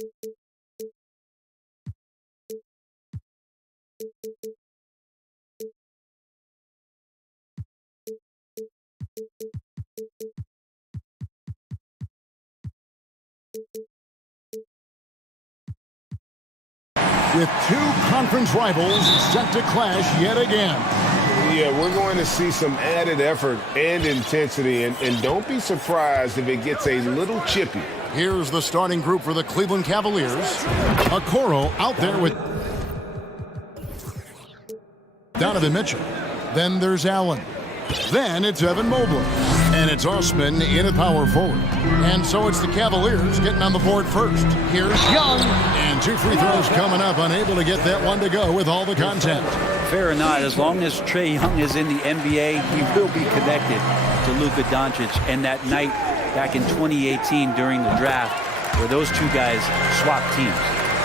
With two conference rivals set to clash yet again. Yeah, we're going to see some added effort and intensity, and don't be surprised if it gets a little chippy. Here's the starting group for the Cleveland Cavaliers. Okoro out there with Donovan Mitchell. Then there's Allen. Then it's Evan Mobley. And it's Osman in at power forward. And so it's the Cavaliers getting on the board first. Here's Young. And two free throws coming up, unable to get that one to go with all the contact. Fair or not, as long as Trae Young is in the NBA, he will be connected to Luka Doncic. And that night back in 2018 during the draft where those two guys swapped teams.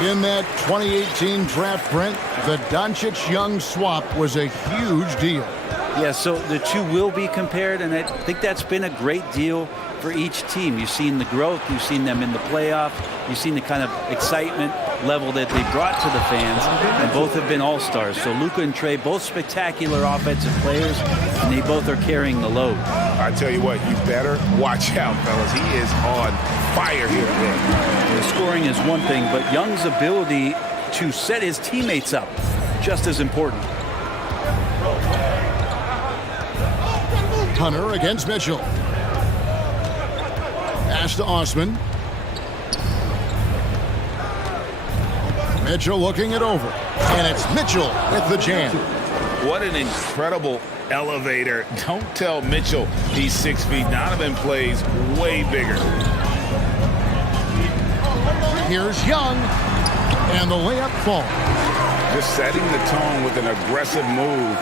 In that 2018 draft, Brent, the Doncic-Young swap was a huge deal. Yeah, so the two will be compared, and I think that's been a great deal for each team. You've seen the growth, you've seen them in the playoff, you've seen the kind of excitement level that they brought to the fans, and both have been all-stars. So Luka and Trae, both spectacular offensive players, and they both are carrying the load. I tell you what, you better watch out, fellas. He is on fire here today. The scoring is one thing, but Young's ability to set his teammates up, just as important. Hunter against Mitchell. Pass to Osman. Mitchell looking it over. And it's Mitchell with the jam. What an incredible elevator. Don't tell Mitchell he's 6 feet. Donovan plays way bigger. Here's Young. And the layup falls. Just setting the tone with an aggressive move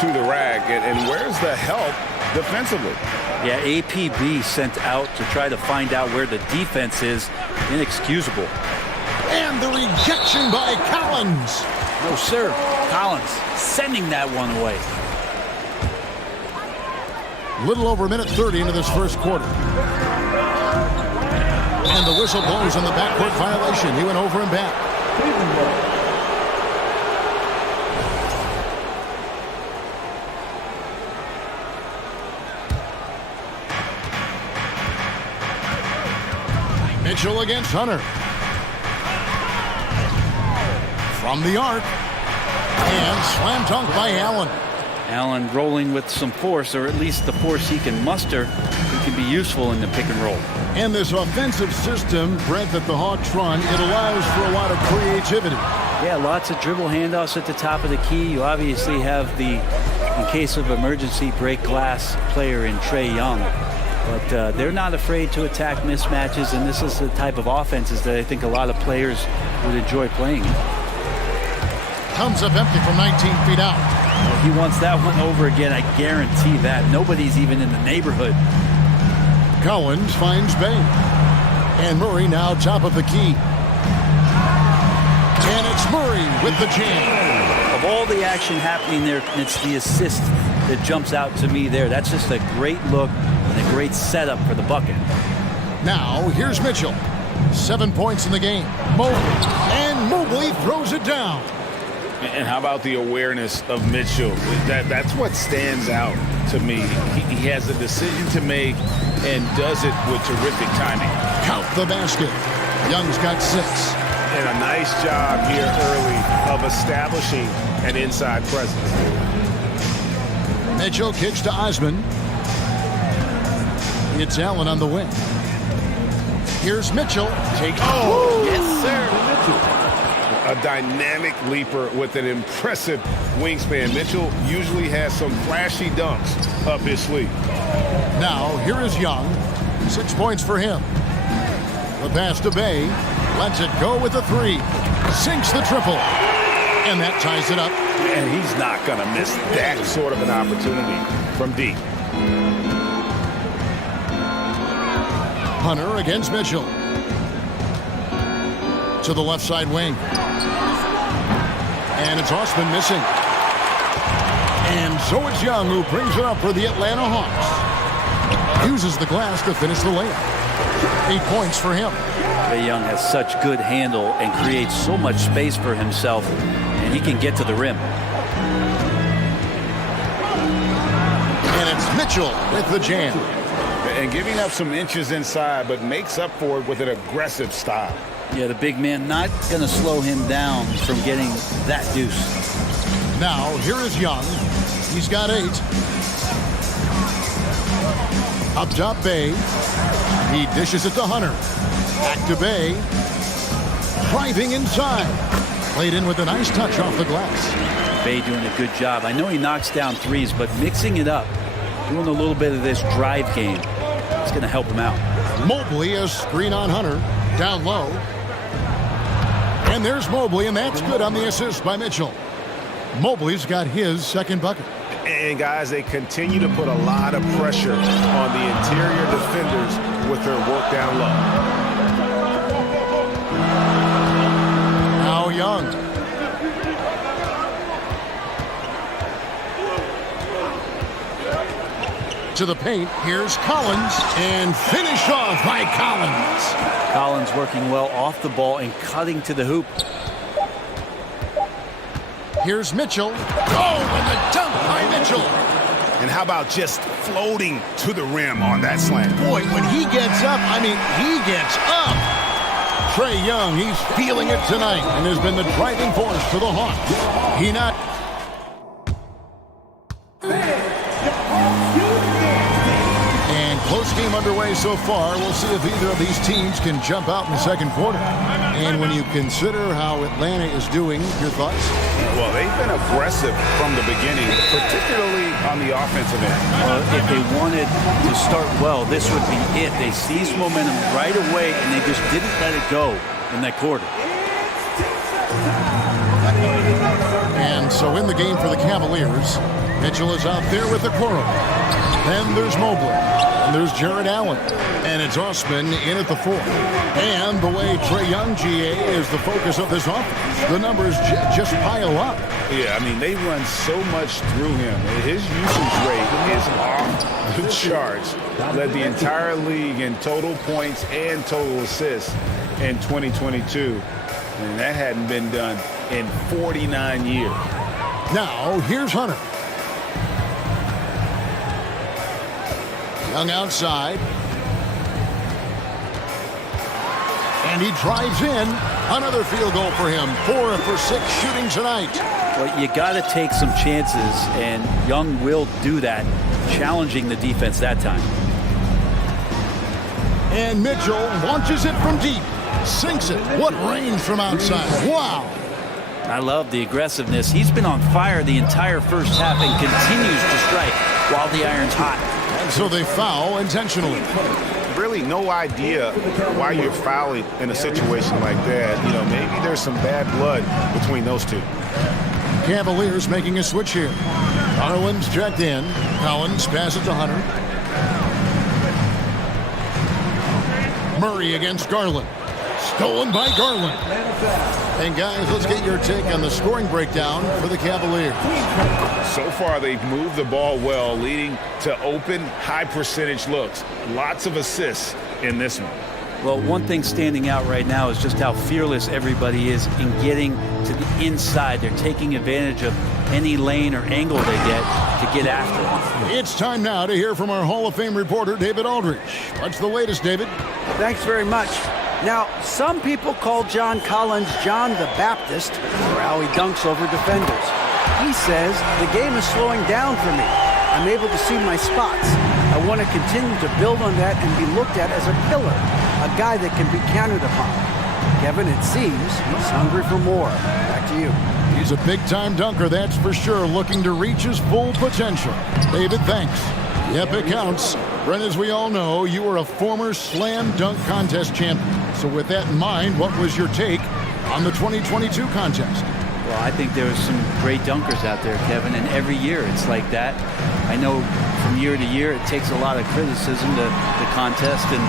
to the rack. And where's the help defensively? Yeah, APB sent out to try to find out where the defense is. Inexcusable. And the rejection by Collins. No, sir. Collins sending that one away. Little over a minute 30 into this first quarter. And the whistle blows on the backcourt violation. He went over and back. Mitchell against Hunter. From the arc. And slam dunk by Allen. Allen rolling with some force, or at least the force he can muster. He can be useful in the pick and roll. And this offensive system, Brent, that the Hawks run, it allows for a lot of creativity. Yeah, lots of dribble handoffs at the top of the key. You obviously have the, in case of emergency, break glass player in Trae Young. But they're not afraid to attack mismatches, and this is the type of offenses that I think a lot of players would enjoy playing. Comes up empty from 19 feet out. Well, he wants that one over again, I guarantee that. Nobody's even in the neighborhood. Collins finds Bain. And Murray now top of the key. And it's Murray with the jam. Of all the action happening there, it's the assist that jumps out to me there. That's just a great look and a great setup for the bucket. Now, here's Mitchell. 7 points in the game. Mobley. And Mobley throws it down. And how about the awareness of Mitchell? That's what stands out to me. He has a decision to make and does it with terrific timing. Count the basket. Young's got 6. And a nice job here early of establishing an inside presence. Mitchell kicks to Osman. It's Allen on the wing. Here's Mitchell. Yes, sir. A dynamic leaper with an impressive wingspan. Mitchell usually has some flashy dunks up his sleeve. Now, here is Young. 6 points for him. The pass to Bay. Lets it go with the 3. Sinks the triple. And that ties it up. And he's not going to miss that sort of an opportunity from deep. Hunter against Mitchell. To the left side wing. And it's Osman missing. And so it's Young who brings it up for the Atlanta Hawks. Uses the glass to finish the layup. 8 points for him. Trae Young has such good handle and creates so much space for himself, and he can get to the rim. And it's Mitchell with the jam. And giving up some inches inside, but makes up for it with an aggressive style. Yeah, the big man not going to slow him down from getting that deuce. Now, here is Young. He's got 8. Up top, Bay. He dishes it to Hunter. Back to Bay. Driving inside. Played in with a nice touch off the glass. Bay doing a good job. I know he knocks down threes, but mixing it up, doing a little bit of this drive game, it's going to help him out. Mobley, a screen on Hunter. Down low. And there's Mobley, and that's good on the assist by Mitchell. Mobley's got his second bucket. And guys, they continue to put a lot of pressure on the interior defenders with their work down low. Now Young. To the paint, here's Collins, and finish off by Collins. Collins working well off the ball and cutting to the hoop. Here's Mitchell. Oh, and the dunk by Mitchell. And how about just floating to the rim on that slant? Boy, when he gets up, I mean, he gets up. Trae Young, he's feeling it tonight and has been the driving force for the Hawks. He not... And close game underway so far. We'll see if either of these teams can jump out in the second quarter. And when you consider how Atlanta is doing, your thoughts? Well, they've been aggressive from the beginning, particularly on the offensive end. Well, if they wanted to start well, this would be it. They seized momentum right away, and they just didn't let it go in that quarter. And so in the game for the Cavaliers, Mitchell is out there with the quarrel. Then there's Mobley. And there's Jared Allen. And it's Osman in at the 4. And the way Trae Young, GA, is the focus of this offense. The numbers just pile up. Yeah, I mean, they run so much through him. His usage rate is off the charts. Led the entire league in total points and total assists in 2022. And that hadn't been done in 49 years. Now, here's Hunter. Young outside. And he drives in. Another field goal for him. 4 for 6 shooting tonight. Well, you got to take some chances, and Young will do that, challenging the defense that time. And Mitchell launches it from deep. Sinks it. What range from outside. Wow. I love the aggressiveness. He's been on fire the entire first half and continues to strike while the iron's hot. And so they foul intentionally. Really no idea why you're fouling in a situation like that. You know, maybe there's some bad blood between those two. Cavaliers making a switch here. Garland's checked in. Collins passes to Hunter. Murray against Garland. Stolen by Garland. And guys, let's get your take on the scoring breakdown for the Cavaliers. So far, they've moved the ball well, leading to open, high-percentage looks. Lots of assists in this one. Well, one thing standing out right now is just how fearless everybody is in getting to the inside. They're taking advantage of any lane or angle they get after it. It's time now to hear from our Hall of Fame reporter, David Aldridge. What's the latest, David? Thanks very much. Now, some people call John Collins John the Baptist for how he dunks over defenders. He says, the game is slowing down for me. I'm able to see my spots. I want to continue to build on that and be looked at as a pillar, a guy that can be counted upon. Kevin, it seems he's hungry for more. Back to you. He's a big-time dunker, that's for sure, looking to reach his full potential. David, thanks. Yep, it counts. Brent, as we all know, you were a former slam dunk contest champion. So with that in mind, what was your take on the 2022 contest? Well, I think there was some great dunkers out there, Kevin, and every year it's like that. I know from year to year it takes a lot of criticism to the contest, and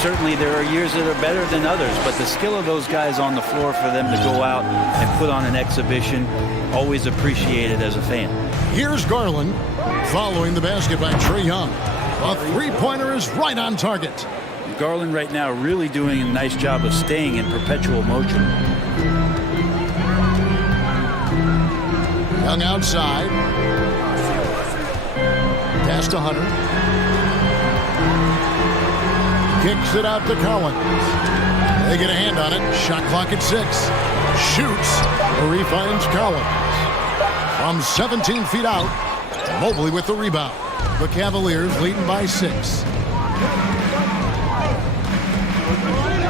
certainly there are years that are better than others, but the skill of those guys on the floor for them to go out and put on an exhibition, always appreciated as a fan. Here's Garland following the basket by Trae Young. A three-pointer is right on target. Garland right now really doing a nice job of staying in perpetual motion. Young outside. Pass to Hunter. Kicks it out to Collins. They get a hand on it. Shot clock at 6. Shoots. Where he finds Collins. From 17 feet out, Mobley with the rebound. The Cavaliers leading by 6.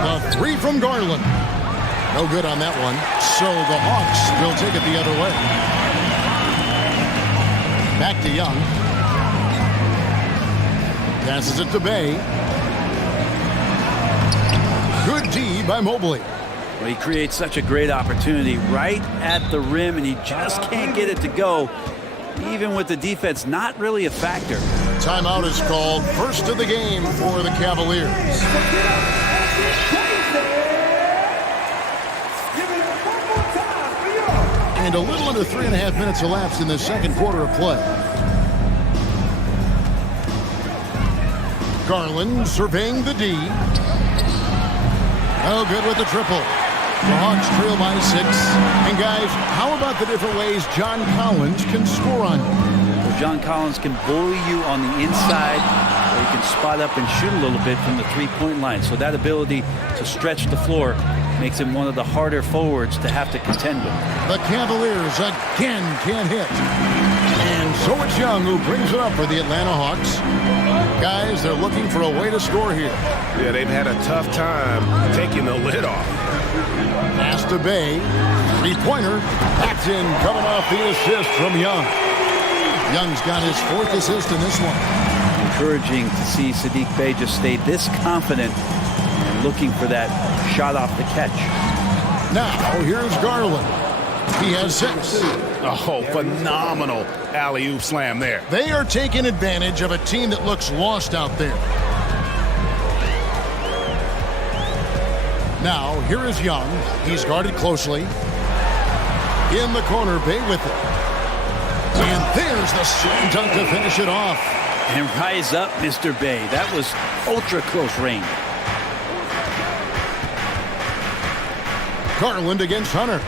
The three from Garland. No good on that one. So the Hawks will take it the other way. Back to Young. Passes it to Bay. Good D by Mobley. Well, he creates such a great opportunity right at the rim, and he just can't get it to go, even with the defense not really a factor. Timeout is called. First of the game for the Cavaliers. And a little under 3.5 minutes elapsed in the second quarter of play. Garland surveying the D. Oh, good with the triple. The Hawks trail by 6. And guys, how about the different ways John Collins can score on you? Well, John Collins can bully you on the inside, or he can spot up and shoot a little bit from the three-point line. So that ability to stretch the floor makes him one of the harder forwards to have to contend with. The Cavaliers again can't hit. And so it's Young who brings it up for the Atlanta Hawks. Guys, they're looking for a way to score here. Yeah, they've had a tough time taking the lid off. Pass to Bay. Three-pointer. That's in, coming off the assist from Young. Young's got his 4th assist in this one. Encouraging to see Saddiq Bey just stay this confident and looking for that shot off the catch. Now, here's Garland. He has 6. Oh, phenomenal alley-oop slam there. They are taking advantage of a team that looks lost out there. Now, here is Young. He's guarded closely. In the corner, Bay with it. And there's the slam dunk to finish it off. And rise up, Mr. Bey. That was ultra close range. Garland against Hunter.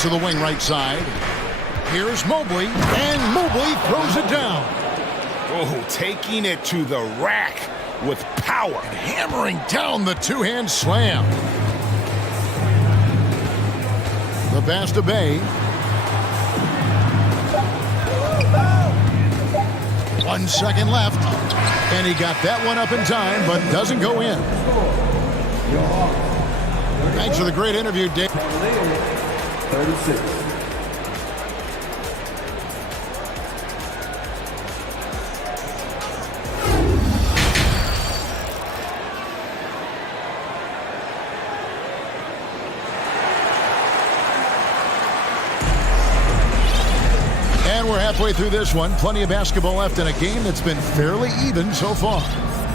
To the wing right side. Here's Mobley, and Mobley throws it down. Oh, taking it to the rack with power. And hammering down the two-hand slam. The pass to Bay. 1 second left. And he got that one up in time, but doesn't go in. Thanks for the great interview, Dave. 36. And we're halfway through this one. Plenty of basketball left in a game that's been fairly even so far.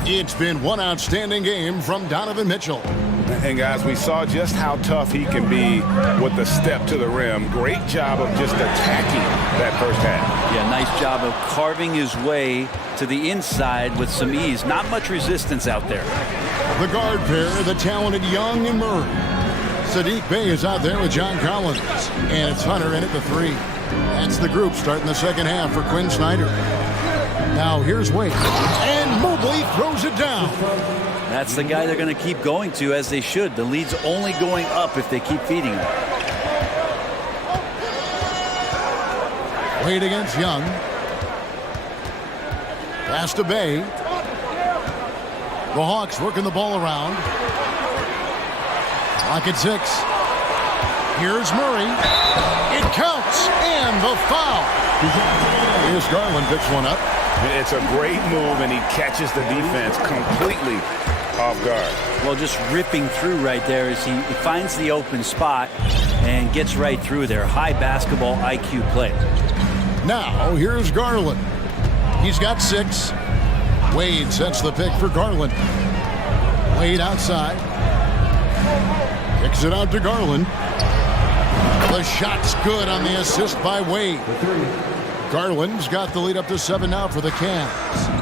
It's been one outstanding game from Donovan Mitchell. And guys, we saw just how tough he can be with the step to the rim. Great job of just attacking that first half. Yeah, nice job of carving his way to the inside with some ease. Not much resistance out there. The guard pair, the talented Young and Murray. Saddiq Bey is out there with John Collins. And it's Hunter in at the 3. That's the group starting the second half for Quinn Snyder. Now here's Wade. And Mobley throws it down. That's the guy they're going to keep going to, as they should. The lead's only going up if they keep feeding him. Wade against Young. Pass to Bay. The Hawks working the ball around. Clock at 6. Here's Murray. It counts, and the foul. Here's Garland picks one up. It's a great move, and he catches the defense completely off guard. Well, just ripping through right there as he finds the open spot and gets right through there. High basketball IQ play. Now, here's Garland. He's got 6. Wade sets the pick for Garland. Wade outside. Kicks it out to Garland. The shot's good on the assist by Wade. Garland's got the lead up to 7 now for the Cavs.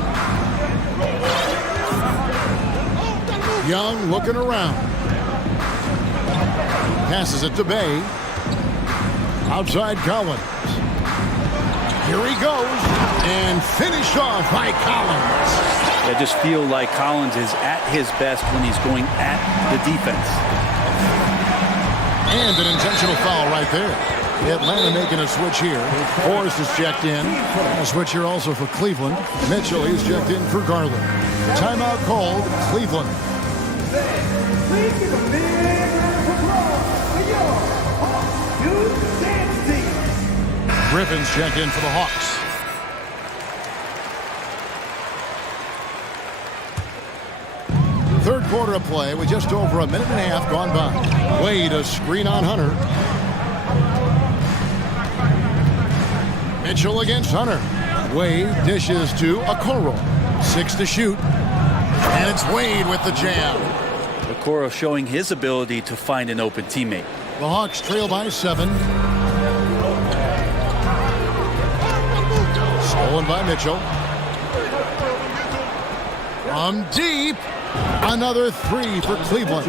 Young looking around. Passes it to Bay. Outside Collins. Here he goes. And finished off by Collins. I just feel like Collins is at his best when he's going at the defense. And an intentional foul right there. Atlanta making a switch here. Forrest is checked in. A switch here also for Cleveland. Mitchell, he's checked in for Garland. Timeout called, Cleveland. Please give a big round of applause for your Hawks dance team. Griffin's checked in for the Hawks. Third quarter of play with just over a minute and a half gone by. Wade a screen on Hunter. Mitchell against Hunter. Wade dishes to Okoro. 6 to shoot. And it's Wade with the jam. Okoro showing his ability to find an open teammate. The Hawks trail by 7. Stolen by Mitchell. From deep. Another 3 for Cleveland.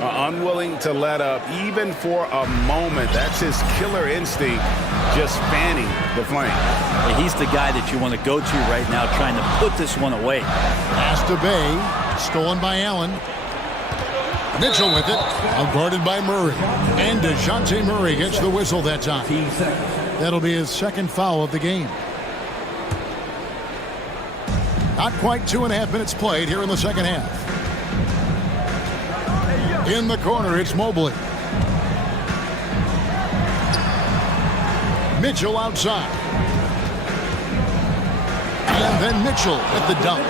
Unwilling to let up even for a moment. That's his killer instinct, just fanning the flame. He's the guy that you want to go to right now, trying to put this one away. Pass to Bay. Stolen by Allen. Mitchell with it. Guarded by Murray. And DeJounte Murray gets the whistle that time. That'll be his second foul of the game. Not quite 2.5 minutes played here in the second half. In the corner, it's Mobley. Mitchell outside. And then Mitchell with the dunk.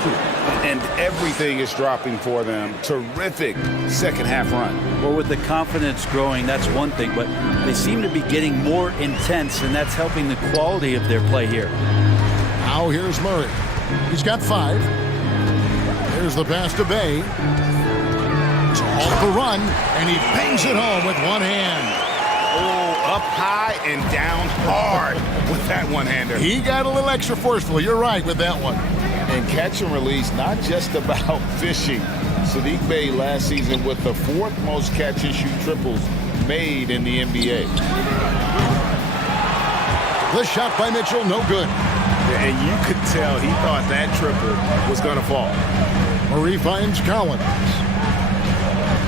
And everything is dropping for them. Terrific second half run. Well, with the confidence growing, that's one thing, but they seem to be getting more intense, and that's helping the quality of their play here. Now here's Murray. He's got 5. Here's the pass to Bay. It's off the run, and he bangs it home with one hand. Oh, up high and down hard with that one-hander. He got a little extra forceful. You're right with that one. And catch and release, not just about fishing. Sadiq Bey last season with the 4th most catch and shoot triples made in the NBA. The shot by Mitchell, no good. And you could tell he thought that triple was going to fall. Murray finds Collins.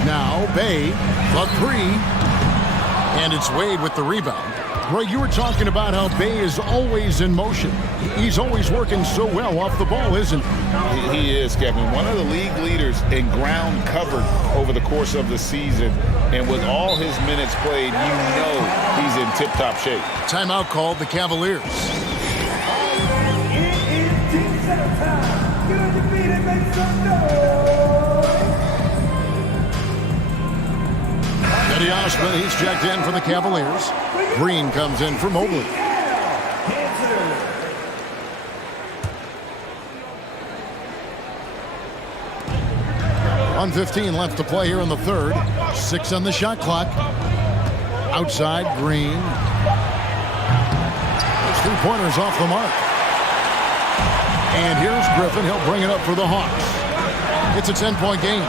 Now Bay, the 3. And it's Wade with the rebound. Roy, you were talking about how Bay is always in motion. He's always working so well off the ball, isn't he? He is, Kevin. One of the league leaders in ground covered over the course of the season. And with all his minutes played, you know he's in tip-top shape. Timeout called the Cavaliers. Eddie Osman, he's checked in for the Cavaliers. Green comes in for Mobley. 1:15 left to play here in the third. 6 on the shot clock. Outside, Green. Those 3-pointers off the mark. And here's Griffin. He'll bring it up for the Hawks. It's a 10-point game.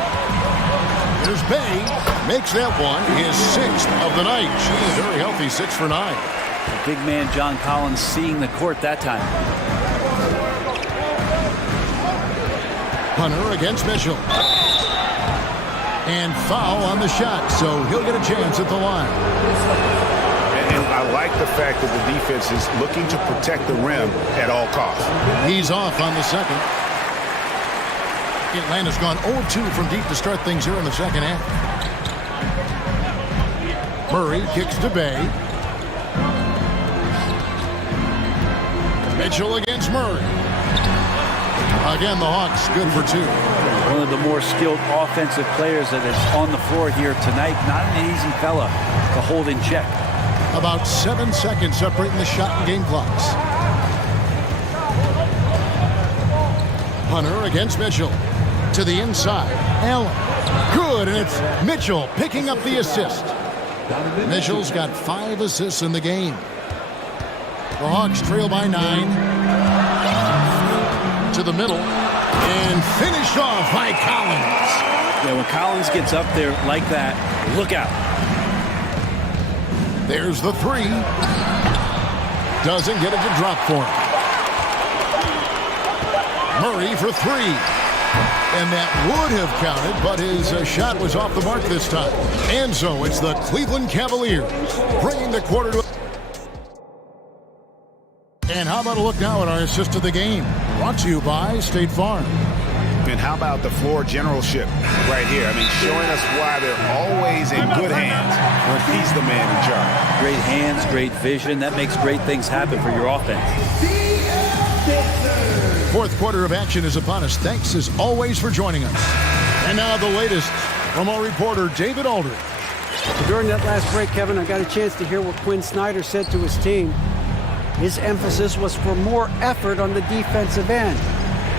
Here's Bay. Makes that one his 6th of the night. She's very healthy, 6 for 9. The big man John Collins seeing the court that time. Hunter against Mitchell. And foul on the shot, so he'll get a chance at the line. And I like the fact that the defense is looking to protect the rim at all costs. He's off on the second. Atlanta's gone 0-2 from deep to start things here in the second half. Murray kicks to Bay. Mitchell against Murray. Again, the Hawks good for 2. One of the more skilled offensive players that is on the floor here tonight. Not an easy fella to hold in check. About 7 seconds separating the shot and game clocks. Hunter against Mitchell. To the inside. Allen. Good, and it's Mitchell picking up the assist. Mitchell's got 5 assists in the game. The Hawks trail by 9. To the middle. And finished off by Collins. Yeah, when Collins gets up there like that, look out. There's the three. Doesn't get it to drop for him. Murray for three. And that would have counted, but his shot was off the mark this time. And so it's the Cleveland Cavaliers bringing the quarter to... And how about a look now at our assist of the game? Brought to you by State Farm. And how about the floor generalship right here? I mean, showing us why they're always in good hands when he's the man in charge. Great hands, great vision. That makes great things happen for your offense. Fourth quarter of action is upon us. Thanks as always for joining us. And now the latest from our reporter, David Aldridge. During that last break, Kevin, I got a chance to hear what Quinn Snyder said to his team. His emphasis was for more effort on the defensive end.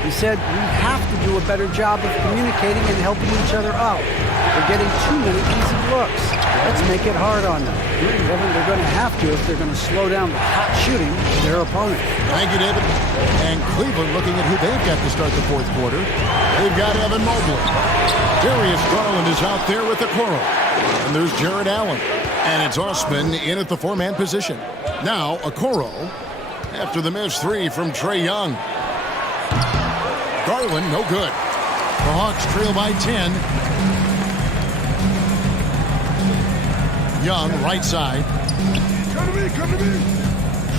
He said, we have to do a better job of communicating and helping each other out. They're getting too many easy looks. Let's make it hard on them. Kevin, they're going to have to if they're going to slow down the hot shooting of their opponent. Thank you, David. And Cleveland looking at who they've got to start the fourth quarter. They've got Evan Mobley. Darius Garland is out there with the Coral. And there's Jared Allen. And it's Osman in at the four-man position. Now, Okoro after the missed three from Trae Young. Garland, no good. The Hawks trail by 10. Young, right side. Come to me.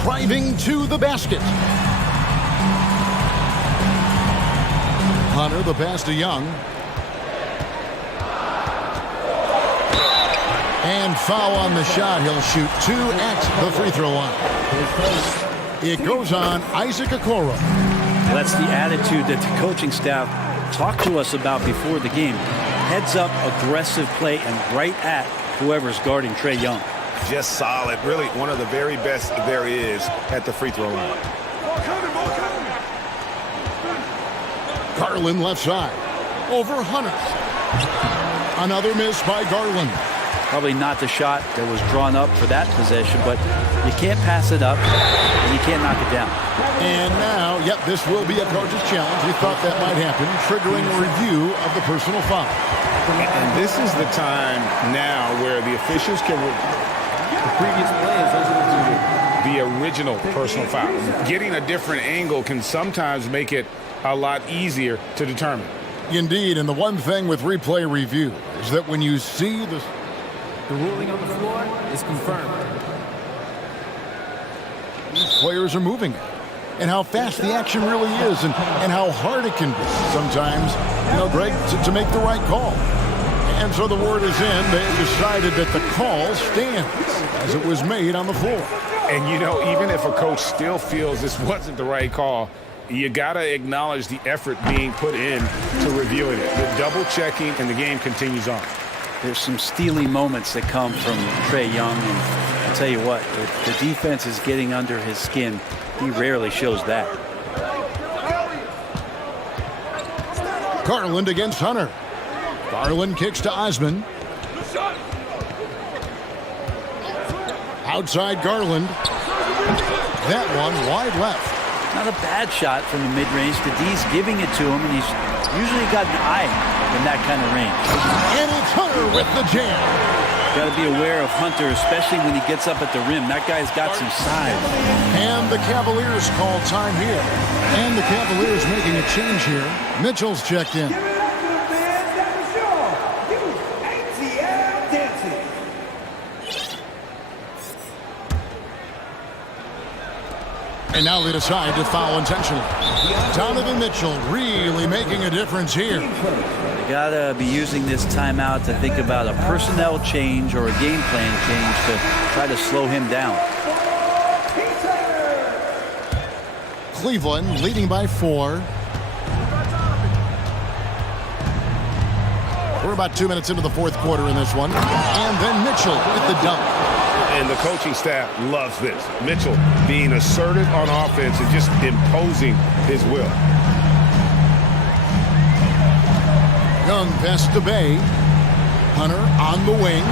Driving to the basket. Hunter, the pass to Young. And foul on the shot. He'll shoot two at the free throw line. It goes on Isaac Okoro. That's the attitude that the coaching staff talked to us about before the game. Heads up, aggressive play, and right at whoever's guarding Trae Young. Just solid. Really one of the very best there is at the free throw line. Garland left side. Over Hunter. Another miss by Garland. Probably not the shot that was drawn up for that possession, but you can't pass it up, and you can't knock it down. And now, yep, this will be a coach's challenge. We thought that might happen, triggering a review of the personal foul. And this is the time now where the officials can the previous play is the original personal foul. Getting a different angle can sometimes make it a lot easier to determine. Indeed, and the one thing with replay review is that when you see the ruling on the floor is confirmed. These players are moving, and how fast the action really is, and how hard it can be sometimes, Greg, to make the right call. And so the word is in. They decided that the call stands as it was made on the floor. And, even if a coach still feels this wasn't the right call, you got to acknowledge the effort being put in to reviewing it. The double checking, and the game continues on. There's some steely moments that come from Trae Young, and I'll tell you what, if the defense is getting under his skin, he rarely shows that. Garland against Hunter. Garland kicks to Osman. Outside Garland. That one wide left. Not a bad shot from the mid-range. The D's giving it to him, and he's usually got an eye in that kind of range. And it's Hunter with the jam. Got to be aware of Hunter, especially when he gets up at the rim. That guy's got some size. And the Cavaliers call time here. And the Cavaliers making a change here. Mitchell's checked in. And now they decide to foul intentionally. Donovan Mitchell really making a difference here. You gotta be using this timeout to think about a personnel change or a game plan change to try to slow him down. Cleveland leading by 4. We're about 2 minutes into the fourth quarter in this one. And then Mitchell with the dunk. And the coaching staff loves this. Mitchell being assertive on offense and just imposing his will. Young pass to Bay. Hunter on the wing.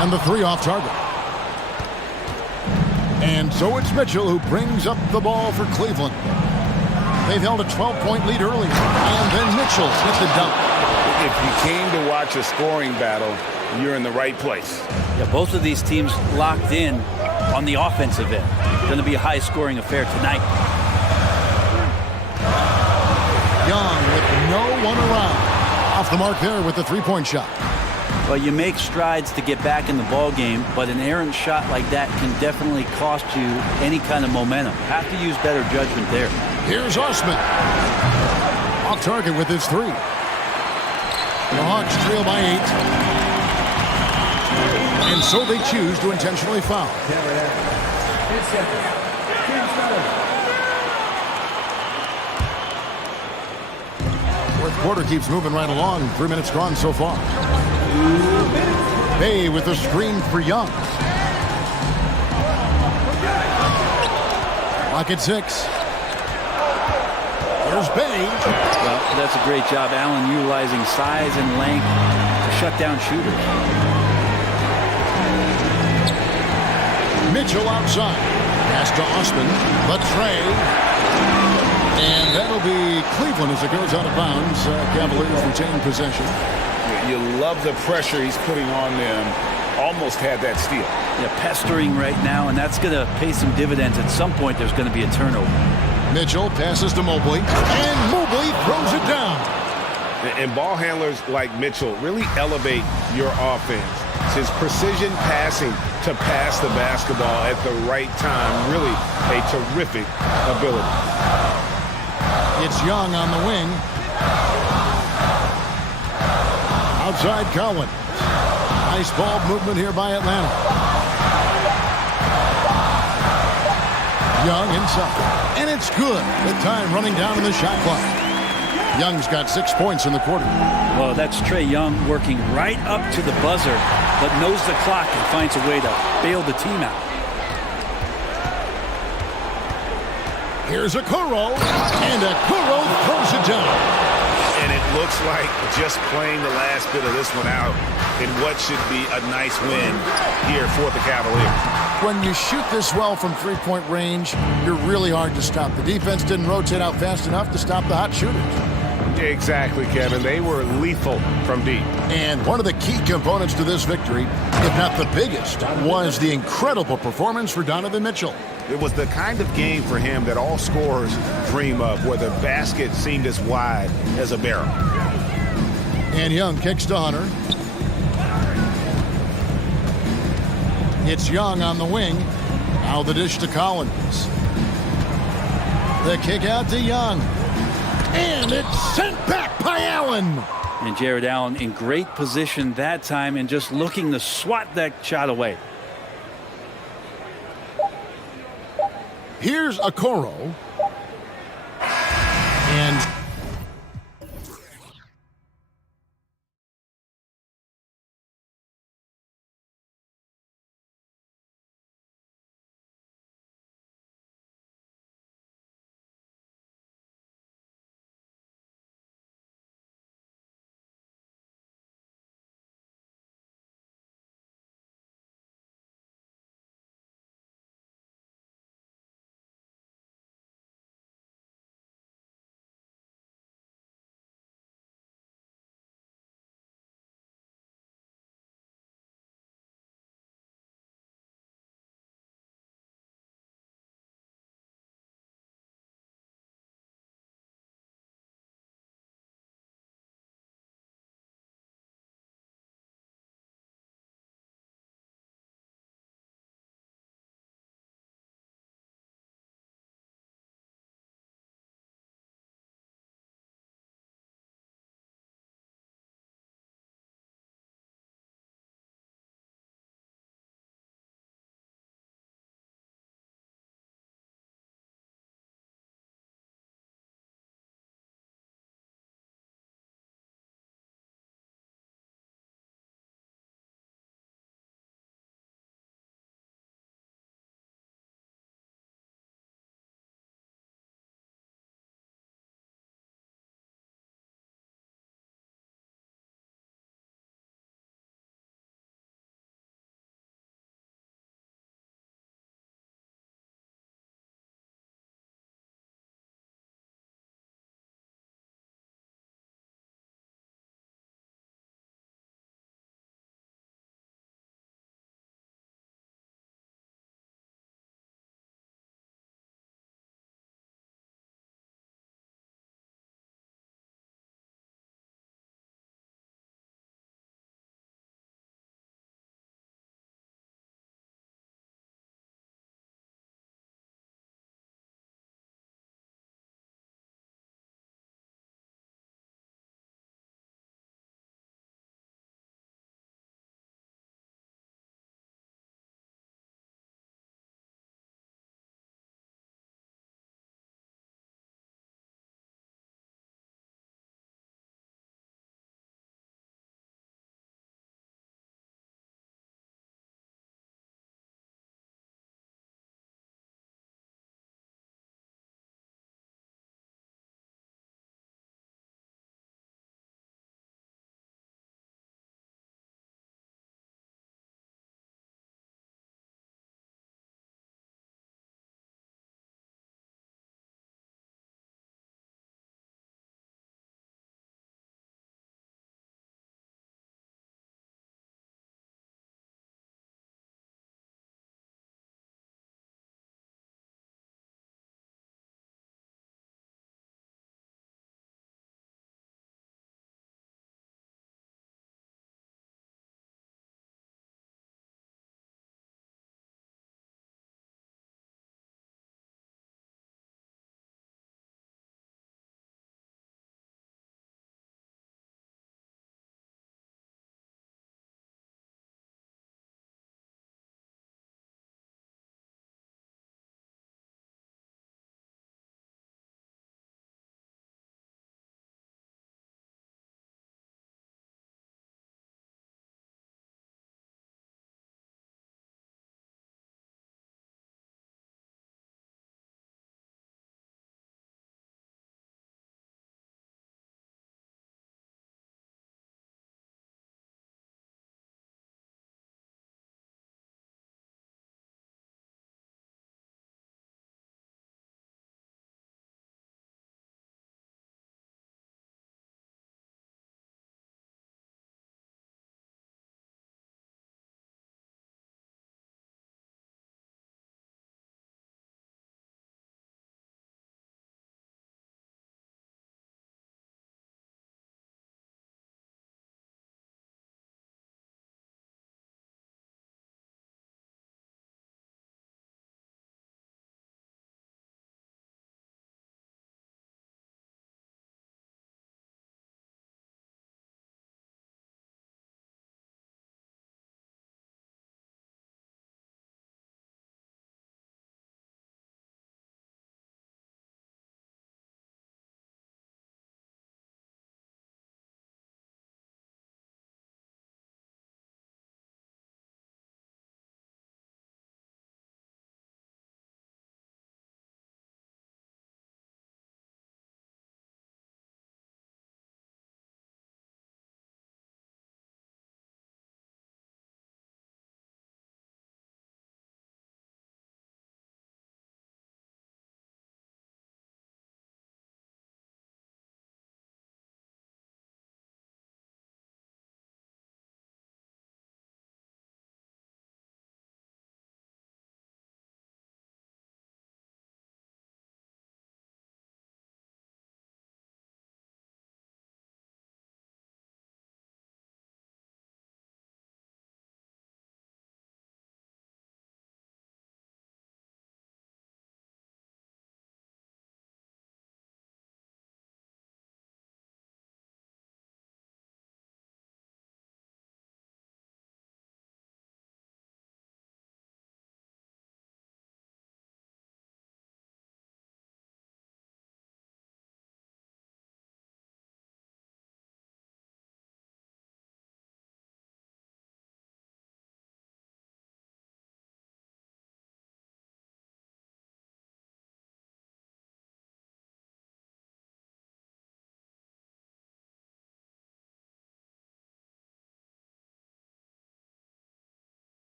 And the three off target. And so it's Mitchell who brings up the ball for Cleveland. They've held a 12-point lead earlier. And then Mitchell with the dunk. If you came to watch a scoring battle, you're in the right place. Yeah, both of these teams locked in on the offensive end. Going to be a high-scoring affair tonight. Young with no one around. Off the mark there with the three-point shot. Well, you make strides to get back in the ball game, but an errant shot like that can definitely cost you any kind of momentum. Have to use better judgment there. Here's Osman. Off target with his three. The Hawks trail by 8. And so they choose to intentionally foul. Fourth quarter keeps moving right along. 3 minutes gone so far. Bay with a screen for Young. Lock at 6. There's Bay. Well, that's a great job. Allen utilizing size and length to shut down shooters. Mitchell outside. Pass to Osman. The tray. And that'll be Cleveland as it goes out of bounds. Cavaliers retain possession. You love the pressure he's putting on them. Almost had that steal. Yeah, pestering right now, and that's going to pay some dividends. At some point, there's going to be a turnover. Mitchell passes to Mobley, and Mobley throws it down. And ball handlers like Mitchell really elevate your offense. It's his precision passing to pass the basketball at the right time. Really a terrific ability. It's Young on the wing. Outside Cowan. Nice ball movement here by Atlanta. Young inside. And it's good. With time running down in the shot clock. Young's got 6 points in the quarter. Well, that's Trae Young working right up to the buzzer, but knows the clock and finds a way to bail the team out. Here's Okoro, and Okoro throws it down. And it looks like just playing the last bit of this one out in what should be a nice win here for the Cavaliers. When you shoot this well from three-point range, you're really hard to stop. The defense didn't rotate out fast enough to stop the hot shooters. Exactly, Kevin. They were lethal from deep. And one of the key components to this victory, if not the biggest, was the incredible performance for Donovan Mitchell. It was the kind of game for him that all scorers dream of, where the basket seemed as wide as a barrel. And Young kicks to Hunter. It's Young on the wing. Now the dish to Collins. The kick out to Young. And it's sent back by Allen. And Jared Allen in great position that time and just looking to swat that shot away. Here's Okoro. And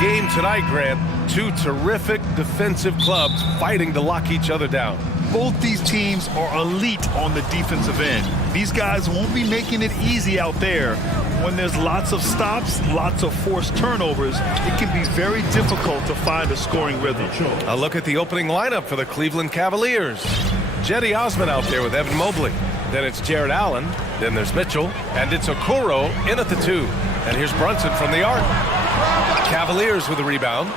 game tonight, Grant. Two terrific defensive clubs fighting to lock each other down. Both these teams are elite on the defensive end. These guys won't be making it easy out there. When there's lots of stops, lots of forced turnovers, it can be very difficult to find a scoring rhythm. A look at the opening lineup for the Cleveland Cavaliers. Jetty Osman out there with Evan Mobley. Then it's Jared Allen. Then there's Mitchell. And it's Okoro in at the 2. And here's Brunson from the arc. Cavaliers with the rebound.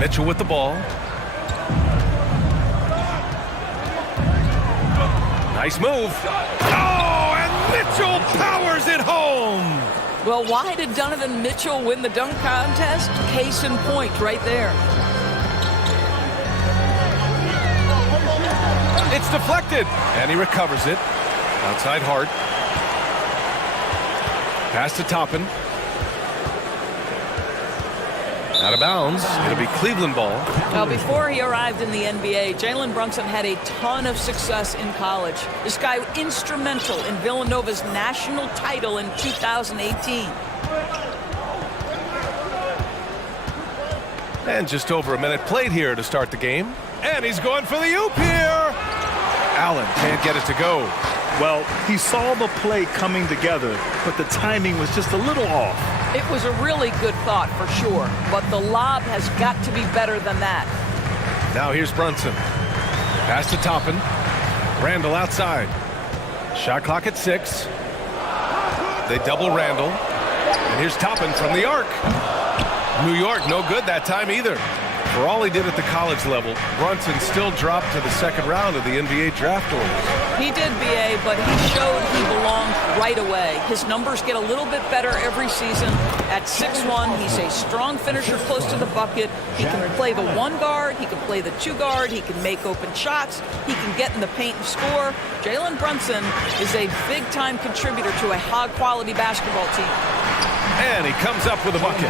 Mitchell with the ball. Nice move. Oh, and Mitchell powers it home. Well, why did Donovan Mitchell win the dunk contest? Case in point right there. It's deflected, and he recovers it. Outside Hart. Pass to Toppin. Out of bounds. It'll be Cleveland ball. Well, before he arrived in the NBA, Jalen Brunson had a ton of success in college. This guy instrumental in Villanova's national title in 2018. And just over a minute played here to start the game. And he's going for the oop here. Allen can't get it to go. Well, he saw the play coming together, but the timing was just a little off. It was a really good thought for sure, but the lob has got to be better than that. Now here's Brunson. Pass to Toppin. Randall outside. Shot clock at 6. They double Randall. And here's Toppin from the arc. New York, no good that time either. For all he did at the college level, Brunson still dropped to the second round of the NBA draft order. He did, B.A., but he showed he belonged right away. His numbers get a little bit better every season. At 6'1", he's a strong finisher close to the bucket. He can play the 1 guard. He can play the 2 guard. He can make open shots. He can get in the paint and score. Jalen Brunson is a big-time contributor to a high-quality basketball team. And he comes up with a bucket.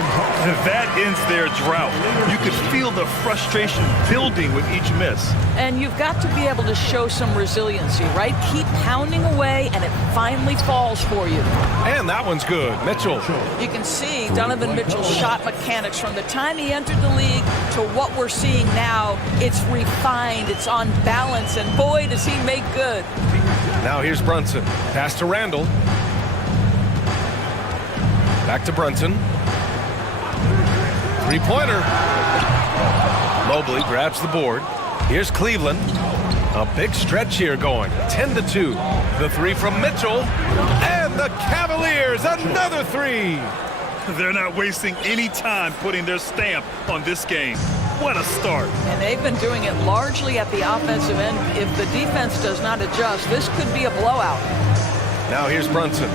That ends their drought. You could feel the frustration building with each miss. And you've got to be able to show some resiliency, right? Keep pounding away, and it finally falls for you. And that one's good. Mitchell. You can see Donovan Mitchell's shot mechanics from the time he entered the league to what we're seeing now. It's refined, it's on balance, and boy, does he make good. Now here's Brunson. Pass to Randall. Back to Brunson. Three-pointer. Mobley grabs the board. Here's Cleveland. A big stretch here going. 10-2. The 3 from Mitchell. And the Cavaliers, another 3. They're not wasting any time putting their stamp on this game. What a start. And they've been doing it largely at the offensive end. If the defense does not adjust, this could be a blowout. Now here's Brunson.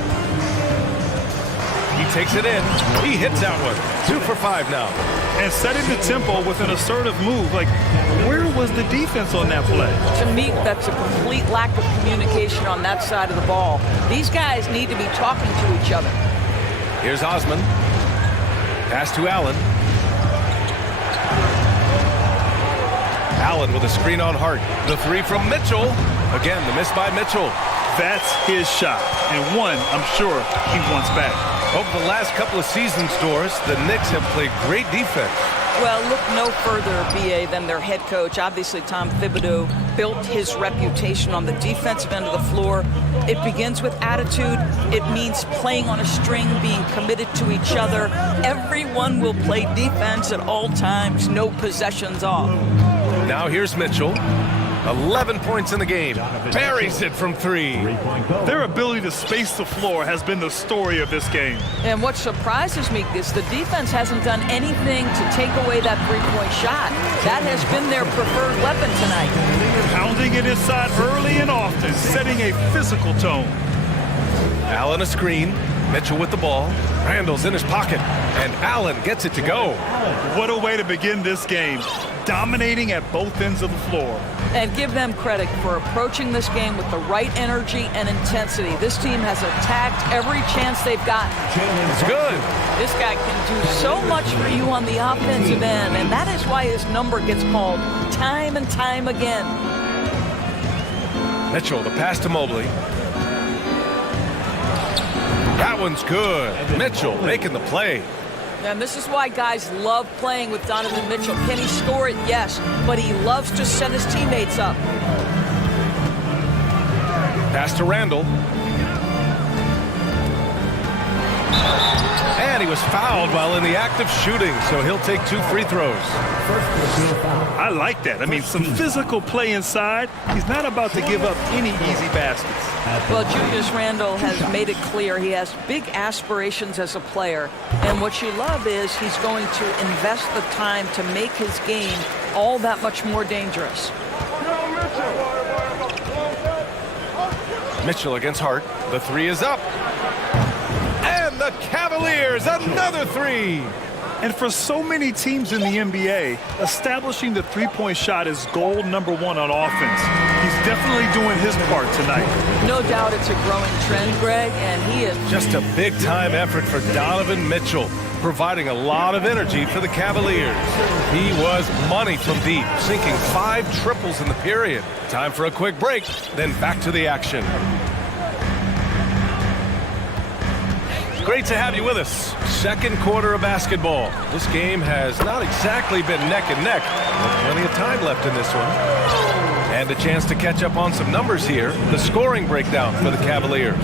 He takes it in. He hits that one. 2 for 5 now. And setting the tempo with an assertive move. Like, where was the defense on that play? To me, that's a complete lack of communication on that side of the ball. These guys need to be talking to each other. Here's Osman. Pass to Allen. Allen with a screen on Hart. The 3 from Mitchell. Again, the miss by Mitchell. That's his shot, and one I'm sure he wants back. Over the last couple of seasons, Doris, the Knicks have played great defense. Well, look no further, B.A., than their head coach. Obviously, Tom Thibodeau built his reputation on the defensive end of the floor. It begins with attitude. It means playing on a string, being committed to each other. Everyone will play defense at all times, no possessions off. Now here's Mitchell. 11 points in the game. Buries it from 3. Their ability to space the floor has been the story of this game. And what surprises me is the defense hasn't done anything to take away that three-point shot. That has been their preferred weapon tonight. Pounding it inside early and often, setting a physical tone. Allen a screen. Mitchell with the ball. Randall's in his pocket. And Allen gets it to go. What a way to begin this game. Dominating at both ends of the floor. And give them credit for approaching this game with the right energy and intensity. This team has attacked every chance they've gotten. It's good. This guy can do so much for you on the offensive end, and that is why his number gets called time and time again. Mitchell, the pass to Mobley. That one's good. Mitchell making the play. And this is why guys love playing with Donovan Mitchell. Can he score it? Yes. But he loves to set his teammates up. Pass to Randall. And he was fouled while in the act of shooting, so he'll take 2 free throws. I like that. I mean, some physical play inside. He's not about to give up any easy baskets. Well, Julius Randle has made it clear he has big aspirations as a player. And what you love is he's going to invest the time to make his game all that much more dangerous. Mitchell against Hart. The 3 is up. And the Cavaliers, another 3. And for so many teams in the NBA, establishing the three-point shot is goal number 1 on offense. He's definitely doing his part tonight. No doubt it's a growing trend, Greg, and he is Just a big-time effort for Donovan Mitchell, providing a lot of energy for the Cavaliers. He was money from deep, sinking 5 triples in the period. Time for a quick break, then back to the action. Great to have you with us. Second quarter of basketball. This game has not exactly been neck and neck, but plenty of time left in this one. And a chance to catch up on some numbers here. The scoring breakdown for the Cavaliers.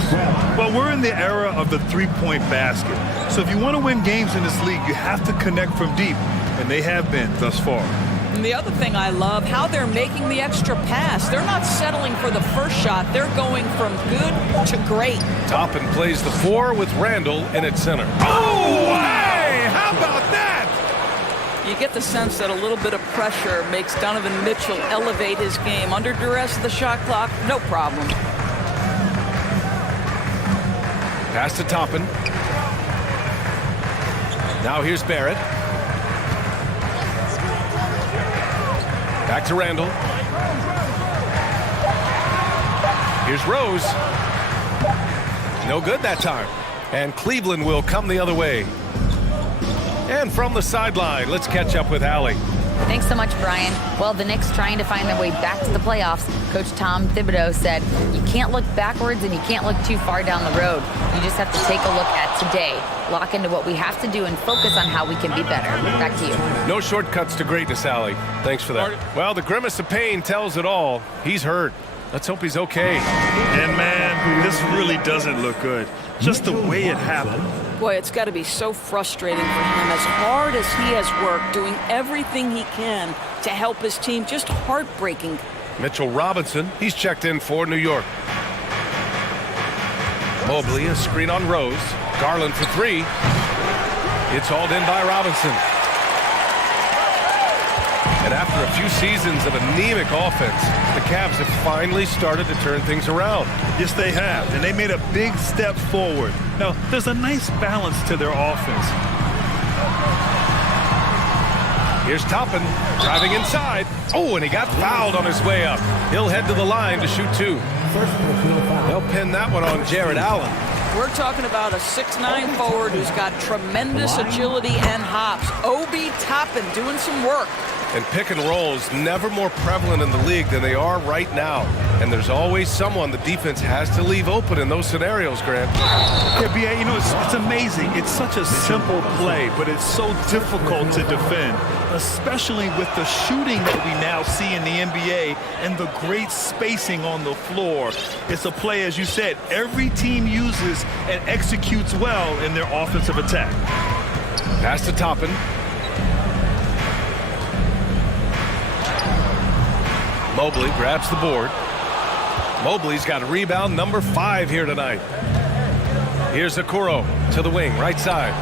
Well, we're in the era of the three-point basket. So if you want to win games in this league, you have to connect from deep, and they have been thus far. And the other thing I love, how they're making the extra pass. They're not settling for the first shot. They're going from good to great. Toppin plays the 4 with Randall in at center. Oh, hey! How about that? You get the sense that a little bit of pressure makes Donovan Mitchell elevate his game. Under duress of the shot clock, no problem. Pass to Toppin. Now here's Barrett. Back to Randall. Here's Rose. No good that time. And Cleveland will come the other way. And from the sideline, let's catch up with Allie. Thanks so much, Brian. Well, the Knicks trying to find their way back to the playoffs. Coach Tom Thibodeau said, you can't look backwards and you can't look too far down the road. You just have to take a look at today, lock into what we have to do and focus on how we can be better. Back to you. No shortcuts to greatness, Allie. Thanks for that. Well, the grimace of pain tells it all. He's hurt. Let's hope he's okay. And man, this really doesn't look good. Just the way it happened. Boy, it's got to be so frustrating for him. As hard as he has worked, doing everything he can to help his team, just heartbreaking. Mitchell Robinson, he's checked in for New York. Mobley, a screen on Rose. Garland for 3. It's hauled in by Robinson. And after a few seasons of anemic offense, the Cavs have finally started to turn things around. Yes, they have, and they made a big step forward. Now, there's a nice balance to their offense. Here's Toppin, driving inside. Oh, and he got fouled on his way up. He'll head to the line to shoot 2. They'll pin that one on Jared Allen. We're talking about a 6'9" forward who's got tremendous agility and hops. Obi Toppin doing some work. And pick and rolls never more prevalent in the league than they are right now. And there's always someone the defense has to leave open in those scenarios, Grant. Yeah, B.A., you know, it's amazing. It's such a simple play, but it's so difficult to defend, especially with the shooting that we now see in the NBA and the great spacing on the floor. It's a play, as you said, every team uses and executes well in their offensive attack. Pass to Toppin. Mobley grabs the board. Mobley's got rebound number 5 here tonight. Here's Okoro to the wing, right side.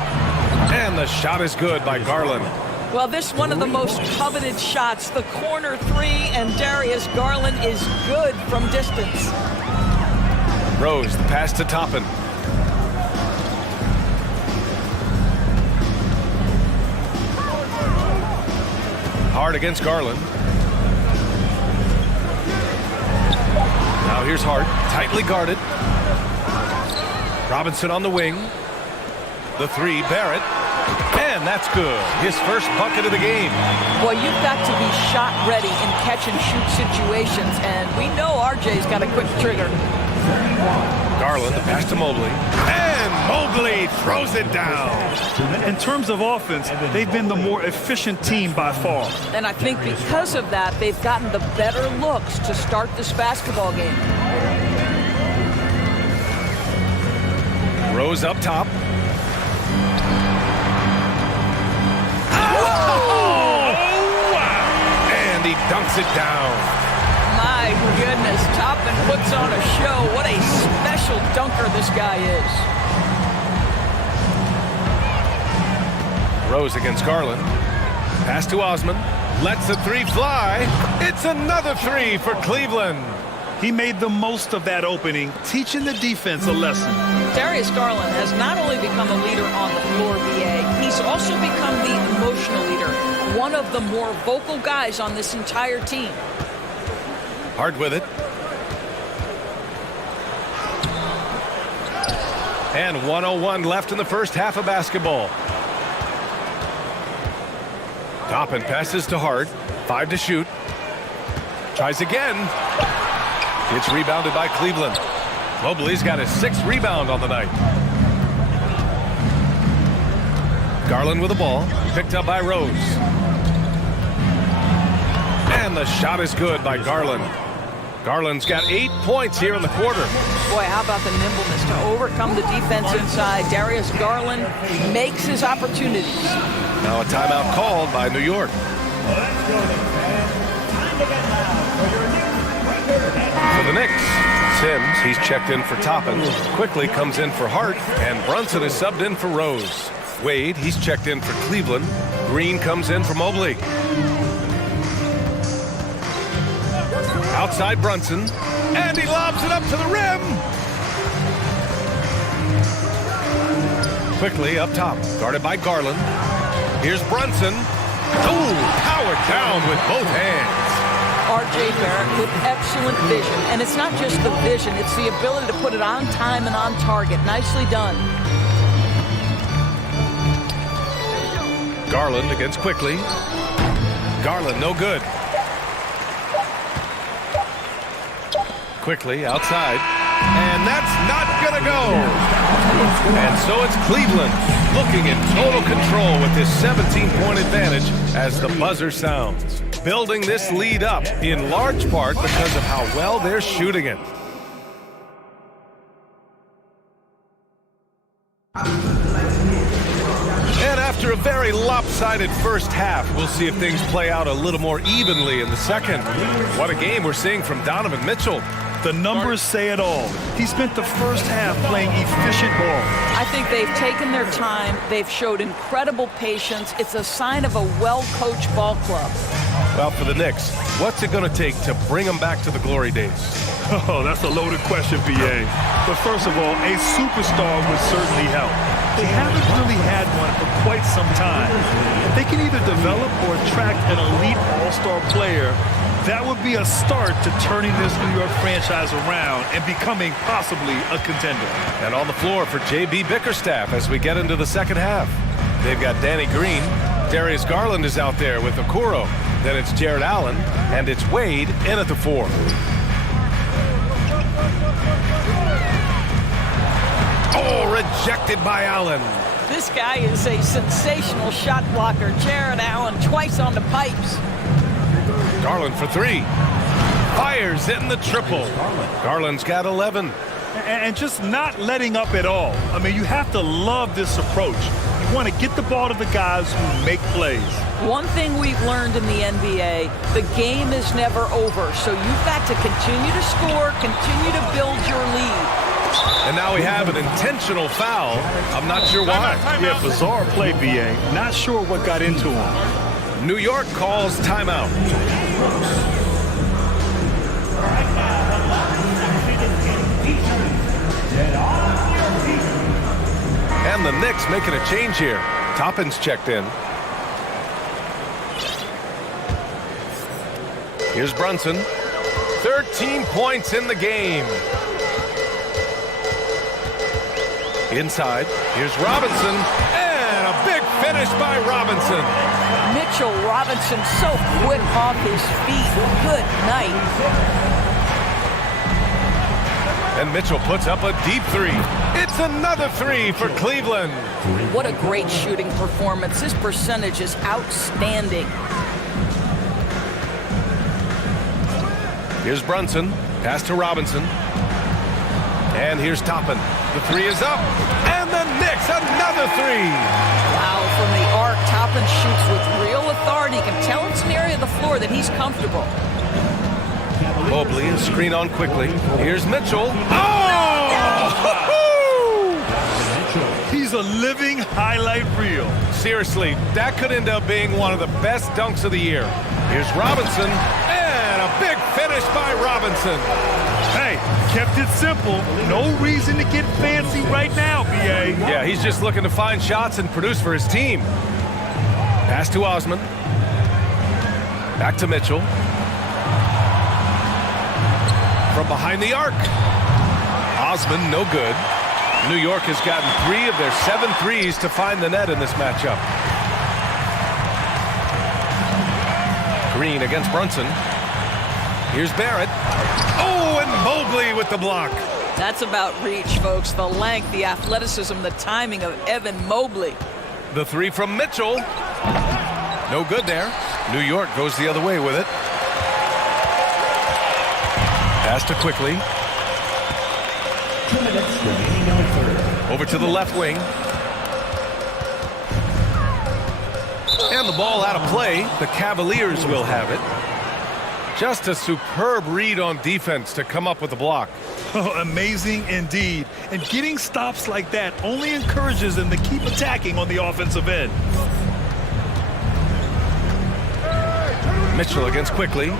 And the shot is good by Garland. Well, this one of the most coveted shots, the corner 3, and Darius Garland is good from distance. Rose, the pass to Toppin. Hart against Garland. Now here's Hart, tightly guarded. Robinson on the wing. The 3, Barrett. And that's good. His first bucket of the game. Well, you've got to be shot ready in catch and shoot situations, and we know RJ's got a quick trigger. Garland, the pass to Mobley. And Mobley throws it down. In terms of offense, they've been the more efficient team by far. And I think because of that, they've gotten the better looks to start this basketball game. Rose up top. And he dunks it down. My goodness, Toppin puts on a show. What a special dunker this guy is. Rose against Garland. Pass to Osman. Lets the three fly. It's another three for Cleveland. He made the most of that opening, teaching the defense a lesson. Darius Garland has not only become a leader on the floor, BA, he's also become the emotional leader, one of the more vocal guys on this entire team. Hard with it. And 1:01 left in the first half of basketball. Toppin passes to Hart. 5 to shoot. Tries again. It's rebounded by Cleveland. Mobley's got his 6th rebound on the night. Garland with the ball. Picked up by Rose. And the shot is good by Garland. Garland's got 8 points here in the quarter. Boy, how about the nimbleness to overcome the defense inside. Darius Garland makes his opportunities. Now a timeout called by New York. For the Knicks, Sims, he's checked in for Toppin. Quickly comes in for Hart, and Brunson is subbed in for Rose. Wade, he's checked in for Cleveland. Green comes in for Mobley. Outside Brunson, and he lobs it up to the rim. Quickly up top, guarded by Garland. Here's Brunson. Oh, powered down with both hands. R.J. Barrett with excellent vision. And it's not just the vision, it's the ability to put it on time and on target. Nicely done. Garland against Quickly. Garland, no good. Quickly outside. And that's not gonna go. And so it's Cleveland looking in total control with this 17-point advantage as the buzzer sounds. Building this lead up in large part because of how well they're shooting it. And after a very lopsided first half, we'll see if things play out a little more evenly in the second. What a game we're seeing from Donovan Mitchell. The numbers say it all. He spent the first half playing efficient ball. I think they've taken their time. They've showed incredible patience. It's a sign of a well-coached ball club. Well, for the Knicks, what's it going to take to bring them back to the glory days? Oh, that's a loaded question, BA. But first of all, a superstar would certainly help. They haven't really had one for quite some time. If they can either develop or attract an elite all-star player, that would be a start to turning this New York franchise around and becoming possibly a contender. And on the floor for J.B. Bickerstaff as we get into the second half. They've got Danny Green. Darius Garland is out there with Okoro. Then it's Jared Allen, and it's Wade in at the 4. Oh, rejected by Allen. This guy is a sensational shot blocker. Jared Allen twice on the pipes. Garland for 3. Fires in the triple. Garland's got 11. And just not letting up at all. I mean, you have to love this approach. You want to get the ball to the guys who make plays. One thing we've learned in the NBA, the game is never over. So you've got to continue to score, continue to build your lead. And now we have an intentional foul. I'm not sure why. Yeah, bizarre play, BA. Not sure what got into him. New York calls timeout. And the Knicks making a change here. Toppin's checked in. Here's Brunson. 13 points in the game. Inside, here's Robinson. And a big finish by Robinson. Mitchell Robinson so quick off his feet. Good night. And Mitchell puts up a deep three. It's another three for Cleveland. What a great shooting performance. His percentage is outstanding. Here's Brunson, pass to Robinson. And here's Toppin. The three is up. And the Knicks, another three. Wow, from the arc, Toppin shoots with real authority. You can tell it's an area of the floor that he's comfortable. Mobley, a screen on quickly. Here's Mitchell. Oh! He's a living highlight reel. Seriously, that could end up being one of the best dunks of the year. Here's Robinson, and a big finish by Robinson. Hey, kept it simple. No reason to get fancy right now, B.A. Yeah, he's just looking to find shots and produce for his team. Pass to Osman. Back to Mitchell. From behind the arc. Osman, no good. New York has gotten 3 of their 7 threes to find the net in this matchup. Green against Brunson. Here's Barrett. Oh, and Mobley with the block. That's about reach, folks. The length, the athleticism, the timing of Evan Mobley. The three from Mitchell. No good there. New York goes the other way with it. Pass to quickly. 2 minutes remaining on third. Over to the left wing. And the ball out of play. The Cavaliers will have it. Just a superb read on defense to come up with the block. Oh, amazing indeed. And getting stops like that only encourages them to keep attacking on the offensive end. Mitchell against quickly.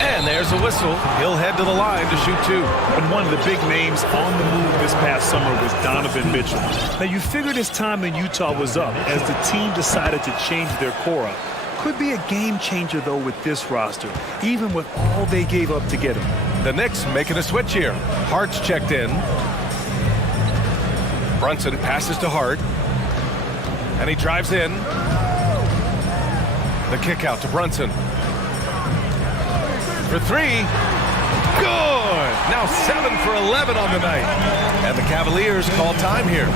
And there's a whistle. He'll head to the line to shoot 2. And one of the big names on the move this past summer was Donovan Mitchell. Now, you figured his time in Utah was up as the team decided to change their core up. Could be a game changer, though, with this roster, even with all they gave up to get him. The Knicks making a switch here. Hart's checked in. Brunson passes to Hart. And he drives in. The kick out to Brunson. For 3. Good! Now 7 for 11 on the night. And the Cavaliers call time here.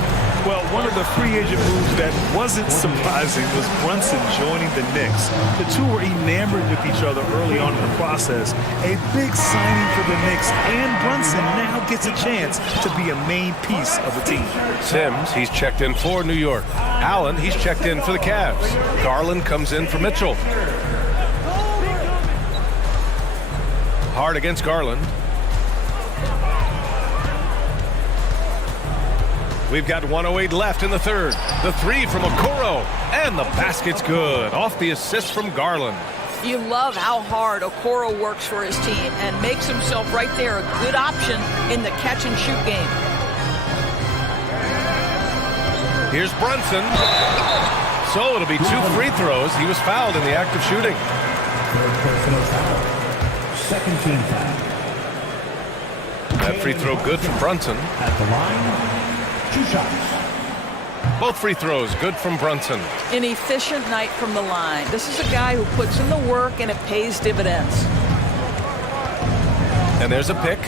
Well, one of the free agent moves that wasn't surprising was Brunson joining the Knicks. The two were enamored with each other early on in the process. A big signing for the Knicks, and Brunson now gets a chance to be a main piece of the team. Sims, he's checked in for New York. Allen, he's checked in for the Cavs. Garland comes in for Mitchell. Hart against Garland. We've got 1:08 left in the third. The three from Okoro, and the basket's good. Off the assist from Garland. You love how hard Okoro works for his team and makes himself right there a good option in the catch-and-shoot game. Here's Brunson. So it'll be 2 free throws. He was fouled in the act of shooting. Second team foul. That free throw good from Brunson. At the line, 2 shots. Both free throws good from Brunson. An efficient night from the line. This is a guy who puts in the work and it pays dividends. And there's a pick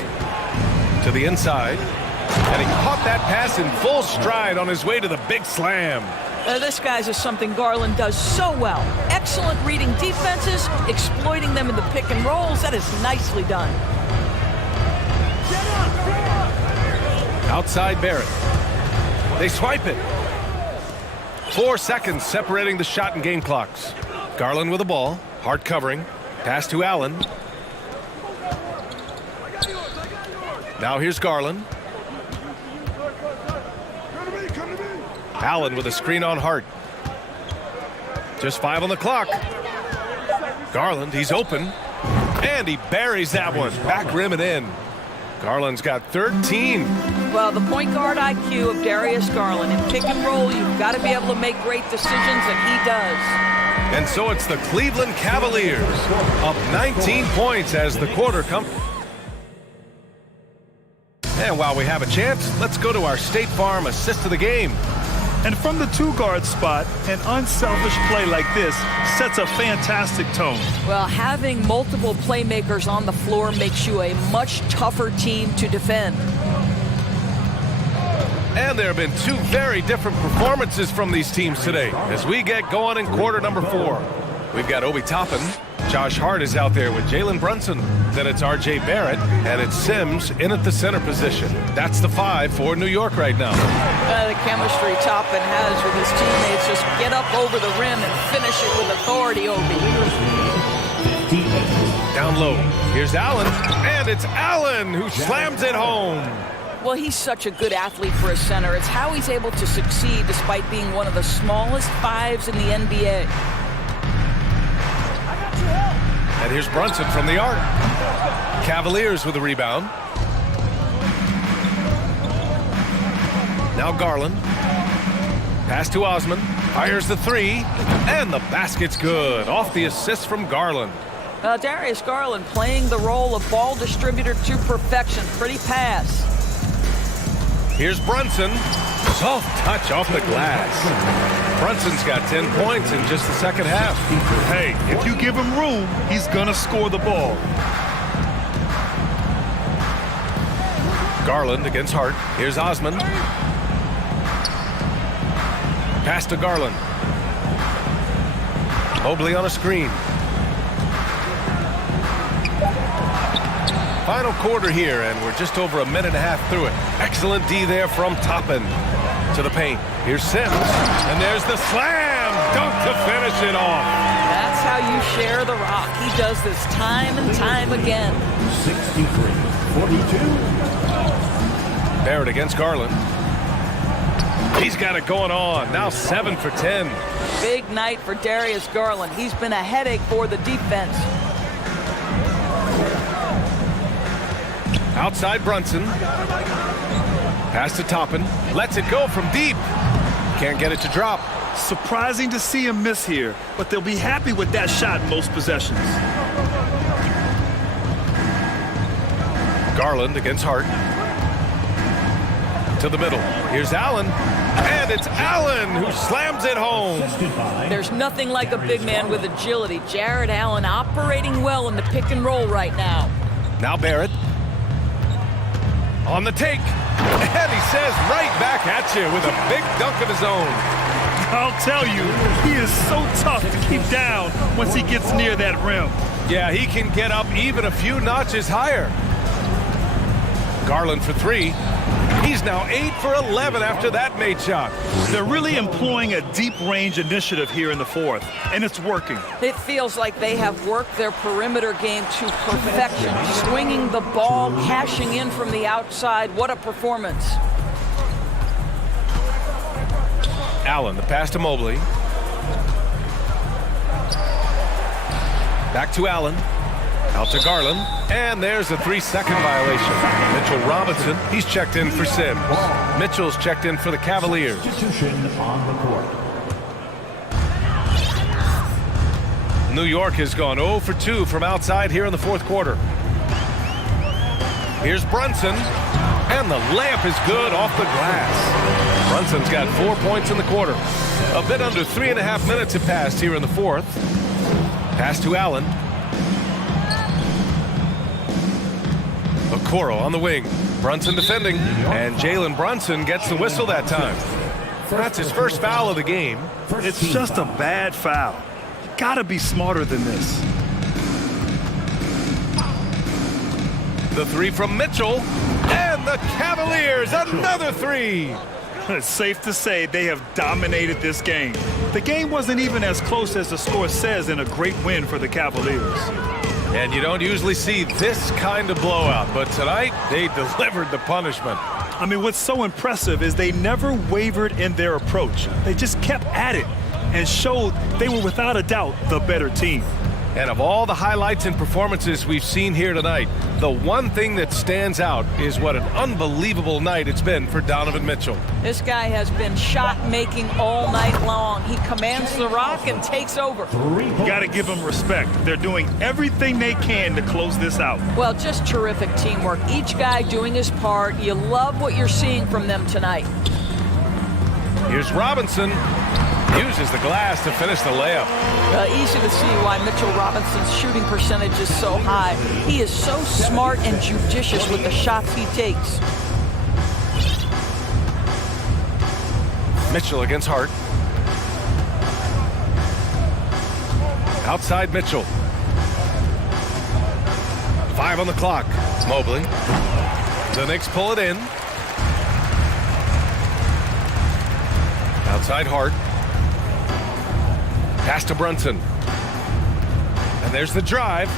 to the inside. And he caught that pass in full stride on his way to the big slam. This, guys, is something Garland does so well. Excellent reading defenses, exploiting them in the pick and rolls. That is nicely done. Outside Barrett. They swipe it. 4 seconds separating the shot and game clocks. Garland with the ball. Hart covering. Pass to Allen. Now here's Garland. Allen with a screen on Hart. Just 5 on the clock. Garland, he's open. And he buries that one. Back rim and in. Garland's got 13. Well, the point guard IQ of Darius Garland. In pick and roll, you've got to be able to make great decisions, and he does. And so it's the Cleveland Cavaliers up 19 points as the quarter comes. And while we have a chance, let's go to our State Farm assist of the game. And from the two-guard spot, an unselfish play like this sets a fantastic tone. Well, having multiple playmakers on the floor makes you a much tougher team to defend. And there have been two very different performances from these teams today as we get going in quarter number 4. We've got Obi Toppin. Josh Hart is out there with Jalen Brunson. Then it's R.J. Barrett, and it's Sims in at the center position. That's the 5 for New York right now. The chemistry Toppin has with his teammates. Just get up over the rim and finish it with authority, Obi. Down low. Here's Allen, and it's Allen who slams it home. Well, he's such a good athlete for a center. It's how he's able to succeed despite being one of the smallest 5s in the NBA. And here's Brunson from the arc. Cavaliers with the rebound. Now Garland. Pass to Osman. Fires the 3. And the basket's good. Off the assist from Garland. Darius Garland playing the role of ball distributor to perfection. Pretty pass. Here's Brunson. Soft touch off the glass. Brunson's got 10 points in just the second half. Hey, if you give him room, he's gonna score the ball. Garland against Hart. Here's Osman. Pass to Garland. Mobley on a screen. Final quarter here, and we're just over a minute and a half through it. Excellent D there from Toppin. To the paint. Here's Sims. And there's the slam dunk to finish it off. That's how you share the rock. He does this time and time again. 63-42. Barrett against Garland. He's got it going on. Now 7 for 10. Big night for Darius Garland. He's been a headache for the defense. Outside Brunson. Pass to Toppin. Lets it go from deep. Can't get it to drop. Surprising to see him miss here, but they'll be happy with that shot in most possessions. Garland against Hart. To the middle. Here's Allen. And it's Allen who slams it home. There's nothing like a big man with agility. Jared Allen operating well in the pick and roll right now. Now Barrett. On the take. And he says right back at you with a big dunk of his own. I'll tell you, he is so tough to keep down once he gets near that rim. Yeah, he can get up even a few notches higher. Garland for 3. He's now 8 for 11 after that made shot. They're really employing a deep range initiative here in the fourth, and it's working. It feels like they have worked their perimeter game to perfection. Swinging the ball, cashing in from the outside. What a performance. Allen, the pass to Mobley. Back to Allen. Out to Garland. And there's a 3-second violation. Mitchell Robinson, he's checked in for Sims. Mitchell's checked in for the Cavaliers. On the court. New York has gone 0 for 2 from outside here in the fourth quarter. Here's Brunson. And the layup is good off the glass. Brunson's got 4 points in the quarter. A bit under 3.5 minutes have passed here in the fourth. Pass to Allen. Okoro on the wing. Brunson defending. And Jalen Brunson gets the whistle that time. That's his first foul of the game. It's just a bad foul. Gotta be smarter than this. The 3 from Mitchell. And the Cavaliers, another 3. It's safe to say they have dominated this game. The game wasn't even as close as the score says in a great win for the Cavaliers. And you don't usually see this kind of blowout, but tonight they delivered the punishment. I mean, what's so impressive is they never wavered in their approach. They just kept at it and showed they were without a doubt the better team. And of all the highlights and performances we've seen here tonight, the one thing that stands out is what an unbelievable night it's been for Donovan Mitchell. This guy has been shot-making all night long. He commands the rock and takes over. You got to give them respect. They're doing everything they can to close this out. Well, just terrific teamwork. Each guy doing his part. You love what you're seeing from them tonight. Here's Robinson. Uses the glass to finish the layup. Easy to see why Mitchell Robinson's shooting percentage is so high. He is so smart and judicious with the shots he takes. Mitchell against Hart. Outside Mitchell. 5 on the clock. Mobley. The Knicks pull it in. Outside Hart. Pass to Brunson. And there's the drive.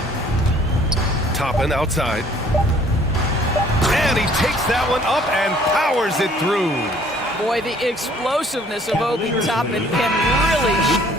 Toppin outside. And he takes that one up and powers it through. Boy, the explosiveness of Obi Toppin can really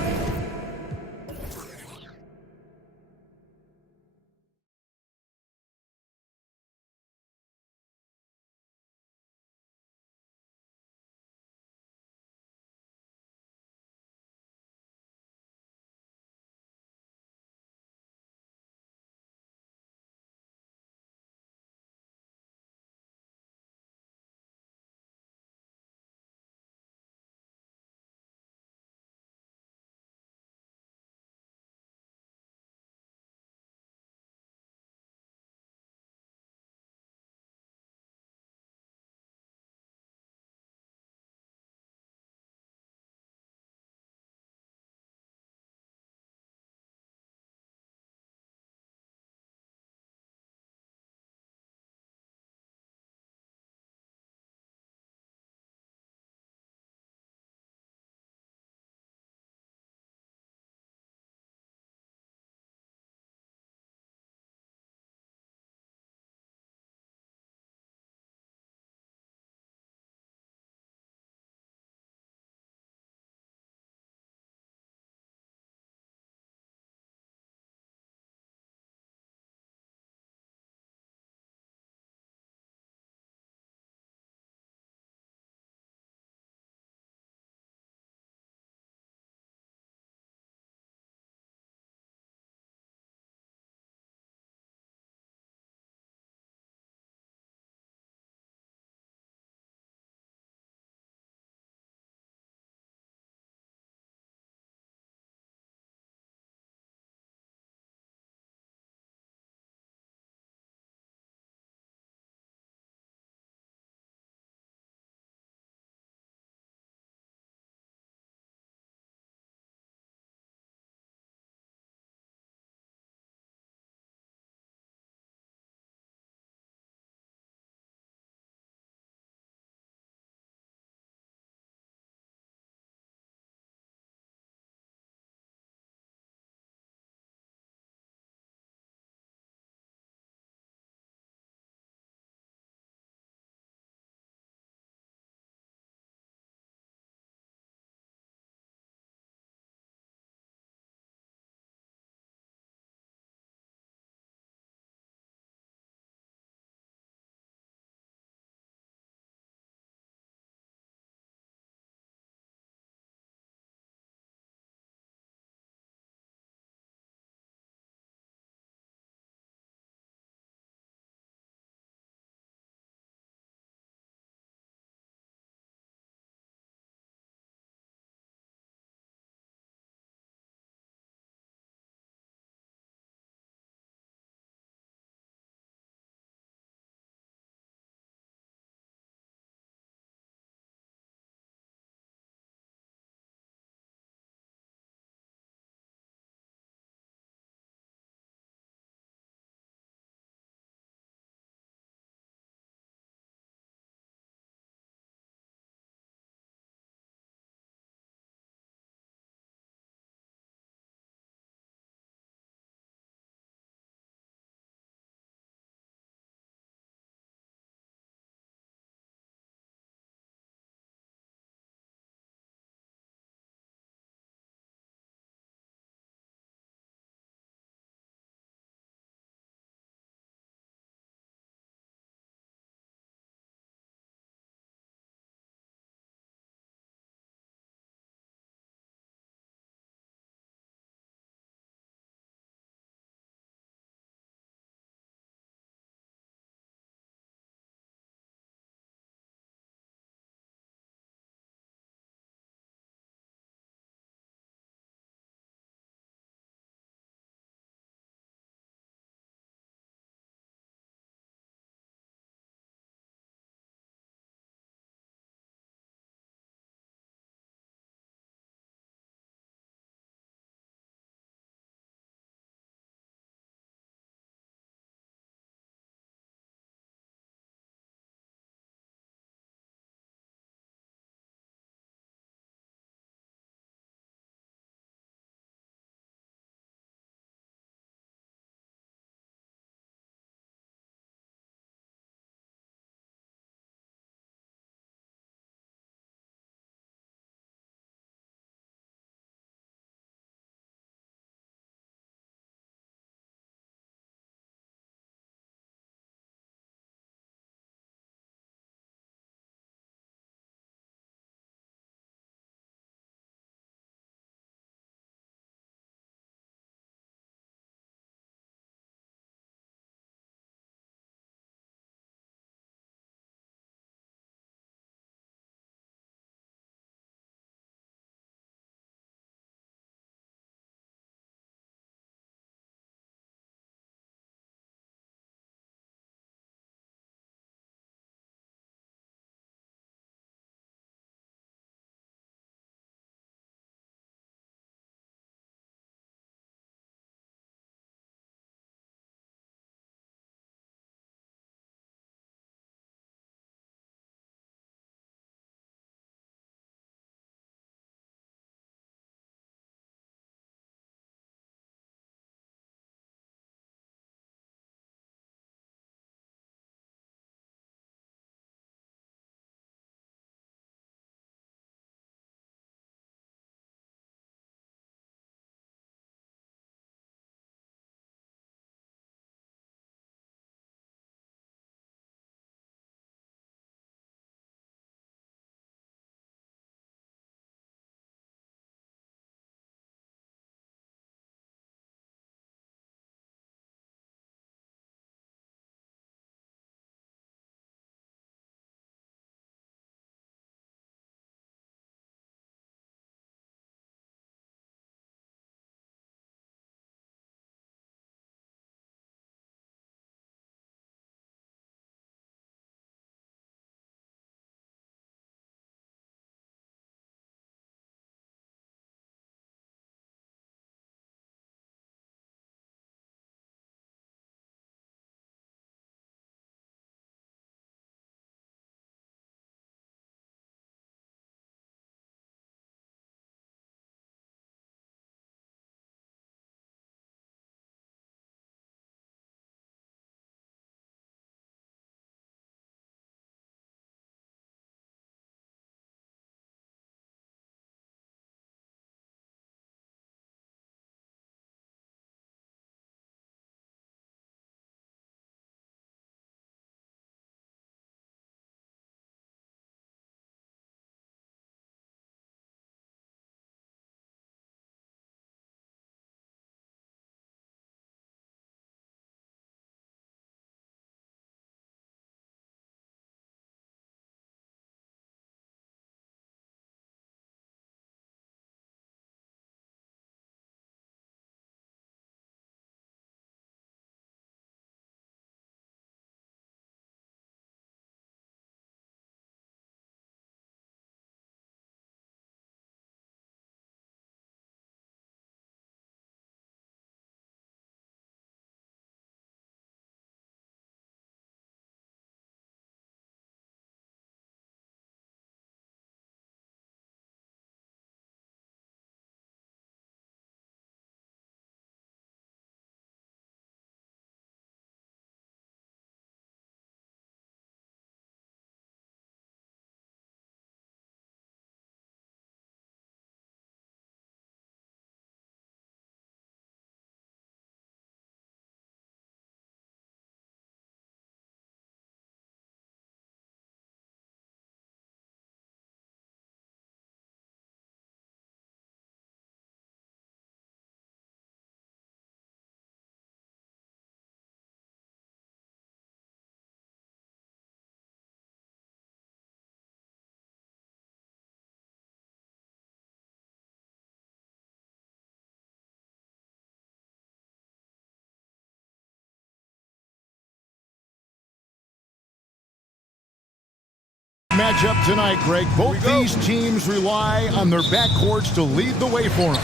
matchup tonight, Greg. Both these teams rely on their backcourts to lead the way for them.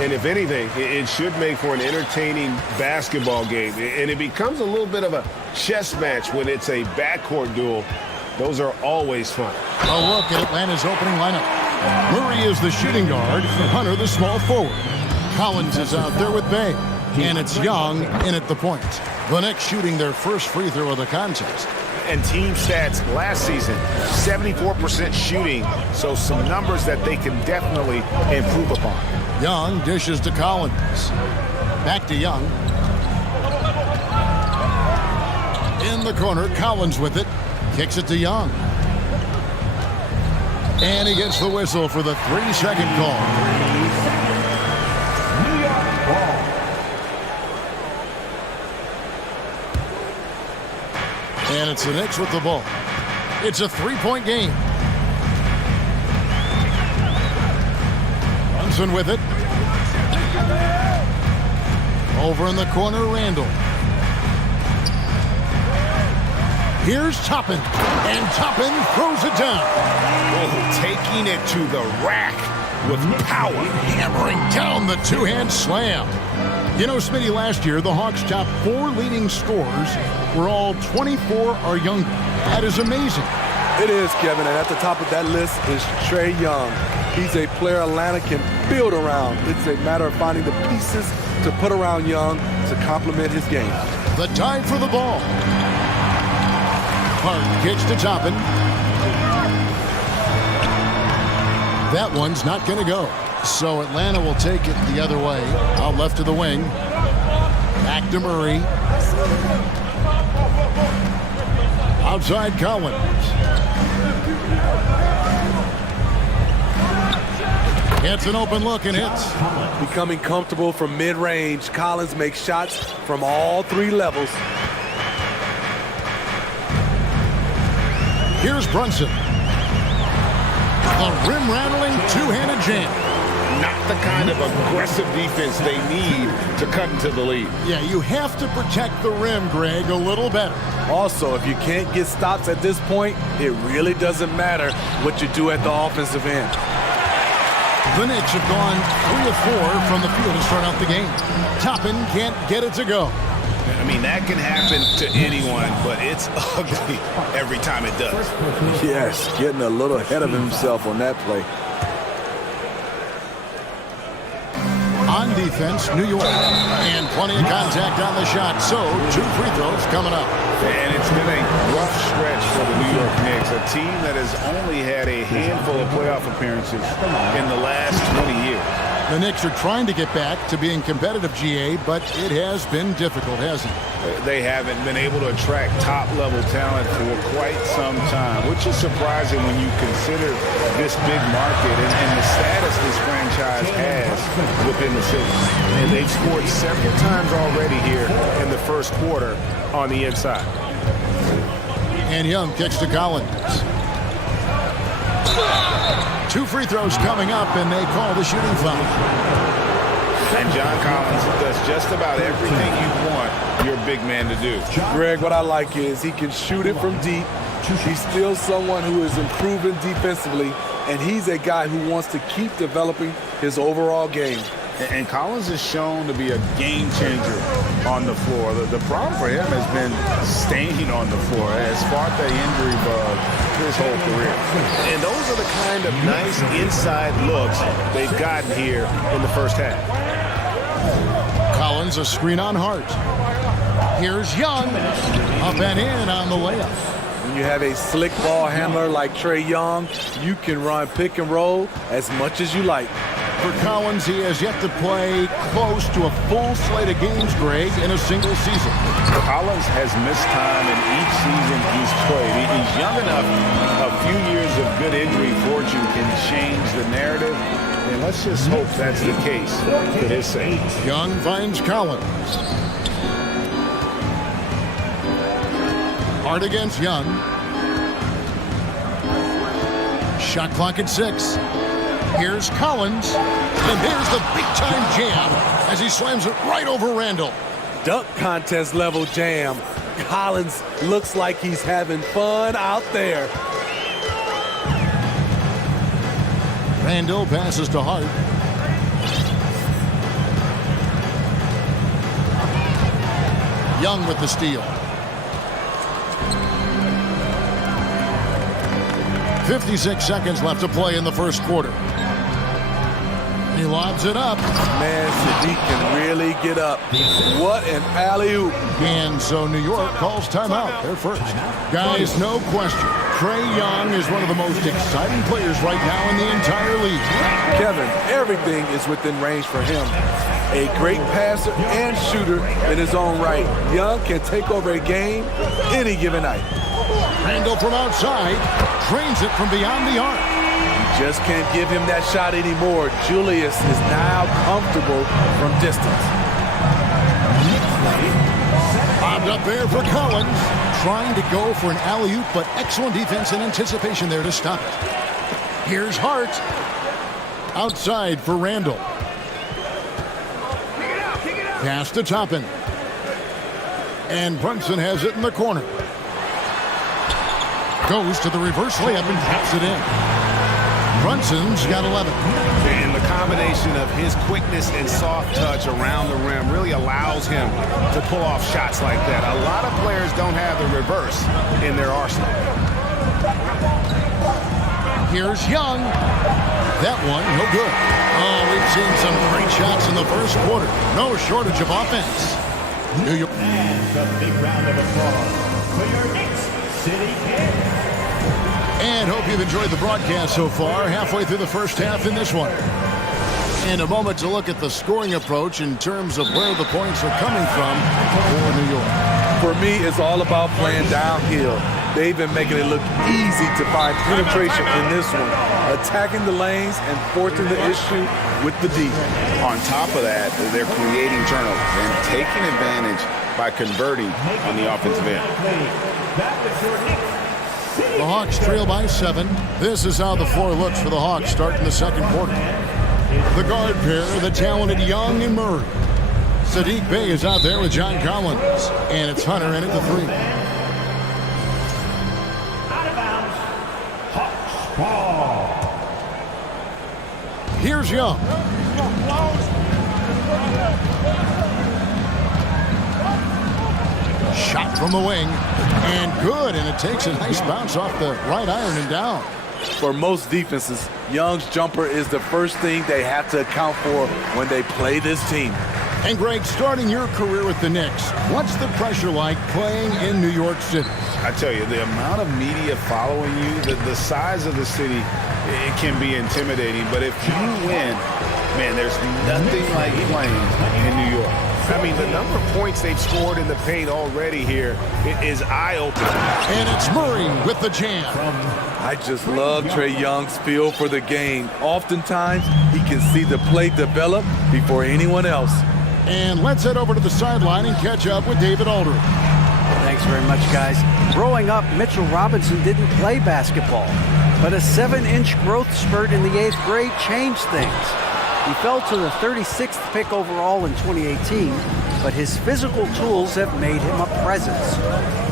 And if anything, it should make for an entertaining basketball game. And it becomes a little bit of a chess match when it's a backcourt duel. Those are always fun. A look at Atlanta's opening lineup. Murray is the shooting guard, Hunter the small forward. Collins is out there with Bay, and it's Young in at the point. The Knicks shooting their first free throw of the contest. And team stats last season, 74% shooting, so some numbers that they can definitely improve upon. Young dishes to Collins. Back to Young. In the corner, Collins with it. Kicks it to Young. And he gets the whistle for the 3-second call. New York ball. And it's the Knicks with the ball. It's a 3-point game. Brunson with it. Over in the corner, Randall. Here's Toppin, and Toppin throws it down. Oh, taking it to the rack with power. Hammering down the two-hand slam. You know, Smitty, last year, the Hawks' top 4 leading scorers were all 24 or younger. That is amazing. It is, Kevin, and at the top of that list is Trae Young. He's a player Atlanta can build around. It's a matter of finding the pieces to put around Young to complement his game. The dive for the ball. Hard kicks to Toppin. That one's not going to go. So Atlanta will take it the other way. Out left to the wing. Back to Murray. Outside Collins. Gets an open look and hits. Becoming comfortable from mid-range, Collins makes shots from all 3 levels. Here's Brunson. The rim-rattling two-handed jam. Not the kind of aggressive defense they need to cut into the lead. Yeah, you have to protect the rim, Greg, a little better. Also, if you can't get stops at this point, it really doesn't matter what you do at the offensive end. The Knicks have gone 3 of 4 from the field to start out the game. Toppin can't get it to go. I mean, that can happen to anyone, but it's ugly every time it does. Yes, getting a little ahead of himself on that play. On defense, New York. And plenty of contact on the shot. So, 2 free throws coming up. And it's been a rough stretch for the New York Knicks, a team that has only had a handful of playoff appearances in the last 20 years. The Knicks are trying to get back to being competitive, GA, but it has been difficult, hasn't it? They haven't been able to attract top-level talent for quite some time, which is surprising when you consider this big market and the status this franchise has within the city. And they've scored several times already here in the first quarter on the inside. And Young kicks to Collins. 2 free throws coming up, and they call the shooting foul. And John Collins does just about everything you want your big man to do. Greg, what I like is he can shoot it from deep. He's still someone who is improving defensively, and he's a guy who wants to keep developing his overall game. And Collins is shown to be a game changer on the floor. The problem for him has been staying on the floor. Has fought the injury bug his whole career. And those are the kind of nice inside looks they've gotten here in the first half. Collins, a screen on Hart. Here's Young. Up and in on the layup. When you have a slick ball handler like Trae Young, you can run pick and roll as much as you like. For Collins, he has yet to play close to a full slate of games, Greg, in a single season. Collins has missed time in each season he's played. He's young enough, a few years of good injury fortune can change the narrative. And let's just hope that's the case for his sake. Young finds Collins. Hard against Young. Shot clock at 6. Here's Collins, and there's the big-time jam as he slams it right over Randall. Dunk contest level jam. Collins looks like he's having fun out there. Randall passes to Hart. Young with the steal. 56 seconds left to play in the first quarter. He lobs it up. Man, Sadiq can really get up. What an alley-oop. And so New York calls timeout. They're first. Guys, no question. Trae Young is one of the most exciting players right now in the entire league. Kevin, everything is within range for him. A great passer and shooter in his own right. Young can take over a game any given night. Randall from outside drains it from beyond the arc. Just can't give him that shot anymore. Julius is now comfortable from distance. Bobbed up there for Collins. Trying to go for an alley-oop, but excellent defense and anticipation there to stop it. Here's Hart. Outside for Randall. Pass to Toppin. And Brunson has it in the corner. Goes to the reverse layup and taps it in. Brunson's got 11. And the combination of his quickness and soft touch around the rim really allows him to pull off shots like that. A lot of players don't have the reverse in their arsenal. Here's Young. That one, no good. Oh, we've seen some great shots in the first quarter. No shortage of offense. New York. And a big round of applause for your Knicks City Kings. And hope you've enjoyed the broadcast so far. Halfway through the first half in this one. In a moment to look at the scoring approach in terms of where the points are coming from for New York. For me, it's all about playing downhill. They've been making it look easy to find penetration in this one, attacking the lanes and forcing the issue with the D. On top of that, they're creating turnovers and taking advantage by converting on the offensive end. The Hawks trail by 7. This is how the floor looks for the Hawks starting the second quarter. The guard pair, the talented Young and Murray. Sadiq Bey is out there with John Collins, and it's Hunter in at the 3. Here's Young. Shot from the wing, and good, and it takes a nice bounce off the right iron and down. For most defenses, Young's jumper is the first thing they have to account for when they play this team. And Greg, starting your career with the Knicks, what's the pressure like playing in New York City? I tell you, the amount of media following you, the size of the city, it can be intimidating. But if you win, man, there's nothing like playing in New York. I mean, the number of points they've scored in the paint already here is eye-opening. And it's Murray with the jam. I just love Trae Young's feel for the game. Oftentimes, he can see the play develop before anyone else. And let's head over to the sideline and catch up with David Aldridge. Thanks very much, guys. Growing up, Mitchell Robinson didn't play basketball, but a 7-inch growth spurt in the 8th grade changed things. He fell to the 36th pick overall in 2018, but his physical tools have made him a presence.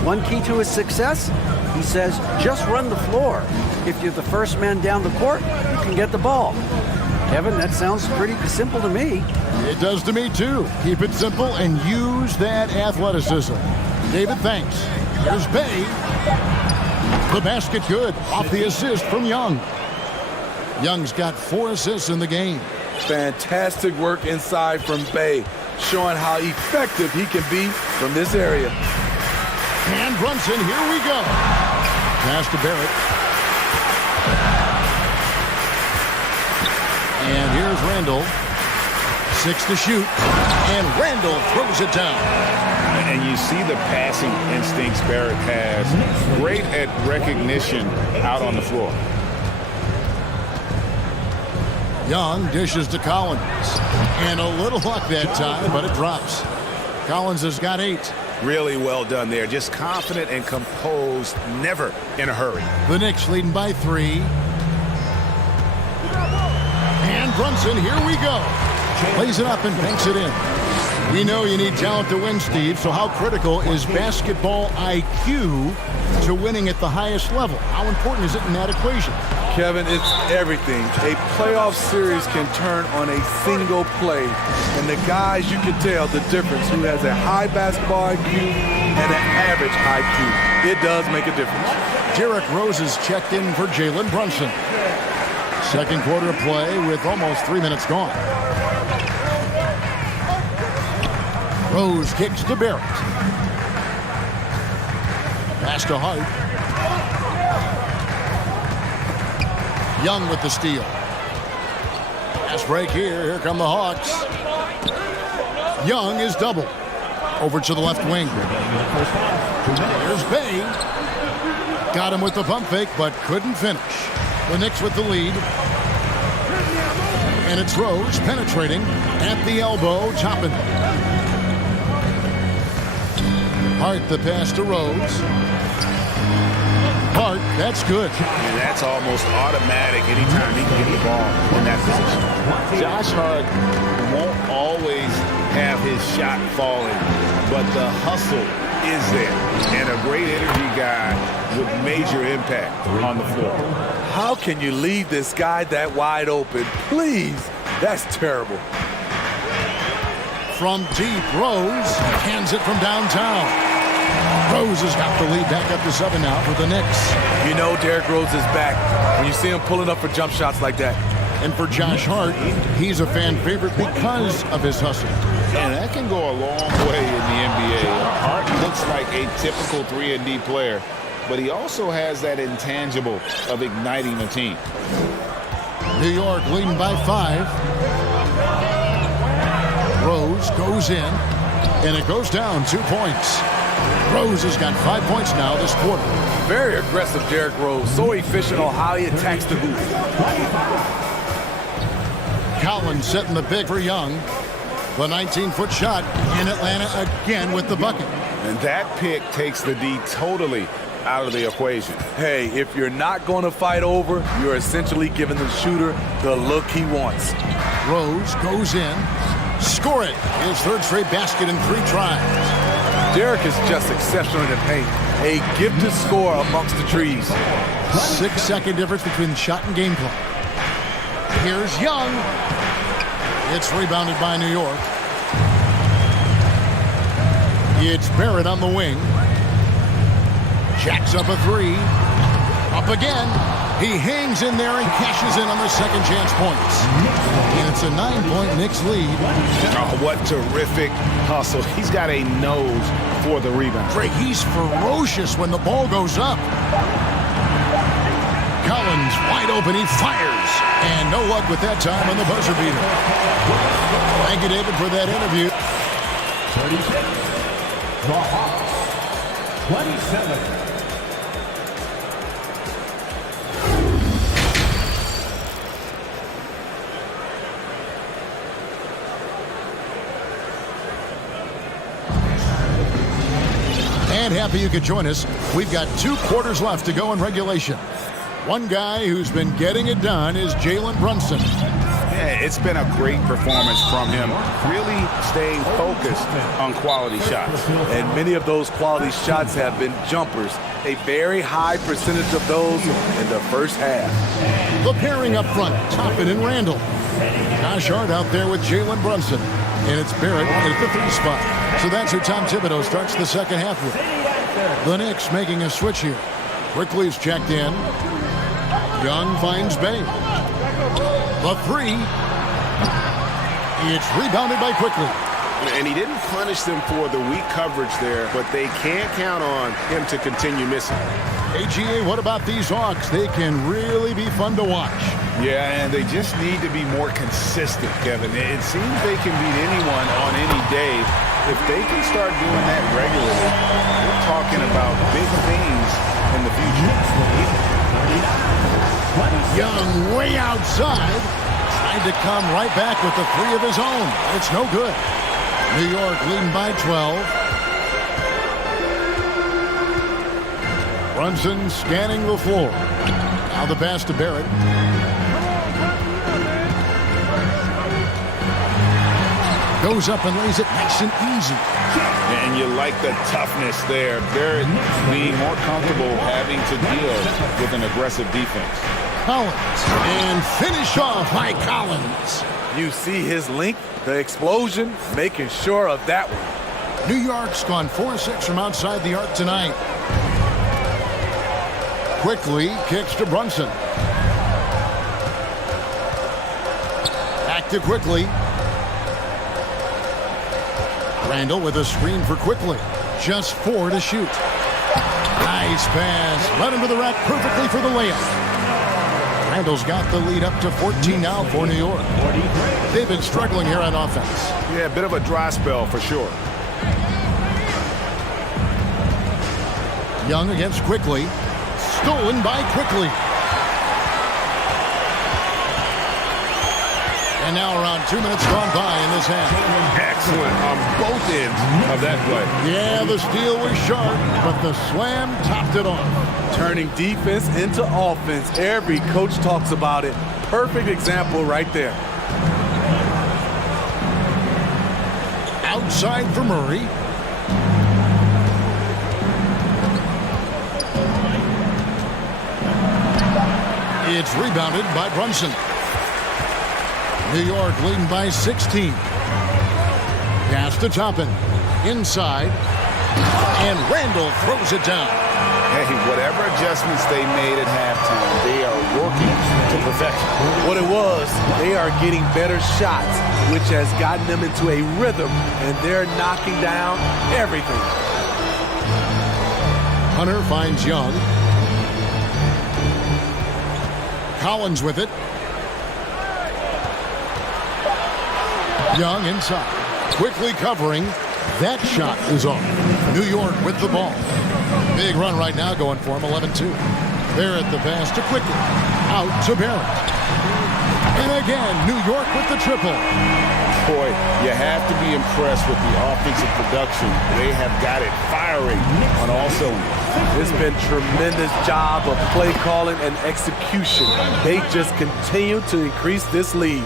One key to his success? He says, just run the floor. If you're the first man down the court, you can get the ball. Kevin, that sounds pretty simple to me. It does to me, too. Keep it simple and use that athleticism. David, thanks. Here's Bey. The basket good off the assist from Young. Young's got 4 assists in the game. Fantastic work inside from Bey, showing how effective he can be from this area. And Brunson, here we go. Pass to Barrett. And here's Randall. 6 to shoot. And Randall throws it down. And you see the passing instincts Barrett has. Great at recognition out on the floor. Young dishes to Collins. And a little luck that time, but it drops. Collins has got 8. Really well done there. Just confident and composed, never in a hurry. The Knicks leading by 3. And Brunson, here we go. Plays it up and banks it in. We know you need talent to win, Steve, so how critical is basketball IQ to winning at the highest level? How important is it in that equation? Kevin, it's everything. A playoff series can turn on a single play. And the guys, you can tell the difference who has a high basketball IQ and an average IQ. It does make a difference. Derrick Rose is checked in for Jalen Brunson. Second quarter of play with almost 3 minutes gone. Rose kicks to Barrett. Pass to Hart. Young with the steal. Pass break here. Here come the Hawks. Young is doubled. Over to the left wing. Here's Bay. Got him with the pump fake, but couldn't finish. The Knicks with the lead. And it's Rose penetrating at the elbow. Toppin. Hart the pass to Rose. Hart, that's good. And that's almost automatic anytime he can get the ball in that position. Josh Hart won't always have his shot falling, but the hustle is there. And a great energy guy with major impact on the floor. How can you leave this guy that wide open? Please, that's terrible. From deep, Rose hands it from downtown. Rose has got the lead back up to 7 now for the Knicks. You know Derrick Rose is back when you see him pulling up for jump shots like that. And for Josh Hart, he's a fan favorite because of his hustle. And that can go a long way in the NBA. Hart looks like a typical 3-and-D player, but he also has that intangible of igniting the team. New York leading by 5. Rose goes in, and it goes down 2 points. Rose has got 5 points now this quarter. Very aggressive Derrick Rose. So efficient on how he attacks the hoop. Collins setting the big for Young. The 19-foot shot in Atlanta again with the bucket. And that pick takes the D totally out of the equation. Hey, if you're not going to fight over, you're essentially giving the shooter the look he wants. Rose goes in. Score it. His third straight basket in 3 tries. Derrick is just exceptional in the paint. A gifted scorer amongst the trees. 6-second difference between shot and game clock. Here's Young. It's rebounded by New York. It's Barrett on the wing. Jacks up a 3. Up again. He hangs in there and cashes in on the second chance points. And it's a 9-point Knicks lead. Oh, what terrific hustle. He's got a nose for the rebound. Drake, he's ferocious when the ball goes up. Collins wide open, he fires. And no luck with that time on the buzzer beater. Thank you, David, for that interview. 36. The Hawks. 27. And happy you could join us. We've got 2 quarters left to go in regulation. One guy who's been getting it done is Jalen Brunson. Yeah, it's been a great performance from him, really staying focused on quality shots. And many of those quality shots have been jumpers. A very high percentage of those in the first half. The pairing up front, Toppin and Randall. Josh Hart out there with Jalen Brunson. And it's Barrett at the 3 spot. So that's who Tom Thibodeau starts the second half with. The Knicks making a switch here. Quickly is checked in. Young finds Bay. The 3. It's rebounded by Quickly. And he didn't punish them for the weak coverage there, but they can't count on him to continue missing. AGA, what about these Hawks? They can really be fun to watch. Yeah, and they just need to be more consistent, Kevin. It seems they can beat anyone on any day. If they can start doing that regularly, we're talking about big things in the future. Young way outside. Tried to come right back with the 3 of his own. It's no good. New York leading by 12. Brunson scanning the floor. Now the pass to Barrett. Goes up and lays it nice and easy. And you like the toughness there. Barrett being more comfortable having to deal with an aggressive defense. Collins. And finish off by Collins. You see his length, the explosion, making sure of that one. New York's gone 4-6 from outside the arc tonight. Quickly kicks to Brunson. Back to Quickly. Randall with a screen for Quickly. Just 4 to shoot. Nice pass. Led him to the rack perfectly for the layup. Randall's got the lead up to 14 now for New York. They've been struggling here on offense. Yeah, a bit of a dry spell for sure. Young against Quickly. Stolen by Quickly. And now around 2 minutes gone by in this half. Excellent on both ends of that play. Yeah, the steal was sharp, but the slam topped it off. Turning defense into offense. Every coach talks about it. Perfect example right there. Outside for Murray. It's rebounded by Brunson. New York leading by 16. Pass to Toppin. Inside. And Randall throws it down. Hey, whatever adjustments they made at halftime, they are working to perfection. What it was, they are getting better shots, which has gotten them into a rhythm, and they're knocking down everything. Hunter finds Young. Collins with it. Young inside. Quickly covering. That shot is off. New York with the ball. Big run right now going for him, 11-2. Barrett the pass to Quickly. Out to Barrett. And again, New York with the triple. Boy, you have to be impressed with the offensive production. They have got it firing on all cylinders. It's been tremendous job of play calling and execution. They just continue to increase this lead.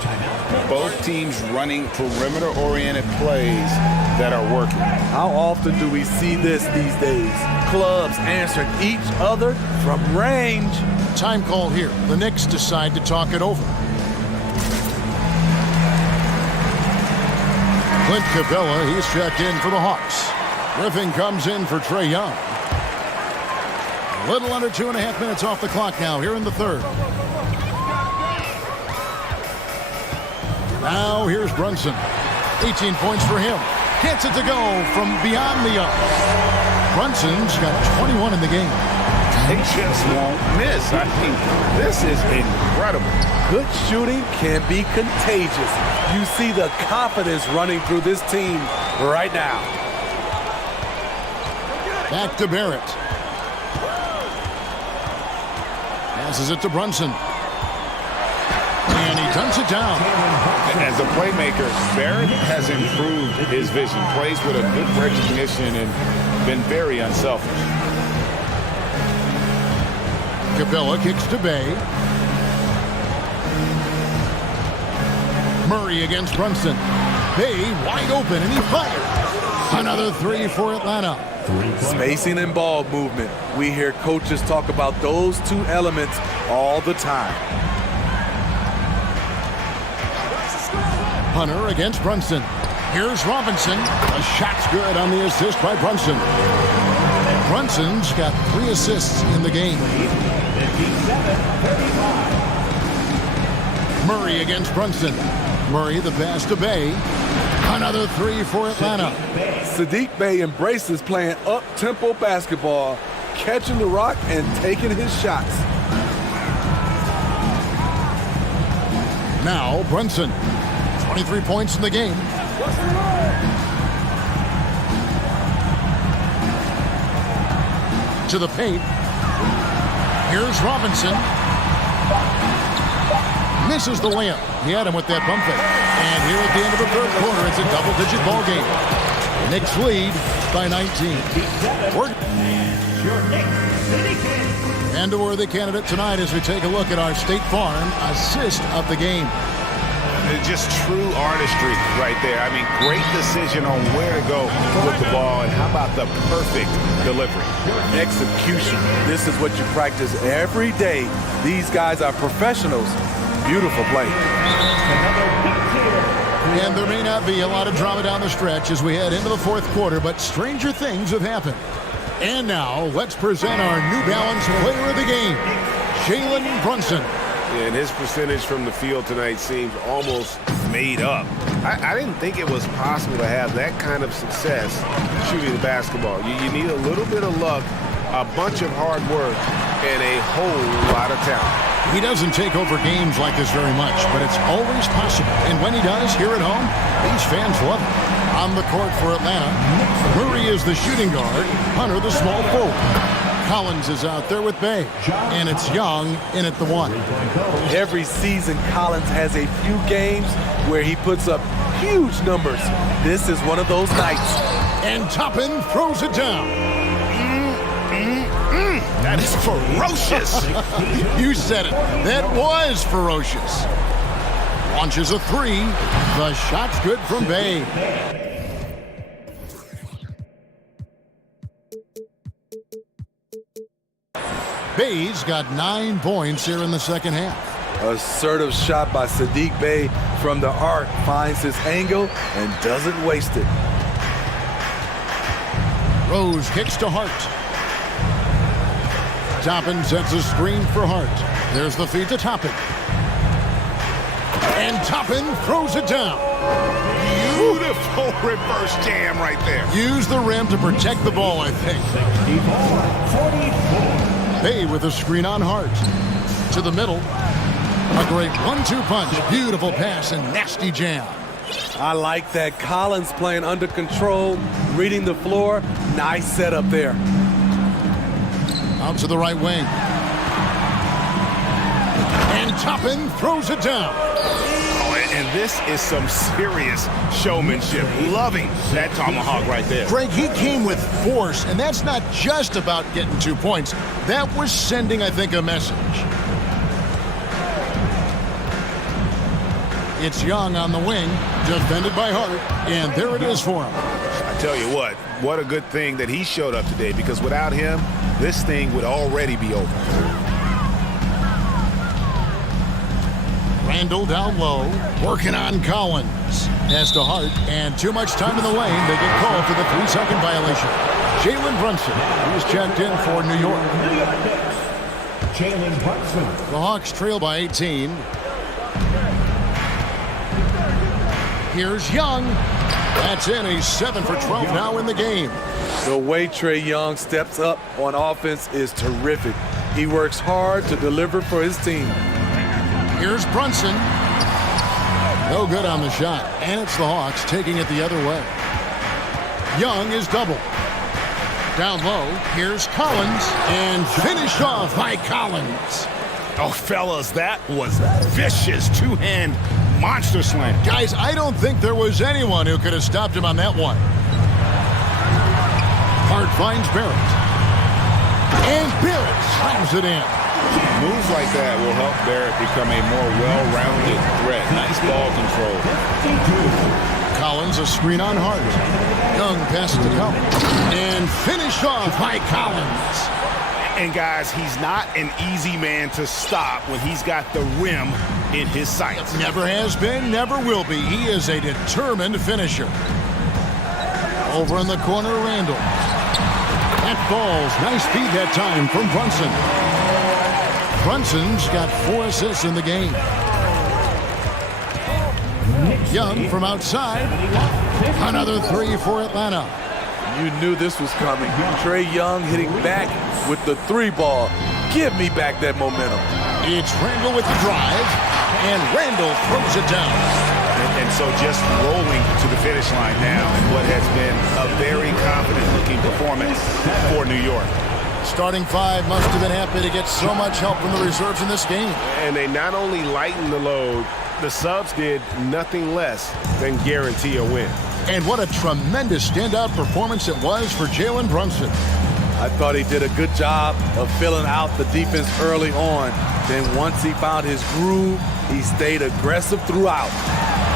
Both teams running perimeter-oriented plays that are working. How often do we see this these days? Clubs answering each other from range. Time call here. The Knicks decide to talk it over. Clint Capella, he's checked in for the Hawks. Griffin comes in for Trae Young. A little under 2.5 minutes off the clock now here in the third. Now here's Brunson. 18 points for him. Gets it to go from beyond the arc. Brunson's got 21 in the game. They just won't miss. I mean, this is incredible. Good shooting can be contagious. You see the confidence running through this team right now. Back to Barrett. Passes it to Brunson. And he dunks it down. As a playmaker, Barrett has improved his vision. Plays with a good recognition and been very unselfish. Capella kicks to Bay. Murray against Brunson. Bay wide open and he fires. Another three for Atlanta. Spacing and ball movement. We hear coaches talk about those two elements all the time. Hunter against Brunson. Here's Robinson. A shot's good on the assist by Brunson. Brunson's got 3 assists in the game. Murray against Brunson. Murray the pass to Bay. Another 3 for Atlanta. Saddiq Bey embraces playing up-tempo basketball, catching the rock and taking his shots. Now Brunson. 23 points in the game. To the paint. Here's Robinson. Misses the layup. He had him with that pump fake. And here at the end of the third quarter, it's a double-digit ball game. Knicks lead by 19. And a worthy candidate tonight as we take a look at our State Farm assist of the game. Just true artistry right there. I mean, great decision on where to go with the ball, and how about the perfect delivery? Execution. This is what you practice every day. These guys are professionals. Beautiful play. And there may not be a lot of drama down the stretch as we head into the fourth quarter, but stranger things have happened. And now, let's present our New Balance player of the game, Jalen Brunson. And his percentage from the field tonight seems almost made up. I didn't think it was possible to have that kind of success shooting the basketball. You need a little bit of luck, a bunch of hard work, and a whole lot of talent. He doesn't take over games like this very much, but it's always possible. And when he does, here at home, these fans love it. On the court for Atlanta, Murray is the shooting guard, Hunter the small forward. Collins is out there with Bay, and it's Young in at the one. Every season, Collins has a few games where he puts up huge numbers. This is one of those nights. And Toppin throws it down. That is ferocious. You said it. That was ferocious. Launches a three. The shot's good from Bay. Bay's got 9 points here in the second half. Assertive shot by Sadiq Bey from the arc, finds his angle and doesn't waste it. Rose kicks to Hart. Toppin sets a screen for Hart. There's the feed to Toppin. And Toppin throws it down. Beautiful reverse jam right there. Use the rim to protect the ball, I think. 44. Bay with a screen on Hart. To the middle. A great 1-2 punch. Beautiful pass and nasty jam. I like that. Collins playing under control, reading the floor. Nice setup there. Out to the right wing. And Toppin throws it down. And this is some serious showmanship. Loving that tomahawk right there. Greg, he came with force, and that's not just about getting 2 points. That was sending, I think, a message. It's Young on the wing, defended by Hart, and there it is for him. I tell you what a good thing that he showed up today, because without him, this thing would already be over. Randall down low, working on Collins. As to Hart, and too much time in the lane, they get called for the 3-second violation. Jalen Brunson, who's checked in for New York. Jalen Brunson. The Hawks trail by 18. Here's Young. That's in. He's 7 for 12 now in the game. The way Trae Young steps up on offense is terrific. He works hard to deliver for his team. Here's Brunson. No good on the shot. And it's the Hawks taking it the other way. Young is double. Down low, here's Collins. And finished off by Collins. Oh, fellas, that was vicious two-hand monster slam. Guys, I don't think there was anyone who could have stopped him on that one. Hart finds Barrett. And Barrett slams it in. Moves like that will help Barrett become a more well-rounded threat. Nice ball control. Collins, a screen on Hart. Young passes to Collins. And finished off by Collins. And guys, he's not an easy man to stop when he's got the rim in his sights. Never has been, never will be. He is a determined finisher. Over in the corner, Randall. That falls. Nice feed that time from Brunson. Brunson's got 4 assists in the game. Young from outside. Another 3 for Atlanta. You knew this was coming. Trae Young hitting back with the 3 ball. Give me back that momentum. It's Randall with the drive, and Randall throws it down. And so just rolling to the finish line now in what has been a very confident-looking performance for New York. Starting 5 must have been happy to get so much help from the reserves in this game. And they not only lightened the load, the subs did nothing less than guarantee a win. And what a tremendous standout performance it was for Jalen Brunson. I thought he did a good job of filling out the defense early on. Then once he found his groove, he stayed aggressive throughout.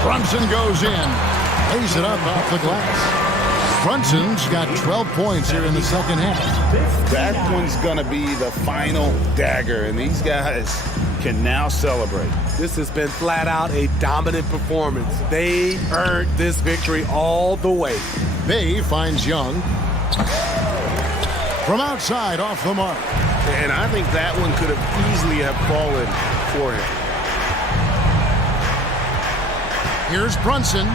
Brunson goes in, lays it up off the glass. Brunson's got 12 points here in the second half. That one's going to be the final dagger, and these guys can now celebrate. This has been flat out a dominant performance. They earned this victory all the way. Bay finds Young. From outside, off the mark. And I think that one could have easily have fallen for him. Here's Brunson.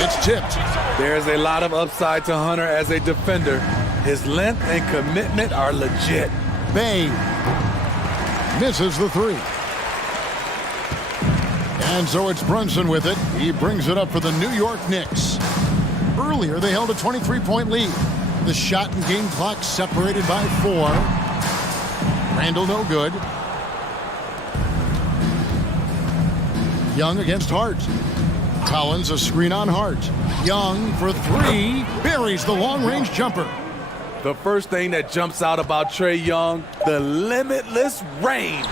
It's tipped. There's a lot of upside to Hunter as a defender. His length and commitment are legit. Bay misses the three. And so it's Brunson with it. He brings it up for the New York Knicks. Earlier, they held a 23-point lead. The shot and game clock separated by 4. Randall no good. Young against Hart. Collins a screen on Hart. Young for 3. Buries the long-range jumper. The first thing that jumps out about Trae Young, the limitless range.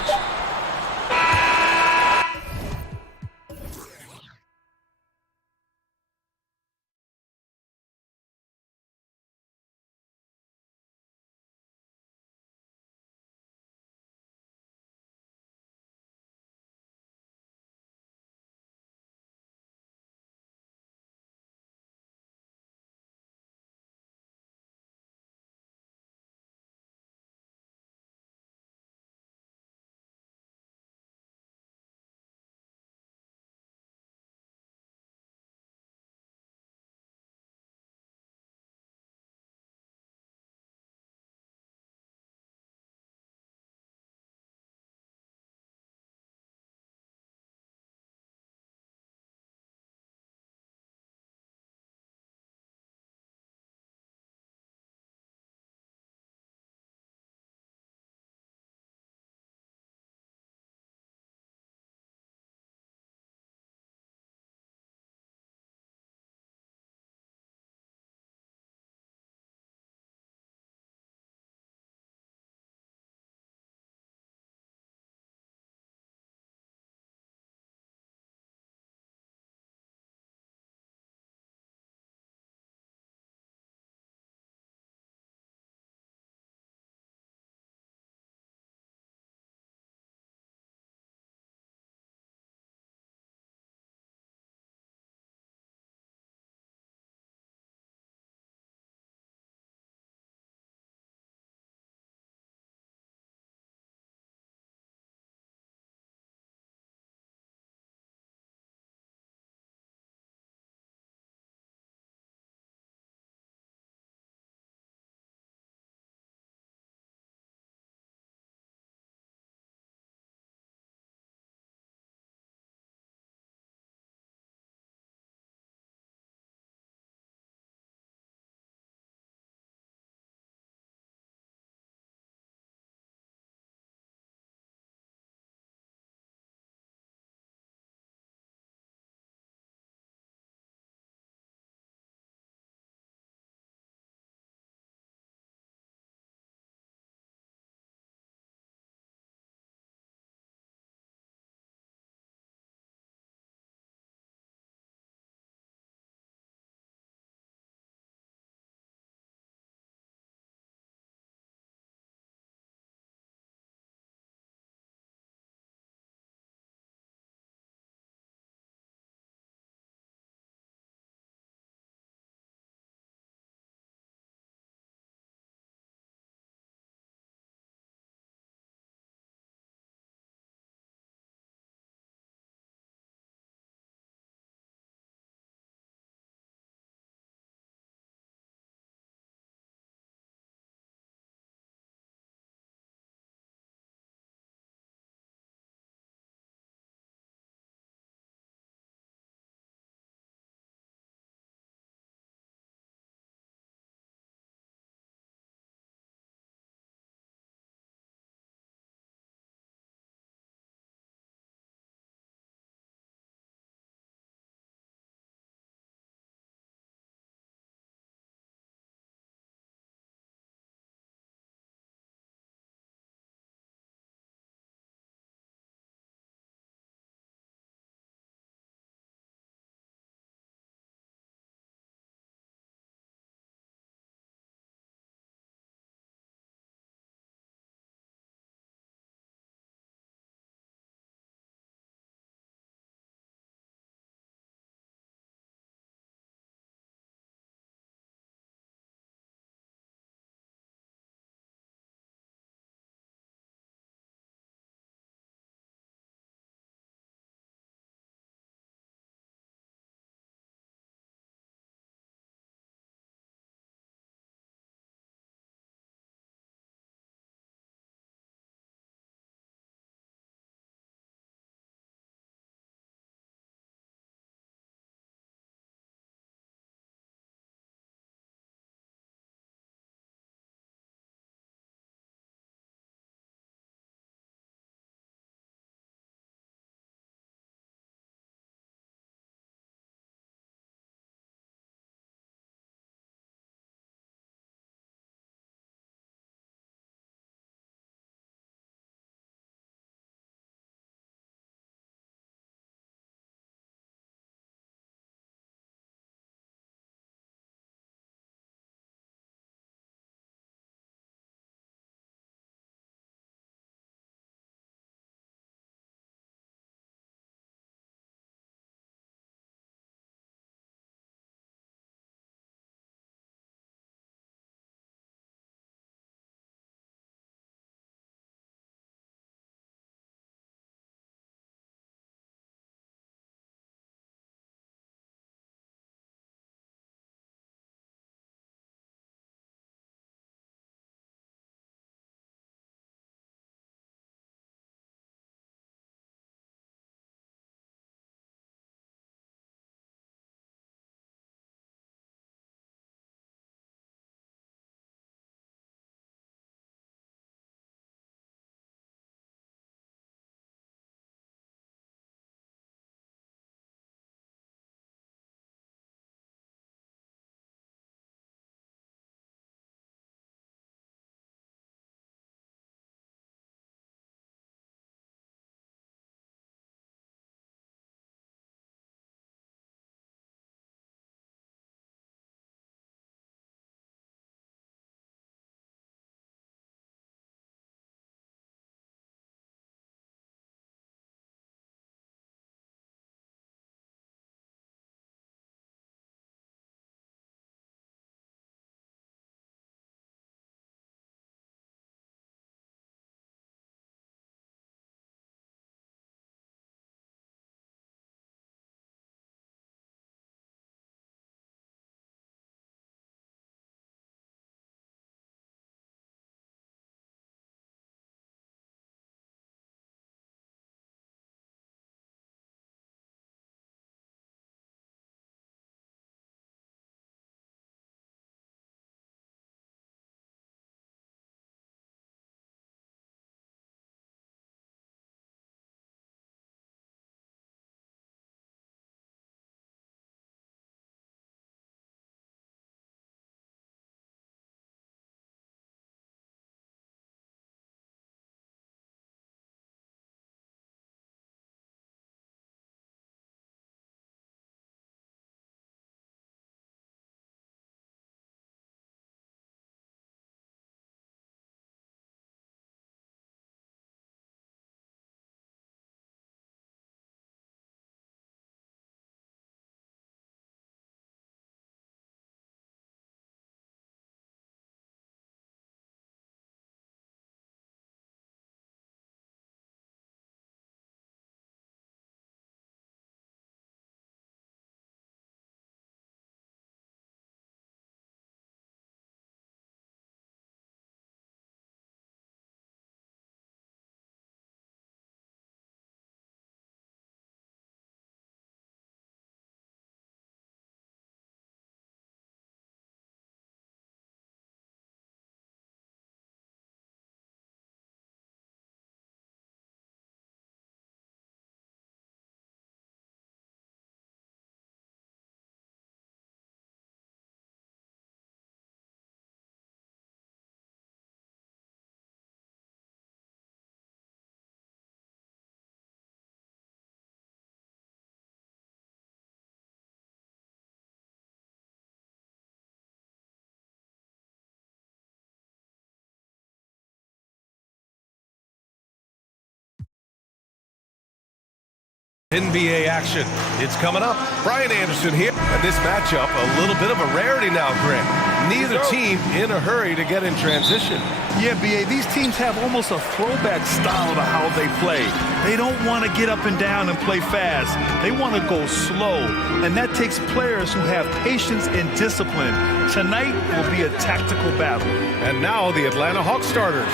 NBA action. It's coming up. Brian Anderson here. And this matchup, a little bit of a rarity now, Greg. Neither team in a hurry to get in transition. Yeah, B.A., these teams have almost a throwback style to how they play. They don't want to get up and down and play fast. They want to go slow, and that takes players who have patience and discipline. Tonight will be a tactical battle. And now the Atlanta Hawks starters.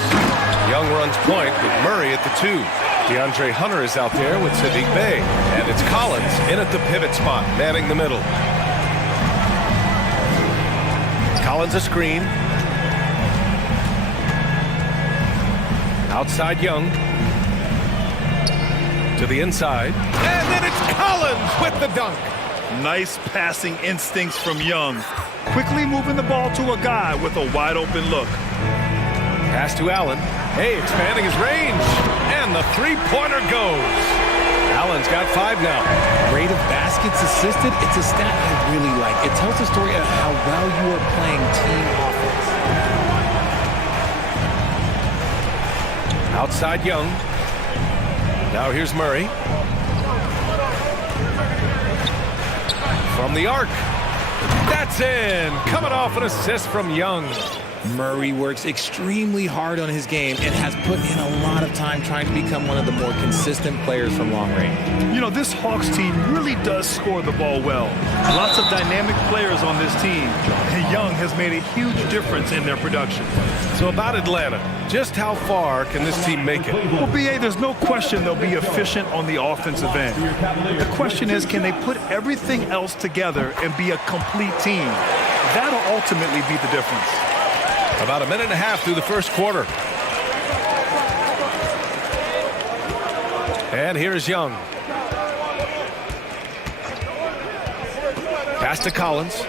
Young runs point with Murray at the 2. DeAndre Hunter is out there with Sadiq Bey. And it's Collins in at the pivot spot, manning the middle. Collins a screen. Outside Young. To the inside. And then it's Collins with the dunk. Nice passing instincts from Young. Quickly moving the ball to a guy with a wide open look. Pass to Allen. Hey, expanding his range. And the three-pointer goes. Allen's got 5 now. Rate of baskets assisted, it's a stat I really like. It tells the story of how well you are playing team offense. Outside Young. Now here's Murray. From the arc. That's in. Coming off an assist from Young. Murray works extremely hard on his game and has put in a lot of time trying to become one of the more consistent players from long range. You know, this Hawks team really does score the ball well. Lots of dynamic players on this team. And Young has made a huge difference in their production. So about Atlanta, just how far can this team make it? Well, B.A., there's no question they'll be efficient on the offensive end. The question is, can they put everything else together and be a complete team? That'll ultimately be the difference. About a minute and a half through the first quarter. And here's Young. Pass to Collins.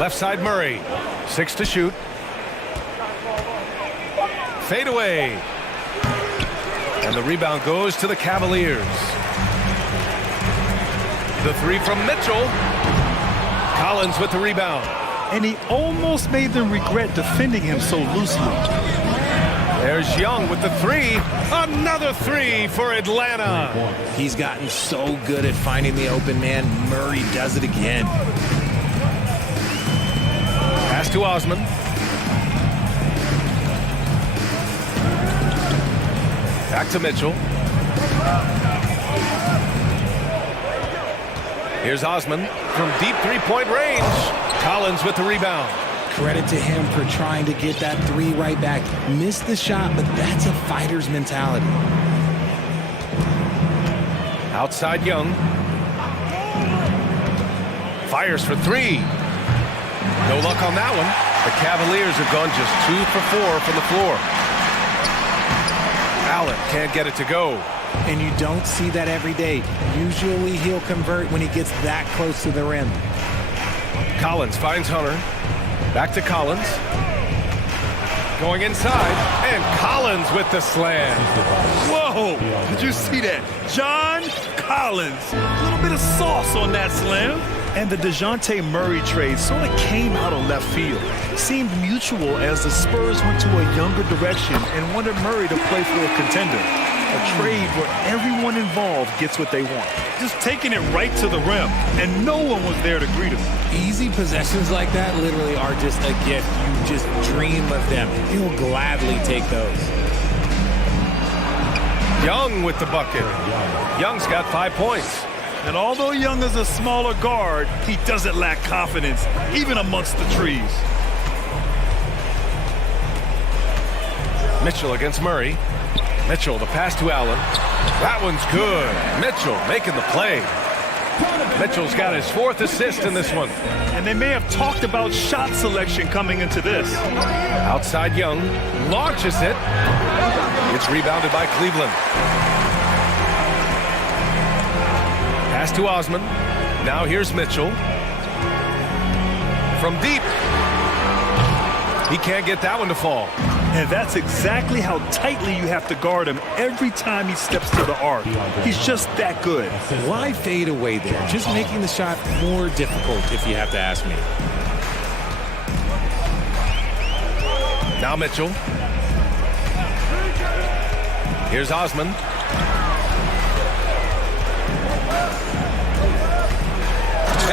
Left side Murray. 6 to shoot. Fade away. And the rebound goes to the Cavaliers. The 3 from Mitchell. Collins with the rebound. And he almost made them regret defending him so loosely. There's Young with the 3. Another 3 for Atlanta. He's gotten so good at finding the open man. Murray does it again. Pass to Osman. Back to Mitchell. Here's Osman from deep three-point range. Collins with the rebound. Credit to him for trying to get that 3 right back. Missed the shot, but that's a fighter's mentality. Outside Young. Fires for 3. No luck on that one. The Cavaliers have gone just 2 for 4 from the floor. Allen can't get it to go. And you don't see that every day. Usually he'll convert when he gets that close to the rim. Collins finds Hunter. Back to Collins. Going inside. And Collins with the slam. Whoa! Did you see that? John Collins. A little bit of sauce on that slam. And the DeJounte Murray trade sort of came out of left field. Seemed mutual as the Spurs went to a younger direction and wanted Murray to play for a contender. A trade where everyone involved gets what they want. Just taking it right to the rim, and no one was there to greet him. Easy possessions like that literally are just a gift. You just dream of them. He'll gladly take those. Young with the bucket. Young's got 5 points. And although Young is a smaller guard, he doesn't lack confidence, even amongst the trees. Mitchell against Murray. Mitchell, the pass to Allen. That one's good. Mitchell making the play. Mitchell's got his 4th assist in this one. And they may have talked about shot selection coming into this. Outside Young. Launches it. It's rebounded by Cleveland. Pass to Osman. Now here's Mitchell. From deep. He can't get that one to fall. And that's exactly how tightly you have to guard him every time he steps to the arc. He's just that good. Why fade away there? Just making the shot more difficult, if you have to ask me. Now Mitchell. Here's Osman.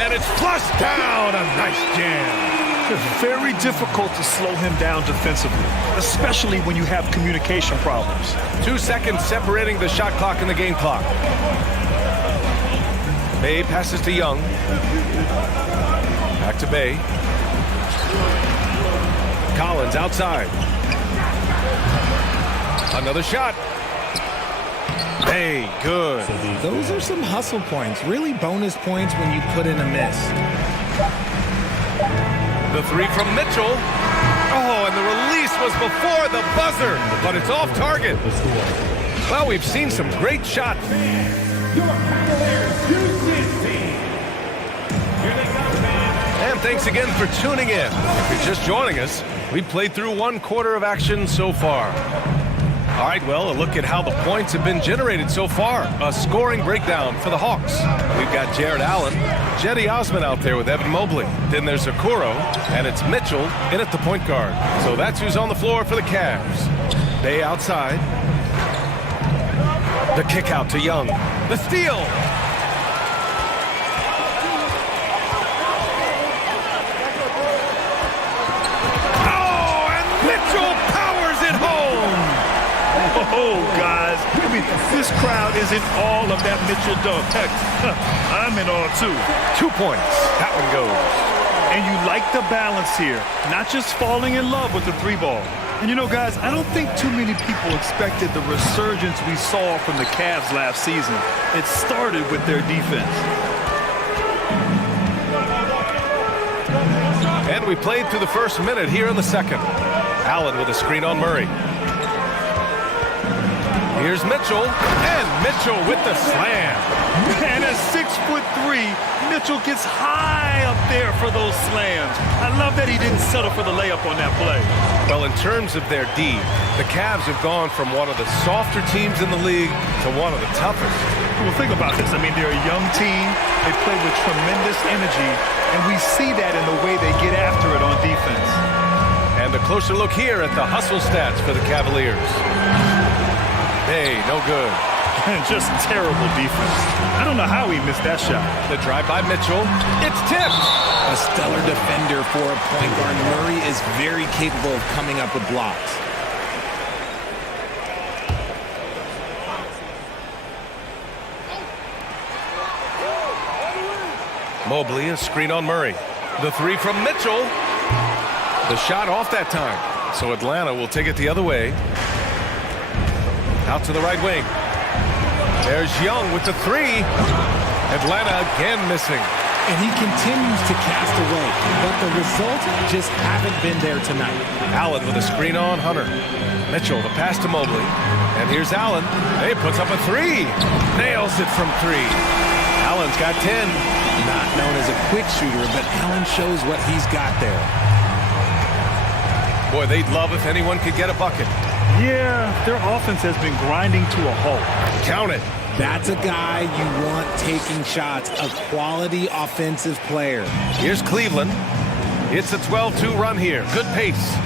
And it's flushed down. A nice jam. It's very difficult to slow him down defensively, especially when you have communication problems. 2 seconds separating the shot clock and the game clock. Bay passes to Young. Back to Bay. Collins outside. Another shot. Bay, good. Those are some hustle points, really bonus points when you put in a miss. The three from Mitchell. Oh, and the release was before the buzzer, but it's off target. Well, we've seen some great shots. And thanks again for tuning in. If you're just joining us, we've played through 1/4 of action so far. All right, well, a look at how the points have been generated so far. A scoring breakdown for the Hawks. We've got Jared Allen, Jetty Osman out there with Evan Mobley. Then there's Okoro, and it's Mitchell in at the point guard. So that's who's on the floor for the Cavs. Bay outside. The kick out to Young. The steal. Oh, and Mitchell powers it home. Oh, guys, I mean, this crowd is in all of that Mitchell dunk. Heck, I'm in all too. 2 points. That one goes. And you like the balance here, not just falling in love with the three ball. And you know, guys, I don't think too many people expected the resurgence we saw from the Cavs last season. It started with their defense. And we played through the first minute here in the second. Allen with a screen on Murray. Here's Mitchell, and Mitchell with the slam. And at 6'3", Mitchell gets high up there for those slams. I love that he didn't settle for the layup on that play. Well, in terms of their D, the Cavs have gone from one of the softer teams in the league to one of the toughest. Well, think about this. I mean, they're a young team. They play with tremendous energy, and we see that in the way they get after it on defense. And a closer look here at the hustle stats for the Cavaliers. Hey, no good. Just terrible defense. I don't know how he missed that shot. The drive by Mitchell. It's tipped. A stellar defender for a point guard. Murray is very capable of coming up with blocks. Mobley, a screen on Murray. The three from Mitchell. The shot off that time. So Atlanta will take it the other way. Out to the right wing. There's Young with the three. Atlanta again missing. And he continues to cast away, but the results just haven't been there tonight. Allen with a screen on Hunter. Mitchell, the pass to Mobley. And here's Allen. He puts up a three. Nails it from three. Allen's got 10. Not known as a quick shooter, but Allen shows what he's got there. Boy, they'd love if anyone could get a bucket. Yeah, their offense has been grinding to a halt. Count it. That's a guy you want taking shots, a quality offensive player. Here's Cleveland. It's a 12-2 run here. Good pace.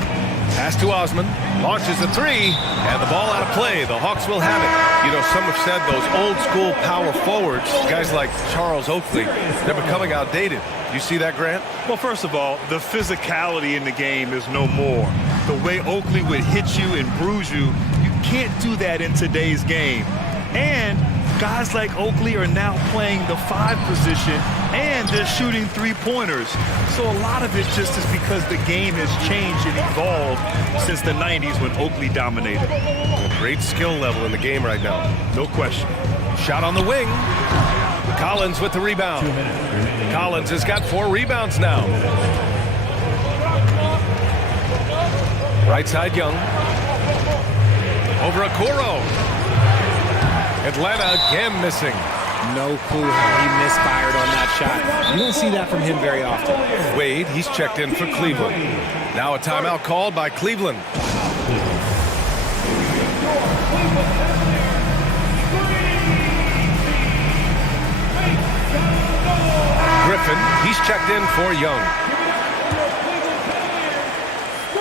Pass to Osman. Launches a three, and the ball out of play. The Hawks will have it. You know, some have said those old-school power forwards, guys like Charles Oakley, they're becoming outdated. You see that, Grant? Well, first of all, the physicality in the game is no more. The way Oakley would hit you and bruise you, you can't do that in today's game. And guys like Oakley are now playing the 5 position, and they're shooting three-pointers. So a lot of it just is because the game has changed and evolved since the 90s when Oakley dominated. Great skill level in the game right now. No question. Shot on the wing. Collins with the rebound. Collins has got 4 rebounds now. Right side, Young. Over Okoro. Atlanta again missing. No clue how he misfired on that shot. You don't see that from him very often. Wade, he's checked in for Cleveland. Now a timeout called by Cleveland. Griffin, he's checked in for Young.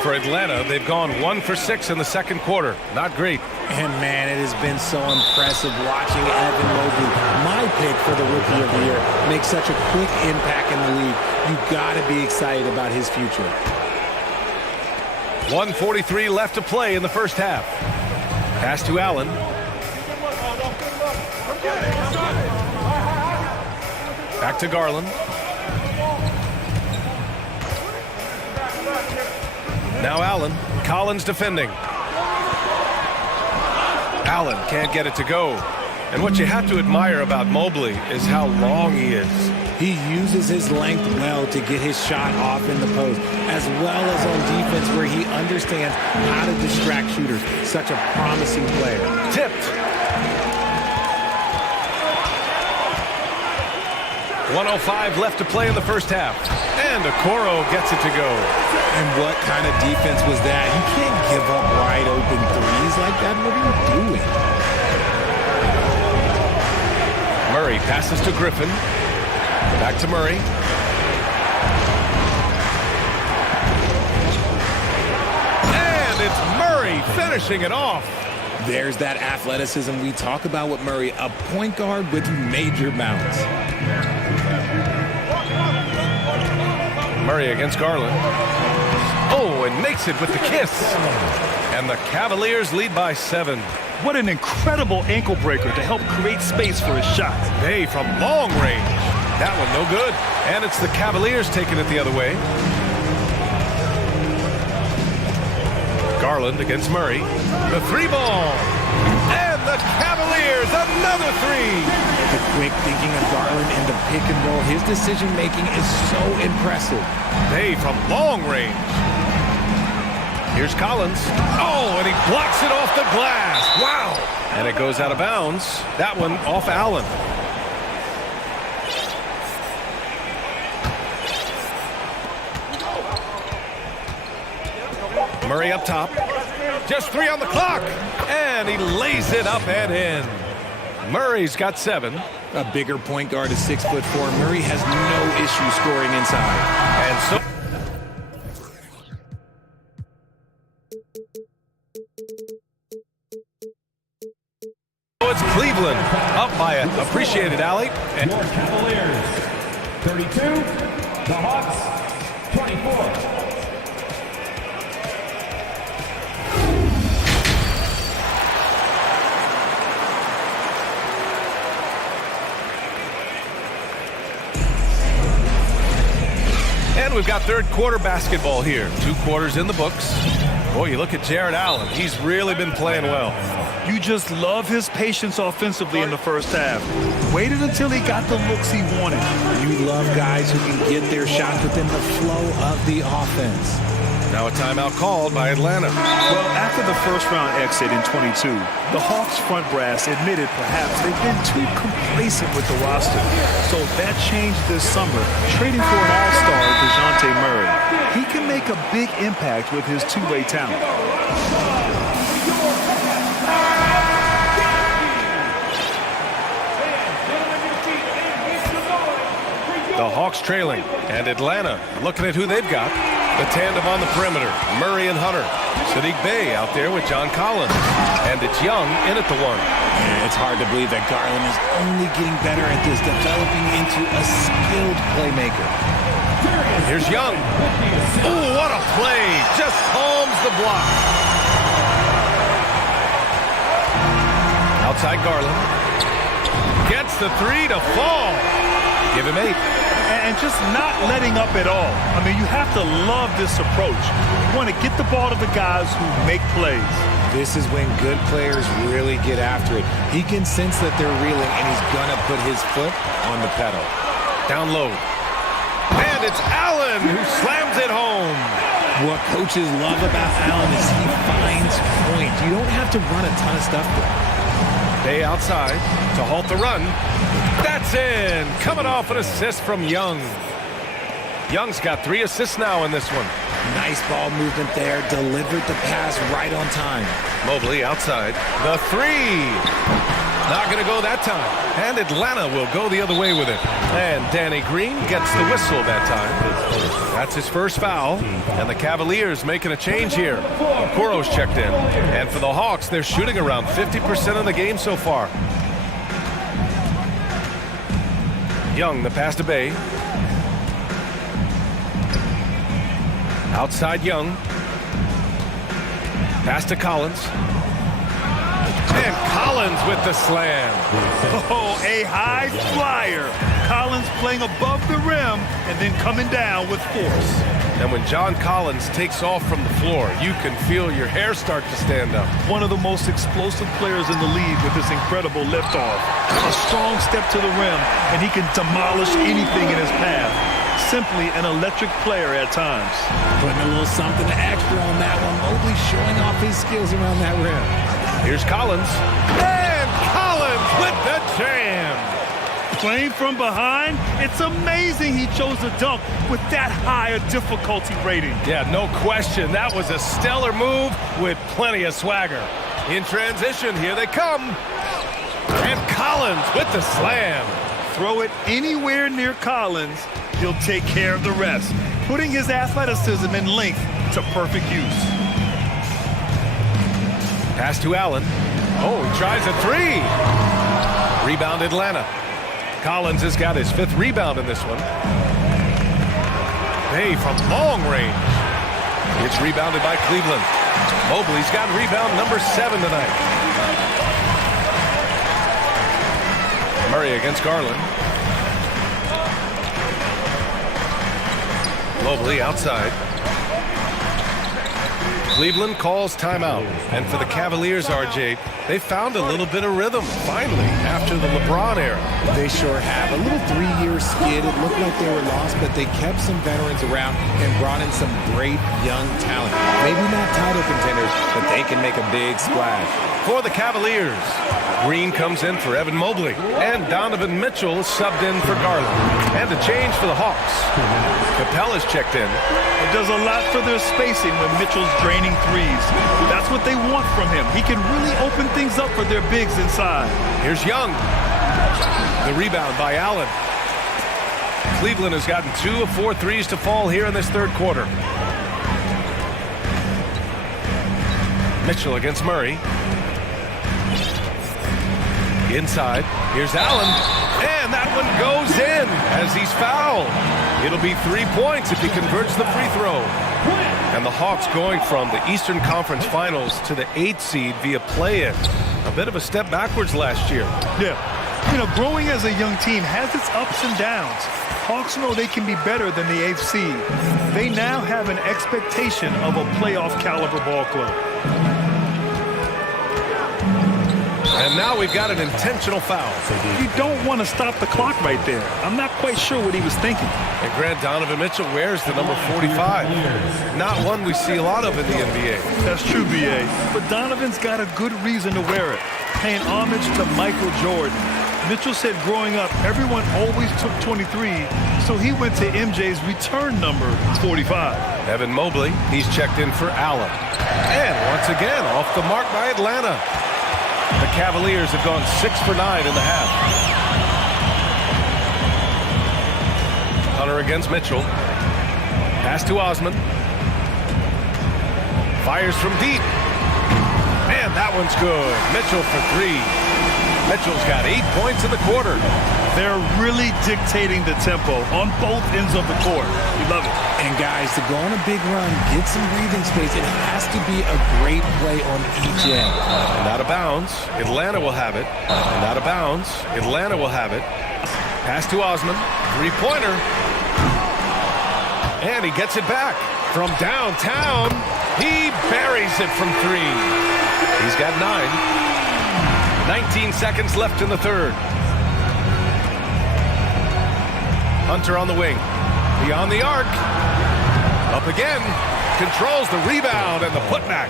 for Atlanta. They've gone 1 for 6 in the second quarter. Not great. And, man, it has been so impressive watching Evan Mobley, my pick for the Rookie of the Year, make such a quick impact in the league. You've got to be excited about his future. 1:43 left to play in the first half. Pass to Allen. Back to Garland. Now Allen. Collins defending. Allen can't get it to go. And what you have to admire about Mobley is how long he is. He uses his length well to get his shot off in the post, as well as on defense where he understands how to distract shooters. Such a promising player. Tipped. 1:05 left to play in the first half. And Okoro gets it to go. And what kind of defense was that? You can't give up wide open threes like that. What are you doing? Murray passes to Griffin. Back to Murray. And it's Murray finishing it off. There's that athleticism we talk about with Murray, a point guard with major bounce. Murray against Garland. Oh, and makes it with the kiss. And the Cavaliers lead by 7. What an incredible ankle breaker to help create space for his shot. Bay from long range. That one no good. And it's the Cavaliers taking it the other way. Garland against Murray. The 3-ball. And the Cavaliers, another 3. The quick thinking of Garland in the pick and roll. His decision making is so impressive. Bay from long range. Here's Collins. Oh, and he blocks it off the glass. Wow. And it goes out of bounds. That one off Allen. Murray up top. Just 3 on the clock. And he lays it up and in. Murray's got 7. A bigger point guard is 6'4". Murray has no issue scoring inside. And so it's Cleveland up by it. Appreciated, Allie. And Cavaliers 32, the Hawks 24. And we've got third quarter basketball here. 2 quarters in the books. Boy, you look at Jared Allen. He's really been playing well. You just love his patience offensively in the first half. Waited until he got the looks he wanted. You love guys who can get their shots within the flow of the offense. Now a timeout called by Atlanta. Well, after the first round exit in 22, the Hawks front brass admitted perhaps they've been too complacent with the roster. So that changed this summer, trading for an all-star, DeJounte Murray. He can make a big impact with his two-way talent. The Hawks trailing, and Atlanta looking at who they've got. The tandem on the perimeter, Murray and Hunter. Sadiq Bey out there with John Collins. And it's Young in at the 1. Yeah, it's hard to believe that Garland is only getting better at this, developing into a skilled playmaker. Here's Young. Ooh, what a play. Just palms the block. Outside Garland. Gets the 3 to fall. Give him 8. And just not letting up at all. I mean, you have to love this approach. You want to get the ball to the guys who make plays. This is when good players really get after it. He can sense that they're reeling, and he's going to put his foot on the pedal. Down low. And it's Allen who slams it home. What coaches love about Allen is he finds points. You don't have to run a ton of stuff for him. Bay outside to halt the run. That's in. Coming off an assist from Young. Young's got 3 assists now in this one. Nice ball movement there. Delivered the pass right on time. Mobley outside. The 3. Not going to go that time. And Atlanta will go the other way with it. And Danny Green gets the whistle that time. That's his first foul, and the Cavaliers making a change here. Kuro's checked in, and for the Hawks, they're shooting around 50% of the game so far. Young, the pass to Bay. Outside Young. Pass to Collins. And Collins with the slam. Oh, a high flyer. Collins playing above the rim and then coming down with force. And when John Collins takes off from the floor, you can feel your hair start to stand up. One of the most explosive players in the league with this incredible liftoff. A strong step to the rim, and he can demolish anything in his path. Simply an electric player at times. Putting a little something extra on that one. Mobley showing off his skills around that rim. Here's Collins. And Collins with the jam. Playing from behind, it's amazing he chose to dunk with that high a difficulty rating. Yeah, no question. That was a stellar move with plenty of swagger. In transition, here they come. And Collins with the slam. Throw it anywhere near Collins, he'll take care of the rest, putting his athleticism and length to perfect use. Pass to Allen. Oh, he tries a three. Rebound Atlanta. Collins has got his 5th rebound in this one. Bay from long range. It's rebounded by Cleveland. Mobley's got rebound number 7 tonight. Murray against Garland. Mobley outside. Cleveland calls timeout. And for the Cavaliers, RJ, they found a little bit of rhythm, finally, after the LeBron era. They sure have. A little 3-year skid. It looked like they were lost, but they kept some veterans around and brought in some great young talent. Maybe not title contenders, but they can make a big splash. For the Cavaliers, Green comes in for Evan Mobley, and Donovan Mitchell subbed in for Garland. And a change for the Hawks. Capella's checked in. It does a lot for their spacing when Mitchell's draining threes. That's what they want from him. He can really open things up for their bigs inside. Here's Young. The rebound by Allen. Cleveland has gotten 2 of 4 threes to fall here in this 3rd quarter. Mitchell against Murray. Inside, here's Allen, and that one goes in as he's fouled. It'll be 3 points if he converts the free throw. And the Hawks going from the Eastern Conference Finals to the 8th seed via play-in. A bit of a step backwards last year. Yeah, you know, growing as a young team has its ups and downs. Hawks know they can be better than the 8th seed. They now have an expectation of a playoff caliber ball club. And now we've got an intentional foul. You don't want to stop the clock right there. I'm not quite sure what he was thinking. And Grant, Donovan Mitchell wears the number 45. Not one we see a lot of in the NBA. That's true, B.A. But Donovan's got a good reason to wear it, paying homage to Michael Jordan. Mitchell said growing up, everyone always took 23, so he went to MJ's return number, 45. Evan Mobley, he's checked in for Allen. And once again, off the mark by Atlanta. The Cavaliers have gone 6 for 9 in the half. Hunter against Mitchell. Pass to Osman. Fires from deep. And that one's good. Mitchell for 3. Mitchell's got 8 points in the quarter. They're really dictating the tempo on both ends of the court. We love it. And guys, to go on a big run, get some breathing space, it has to be a great play on each end. And out of bounds, Atlanta will have it. And out of bounds, Atlanta will have it. Pass to Osman, 3-pointer. And he gets it back from downtown. He buries it from 3. He's got 9. 19 seconds left in the 3rd. Hunter on the wing. Beyond the arc. Up again. Controls the rebound and the putback.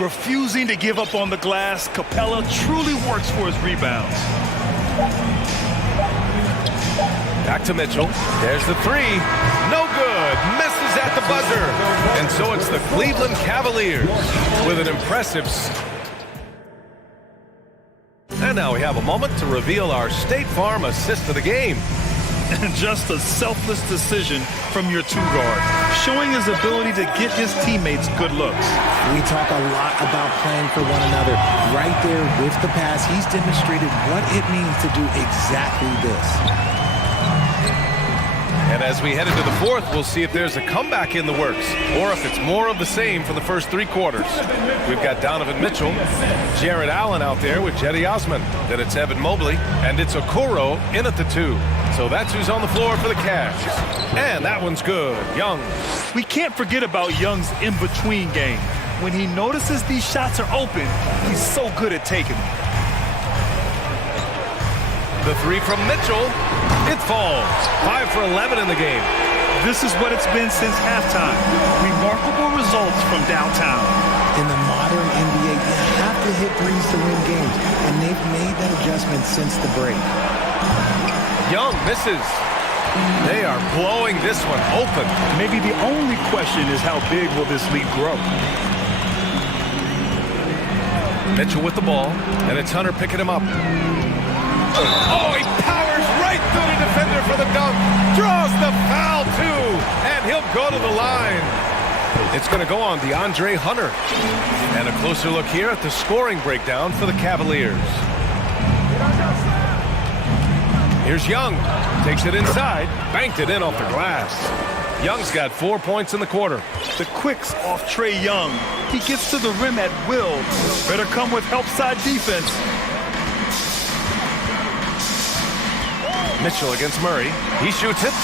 Refusing to give up on the glass, Capella truly works for his rebounds. Back to Mitchell. There's the 3. No good. Misses at the buzzer. And so it's the Cleveland Cavaliers with an impressive... And now we have a moment to reveal our State Farm assist of the game. And just a selfless decision from your two-guard, showing his ability to get his teammates good looks. We talk a lot about playing for one another. Right there with the pass, he's demonstrated what it means to do exactly this. And as we head into the fourth, we'll see if there's a comeback in the works or if it's more of the same from the first three quarters. We've got Donovan Mitchell, Jared Allen out there with Jetty Osman. Then it's Evan Mobley, and it's Okoro in at the 2. So that's who's on the floor for the Cavs. And that one's good. Young. We can't forget about Young's in-between game. When he notices these shots are open, he's so good at taking them. The 3 from Mitchell. It falls. 5 for 11 in the game. This is what it's been since halftime. Remarkable results from downtown. In the modern NBA, you have to hit threes to win games, and they've made that adjustment since the break. Young misses. They are blowing this one open. Maybe the only question is how big will this lead grow? Mitchell with the ball, and it's Hunter picking him up. Oh, he powers right through the defender for the dunk. Draws the foul, too. And he'll go to the line. It's going to go on DeAndre Hunter. And a closer look here at the scoring breakdown for the Cavaliers. Here's Young. Takes it inside. Banked it in off the glass. Young's got 4 points in the quarter. The quicks off Trae Young. He gets to the rim at will. Better come with help side defense. Mitchell against Murray. He shoots it.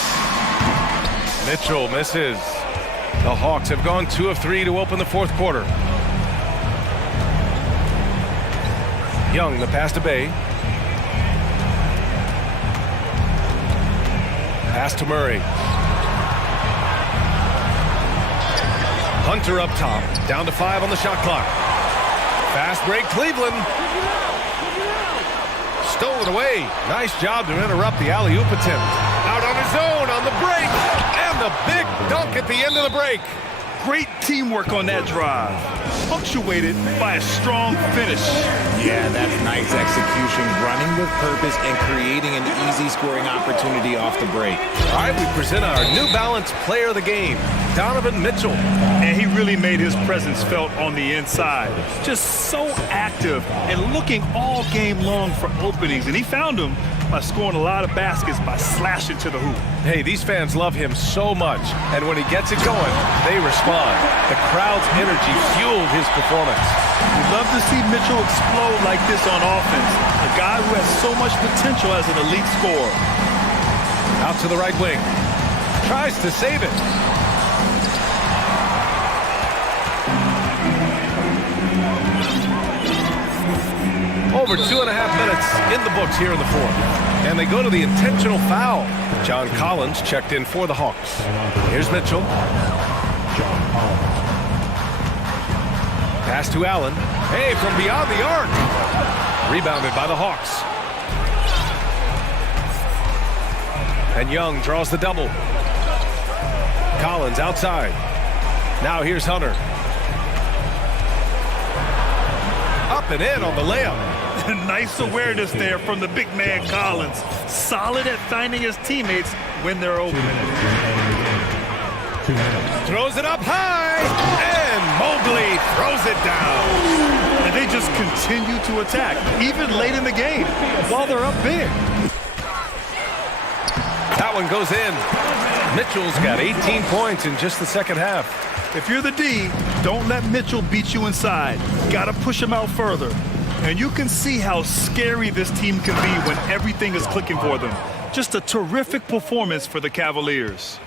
Mitchell misses. The Hawks have gone 2 of 3 to open the fourth quarter. Young, the pass to Bay. Pass to Murray. Hunter up top. Down to 5 on the shot clock. Fast break, Cleveland. Stolen away. Nice job to interrupt the alley-oop attempt. Out on his own on the break. And the big dunk at the end of the break. Great teamwork on that drive. Punctuated by a strong finish. Yeah, that's nice execution. Running with purpose and creating an easy scoring opportunity off the break. All right, we present our New Balance player of the game, Donovan Mitchell. And he really made his presence felt on the inside. Just so active and looking all game long for openings. And he found them by scoring a lot of baskets by slashing to the hoop. Hey, these fans love him so much. And when he gets it going, they respond. The crowd's energy fueled his performance. We love to see Mitchell explode like this on offense. A guy who has so much potential as an elite scorer. Out to the right wing. Tries to save it. Over 2.5 minutes in the books here in the fourth. And they go to the intentional foul. John Collins checked in for the Hawks. Here's Mitchell. Pass to Allen. Hey, from beyond the arc. Rebounded by the Hawks. And Young draws the double. Collins outside. Now here's Hunter. Up and in on the layup. Nice awareness there from the big man Collins. Solid at finding his teammates when they're open. Throws it up high, and Mobley throws it down. And they just continue to attack, even late in the game, while they're up big. That one goes in. Mitchell's got 18 points in just the second half. If you're the D, don't let Mitchell beat you inside. Got to push him out further. And you can see how scary this team can be when everything is clicking for them. Just a terrific performance for the Cavaliers.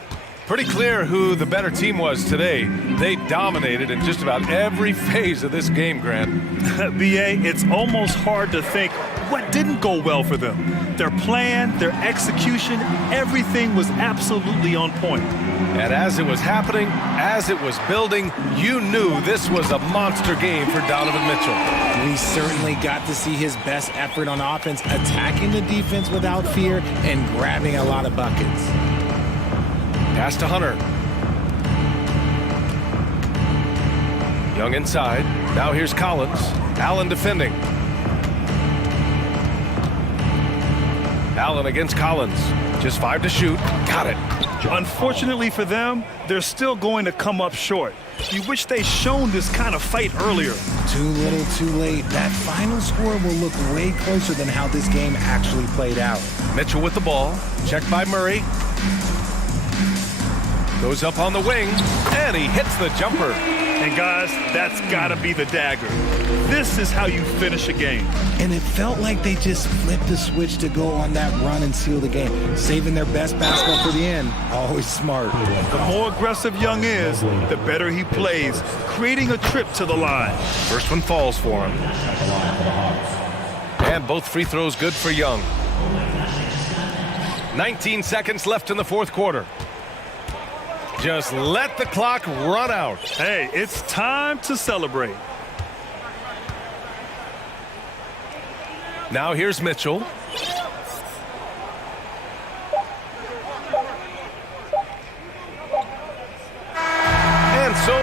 Pretty clear who the better team was today. They dominated in just about every phase of this game, Grant. B.A., it's almost hard to think what didn't go well for them. Their plan, their execution, everything was absolutely on point. And as it was happening, as it was building, you knew this was a monster game for Donovan Mitchell. We certainly got to see his best effort on offense, attacking the defense without fear and grabbing a lot of buckets. Pass to Hunter. Young inside. Now here's Collins. Allen defending. Allen against Collins. Just 5 to shoot. Got it. Unfortunately for them, they're still going to come up short. You wish they'd shown this kind of fight earlier. Too little, too late. That final score will look way closer than how this game actually played out. Mitchell with the ball. Checked by Murray. Goes up on the wing, and he hits the jumper. And guys, that's got to be the dagger. This is how you finish a game. And it felt like they just flipped the switch to go on that run and seal the game, saving their best basketball for the end. Always smart. The more aggressive Young is, the better he plays, creating a trip to the line. First one falls for him. And both free throws good for Young. 19 seconds left in the fourth quarter. Just let the clock run out. Hey, it's time to celebrate. Now here's Mitchell. And so...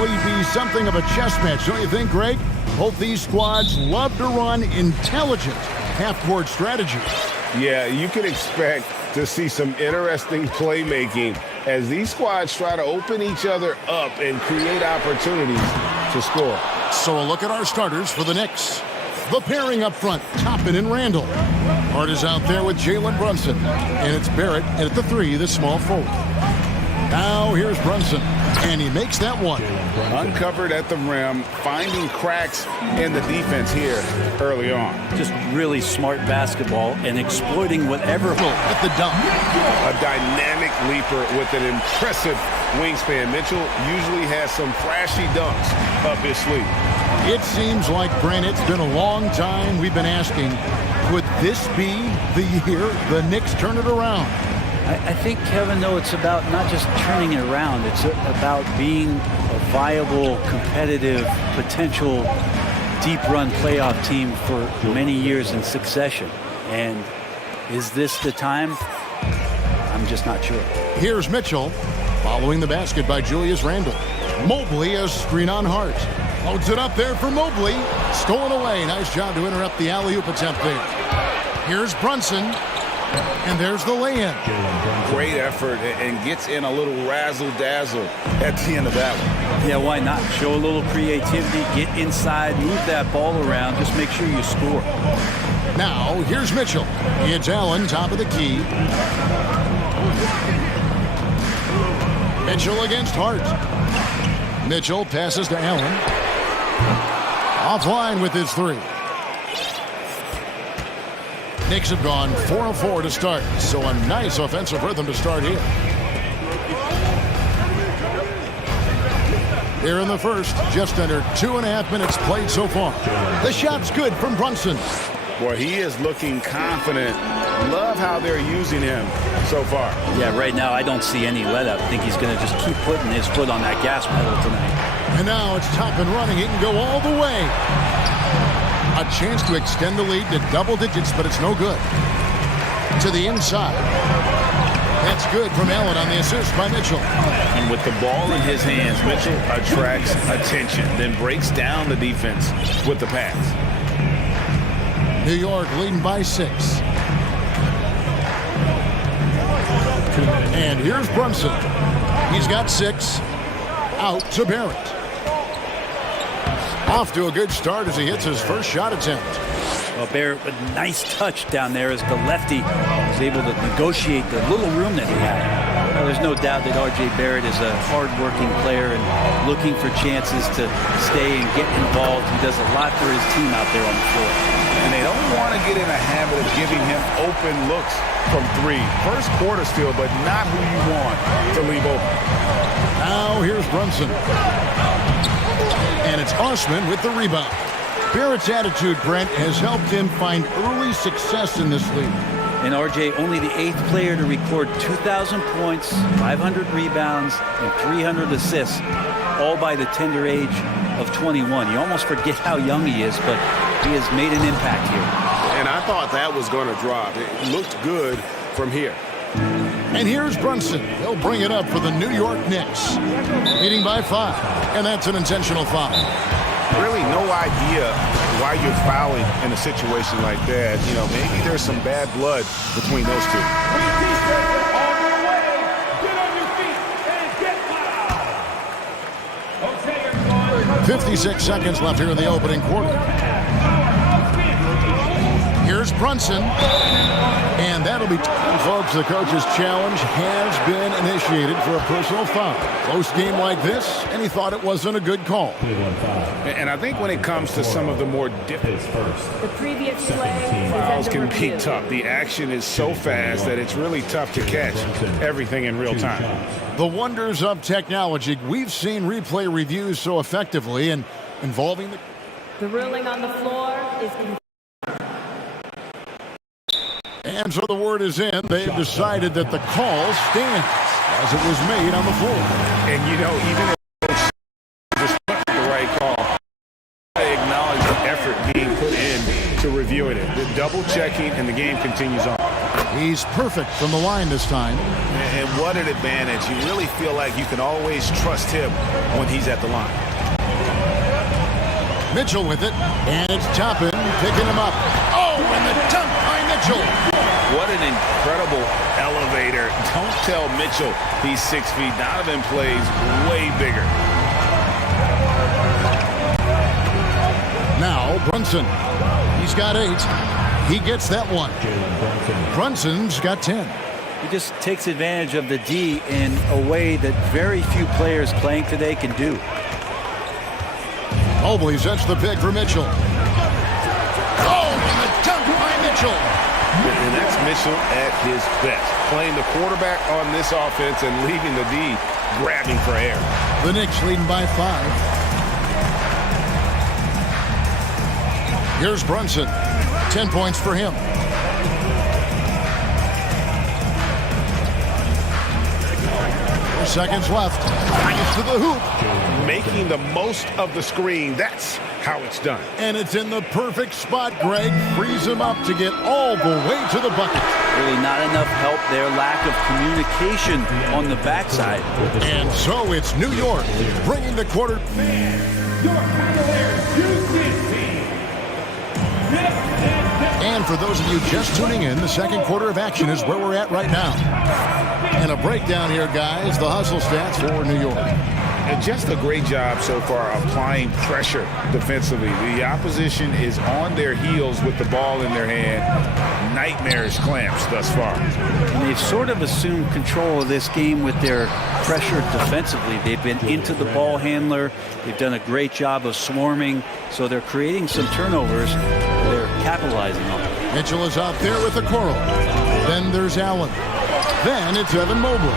probably be something of a chess match, don't you think, Greg? Both these squads love to run intelligent half-court strategies. Yeah, you can expect to see some interesting playmaking as these squads try to open each other up and create opportunities to score. So a look at our starters for the Knicks. The pairing up front, Toppin and Randall. Hart is out there with Jalen Brunson. And it's Barrett at the 3, the small forward. Now here's Brunson, and he makes that one. Uncovered at the rim, finding cracks in the defense here early on. Just really smart basketball and exploiting whatever. At the dunk. A dynamic leaper with an impressive wingspan. Mitchell usually has some flashy dunks up his sleeve. It seems like, Brent, it's been a long time we've been asking, could this be the year the Knicks turn it around? I think, Kevin, though, it's about not just turning it around. It's about being a viable, competitive, potential deep-run playoff team for many years in succession. And is this the time? I'm just not sure. Here's Mitchell, following the basket by Julius Randle. Mobley, a screen on Hart. Loads it up there for Mobley. Stolen away. Nice job to interrupt the alley-oop attempt there. Here's Brunson. And there's the lay-in. Great effort and gets in a little razzle-dazzle at the end of that one. Yeah, why not? Show a little creativity, get inside, move that ball around, just make sure you score. Now, here's Mitchell. It's Allen, top of the key. Mitchell against Hart. Mitchell passes to Allen. Offline with his 3. Knicks have gone 4 of 4 to start, so a nice offensive rhythm to start here. Here in the first, just under 2.5 minutes played so far. The shot's good from Brunson. Boy, he is looking confident. Love how they're using him so far. Yeah, right now I don't see any let up. I think he's going to just keep putting his foot on that gas pedal tonight. And now it's Toppin running. He can go all the way. A chance to extend the lead to double digits, but it's no good. To the inside. That's good from Allen on the assist by Mitchell. And with the ball in his hands, Mitchell attracts attention, then breaks down the defense with the pass. New York leading by 6. And here's Brunson. He's got 6. Out to Barrett. Off to a good start as he hits his first shot attempt. Well, Barrett, a nice touch down there as the lefty was able to negotiate the little room that he had. Well, there's no doubt that R.J. Barrett is a hard-working player and looking for chances to stay and get involved. He does a lot for his team out there on the floor. And they don't want to get in a habit of giving him open looks from 3. First quarter still, but not who you want to leave open. Now here's Brunson. And it's Osman with the rebound. Barrett's attitude, Brent, has helped him find early success in this league. And RJ, only the 8th player to record 2,000 points, 500 rebounds, and 300 assists, all by the tender age of 21. You almost forget how young he is, but he has made an impact here. And I thought that was going to drop. It looked good from here. And here's Brunson. He'll bring it up for the New York Knicks. Leading by 5. And that's an intentional foul. Really no idea why you're fouling in a situation like that. You know, maybe there's some bad blood between those two. 56 seconds left here in the opening quarter. Here's Brunson. And that'll be time, folks. The coach's challenge has been initiated for a personal foul. Close game like this, and he thought it wasn't a good call. And I think when it comes to some of the more difficult the previous play fouls can be tough. The action is so fast that it's really tough to catch everything in real time. The wonders of technology. We've seen replay reviews so effectively and involving the ruling on the floor is. And so the word is in. They've decided that the call stands as it was made on the floor. And, you know, even if it's the right call, I acknowledge the effort being put in to reviewing it. The double checking, and the game continues on. He's perfect from the line this time. And what an advantage. You really feel like you can always trust him when he's at the line. Mitchell with it, and it's Toppin picking him up. Oh, and the dunk by Mitchell. What an incredible elevator. Don't tell Mitchell he's 6 feet. Donovan plays way bigger. Now Brunson. He's got 8. He gets that one. Brunson's got 10. He just takes advantage of the D in a way that very few players playing today can do. Mobley sets the pick for Mitchell. Oh, and the dunk by Mitchell. And that's Mitchell at his best. Playing the quarterback on this offense and leaving the D grabbing for air. The Knicks leading by 5. Here's Brunson. 10 points for him. 4 seconds left. Brings to the hoop. Making the most of the screen. That's how it's done. And it's in the perfect spot. Greg frees him up to get all the way to the bucket. Really not enough help there. Lack of communication on the backside. And so it's New York bringing the quarter. And for those of you just tuning in, the second quarter of action is where we're at right now. And a breakdown here, guys. The hustle stats for New York. And just a great job so far applying pressure defensively. The opposition is on their heels with the ball in their hand. Nightmarish clamps thus far. And they've sort of assumed control of this game with their pressure defensively. They've been into the ball handler. They've done a great job of swarming. So they're creating some turnovers. They're capitalizing on it. Mitchell is out there with the coral. Then there's Allen. Then it's Evan Mobley.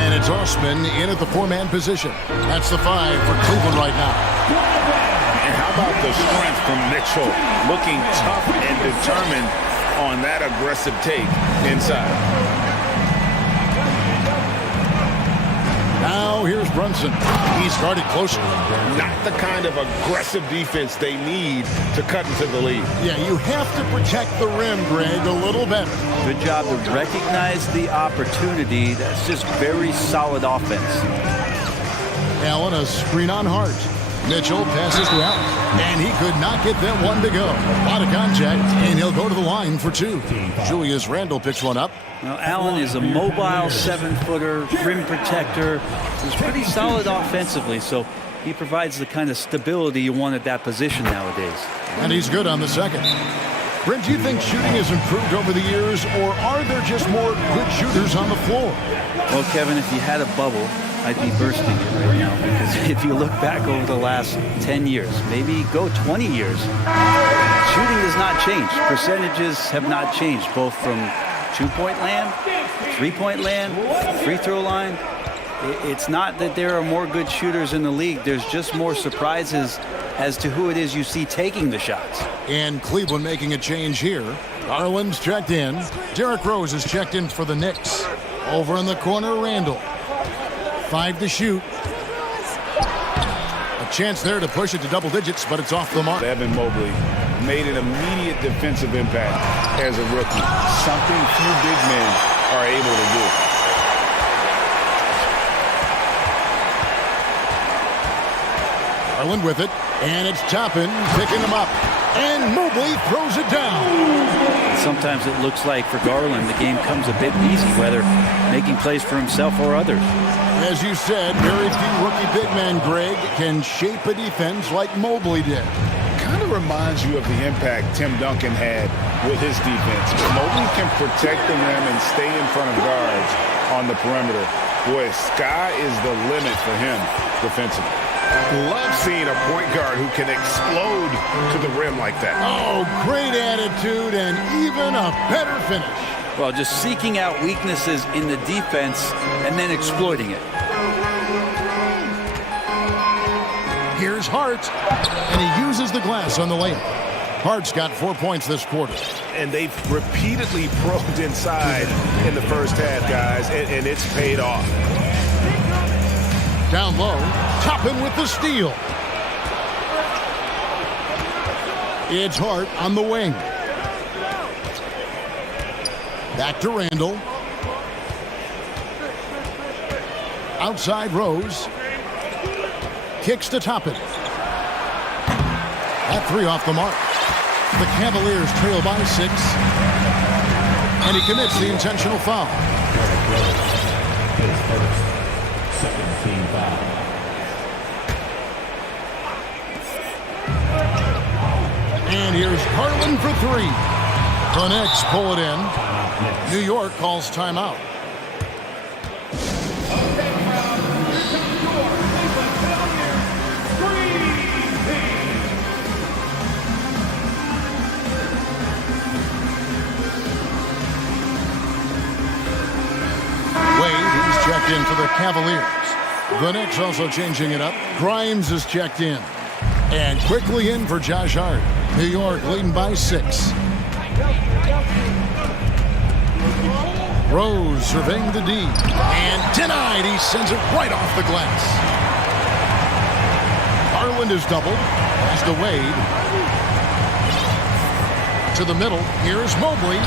And it's Osman in at the 4-man position. That's the 5 for Cleveland right now. And how about the strength from Mitchell? Looking tough and determined on that aggressive take inside. Now here's Brunson. He started closer. Not the kind of aggressive defense they need to cut into the lead. Yeah, you have to protect the rim, Greg, a little better. Good job to recognize the opportunity. That's just very solid offense. Allen, a screen on Hart. Mitchell passes to Allen, and he could not get that one to go. A lot of contact, and he'll go to the line for 2. Julius Randle picks one up. Now, Allen is a mobile 7-footer, rim protector. He's pretty solid offensively, so he provides the kind of stability you want at that position nowadays. And he's good on the second. Brent, do you think shooting has improved over the years, or are there just more good shooters on the floor? Well, Kevin, if you had a bubble, I'd be bursting it right now, because if you look back over the last 10 years, maybe go 20 years, shooting has not changed. Percentages have not changed, both from two-point land, three-point land, free throw line. It's not that there are more good shooters in the league. There's just more surprises as to who it is you see taking the shots. And Cleveland making a change here. Garland's checked in. Derrick Rose is checked in for the Knicks. Over in the corner, Randle. 5 to shoot. A chance there to push it to double digits, but it's off the mark. Evan Mobley made an immediate defensive impact as a rookie. Something few big men are able to do. Garland with it, and it's Toppin picking him up. And Mobley throws it down. Sometimes it looks like for Garland the game comes a bit easy, whether making plays for himself or others. As you said, very few rookie big men, Greg, can shape a defense like Mobley did. Kind of reminds you of the impact Tim Duncan had with his defense. Mobley can protect the rim and stay in front of guards on the perimeter. Boy, sky is the limit for him defensively. Love seeing a point guard who can explode to the rim like that. Oh, great attitude and even a better finish. Well, just seeking out weaknesses in the defense and then exploiting it. Here's Hart, and he uses the glass on the layup. Hart's got 4 points this quarter. And they've repeatedly probed inside in the first half, guys, and it's paid off. Down low, Toppin with the steal. It's Hart on the wing. Back to Randall. Outside Rose. Kicks to Toppin. That three off the mark. The Cavaliers trail by 6. And he commits the intentional foul. His first, second team foul. And here's Garland for 3. The Knicks pull it in. New York calls timeout. Checked in for the Cavaliers. The Knicks also changing it up. Grimes is checked in. And quickly in for Josh Hart. New York leading by 6. Rose surveying the D. And denied. He sends it right off the glass. Garland is doubled. Pass to Wade. To the middle. Here's Mobley.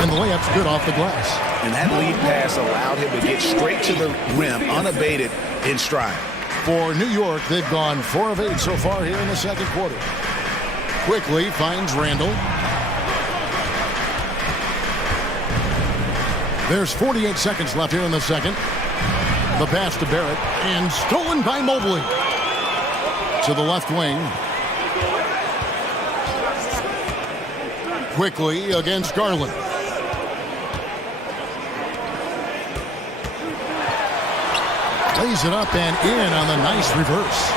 And the layup's good off the glass. And that lead pass allowed him to get straight to the rim, unabated, in stride. For New York, they've gone 4 of 8 so far here in the second quarter. Quickly finds Randall. There's 48 seconds left here in the second. The pass to Barrett, and stolen by Mobley. To the left wing. Quickly against Garland. Lays it up and in on the nice reverse.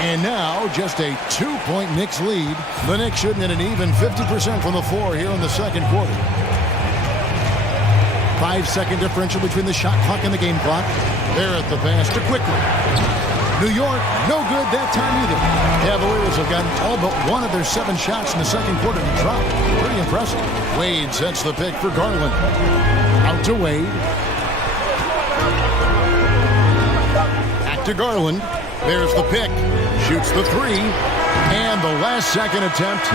And now just a 2-point Knicks lead. The Knicks shooting at an even 50% from the floor here in the second quarter. 5-second differential between the shot clock and the game clock. There at the pass to Quickly. New York, no good that time either. Cavaliers have gotten all but one of their 7 shots in the second quarter to drop. Pretty impressive. Wade sets the pick for Garland. Out to Wade. Back to Garland. There's the pick. Shoots the 3. And the last second attempt.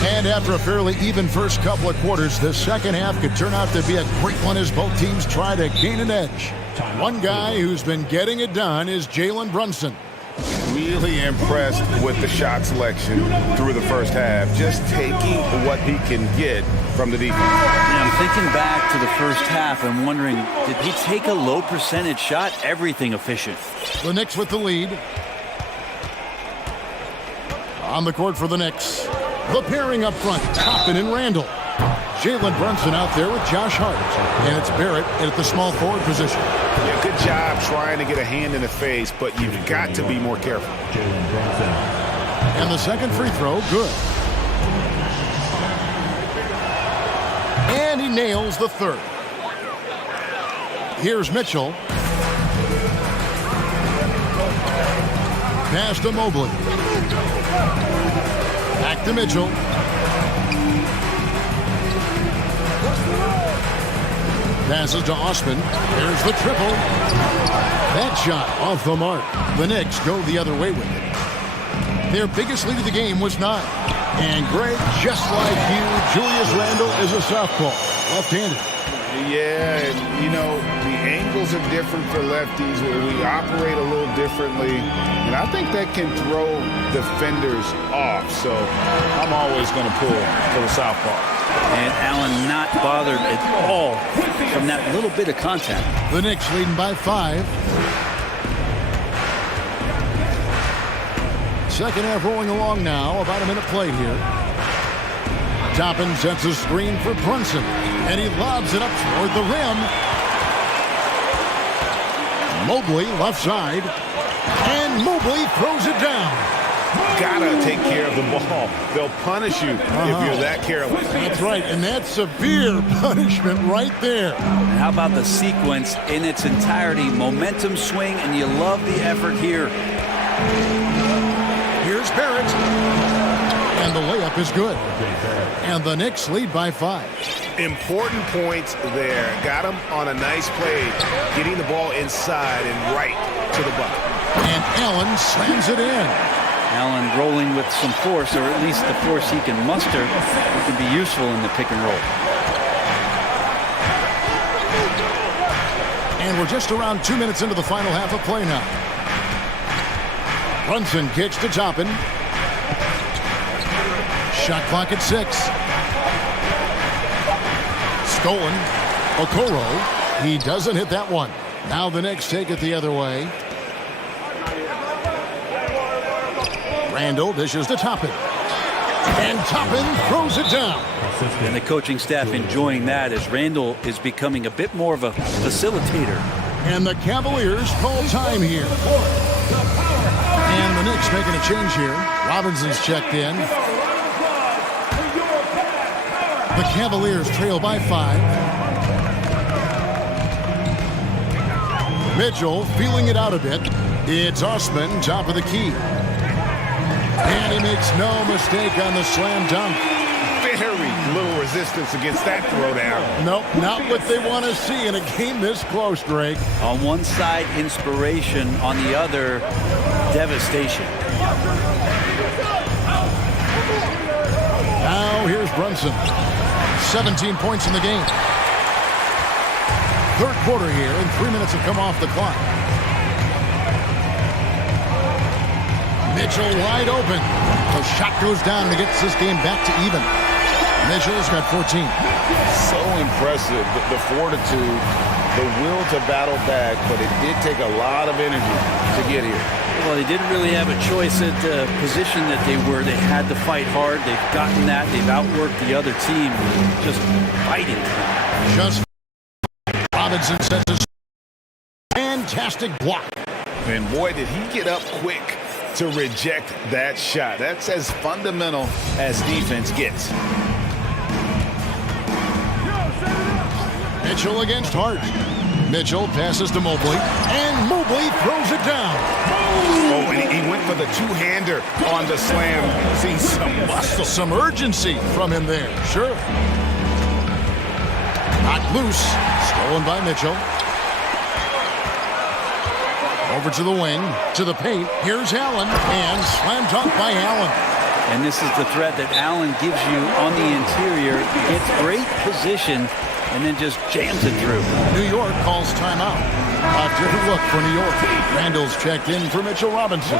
And after a fairly even first couple of quarters, the second half could turn out to be a great one as both teams try to gain an edge. One guy who's been getting it done is Jalen Brunson. Really impressed with the shot selection through the first half, just taking what he can get from the defense. Yeah, I'm thinking back to the first half and wondering, did he take a low percentage shot? Everything efficient. The Knicks with the lead. On the court for the Knicks. The pairing up front, Toppin and Randall. Jalen Brunson out there with Josh Hart. And it's Barrett at the small forward position. Yeah, good job trying to get a hand in the face, but you've got to be more careful. And the second free throw, good. And he nails the third. Here's Mitchell. Pass to Mobley. Back to Mitchell. Passes to Osman. There's the triple. That shot off the mark. The Knicks go the other way with it. Their biggest lead of the game was 9. And Greg, just like you, Julius Randle is a southpaw, left-handed. Yeah, and you know, the angles are different for lefties. We operate a little differently, and I think that can throw defenders off. So I'm always going to pull for the southpaw. And Allen not bothered at all from that little bit of contact. The Knicks leading by 5. Second half rolling along now. About a minute played here. Toppin sets a screen for Brunson. And he lobs it up toward the rim. Mobley left side. And Mobley throws it down. Gotta take care of the ball. They'll punish you if you're that careless. That's right, and that's severe punishment right there. And how about the sequence in its entirety? Momentum swing, and you love the effort here. Here's Barrett. And the layup is good. And the Knicks lead by 5. Important points there. Got him on a nice play, getting the ball inside and right to the bucket. And Allen slams it in. Allen rolling with some force, or at least the force he can muster, it can be useful in the pick and roll. And we're just around 2 minutes into the final half of play now. Brunson kicks to Toppin. Shot clock at 6. Stolen. Okoro. He doesn't hit that one. Now the Knicks take it the other way. Randall dishes to Toppin. And Toppin throws it down. And the coaching staff enjoying that as Randall is becoming a bit more of a facilitator. And the Cavaliers call time here. And the Knicks making a change here. Robinson's checked in. The Cavaliers trail by 5. Mitchell feeling it out a bit. It's Osman, top of the key. And he makes no mistake on the slam dunk. Very little resistance against that throwdown. Nope, not what they want to see in a game this close, Drake. On one side, inspiration. On the other, devastation. Now here's Brunson. 17 points in the game. Third quarter here, and 3 minutes have come off the clock. Mitchell wide open. The shot goes down and it gets this game back to even. Mitchell's got 14. So impressive, the fortitude, the will to battle back, but it did take a lot of energy to get here. Well, they didn't really have a choice at the position that they were. They had to fight hard. They've gotten that. They've outworked the other team, just fighting. Just Robinson sets a fantastic block. And boy, did he get up quick to reject that shot. That's as fundamental as defense gets. Mitchell against Hart. Mitchell passes to Mobley, and Mobley throws it down. Oh, and he went for the two-hander on the slam. See some muscle. Some urgency from him there, sure. Not loose. Stolen by Mitchell. Over to the wing, to the paint. Here's Allen, and slam dunk by Allen. And this is the threat that Allen gives you on the interior. Gets great position, and then just jams it through. New York calls timeout. A different look for New York. Randall's checked in for Mitchell Robinson.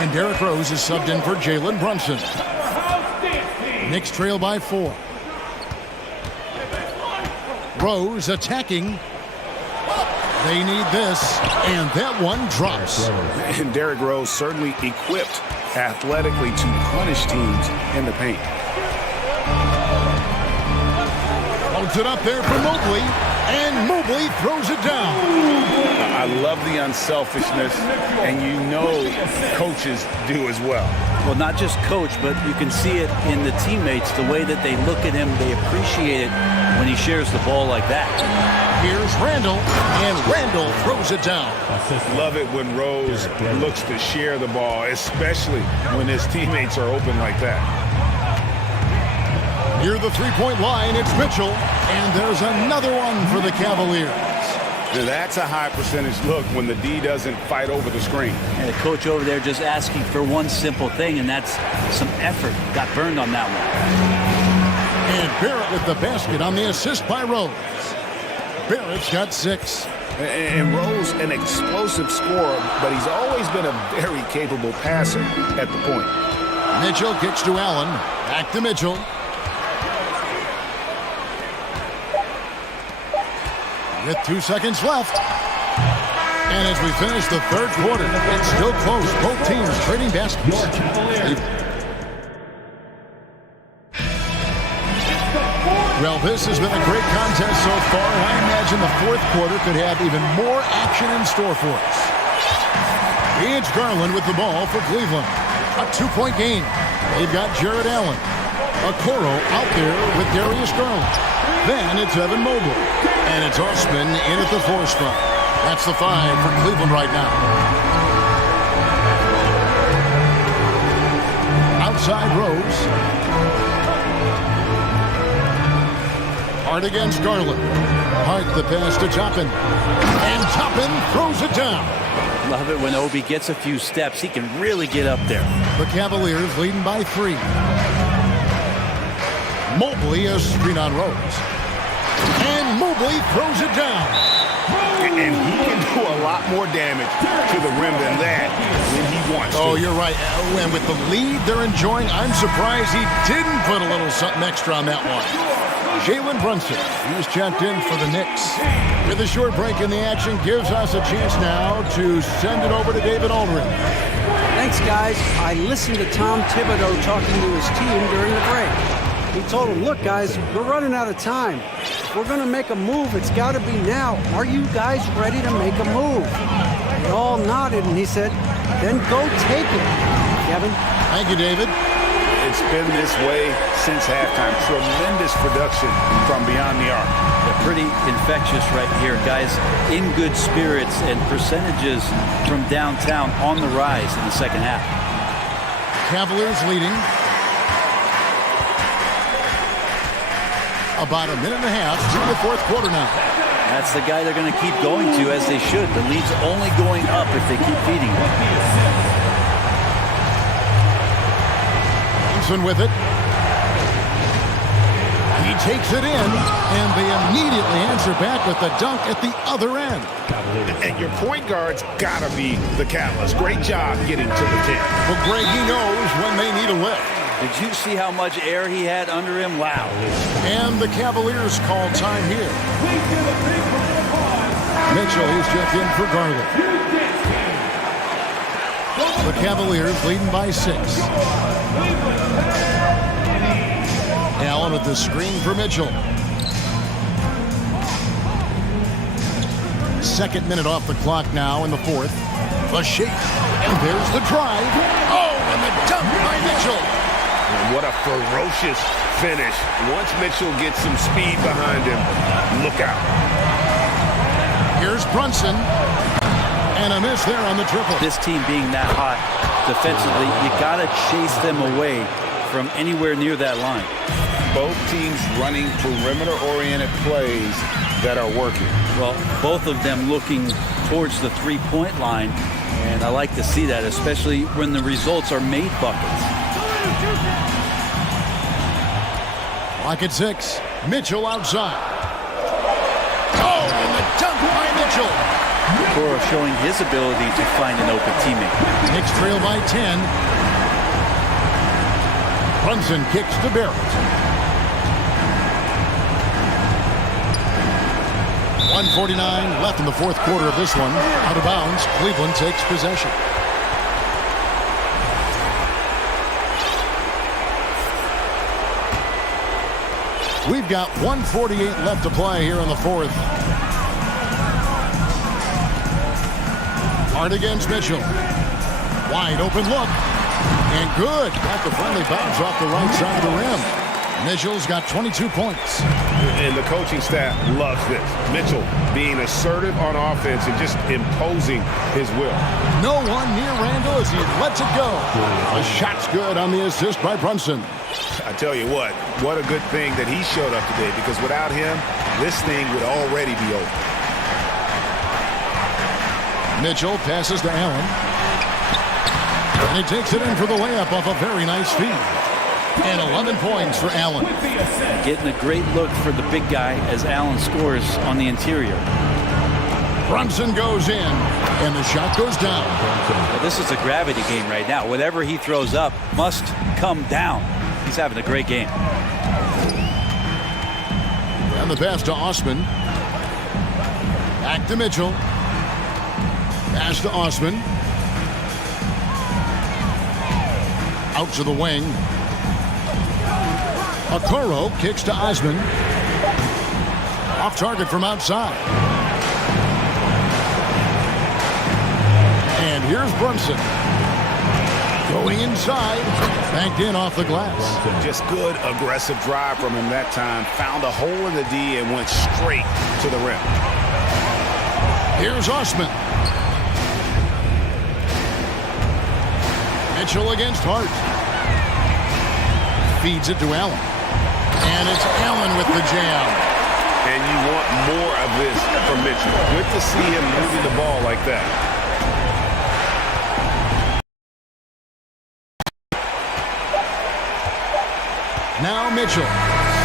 And Derrick Rose is subbed in for Jalen Brunson. Knicks trail by 4. Rose attacking. They need this, and that one drops. And Derrick Rose certainly equipped athletically to punish teams in the paint. Holds it up there for Mobley, and Mobley throws it down. I love the unselfishness, and you know coaches do as well. Well, not just coach, but you can see it in the teammates, the way that they look at him. They appreciate it when he shares the ball like that. Here's Randall, and Randall throws it down. Love it when Rose looks to share the ball, especially when his teammates are open like that. Near the three-point line, it's Mitchell, and there's another one for the Cavaliers. That's a high percentage look when the D doesn't fight over the screen. And the coach over there just asking for one simple thing, and that's some effort. Got burned on that one. And Barrett with the basket on the assist by Rose. Barrett's got 6. And Rose, an explosive scorer, but he's always been a very capable passer at the point. Mitchell kicks to Allen. Back to Mitchell. With 2 seconds left. And as we finish the third quarter, it's still close. Both teams trading baskets. Well, this has been a great contest so far. I imagine the fourth quarter could have even more action in store for us. It's Garland with the ball for Cleveland. A 2-point game. They've got Jared Allen. Okoro out there with Darius Garland. Then it's Evan Mobley. And it's Osman in at the 4 spot. That's the 5 for Cleveland right now. Outside Rose. Hart against Garland. Hart the pass to Toppin. And Toppin throws it down. Love it when Obi gets a few steps. He can really get up there. The Cavaliers leading by 3. Mobley a screen on Rose. And Mobley throws it down. And he can do a lot more damage to the rim than that when he wants to. Oh, you're right. And with the lead they're enjoying, I'm surprised he didn't put a little something extra on that one. Jalen Brunson, he's checked in for the Knicks. With a short break in the action, gives us a chance now to send it over to David Aldridge. Thanks, guys. I listened to Tom Thibodeau talking to his team during the break. He told them, look, guys, we're running out of time. If we're going to make a move, it's got to be now. Are you guys ready to make a move? They all nodded, and he said, then go take it, Kevin. Thank you, David. It's been this way since halftime. Tremendous production from beyond the arc. They're pretty infectious right here. Guys in good spirits and percentages from downtown on the rise in the second half. Cavaliers leading. About a minute and a half through the fourth quarter now. That's the guy they're going to keep going to, as they should. The lead's only going up if they keep feeding him. Johnson with it. He takes it in, and they immediately answer back with the dunk at the other end. And your point guard's got to be the catalyst. Great job getting to the 10. Well, Greg, he knows when they need a lift. Did you see how much air he had under him? Wow. And the Cavaliers call time here. Mitchell, he's checked in for Garland. The Cavaliers leading by 6. Allen with the screen for Mitchell. Second minute off the clock now in the fourth. The shake, and there's the drive. Oh, and the dunk by Mitchell. And what a ferocious finish. Once Mitchell gets some speed behind him, look out. Here's Brunson. And a miss there on the triple. This team being that hot defensively, you got to chase them away from anywhere near that line. Both teams running perimeter-oriented plays that are working. Well, both of them looking towards the three-point line, and I like to see that, especially when the results are made buckets. Clock at 6. Mitchell outside. Oh, and the dunk by Mitchell. Okoro showing his ability to find an open teammate. Knicks trail by 10. Brunson kicks to Barrett. 1:49 left in the fourth quarter of this one. Out of bounds, Cleveland takes possession. We've got 1:48 left to play here in the fourth. Hart against Mitchell. Wide open look. And good. Got the friendly bounce off the right side of the rim. Mitchell's got 22 points. And the coaching staff loves this. Mitchell being assertive on offense and just imposing his will. No one near Randall as he lets it go. A shot's good on the assist by Brunson. I tell you what a good thing that he showed up today, because without him, this thing would already be over. Mitchell passes to Allen. And he takes it in for the layup off a very nice feed. And 11 points for Allen. Getting a great look for the big guy as Allen scores on the interior. Brunson goes in, and the shot goes down. Well, this is a gravity game right now. Whatever he throws up must come down. He's having a great game. And the pass to Osman. Back to Mitchell. Pass to Osman. Out to the wing. Okoro kicks to Osman. Off target from outside. And here's Brunson. Going inside. Banked in off the glass. Just good aggressive drive from him that time. Found a hole in the D and went straight to the rim. Here's Osman. Mitchell against Hart. Feeds it to Allen. And it's Allen with the jam. this from Mitchell. Good to see him moving the ball like that. Now Mitchell.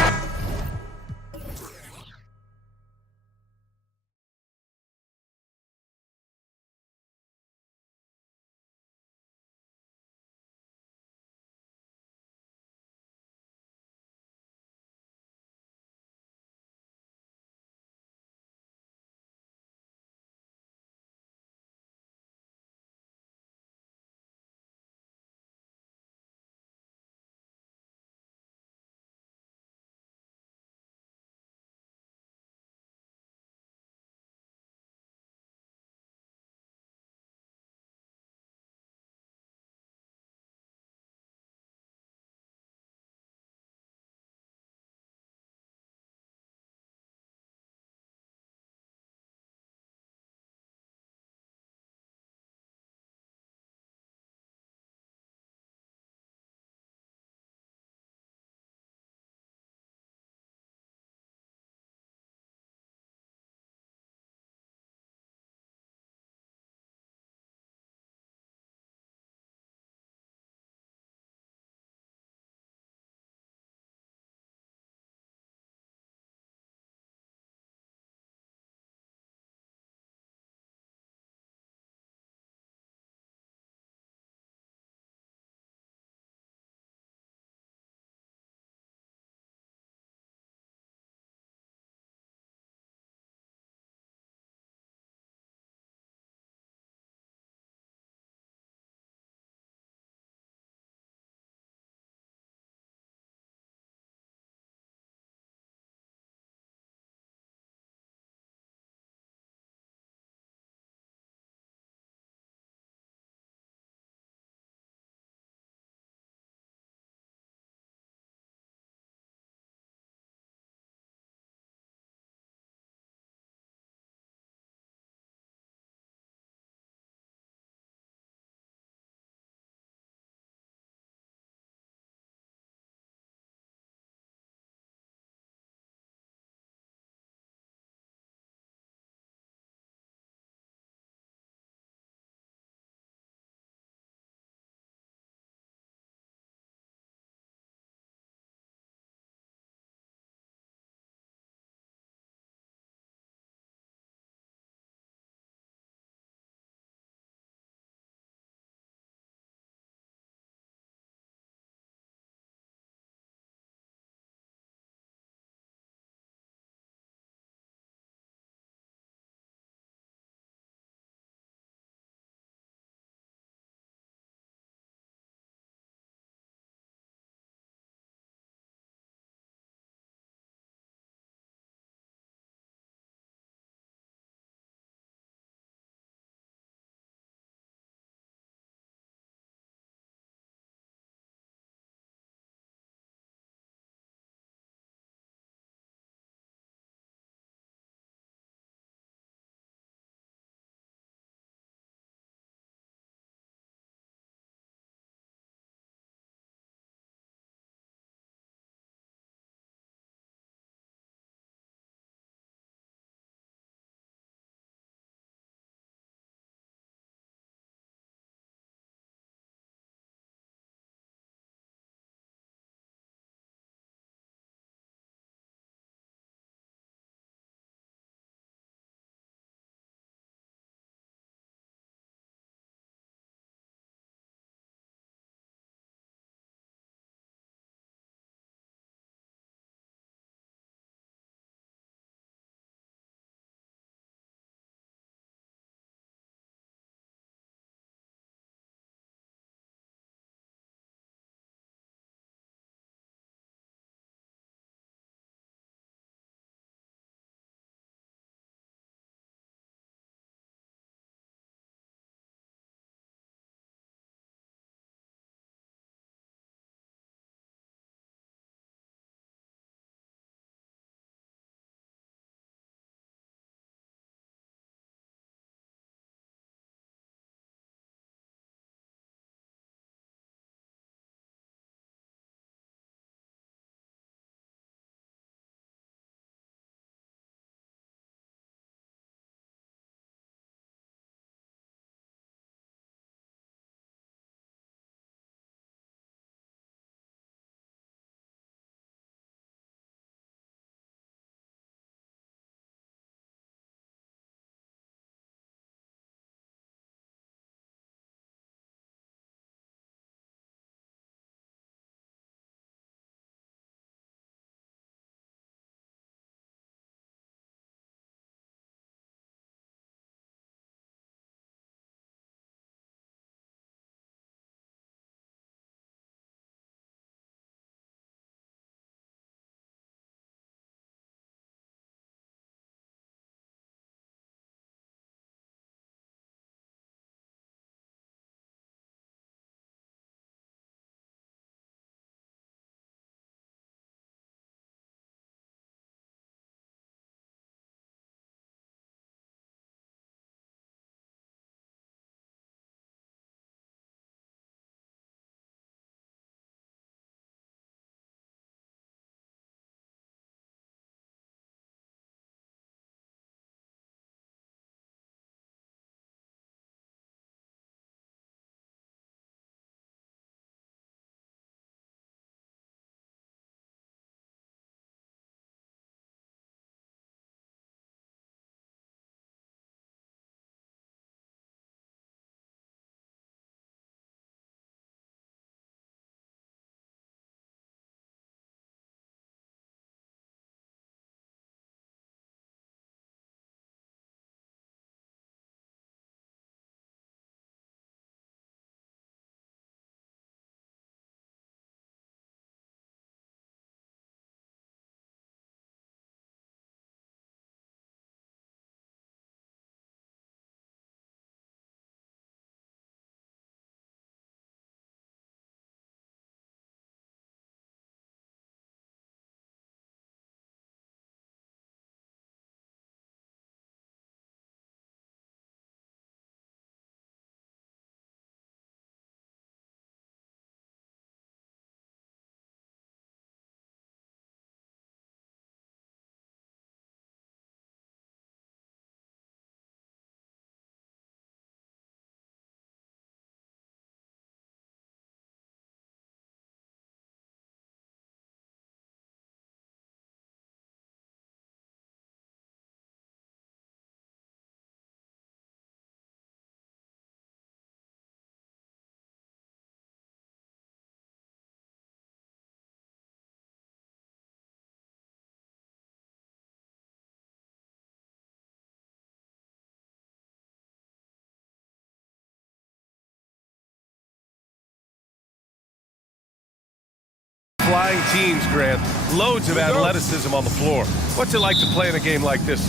flying teams, Grant. Loads of athleticism on the floor. What's it like to play in a game like this?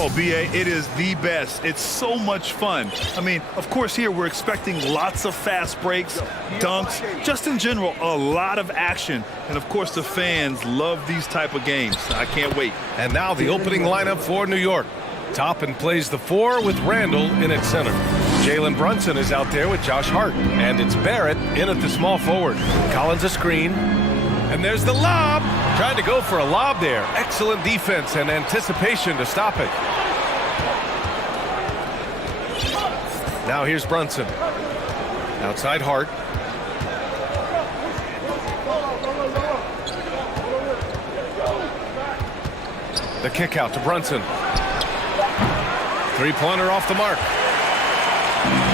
Oh, B.A., it is the best. It's so much fun. I mean, of course, here we're expecting lots of fast breaks, dunks, just in general, a lot of action. And, of course, the fans love these type of games. I can't wait. And now the opening lineup for New York. Toppin plays the 4 with Randall in at center. Jalen Brunson is out there with Josh Hart. And it's Barrett in at the small forward. Collins a screen. And there's the lob. Trying to go for a lob there. Excellent defense and anticipation to stop it. Now here's Brunson. Outside Hart. The kick out to Brunson. Three-pointer off the mark.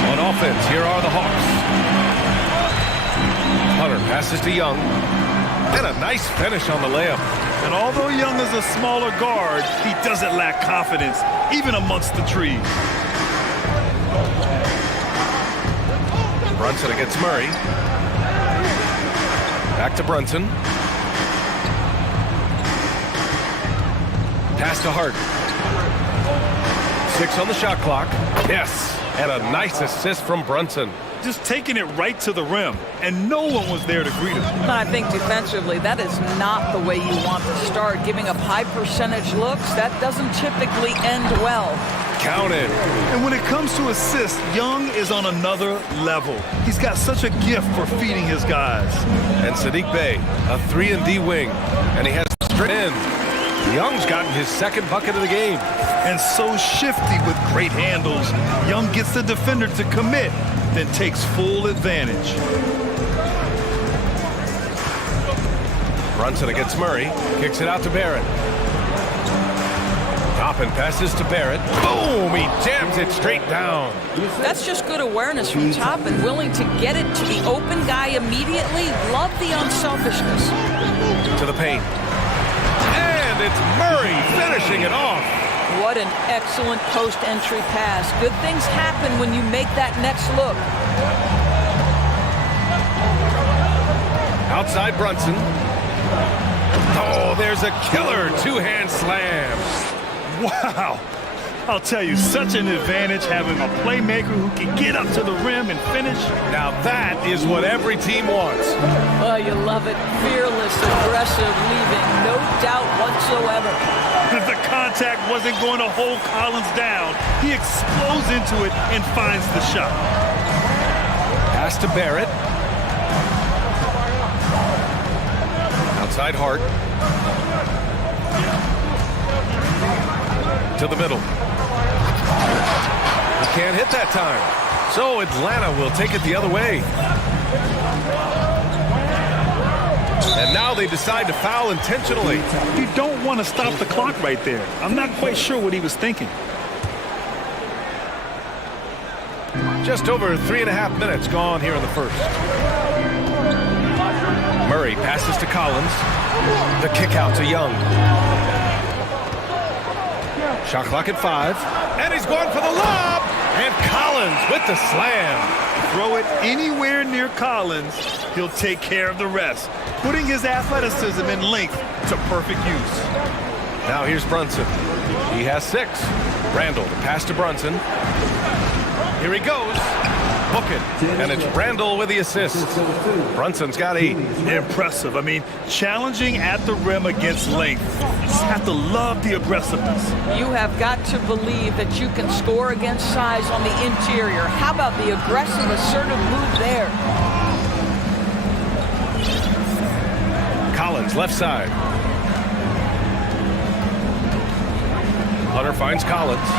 On offense, here are the Hawks. Hunter passes to Young. And a nice finish on the layup. And although Young is a smaller guard, he doesn't lack confidence, even amongst the trees. Brunson against Murray. Back to Brunson. Pass to Hart. 6 on the shot clock. Yes, and a nice assist from Brunson. Just taking it right to the rim, and no one was there to greet him. I think defensively, that is not the way you want to start. Giving up high percentage looks, that doesn't typically end well. Counted. And when it comes to assists, Young is on another level. He's got such a gift for feeding his guys. And Sadiq Bey, a 3-and-D wing, and he has straight in. Young's gotten his second bucket of the game. And so shifty with great handles. Young gets the defender to commit, then takes full advantage. Brunson against Murray. Kicks it out to Barrett. Toppin passes to Barrett. Boom! He jams it straight down. That's just good awareness from Toppin, willing to get it to the open guy immediately. Love the unselfishness. To the paint. And it's Murray finishing it off. What an excellent post-entry pass. Good things happen when you make that next look. Outside Brunson. Oh, there's a killer two-hand slam. Wow. I'll tell you, such an advantage having a playmaker who can get up to the rim and finish. Now that is what every team wants. Oh, you love it. Fearless, aggressive, leaving no doubt whatsoever. The contact wasn't going to hold Collins down. He explodes into it and finds the shot. Pass to Barrett. Outside Hart. To the middle. He can't hit that time. So Atlanta will take it the other way. And now they decide to foul intentionally. You don't want to stop the clock right there. I'm not quite sure what he was thinking. Just over 3.5 minutes gone here in the first. Murray passes to Collins. The kick out to Young. Shot clock at 5. And he's going for the lob. And Collins with the slam. Throw it anywhere near Collins, he'll take care of the rest, putting his athleticism and length to perfect use. Now here's Brunson. He has 6. Randall, the pass to Brunson. Here he goes. Book it. And it's Randall with the assist. Brunson's got 8. Impressive. I mean, challenging at the rim against length. You just have to love the aggressiveness. You have got to believe that you can score against size on the interior. How about the aggressive, assertive move there? Collins, left side. Hunter finds Collins.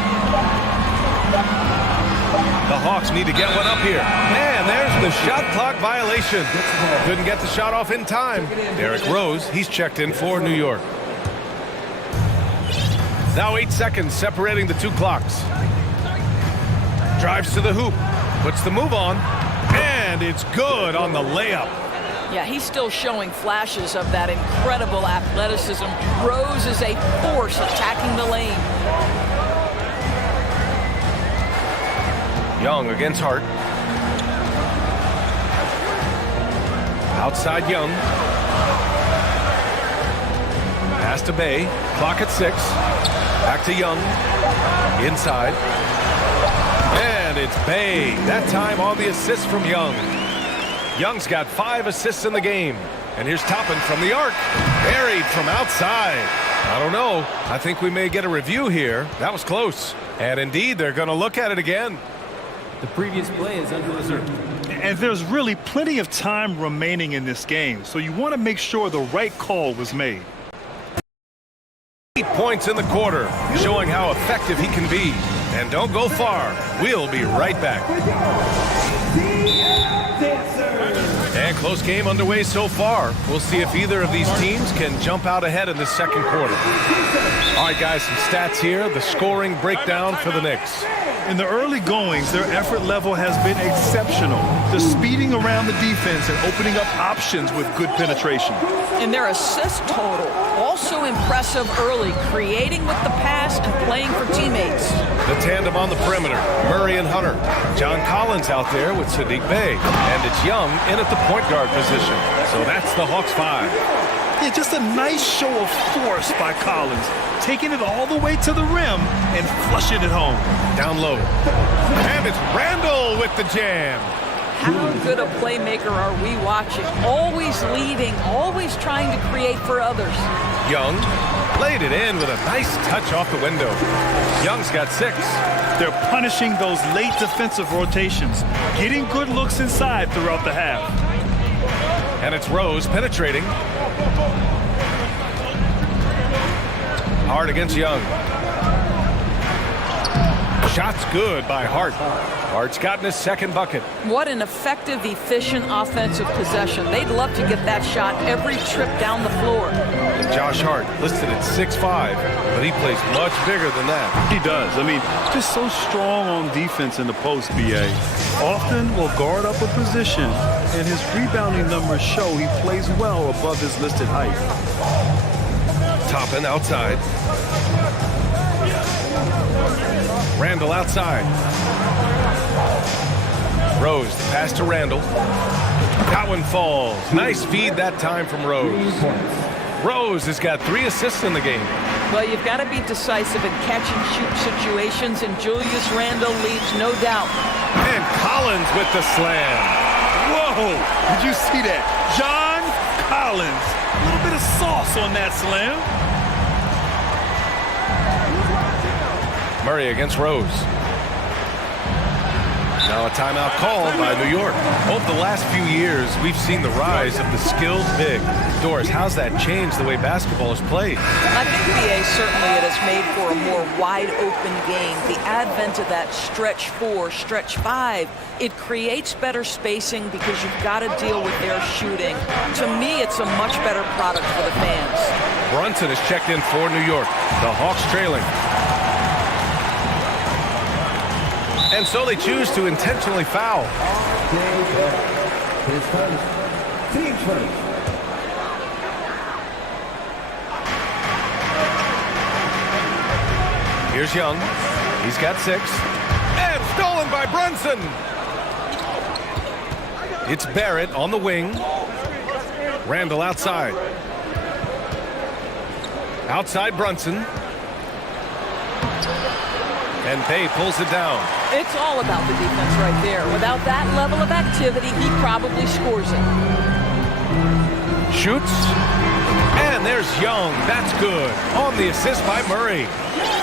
The Hawks need to get one up here. Man, there's the shot clock violation. Couldn't get the shot off in time. Derrick Rose, he's checked in for New York. Now 8 seconds separating the 2 clocks. Drives to the hoop. Puts the move on. And it's good on the layup. Yeah, he's still showing flashes of that incredible athleticism. Rose is a force attacking the lane. Young against Hart. Outside Young. Pass to Bay. Clock at 6. Back to Young. Inside. And it's Bay. That time on the assist from Young. Young's got 5 assists in the game. And here's Toppin from the arc. Buried from outside. I don't know. I think we may get a review here. That was close. And indeed, they're going to look at it again. The previous play is under reserve. And there's really plenty of time remaining in this game, so you want to make sure the right call was made. 8 points in the quarter, showing how effective he can be. And don't go far. We'll be right back. And close game underway so far. We'll see if either of these teams can jump out ahead in the second quarter. All right, guys, some stats here. The scoring breakdown for the Knicks. In the early goings, their effort level has been exceptional. The speeding around the defense and opening up options with good penetration. And their assist total, also impressive early, creating with the pass and playing for teammates. The tandem on the perimeter, Murray and Hunter. John Collins out there with Sadiq Bey. And it's Young in at the point guard position. So that's the Hawks 5. Yeah, just a nice show of force by Collins, taking it all the way to the rim and flushing it home. Down low. And it's Randall with the jam. How good a playmaker are we watching? Always leading, always trying to create for others. Young laid it in with a nice touch off the window. Young's got 6. They're punishing those late defensive rotations, getting good looks inside throughout the half. And it's Rose penetrating. Hart against Young. Shot's good by Hart. Hart's gotten his second bucket. What an effective, efficient offensive possession. They'd love to get that shot every trip down the floor. And Josh Hart listed at 6'5", but he plays much bigger than that. He does. I mean, just so strong on defense in the post, BA. Often will guard up a position, and his rebounding numbers show he plays well above his listed height. Toppin outside. Randall outside. Rose, the pass to Randall. That one falls. Nice feed that time from Rose. Rose has got 3 assists in the game. Well, you've got to be decisive in catch-and-shoot situations, and Julius Randle leads, no doubt. And Collins with the slam. Whoa! Did you see that? John Collins. A little bit of sauce on that slam. Murray against Rose. Now a timeout called by New York. Over the last few years, we've seen the rise of the skilled big. Doris, how's that changed the way basketball is played? I think, BA, certainly it has made for a more wide-open game. The advent of that stretch 4, stretch 5, it creates better spacing because you've got to deal with their shooting. To me, it's a much better product for the fans. Brunson is checked in for New York. The Hawks trailing. And so they choose to intentionally foul. Here's Young. He's got 6. And stolen by Brunson. It's Barrett on the wing. Randall outside. Outside Brunson. And Bay pulls it down. It's all about the defense right there. Without that level of activity, he probably scores it. Shoots. And there's Young. That's good. On the assist by Murray.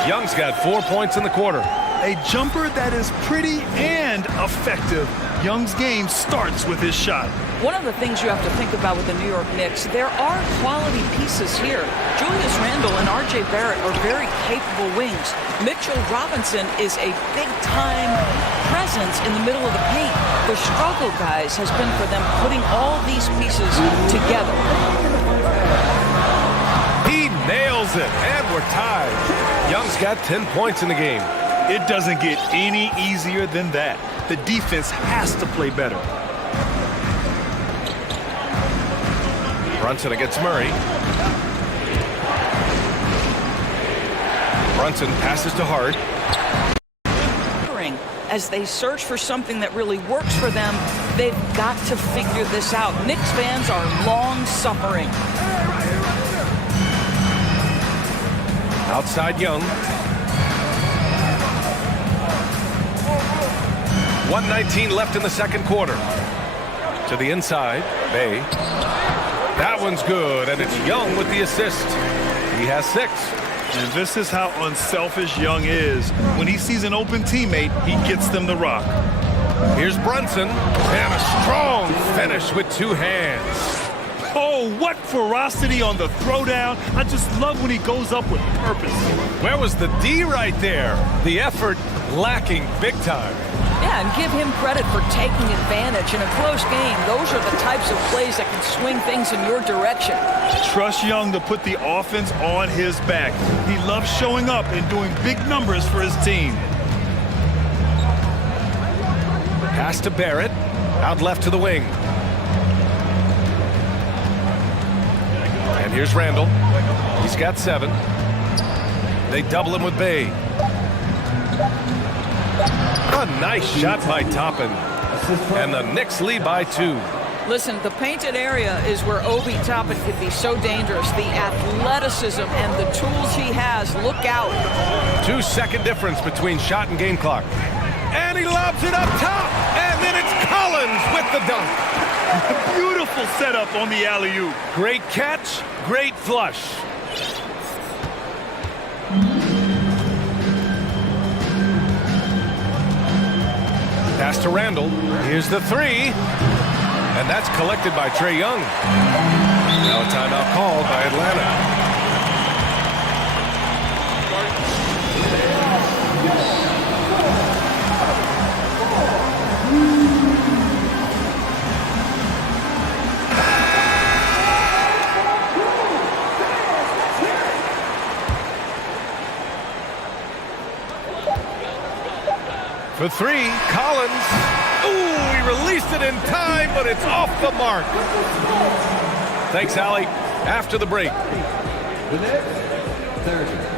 Young's got 4 points in the quarter. A jumper that is pretty and effective. Young's game starts with his shot. One of the things you have to think about with the New York Knicks, there are quality pieces here. Julius Randle and R.J. Barrett are very capable wings. Mitchell Robinson is a big-time presence in the middle of the paint. The struggle, guys, has been for them putting all these pieces together. He nails it, and we're tied. Young's got 10 points in the game. It doesn't get any easier than that. The defense has to play better. Brunson against Murray. Brunson passes to Hart. As they search for something that really works for them, they've got to figure this out. Knicks fans are long suffering. Outside Young. 1:19 left in the second quarter. To the inside, Bay. That one's good, and it's Young with the assist. He has 6. And this is how unselfish Young is. When he sees an open teammate, he gets them the rock. Here's Brunson, and a strong finish with 2 hands. Oh, what ferocity on the throwdown. I just love when he goes up with purpose. Where was the D right there? The effort lacking big time. Yeah, and give him credit for taking advantage. In a close game, those are the types of plays that can swing things in your direction. Trust Young to put the offense on his back. He loves showing up and doing big numbers for his team. Pass to Barrett, out left to the wing. And here's Randall. He's got 7. They double him with Bay. A nice shot by Toppin. And the Knicks lead by 2. Listen, the painted area is where Obi Toppin could be so dangerous. The athleticism and the tools he has, look out. 2-second difference between shot and game clock. And he lobs it up top. And then it's Collins with the dunk. Beautiful setup on the alley-oop. Great catch, great flush. Pass to Randall. Here's the 3. And that's collected by Trae Young. Now a timeout called by Atlanta. For 3, Collins. Ooh, he released it in time, but it's off the mark. Thanks, Allie. After the break. The Knicks, 30.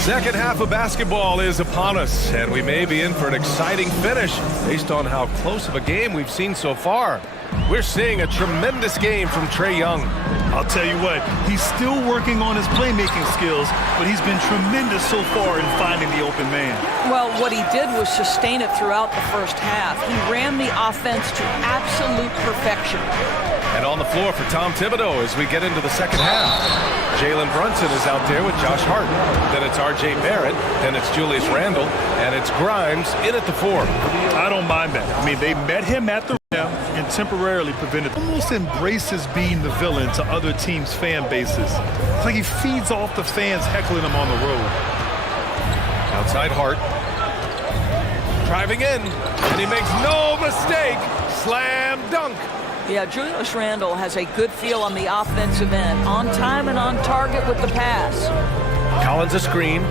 Second half of basketball is upon us, and we may be in for an exciting finish based on how close of a game we've seen so far. We're seeing a tremendous game from Trae Young. I'll tell you what, he's still working on his playmaking skills, but he's been tremendous so far in finding the open man. Well, what he did was sustain it throughout the first half. He ran the offense to absolute perfection. And on the floor for Tom Thibodeau as we get into the second half. Jalen Brunson is out there with Josh Hart. Then it's R.J. Barrett. Then it's Julius Randle. And it's Grimes in at the 4. I don't mind that. I mean, they met him at the rim and temporarily prevented. Almost embraces being the villain to other teams' fan bases. It's like he feeds off the fans heckling him on the road. Outside Hart. Driving in. And he makes no mistake. Slam dunk. Yeah, Julius Randle has a good feel on the offensive end. On time and on target with the pass. Collins a screen.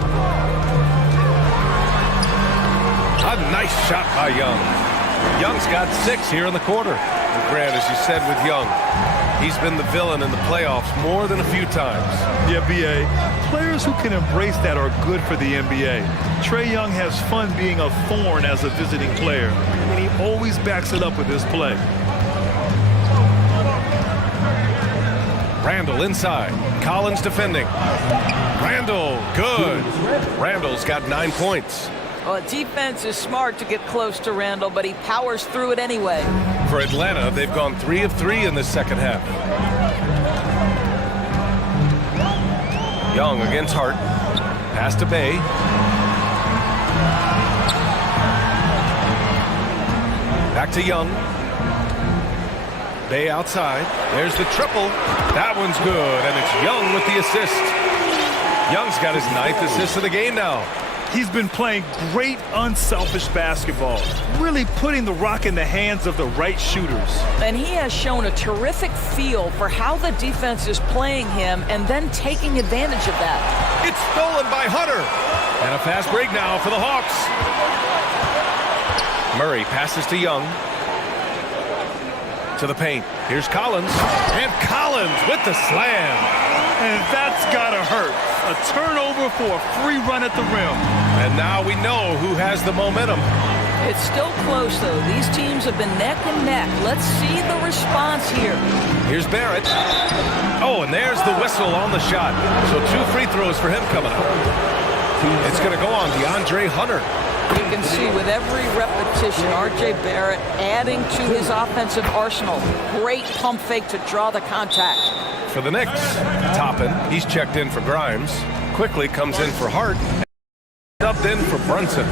A nice shot by Young. Young's got 6 here in the quarter. And Grant, as you said with Young, he's been the villain in the playoffs more than a few times. Yeah, B.A. Players who can embrace that are good for the NBA. Trae Young has fun being a thorn as a visiting player, and he always backs it up with his play. Randall inside. Collins defending. Randall, good. Randall's got 9 points. Well, defense is smart to get close to Randall, but he powers through it anyway. For Atlanta, they've gone 3 of 3 in this second half. Young against Hart. Pass to Bay. Back to Young. Bay outside. There's the triple. That one's good, and it's Young with the assist. Young's got his 9th assist of the game now. He's been playing great, unselfish basketball, really putting the rock in the hands of the right shooters. And he has shown a terrific feel for how the defense is playing him and then taking advantage of that. It's stolen by Hunter. And a fast break now for the Hawks. Murray passes to Young. To the paint. Here's Collins. And Collins with the slam. And that's gotta hurt. A turnover for a free run at the rim. And now we know who has the momentum. It's still close, though. These teams have been neck and neck. Let's see the response here. Here's Barrett. Oh, and there's the whistle on the shot. So 2 free throws for him coming up. It's going to go on DeAndre Hunter. You can see with every repetition, R.J. Barrett adding to his offensive arsenal. Great pump fake to draw the contact. For the Knicks, Toppin, he's checked in for Grimes. Quickly comes in for Hart. Dubbed in for Brunson.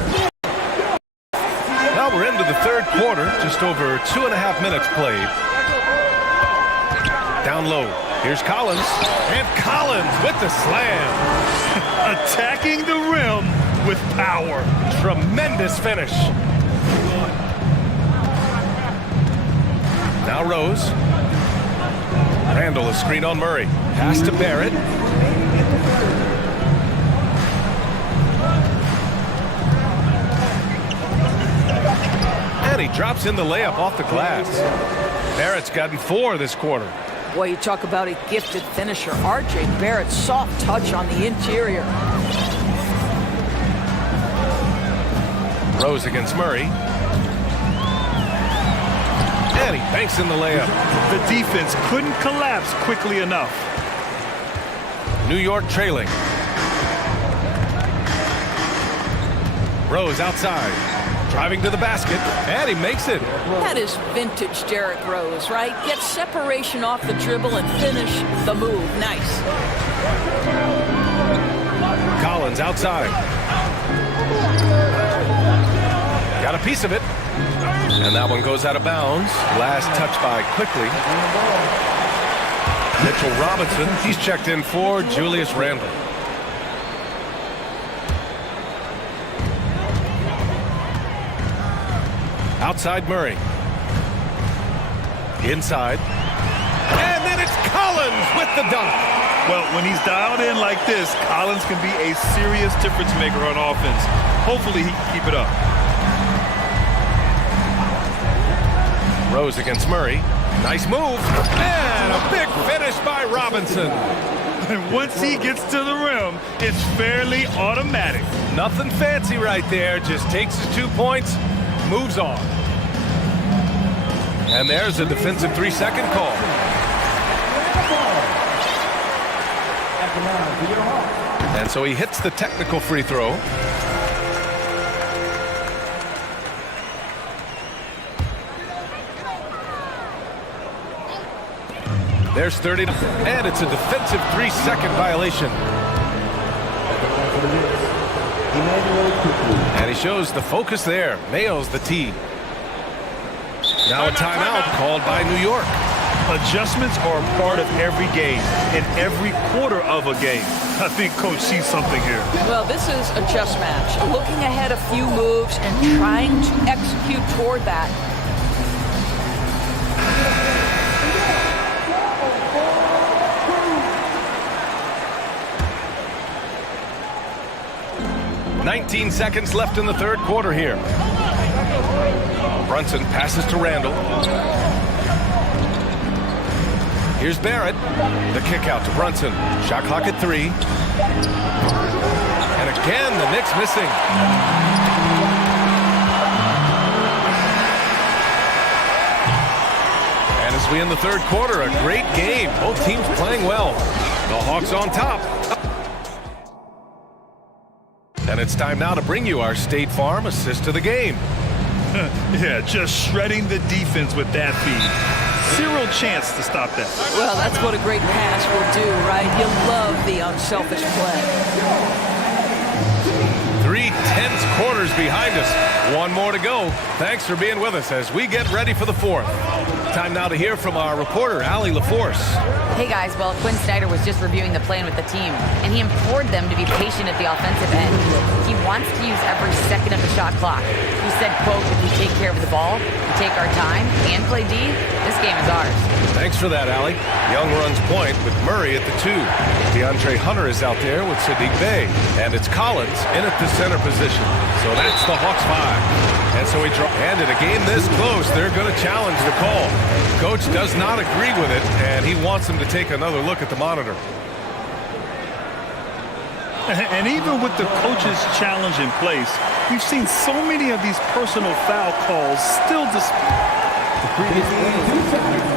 Now we're into the third quarter, just over 2.5 minutes played. Down low, here's Collins, and Collins with the slam. Attacking the rim with power. Tremendous finish. Now Rose. Randall a screen on Murray. Pass to Barrett. And he drops in the layup off the glass. Barrett's gotten 4 this quarter. Boy, you talk about a gifted finisher. R.J. Barrett, soft touch on the interior. Rose against Murray. And he banks in the layup. The defense couldn't collapse quickly enough. New York trailing. Rose outside. Driving to the basket, and he makes it. That is vintage Derrick Rose, right? Get separation off the dribble and finish the move. Nice. Collins outside. Got a piece of it. And that one goes out of bounds. Last touch by quickly. Mitchell Robinson, he's checked in for Julius Randle. Outside Murray. Inside. And then it's Collins with the dunk. Well, when he's dialed in like this, Collins can be a serious difference maker on offense. Hopefully he can keep it up. Rose against Murray. Nice move. And a big finish by Robinson. And once he gets to the rim, it's fairly automatic. Nothing fancy right there. Just takes his 2 points, moves on. And there's a defensive 3-second call. And so he hits the technical free throw. There's 30, and it's a defensive 3-second violation. And he shows the focus there. Nails the tee. Now a timeout called by New York. Adjustments are a part of every game and every quarter of a game. I think Coach sees something here. Well, this is a chess match. Looking ahead a few moves and trying to execute toward that. "19 seconds left in the third quarter here. Brunson passes to Randall. Here's Barrett. The kick out to Brunson. Shot clock at 3. And again, the Knicks missing. And as we end the third quarter, a great game. Both teams playing well. The Hawks on top. And it's time now to bring you our State Farm assist to the game. Yeah, just shredding the defense with that feed. Zero chance to stop that. Well, that's what a great pass will do, right? You love the unselfish play. 3 tense quarters behind us. One more to go. Thanks for being with us as we get ready for the fourth. Time now to hear from our reporter, Allie LaForce. Hey guys, well, Quinn Snyder was just reviewing the plan with the team, and he implored them to be patient at the offensive end. He wants to use every second of the shot clock. He said, quote, "If we take care of the ball, we take our time, and play D, this game is ours." Thanks for that, Allie. Young runs point with Murray at the 2. DeAndre Hunter is out there with Sadiq Bey, and it's Collins in at the center position. So that's the Hawks 5. And so he and in a game this close, they're going to challenge the call. Coach does not agree with it, and he wants them to take another look at the monitor. And even with the coach's challenge in place, we've seen so many of these personal foul calls still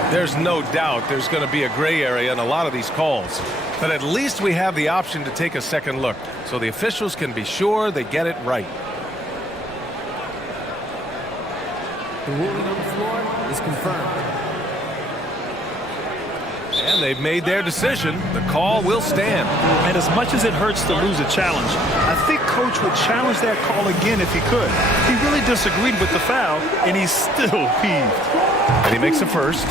There's no doubt there's going to be a gray area in a lot of these calls. But at least we have the option to take a second look, so the officials can be sure they get it right. The ruling on the floor is confirmed. And they've made their decision. The call will stand. And as much as it hurts to lose a challenge, I think Coach would challenge that call again if he could. He really disagreed with the foul, and he's still peeved. And he makes a first.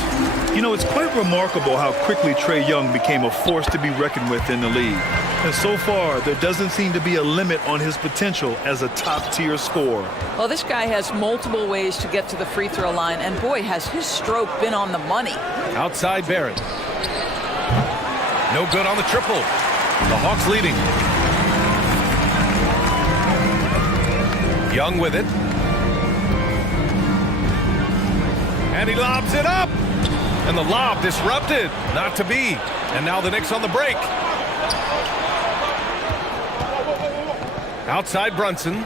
You know, it's quite remarkable how quickly Trae Young became a force to be reckoned with in the league. And so far, there doesn't seem to be a limit on his potential as a top-tier scorer. Well, this guy has multiple ways to get to the free throw line, and boy, has his stroke been on the money. Outside Barrett. No good on the triple. The Hawks leading. Young with it. And he lobs it up. And the lob disrupted. Not to be. And now the Knicks on the break. Outside Brunson.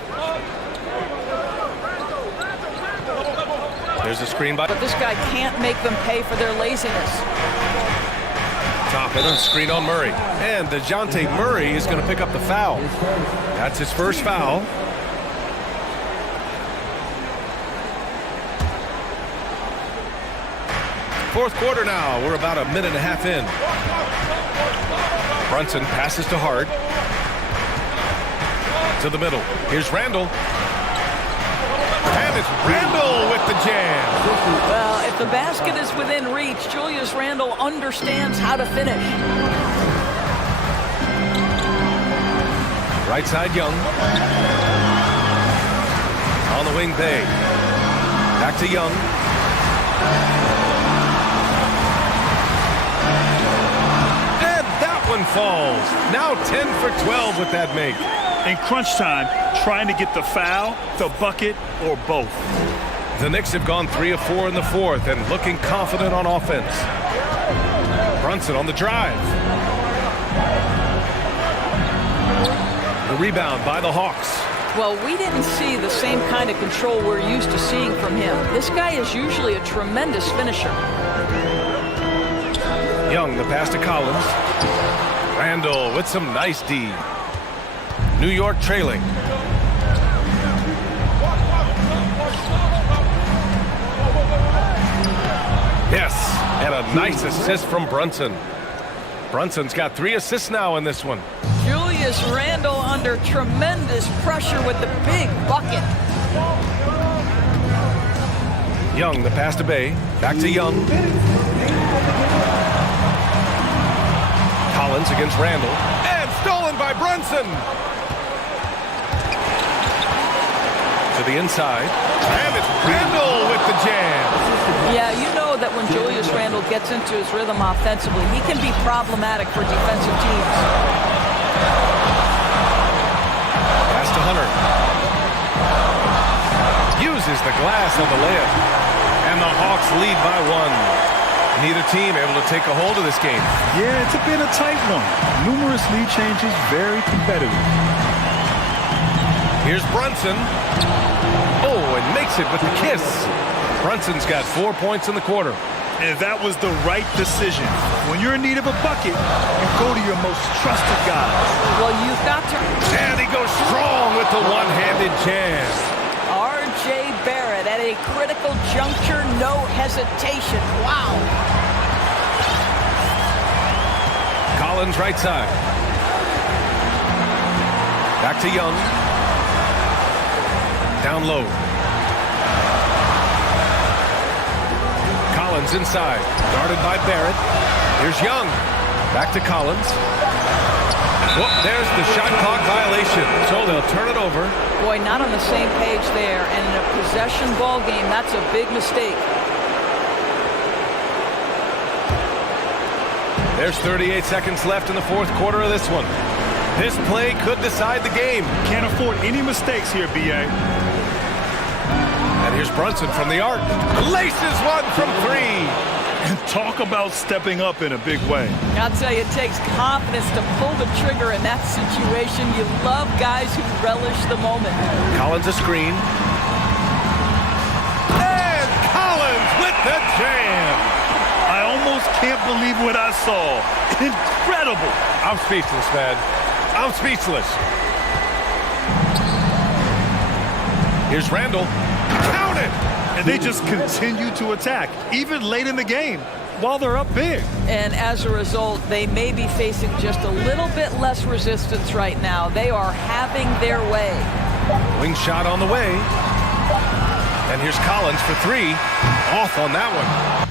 There's a screen by... But this guy can't make them pay for their laziness. Top and screen on Murray. And DeJounte Murray is going to pick up the foul. That's his first foul. Fourth quarter now. We're about a minute and a half in. Brunson passes to Hart. To the middle. Here's Randall. And it's Randall with the jam. Well, if the basket is within reach, Julius Randle understands how to finish. Right side Young. On the wing, Bay. Back to Young. And that one falls. Now 10 for 12 with that make. In crunch time, trying to get the foul, the bucket, or both. The Knicks have gone 3 of 4 in the fourth and looking confident on offense. Brunson on the drive. The rebound by the Hawks. Well, we didn't see the same kind of control we're used to seeing from him. This guy is usually a tremendous finisher. Young, the pass to Collins. Randall with some nice D. New York trailing. Yes, and a nice assist from Brunson. Brunson's got 3 assists now in this one. Julius Randle under tremendous pressure with the big bucket. Young, the pass to Bay. Back to Young. Collins against Randall. And stolen by Brunson. To the inside. And it's Randall with the jam. Yeah, you know that when Julius Randle gets into his rhythm offensively, he can be problematic for defensive teams. Pass to Hunter. Uses the glass on the layup. And the Hawks lead by 1. Neither team able to take a hold of this game. Yeah, it's been a tight one. Numerous lead changes, very competitive. Here's Brunson. Oh, and makes it with the kiss. Brunson's got 4 points in the quarter. And that was the right decision. When you're in need of a bucket, you go to your most trusted guys. Well, you've got to... And he goes strong with the one-handed jam. R.J. Barrett at a critical juncture, no hesitation. Wow. Collins right side. Back to Young. Down low. Collins inside. Guarded by Barrett. Here's Young. Back to Collins. Whoop, there's the shot clock violation. So they'll turn it over. Boy, not on the same page there. And in a possession ball game, that's a big mistake. There's 38 seconds left in the fourth quarter of this one. This play could decide the game. Can't afford any mistakes here, B.A. And here's Brunson from the arc. Laces one from three. And talk about stepping up in a big way. I'll tell you, it takes confidence to pull the trigger in that situation. You love guys who relish the moment. Collins a screen. And Collins with the jam. I almost can't believe what I saw. Incredible. I'm speechless, man. I'm speechless. Here's Randall. Count it! And they just continue to attack, even late in the game, while they're up big. And as a result, they may be facing just a little bit less resistance right now. They are having their way. Wing shot on the way. And here's Collins for three. Off on that one.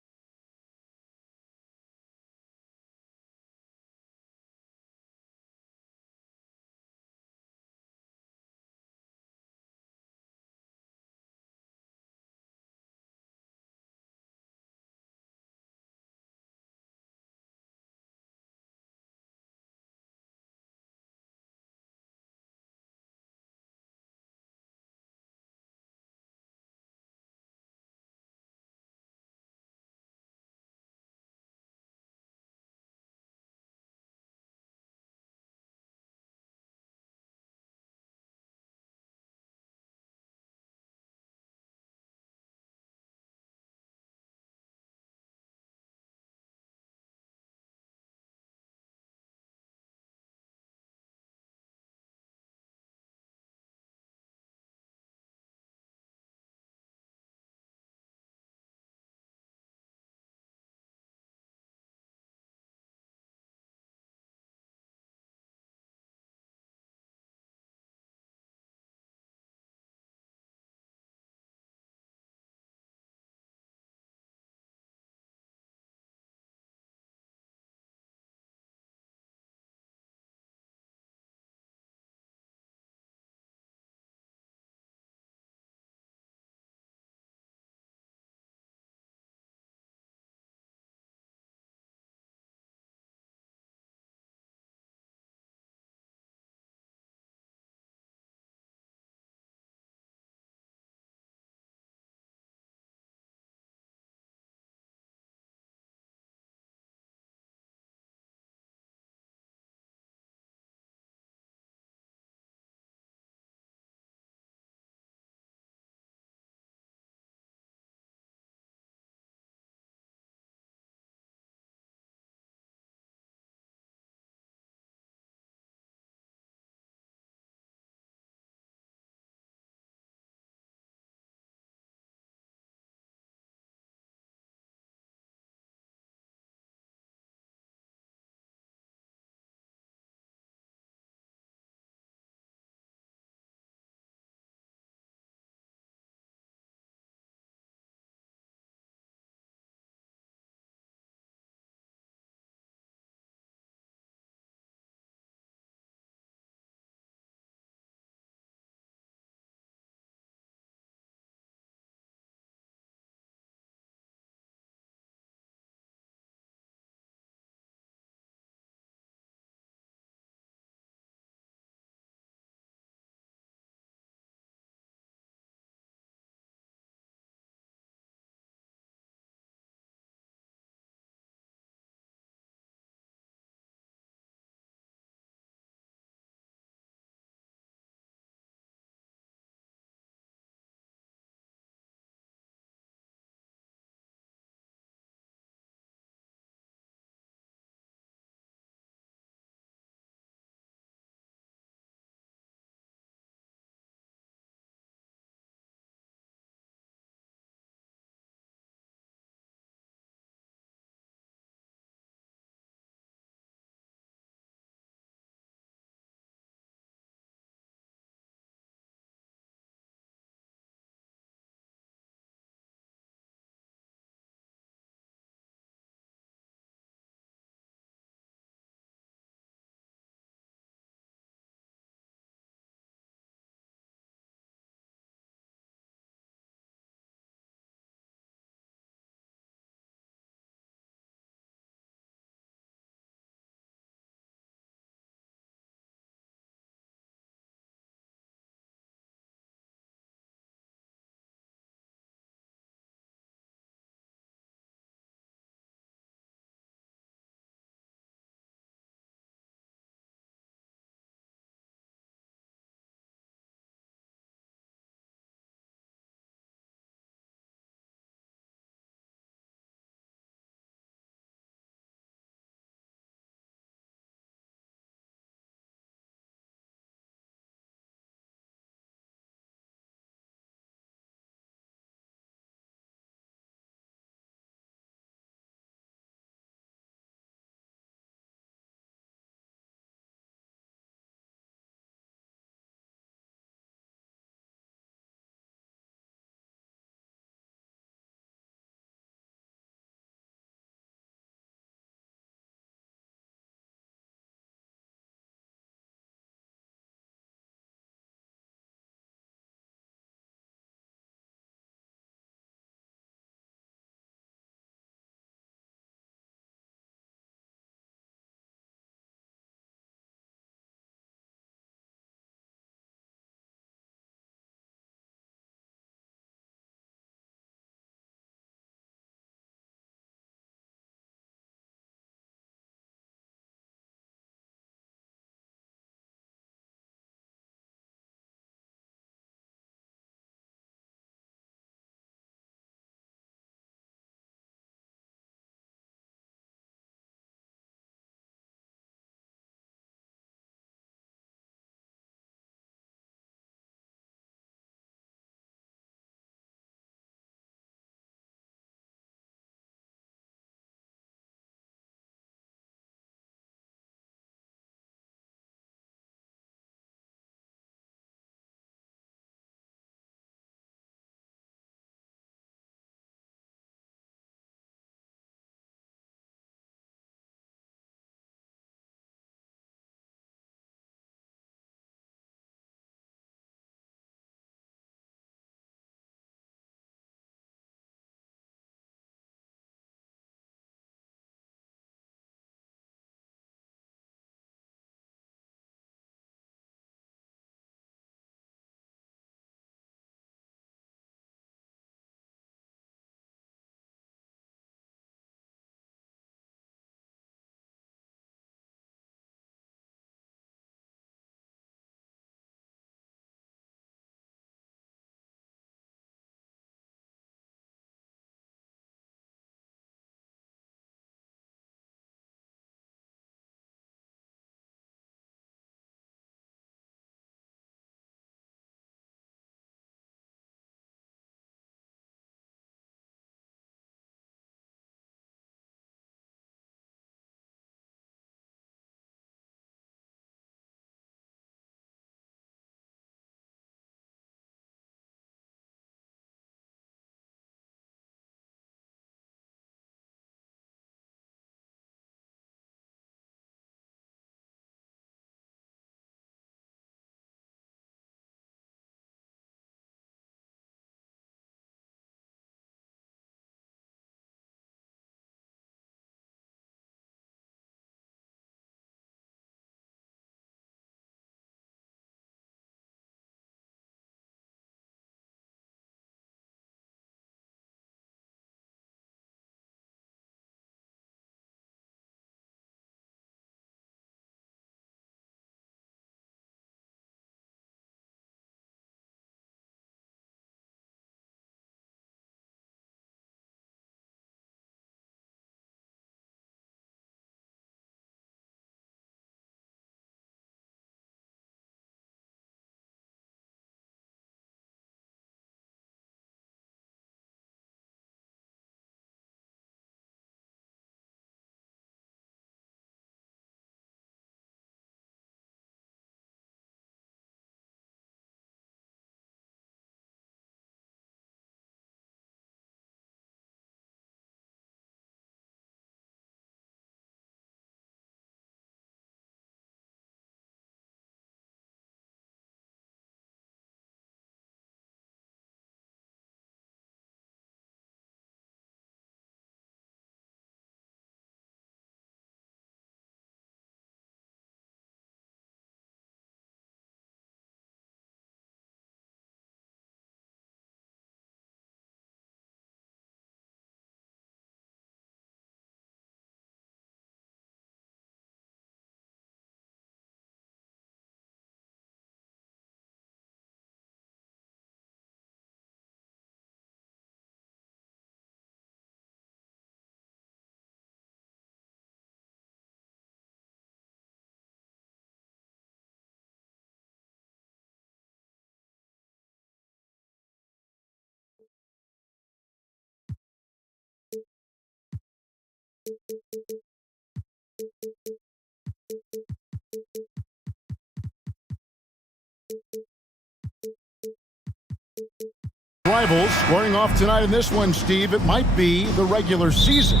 Rivals scoring off tonight in this one, Steve. It might be the regular season,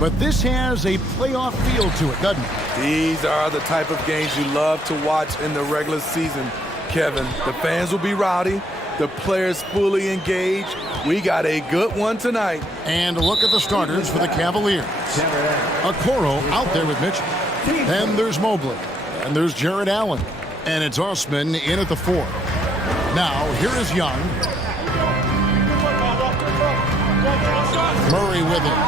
but this has a playoff feel to it, doesn't it? These are the type of games you love to watch in the regular season, Kevin. The fans will be rowdy, the players fully engaged. We got a good one tonight. And look at the starters for the Cavaliers. Okoro out there with Mitchell. Then there's Mobley. And there's Jared Allen. And it's Osman in at the 4. Now, here is Young. Murray with it.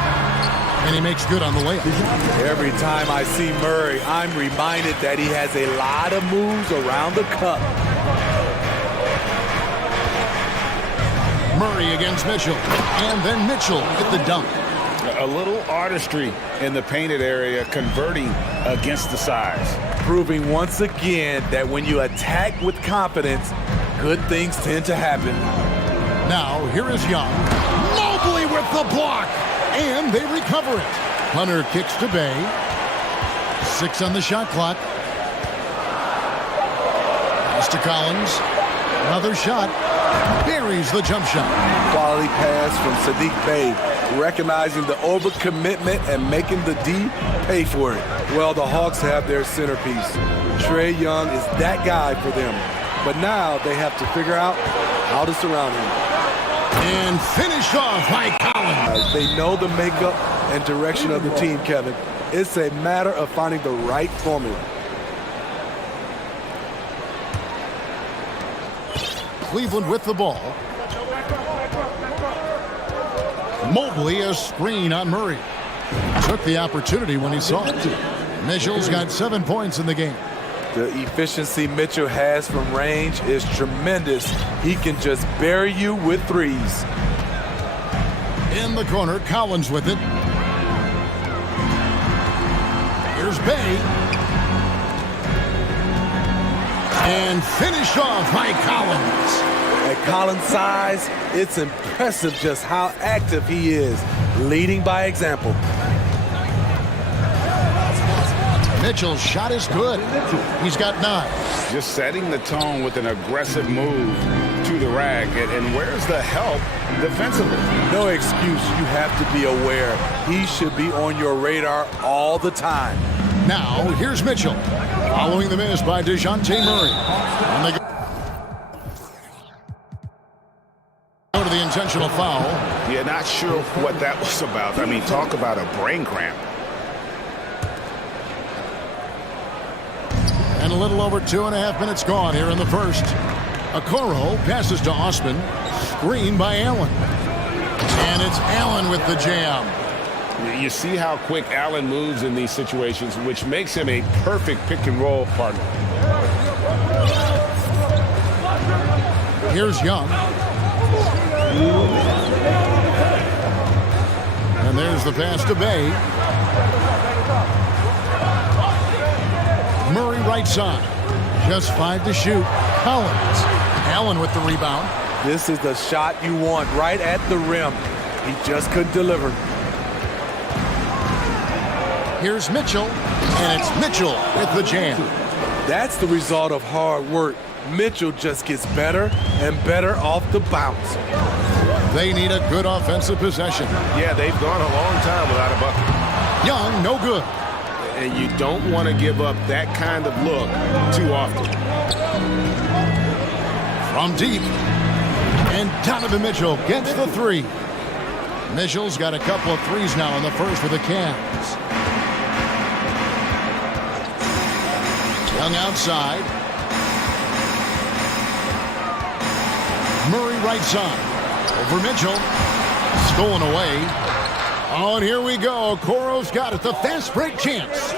And he makes good on the layup. Every time I see Murray, I'm reminded that he has a lot of moves around the cup. Murray against Mitchell. And then Mitchell at the dunk. A little artistry in the painted area, converting against the size. Proving once again that when you attack with confidence, good things tend to happen. Now, here is Young. Mobley with the block. And they recover it. Hunter kicks to Bay. 6 on the shot clock. Pass to Collins. Another shot. Buries the jump shot. Quality pass from Sadiq Bey, recognizing the overcommitment and making the D pay for it. Well, the Hawks have their centerpiece. Trae Young is that guy for them. But now they have to figure out how to surround him. And finished off by Collins. They know the makeup and direction of the team, Kevin. It's a matter of finding the right formula. Cleveland with the ball. Mobley a screen on Murray. Took the opportunity when he saw it. Mitchell's got 7 points in the game. The efficiency Mitchell has from range is tremendous. He can just bury you with threes. In the corner, Collins with it. Here's Bay. And finished off by Collins. At Collins' size, it's impressive just how active he is, leading by example. Mitchell's shot is good. He's got 9. Just setting the tone with an aggressive move to the rack. And where's the help defensively? No excuse. You have to be aware. He should be on your radar all the time. Now, here's Mitchell. Following the miss by DeJounte Murray. And they go to the intentional foul. Yeah, not sure what that was about. I mean, talk about a brain cramp. And a little over 2.5 minutes gone here in the first. Okoro passes to Osman. Screen by Allen. And it's Allen with the jam. You see how quick Allen moves in these situations, which makes him a perfect pick-and-roll partner. Here's Young. And there's the pass to Bay. Murray right side. Just 5 to shoot. Collins. Allen with the rebound. This is the shot you want right at the rim. He just couldn't deliver. Here's Mitchell. And it's Mitchell with the jam. That's the result of hard work. Mitchell just gets better and better off the bounce. They need a good offensive possession. Yeah, they've gone a long time without a bucket. Young, no good. And you don't want to give up that kind of look too often. From deep. And Donovan Mitchell gets the 3. Mitchell's got a couple of threes now in the first for the Cavs. Young outside. Murray right side. Over Mitchell. Stolen away. Oh, and here we go. Okoro's got it. The fast break chance.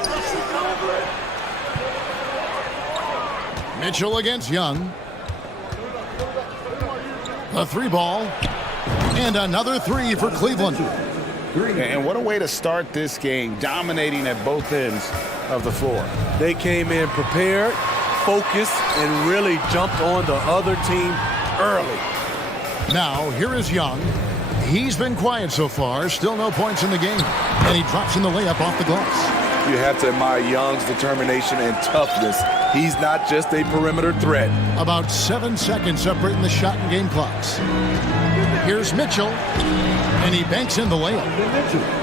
Mitchell against Young. The 3 ball. And another 3 for Cleveland. And what a way to start this game, dominating at both ends of the floor. They came in prepared, focused, and really jumped on the other team early. Now, here is Young. He's been quiet so far. Still no points in the game. And he drops in the layup off the glass. You have to admire Young's determination and toughness. He's not just a perimeter threat. About 7 seconds separating the shot and game clocks. Here's Mitchell, and he banks in the layup.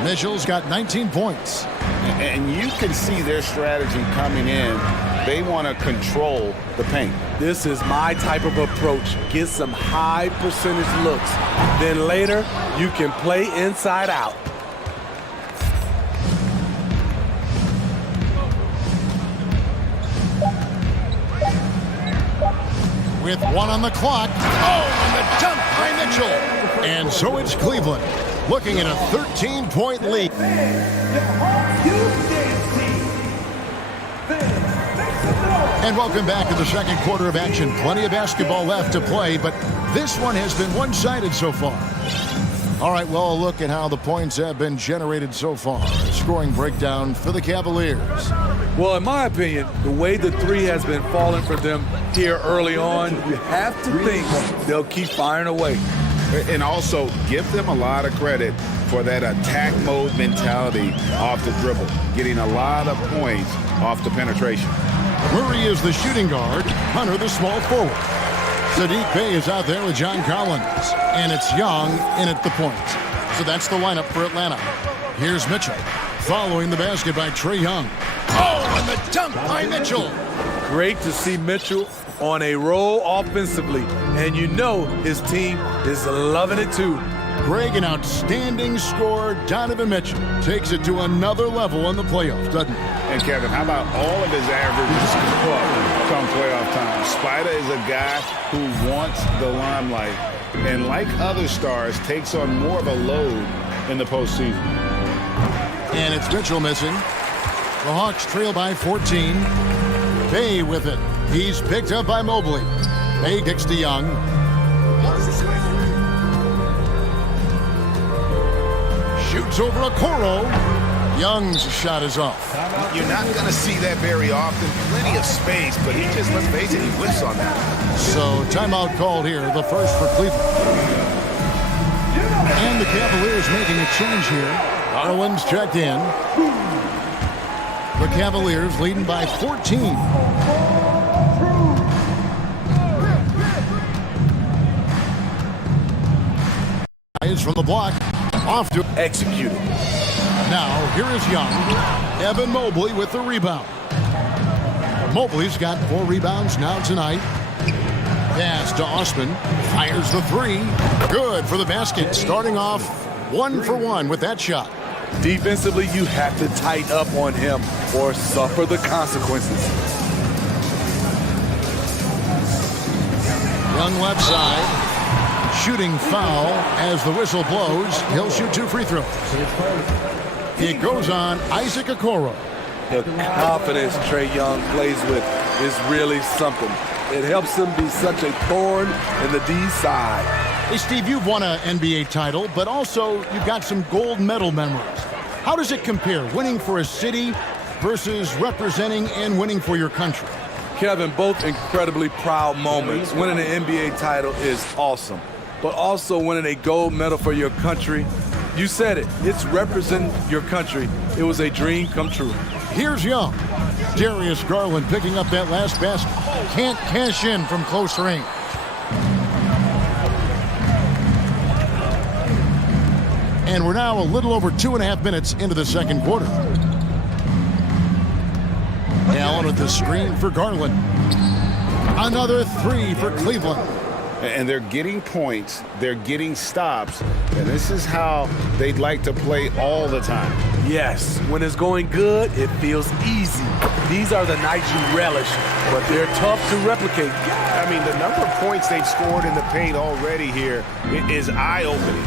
Mitchell's got 19 points. And you can see their strategy coming in. They want to control the paint. This is my type of approach. Get some high percentage looks. Then later, you can play inside out. With one on the clock. Oh, and the dunk by Mitchell. And so it's Cleveland looking at a 13-point lead. And welcome back to the second quarter of action. Plenty of basketball left to play, but this one has been one-sided so far. All right, well, a look at how the points have been generated so far. Scoring breakdown for the Cavaliers. Well, in my opinion, the way the three has been falling for them here early on, you have to think they'll keep firing away. And also, give them a lot of credit for that attack mode mentality off the dribble, getting a lot of points off the penetration. Murray is the shooting guard, Hunter the small forward. Saddiq Bey is out there with John Collins, and it's Young in at the point. So that's the lineup for Atlanta. Here's Mitchell, following the basket by Trae Young. Oh, and the dunk by Mitchell. Great to see Mitchell on a roll offensively, and you know his team is loving it too. Greg, an outstanding scorer. Donovan Mitchell takes it to another level in the playoffs, doesn't he? And Kevin, how about all of his averages come playoff time? Spider is a guy who wants the limelight, and like other stars, takes on more of a load in the postseason. And it's Mitchell missing. The Hawks trail by 14. Bey with it. He's picked up by Mobley. Bey kicks to Young. Shoots over Okoro. Young's shot is off. You're not going to see that very often. Plenty of space, but he just, let's face it, he whiffs on that. So timeout called here, the first for Cleveland. And the Cavaliers making a change here. Garland's checked in. The Cavaliers leading by 14. Is from the block, off to execute it. Now, here is Young. Evan Mobley with the rebound. Mobley's got 4 rebounds now tonight. Pass to Osman. Fires the 3. Good for the basket. Starting off 1 for 1 with that shot. Defensively, you have to tighten up on him or suffer the consequences. Young left side. Shooting foul as the whistle blows. He'll shoot 2 free throws. It goes on Isaac Okoro. The confidence Trae Young plays with is really something. It helps him be such a thorn in the D side. Hey, Steve, you've won an NBA title, but also you've got some gold medal memories. How does it compare, winning for a city versus representing and winning for your country? Kevin, both incredibly proud moments. Winning an NBA title is awesome, but also winning a gold medal for your country, you said it, it's representing your country. It was a dream come true. Here's Young. Darius Garland picking up that last basket. Can't cash in from close range. And we're now a little over 2.5 minutes into the second quarter. Allen with the screen for Garland. Another 3 for Cleveland. And they're getting points, they're getting stops, and this is how they'd like to play all the time. Yes, when it's going good, it feels easy. These are the nights you relish, but they're tough to replicate. I mean, the number of points they've scored in the paint already here is eye-opening.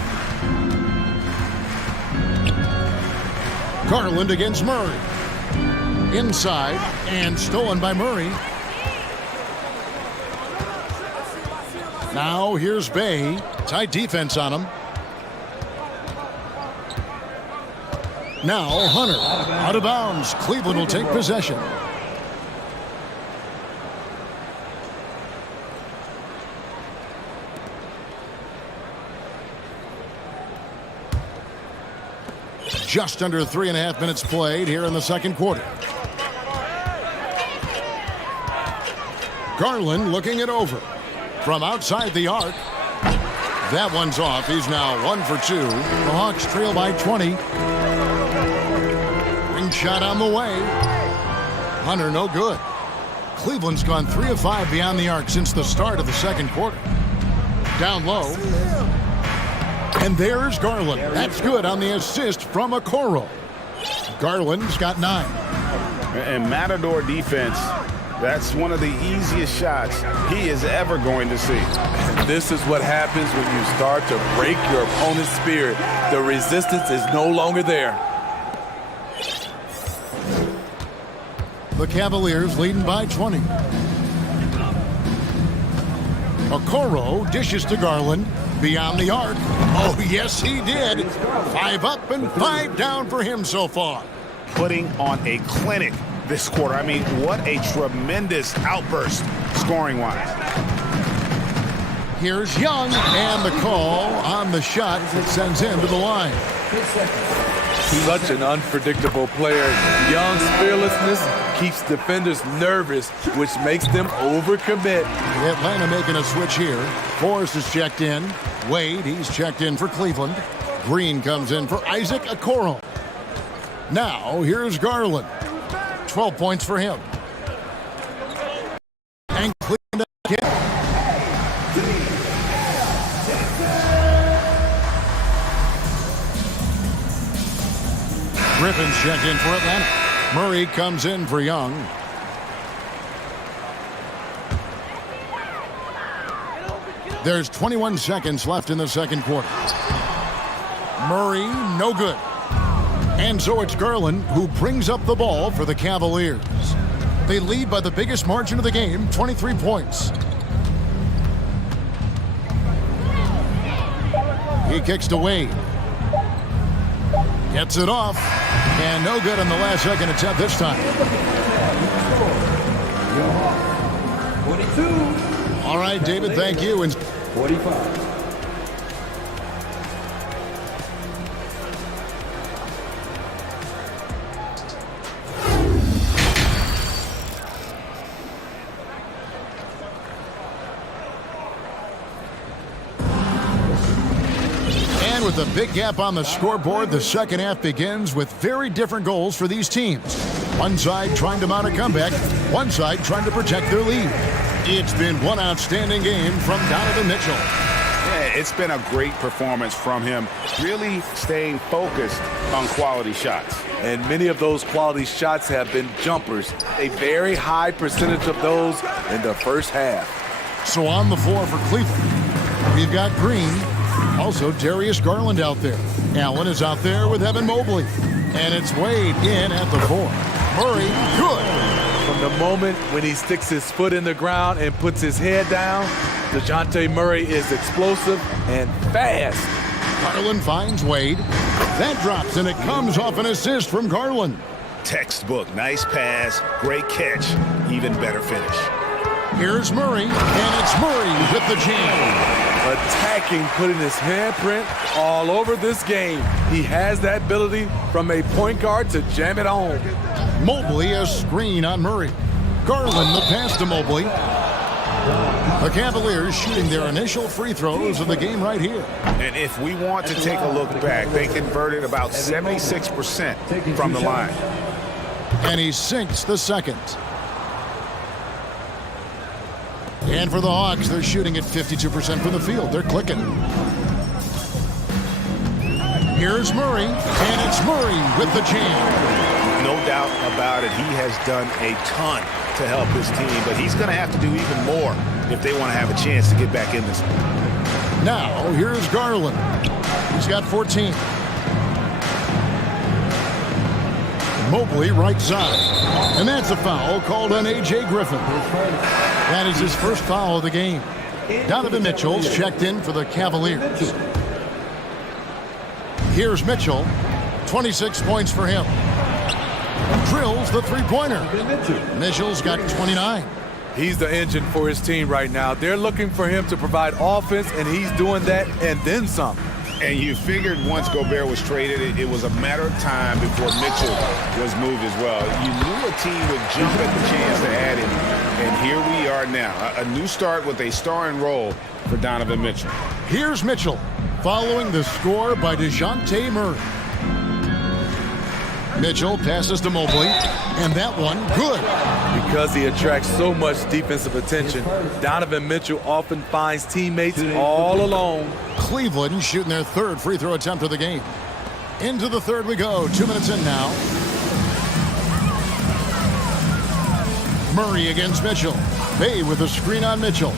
Garland against Murray. Inside, and stolen by Murray. Now here's Bey. Tight defense on him. Now Hunter. Out of bounds. Cleveland will take possession. Just under 3.5 minutes played here in the second quarter. Garland looking it over. From outside the arc. That one's off. He's now 1 for 2. The Hawks trail by 20. Ring shot on the way. Hunter, no good. Cleveland's gone 3 of 5 beyond the arc since the start of the second quarter. Down low. And there's Garland. That's good on the assist from Okoro. Garland's got 9. And Matador defense, that's one of the easiest shots he is ever going to see. And this is what happens when you start to break your opponent's spirit. The resistance is no longer there. The Cavaliers leading by 20. Okoro dishes to Garland. Beyond the arc. Oh, yes, he did. 5 up and 5 down for him so far. Putting on a clinic this quarter. I mean, what a tremendous outburst scoring-wise. Here's Young, and the call on the shot that sends him to the line. Such an unpredictable player. Young's fearlessness keeps defenders nervous, which makes them overcommit. Atlanta making a switch here. Forrest is checked in. Wade, he's checked in for Cleveland. Green comes in for Isaac Okoro. Now, here's Garland. 12 points for him. And Cleveland again. Griffin's checked in for Atlanta. Murray comes in for Young. There's 21 seconds left in the second quarter. Murray, no good. And so it's Garland who brings up the ball for the Cavaliers. They lead by the biggest margin of the game, 23 points. He kicks to Wade. Gets it off. And no good on the last second attempt this time. 22. All right, David, thank you. And 45. With a big gap on the scoreboard, the second half begins with very different goals for these teams. One side trying to mount a comeback, one side trying to protect their lead. It's been one outstanding game from Donovan Mitchell. Yeah, it's been a great performance from him, really staying focused on quality shots. And many of those quality shots have been jumpers. A very high percentage of those in the first half. So on the floor for Cleveland, we've got Green. Also, Darius Garland out there. Allen is out there with Evan Mobley. And it's Wade in at the 4. Murray, good. From the moment when he sticks his foot in the ground and puts his head down, DeJounte Murray is explosive and fast. Garland finds Wade. That drops, and it comes off an assist from Garland. Textbook. Nice pass. Great catch. Even better finish. Here's Murray, and it's Murray with the jam. Attacking, putting his handprint all over this game. He has that ability from a point guard to jam it home. Mobley a screen on Murray. Garland the pass to Mobley. The Cavaliers shooting their initial free throws of the game right here. And if we want to take a look back, they converted about 76% from the line. And he sinks the second. And for the Hawks, they're shooting at 52% from the field. They're clicking. Here's Murray, and it's Murray with the jam. No doubt about it. He has done a ton to help his team, but he's going to have to do even more if they want to have a chance to get back in this one. Now, here's Garland. He's got 14. Mobley right side. And that's a foul called on A.J. Griffin. That is his first foul of the game. Donovan Mitchell's checked in for the Cavaliers. Here's Mitchell. 26 points for him. Drills the three-pointer. Mitchell's got 29. He's the engine for his team right now. They're looking for him to provide offense, and he's doing that and then some. And you figured once Gobert was traded, it was a matter of time before Mitchell was moved as well. You knew a team would jump at the chance to add him, and here we are now. A new start with a starring role for Donovan Mitchell. Here's Mitchell, following the score by DeJounte Murray. Mitchell passes to Mobley, and that one good. Because he attracts so much defensive attention, Donovan Mitchell often finds teammates all alone. Cleveland shooting their third free throw attempt of the game. Into the third we go. 2 minutes in now. Murray against Mitchell. Bay with a screen on Mitchell.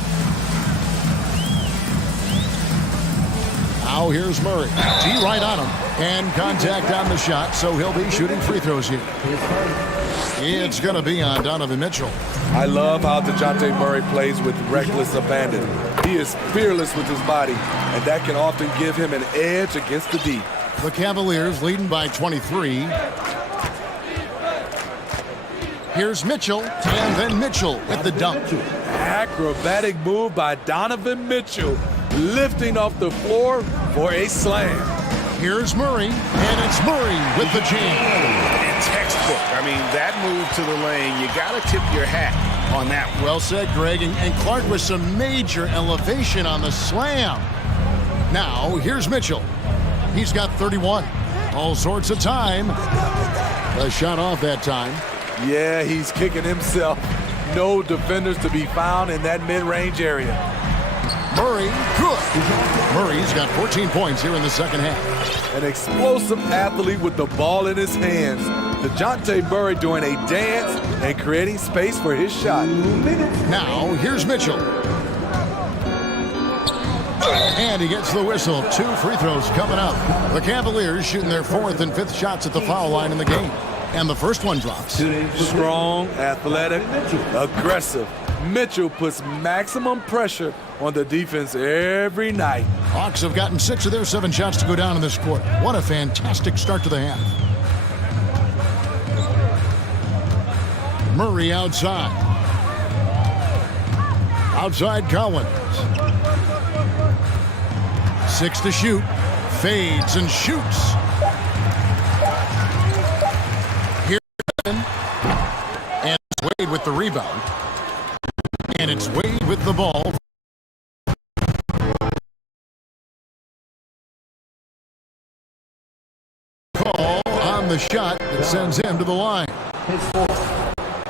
Now here's Murray. D right on him. And contact on the shot, so he'll be shooting free throws here. It's going to be on Donovan Mitchell. I love how DeJounte Murray plays with reckless abandon. He is fearless with his body, and that can often give him an edge against the D. The Cavaliers leading by 23. Here's Mitchell, and then Mitchell with the dunk. Acrobatic move by Donovan Mitchell, lifting off the floor for a slam. Here's Murray, and it's Murray with the jam. And textbook. I mean, that move to the lane, you got to tip your hat on that one. Well said, Greg. And Clark with some major elevation on the slam. Now, here's Mitchell. He's got 31. All sorts of time. A shot off that time. Yeah, he's kicking himself. No defenders to be found in that mid-range area. Murray, good. Murray's got 14 points here in the second half. An explosive athlete with the ball in his hands. DeJounte Murray doing a dance and creating space for his shot. Now, here's Mitchell. And he gets the whistle. 2 free throws coming up. The Cavaliers shooting their 4th and 5th shots at the foul line in the game. And the first one drops. Strong, athletic, aggressive. Mitchell puts maximum pressure on the defense every night. Hawks have gotten 6 of their 7 shots to go down in this quarter. What a fantastic start to the half. Murray outside. Outside Collins. 6 to shoot. Fades and shoots. Here and it's Wade with the rebound. And it's Wade with the ball. Call on the shot that sends him to the line.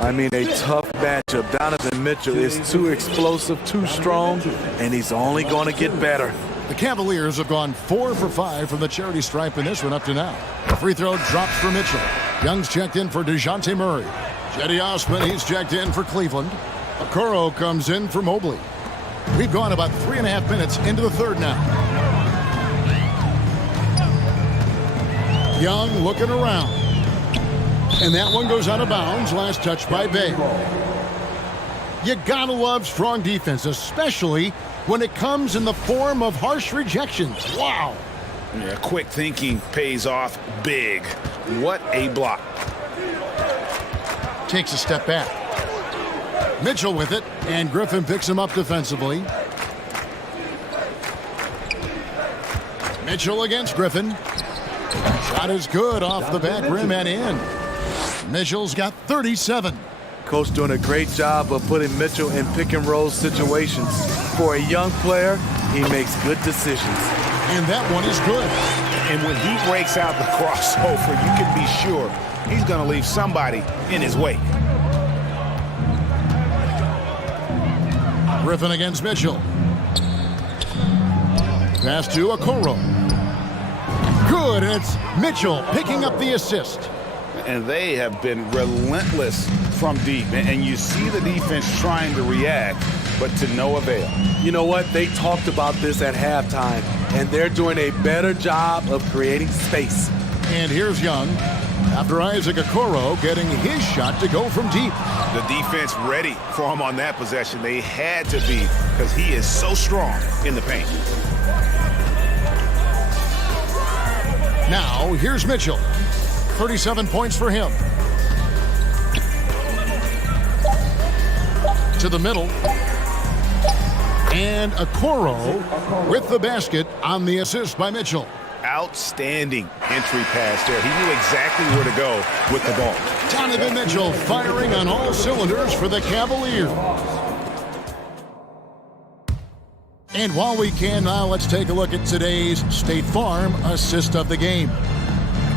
I mean, a tough matchup. Donovan Mitchell is too explosive, too strong, and he's only going to get better. The Cavaliers have gone 4 for 5 from the charity stripe in this one up to now. The free throw drops for Mitchell. Young's checked in for DeJounte Murray. Cedi Osman, he's checked in for Cleveland. Okoro comes in for Mobley. We've gone about 3.5 minutes into the third now. Young looking around. And that one goes out of bounds. Last touch by Bay. You gotta love strong defense, especially when it comes in the form of harsh rejections. Wow. Yeah, quick thinking pays off big. What a block. Takes a step back. Mitchell with it, and Griffin picks him up defensively. Mitchell against Griffin. Shot is good off the back rim and in. Mitchell's got 37. Coach doing a great job of putting Mitchell in pick and roll situations. For a young player, he makes good decisions. And that one is good. And when he breaks out the crossover, you can be sure he's going to leave somebody in his wake. Griffin against Mitchell. Pass to Okoro. Good, and it's Mitchell picking up the assist. And they have been relentless from deep. And you see the defense trying to react, but to no avail. You know what? They talked about this at halftime, and they're doing a better job of creating space. And here's Young. After Isaac Okoro getting his shot to go from deep. The defense ready for him on that possession. They had to be, because he is so strong in the paint. Now, here's Mitchell. 37 points for him. To the middle. And Okoro with the basket on the assist by Mitchell. Outstanding entry pass there. He knew exactly where to go with the ball. Donovan Mitchell firing on all cylinders for the Cavaliers. And while we can now, let's take a look at today's State Farm assist of the game.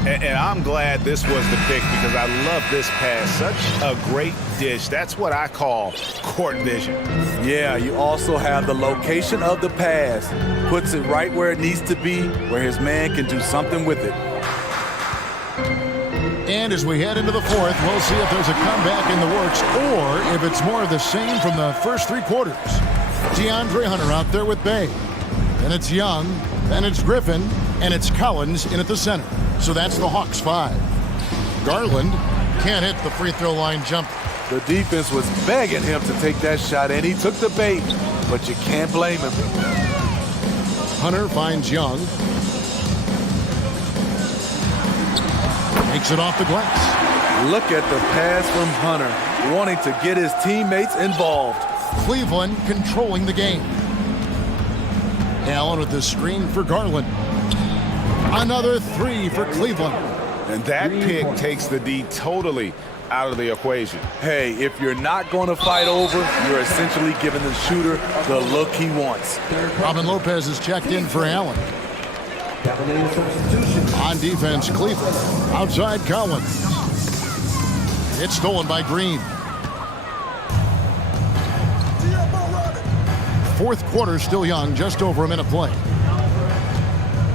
And I'm glad this was the pick because I love this pass. Such a great dish. That's what I call court vision. Yeah, you also have the location of the pass. Puts it right where it needs to be, where his man can do something with it. And as we head into the fourth, we'll see if there's a comeback in the works or if it's more of the same from the first three quarters. DeAndre Hunter out there with Bay. Then it's Young, then it's Griffin, and it's Collins in at the center. So that's the Hawks 5. Garland can't hit the free throw line jump. The defense was begging him to take that shot, and he took the bait, but you can't blame him. Hunter finds Young. Makes it off the glass. Look at the pass from Hunter, wanting to get his teammates involved. Cleveland controlling the game. Allen with the screen for Garland. Another three for Cleveland. And that pick takes the D totally out of the equation. Hey, if you're not going to fight over, you're essentially giving the shooter the look he wants. Robin Lopez is checked in for Allen. On defense, Cleveland. Outside Collins. It's stolen by Green. Fourth quarter still young, just over a minute play.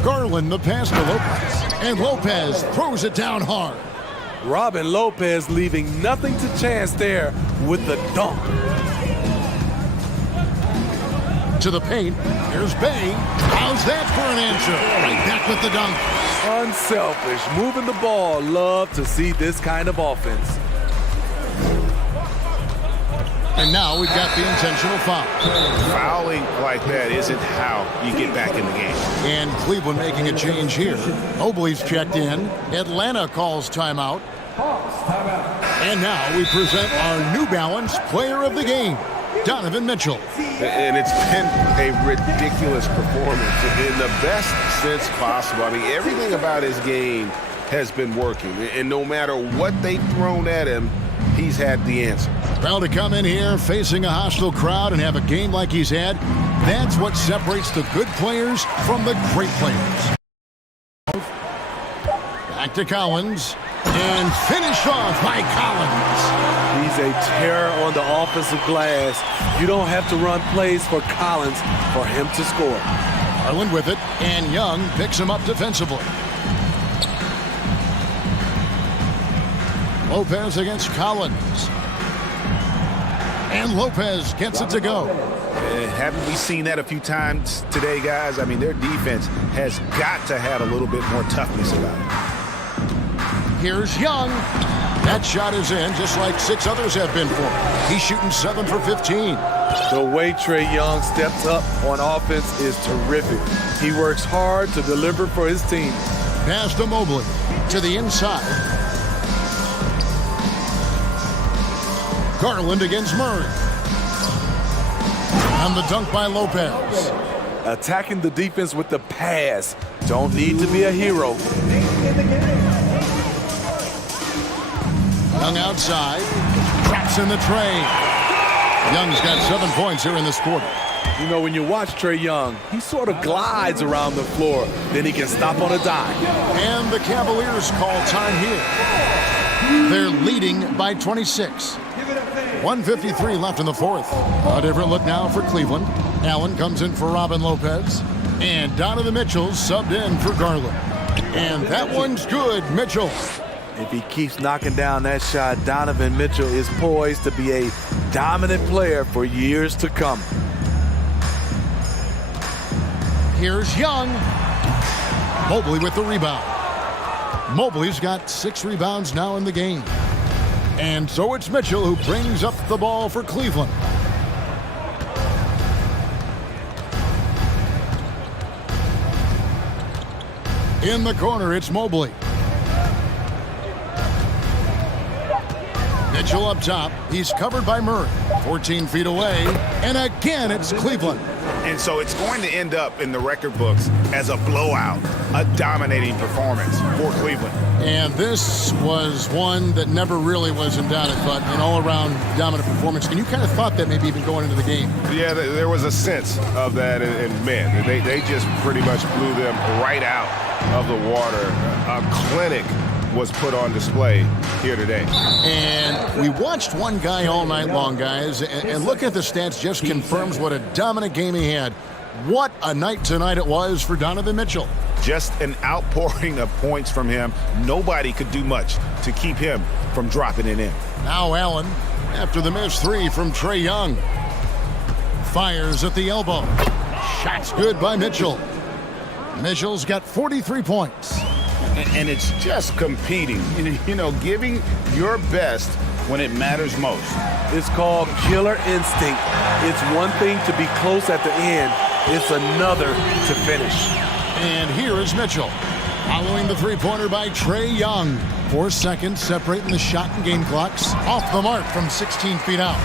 Garland the pass to Lopez. And Lopez throws it down hard. Robin Lopez leaving nothing to chance there with the dunk. To the paint. Here's Bay. How's that for an answer? Right back with the dunk. Unselfish, moving the ball. Love to see this kind of offense. And now we've got the intentional foul. Fouling like that isn't how you get back in the game. And Cleveland making a change here. Mobley's checked in. Atlanta calls timeout. And now we present our New Balance Player of the Game, Donovan Mitchell. And it's been a ridiculous performance in the best sense possible. I mean, everything about his game has been working. And no matter what they've thrown at him, he's had the answer. Well, to come in here facing a hostile crowd and have a game like he's had, that's what separates the good players from the great players. Back to Collins. And finished off by Collins. He's a terror on the offensive glass. You don't have to run plays for Collins for him to score. Garland with it, and Young picks him up defensively. Lopez against Collins. And Lopez gets it to go. Haven't we seen that a few times today, guys? I mean, their defense has got to have a little bit more toughness about it. Here's Young. That shot is in, just like 6 others have been for him. He's shooting 7 for 15. The way Trae Young steps up on offense is terrific. He works hard to deliver for his team. Pass to Mobley. To the inside. Garland against Murray. And the dunk by Lopez. Attacking the defense with the pass. Don't need to be a hero. Young outside. Traps in the tray. Young's got 7 points here in this quarter. You know, when you watch Trae Young, he sort of glides around the floor. Then he can stop on a dime. And the Cavaliers call time here. They're leading by 26. 1:53 left in the fourth. A different look now for Cleveland. Allen comes in for Robin Lopez. And Donovan Mitchell subbed in for Garland. And that one's good, Mitchell. If he keeps knocking down that shot, Donovan Mitchell is poised to be a dominant player for years to come. Here's Young. Mobley with the rebound. Mobley's got 6 rebounds now in the game. And so it's Mitchell who brings up the ball for Cleveland. In the corner, it's Mobley. Mitchell up top. He's covered by Murray. 14 feet away, and again it's Cleveland. And so it's going to end up in the record books as a blowout, a dominating performance for Cleveland. And this was one that never really was in doubt, I thought, an all-around dominant performance. And you kind of thought that maybe even going into the game. Yeah, there was a sense of that, and man, they just pretty much blew them right out of the water. A clinic was put on display here today. And we watched one guy all night long, guys, and looking at the stats just confirms what a dominant game he had. What a night tonight it was for Donovan Mitchell. Just an outpouring of points from him. Nobody could do much to keep him from dropping it in. Now Allen, after the missed three from Trae Young. Fires at the elbow. Shot's good by Mitchell. Mitchell's got 43 points. And it's just competing, giving your best when it matters most. It's called killer instinct. It's one thing to be close at the end. It's another to finish. And here is Mitchell, following the three-pointer by Trae Young. 4 seconds separating the shot and game clocks. Off the mark from 16 feet out.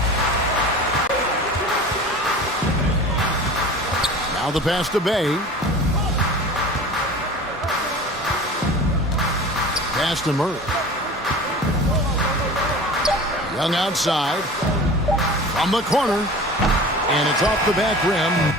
Now the pass to Bay. Pass to Murray. Young outside. From the corner. And it's off the back rim.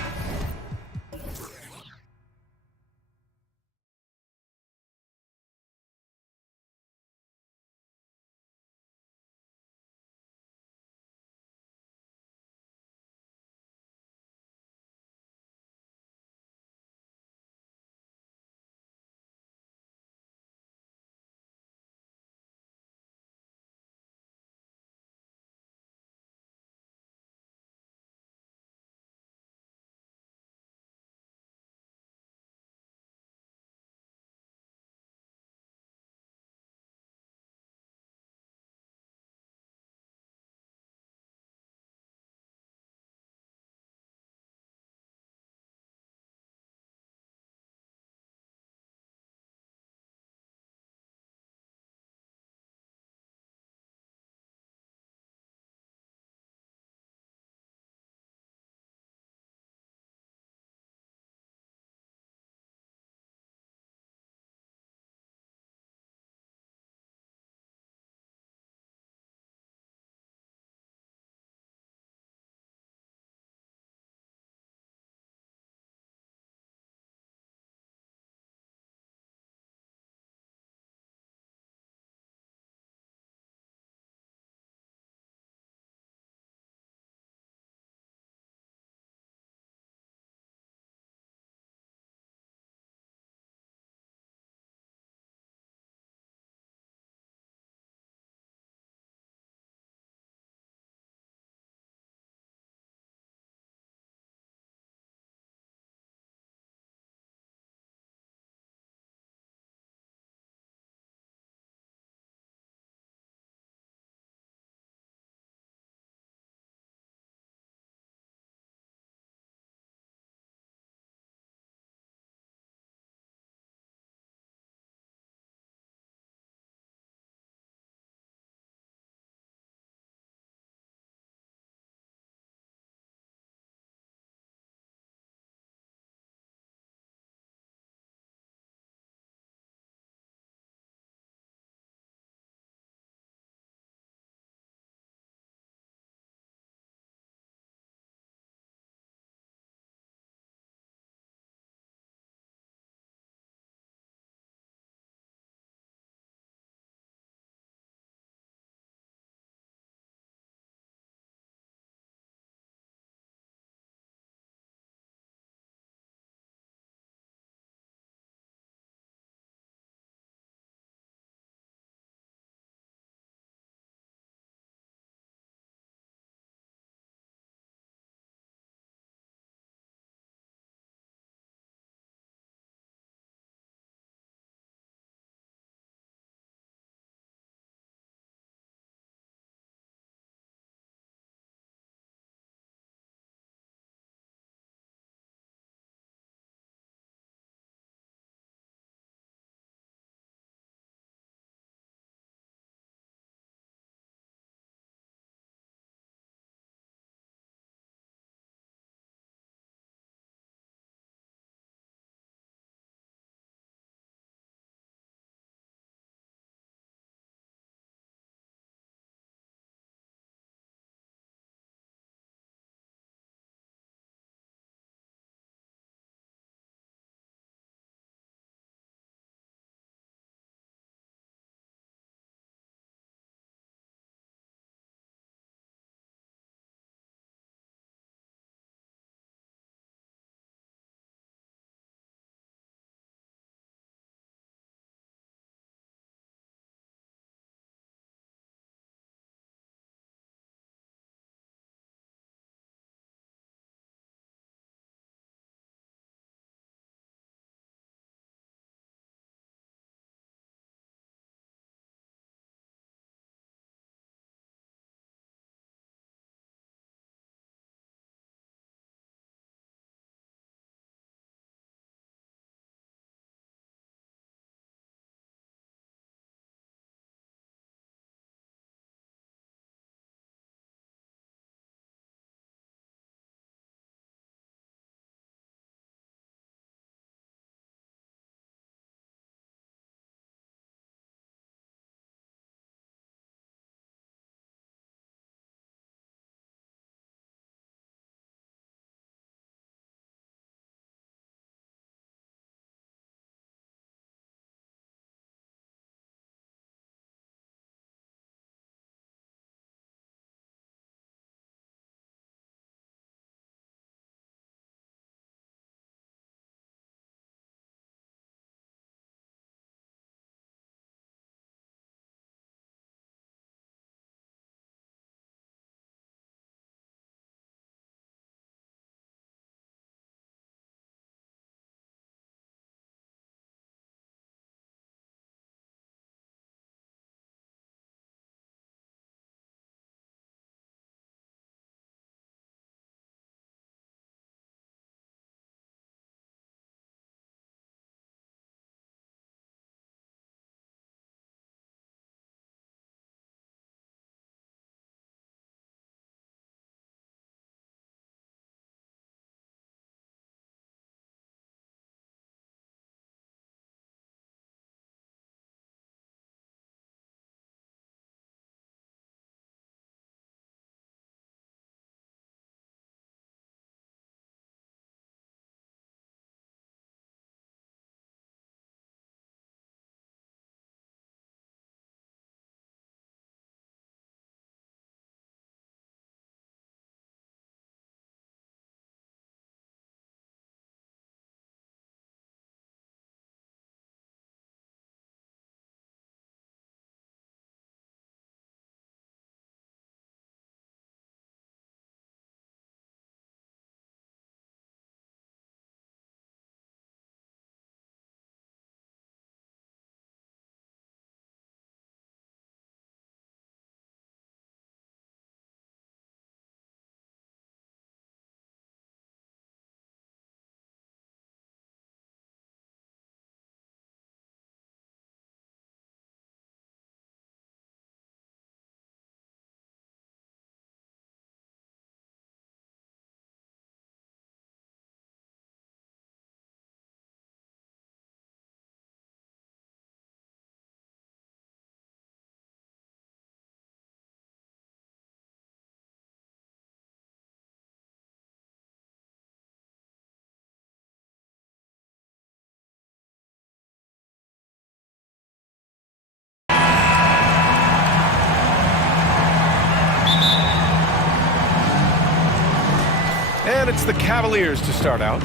And it's the Cavaliers to start out.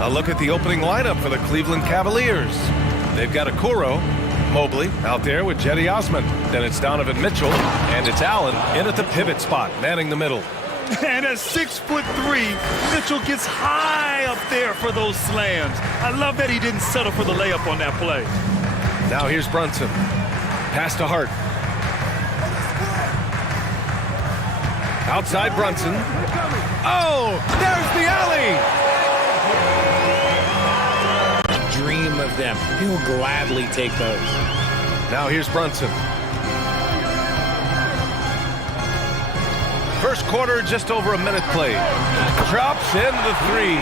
A look at the opening lineup for the Cleveland Cavaliers. They've got Okoro, Mobley out there with Jetty Osman. Then it's Donovan Mitchell, and it's Allen in at the pivot spot, manning the middle. And at 6'3", Mitchell gets high up there for those slams. I love that he didn't settle for the layup on that play. Now here's Brunson. Pass to Hart. Outside Brunson. Oh, there's the alley! Dream of them. He'll gladly take those. Now here's Brunson. First quarter, just over a minute played. Drops in the three.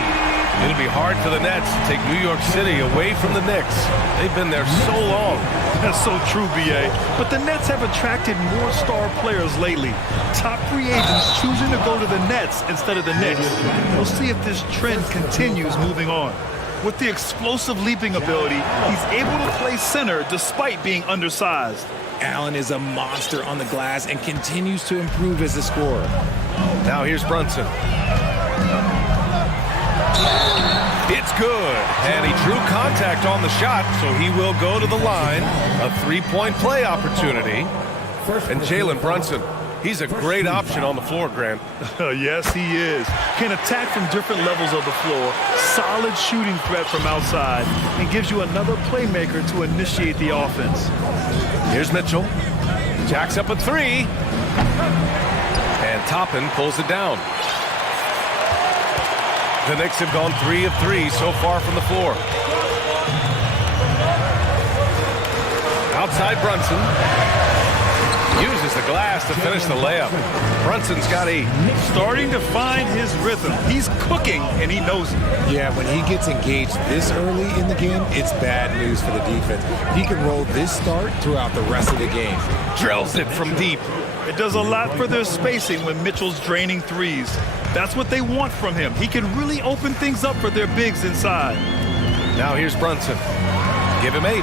It'll be hard for the Nets to take New York City away from the Knicks. They've been there so long. That's so true, B.A. But the Nets have attracted more star players lately. Top free agents choosing to go to the Nets instead of the Knicks. We'll see if this trend continues moving on. With the explosive leaping ability, he's able to play center despite being undersized. Allen is a monster on the glass and continues to improve as a scorer. Now here's Brunson. It's good, and he drew contact on the shot, so he will go to the line. A three-point play opportunity. And Jalen Brunson, he's a great option on the floor, Grant. Yes, he is. Can attack from different levels of the floor. Solid shooting threat from outside, and gives you another playmaker to initiate the offense. Here's Mitchell. Jacks up a three. And Toppin pulls it down. The Knicks have gone 3 of 3 so far from the floor. Outside Brunson. Uses the glass to finish the layup. Brunson's got 8. Starting to find his rhythm. He's cooking, and he knows it. Yeah, when he gets engaged this early in the game, it's bad news for the defense. He can roll this start throughout the rest of the game. Drills it from deep. It does a lot for their spacing when Mitchell's draining threes. That's what they want from him. He can really open things up for their bigs inside. Now here's Brunson. Give him 8.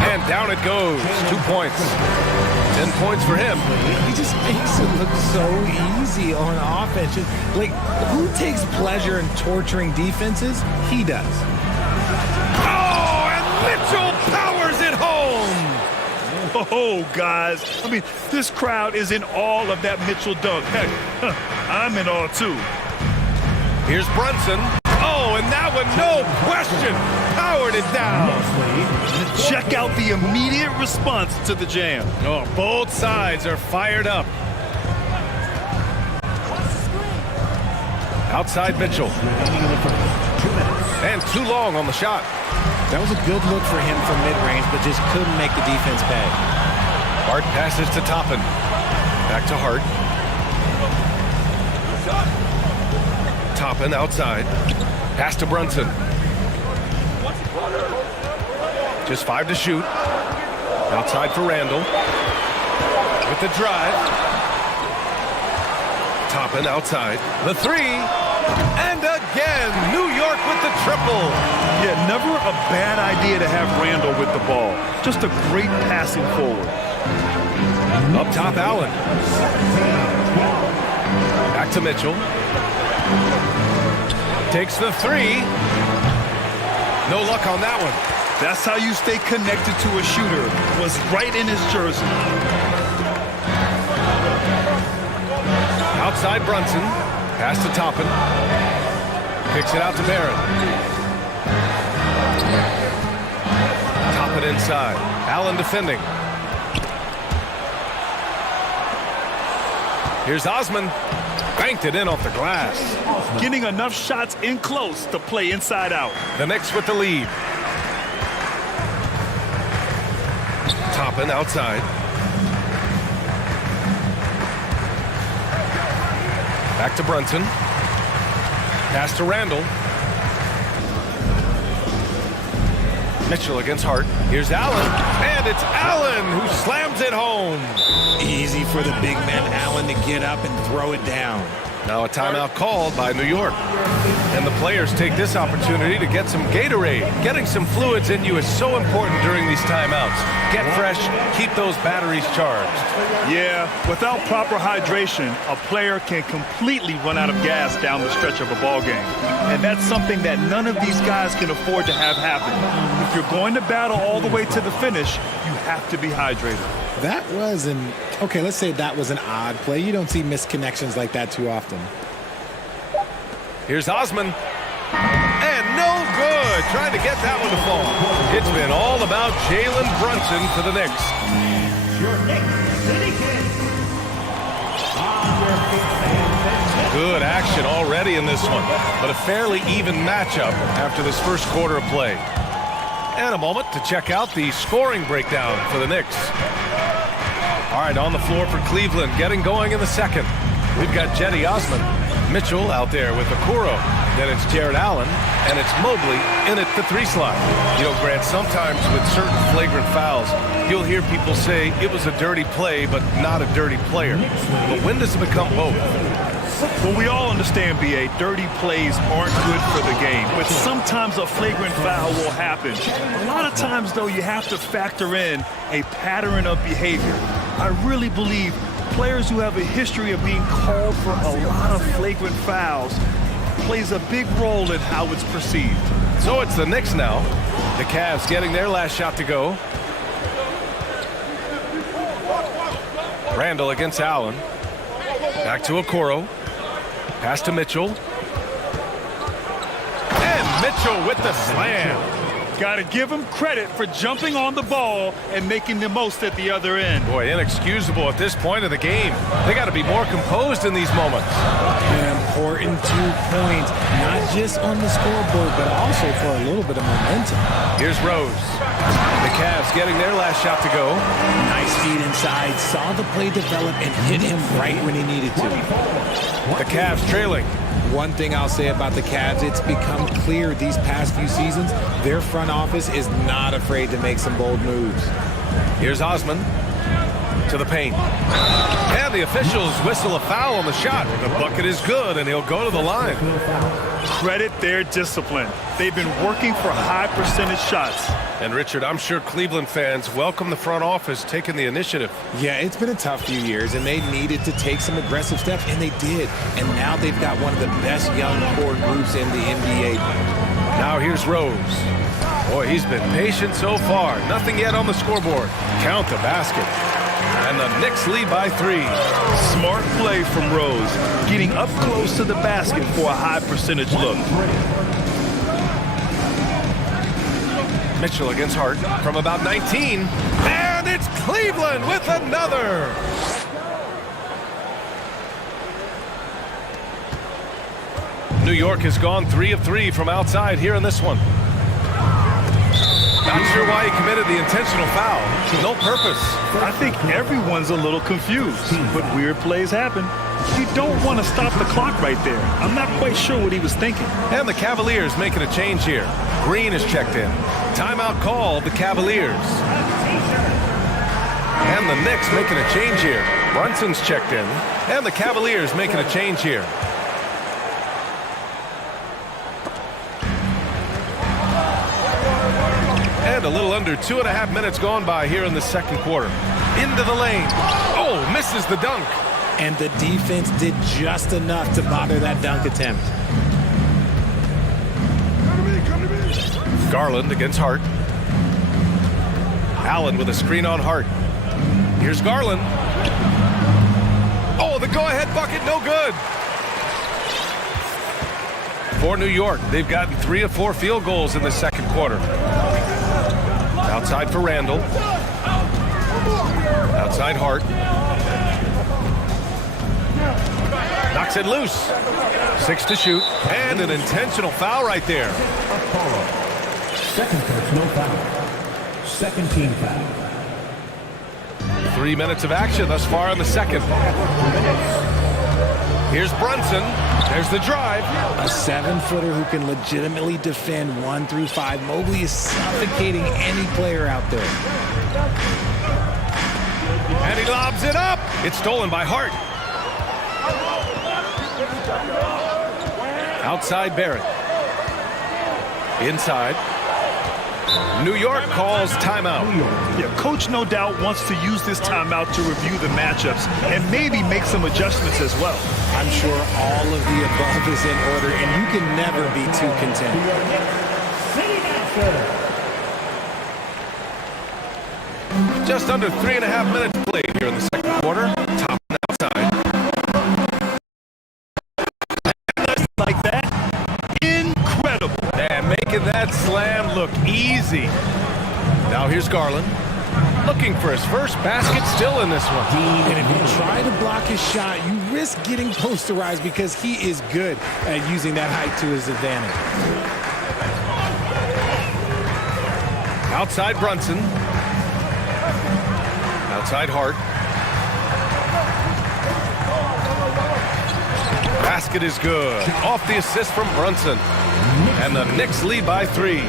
And down it goes. 2 points. 10 points for him. He just makes it look so easy on offense. Like, who takes pleasure in torturing defenses? He does. Oh, and Mitchell powers it home. Oh, guys. I mean, this crowd is in awe of that Mitchell dunk. Heck, I'm in awe, too. Here's Brunson. Oh, and that one, no question, powered it down. Check out the immediate response to the jam. Oh, both sides are fired up. Outside Mitchell. And too long on the shot. That was a good look for him from mid-range, but just couldn't make the defense pay. Hart passes to Toppin. Back to Hart. Toppin outside. Pass to Brunson. Just 5 to shoot. Outside for Randall. With the drive. Toppin outside. The 3. And again, New York with the triple. Yeah, never a bad idea to have Randall with the ball. Just a great passing forward. Up top, Allen. Back to Mitchell. Takes the 3. No luck on that one. That's how you stay connected to a shooter. Was right in his jersey. Outside Brunson. Pass to Toppin. Kicks it out to Barrett. Toppin inside. Allen defending. Here's Osman. Banked it in off the glass. Getting enough shots in close to play inside out. The Knicks with the lead. Toppin outside. Back to Brunson. Pass to Randall. Mitchell against Hart. Here's Allen. And it's Allen who slams it home. Easy for the big man Allen to get up and throw it down. Now a timeout called by New York. And the players take this opportunity to get some Gatorade. Getting some fluids in you is so important during these timeouts. Get fresh, keep those batteries charged. Yeah, without proper hydration, a player can completely run out of gas down the stretch of a ball game. And that's something that none of these guys can afford to have happen. If you're going to battle all the way to the finish, you have to be hydrated. That was okay, let's say that was an odd play. You don't see missed connections like that too often. Here's Osman. And no good. Trying to get that one to fall. It's been all about Jalen Brunson for the Knicks. Your Knicks City Kid. Good action already in this one, but a fairly even matchup after this first quarter of play. And a moment to check out the scoring breakdown for the Knicks. All right, on the floor for Cleveland, getting going in the second. We've got Jetty Osman, Mitchell out there with Okoro. Then it's Jared Allen, and it's Mobley in at the 3 slot. You know, Grant, sometimes with certain flagrant fouls, you'll hear people say it was a dirty play, but not a dirty player. But when does it become both? Well, we all understand, B.A., dirty plays aren't good for the game, but sometimes a flagrant foul will happen. A lot of times, though, you have to factor in a pattern of behavior. I really believe players who have a history of being called for a lot of flagrant fouls plays a big role in how it's perceived. So it's the Knicks now. The Cavs getting their last shot to go. Randall against Allen. Back to Okoro. Pass to Mitchell. And Mitchell with the slam. Got to give him credit for jumping on the ball and making the most at the other end. Boy, inexcusable at this point of the game. They got to be more composed in these moments. An important 2 points, not just on the scoreboard, but also for a little bit of momentum. Here's Rose. The Cavs getting their last shot to go. Nice feed inside, saw the play develop and hit him right when he needed to. The Cavs trailing. One thing I'll say about the Cavs, it's become clear these past few seasons, their front office is not afraid to make some bold moves. Here's Osman to the paint. And the officials whistle a foul on the shot. The bucket is good, and he'll go to the line. Credit their discipline. They've been working for high percentage shots. And Richard, I'm sure Cleveland fans welcome the front office taking the initiative. Yeah, it's been a tough few years, and they needed to take some aggressive steps, and they did. And now they've got one of the best young core groups in the NBA. Now here's Rose. Boy, he's been patient so far. Nothing yet on the scoreboard. Count the basket. And the Knicks lead by 3. Smart play from Rose, getting up close to the basket for a high percentage look. Mitchell against Hart from about 19. And it's Cleveland with another. New York has gone 3 of 3 from outside here in this one. Not sure why he committed the intentional foul. No purpose. I think everyone's a little confused, but weird plays happen. You don't want to stop the clock right there. I'm not quite sure what he was thinking. And the Cavaliers making a change here. Green is checked in. Timeout called the Cavaliers. And the Knicks making a change here. Brunson's checked in. And the Cavaliers making a change here. And a little under 2.5 minutes gone by here in the second quarter. Into the lane. Oh, misses the dunk. And the defense did just enough to bother that dunk attempt. Garland against Hart. Allen with a screen on Hart. Here's Garland. Oh, the go-ahead bucket, no good. For New York, they've gotten 3 of 4 field goals in the second quarter. Outside for Randall. Outside Hart. Knocks it loose. 6 to shoot. And an intentional foul right there. Second personal foul. Second team foul. 3 minutes of action thus far in the second. Here's Brunson. There's the drive. A 7-footer who can legitimately defend 1 through 5. Mobley is suffocating any player out there. And he lobs it up. It's stolen by Hart. Outside Barrett. Inside. New York calls timeout. Yeah, coach no doubt wants to use this timeout to review the matchups and maybe make some adjustments as well. I'm sure all of the above is in order, and you can never be too content. Just under 3.5 minutes played here in the second quarter. Top and outside. Like that, incredible. And making that slam look easy. Now here's Garland. Looking for his first basket still in this one. And if you try to block his shot, you risk getting posterized because he is good at using that height to his advantage. Outside Brunson. Outside Hart. Basket is good. Off the assist from Brunson. And the Knicks lead by 3. A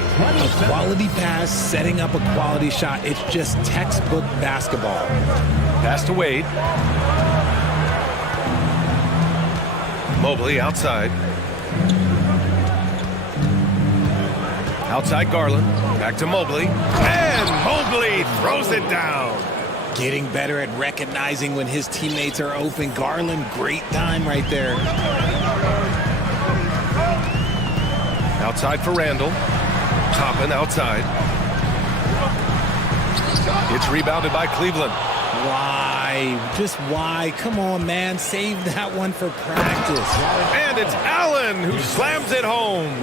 quality pass, setting up a quality shot. It's just textbook basketball. Pass to Wade. Mobley outside. Outside Garland. Back to Mobley. And Mobley throws it down. Getting better at recognizing when his teammates are open. Garland, great time right there. Outside for Randall. Toppin outside. It's rebounded by Cleveland. Why? Just why? Come on, man. Save that one for practice. And it's Allen who slams it home.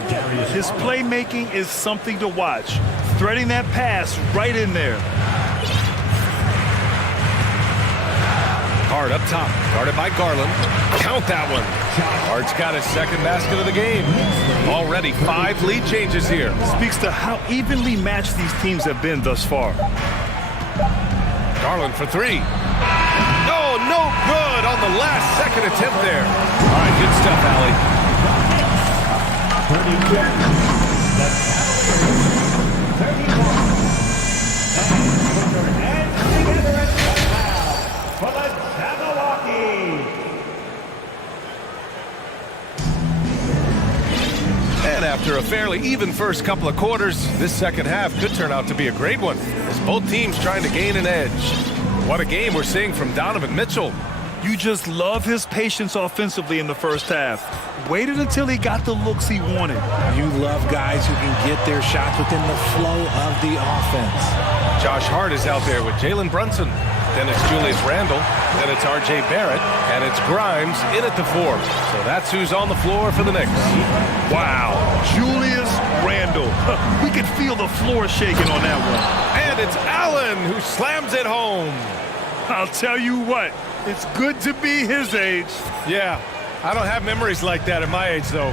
His playmaking is something to watch. Threading that pass right in there. Hart up top, guarded by Garland. Count that one. Hart's got his second basket of the game. Already 5 lead changes here. Speaks to how evenly matched these teams have been thus far. Garland for 3. Oh, no good on the last second attempt there. All right, good stuff, Allie. And after a fairly even first couple of quarters, this second half could turn out to be a great one, as both teams trying to gain an edge. What a game we're seeing from Donovan Mitchell. You just love his patience offensively in the first half. Waited until he got the looks he wanted. You love guys who can get their shots within the flow of the offense. Josh Hart is out there with Jalen Brunson. Then it's Julius Randle. Then it's R.J. Barrett. And it's Grimes in at the 4. So that's who's on the floor for the Knicks. Wow. Julius Randle. We could feel the floor shaking on that one. And it's Allen who slams it home. I'll tell you what. It's good to be his age. Yeah. I don't have memories like that at my age, though.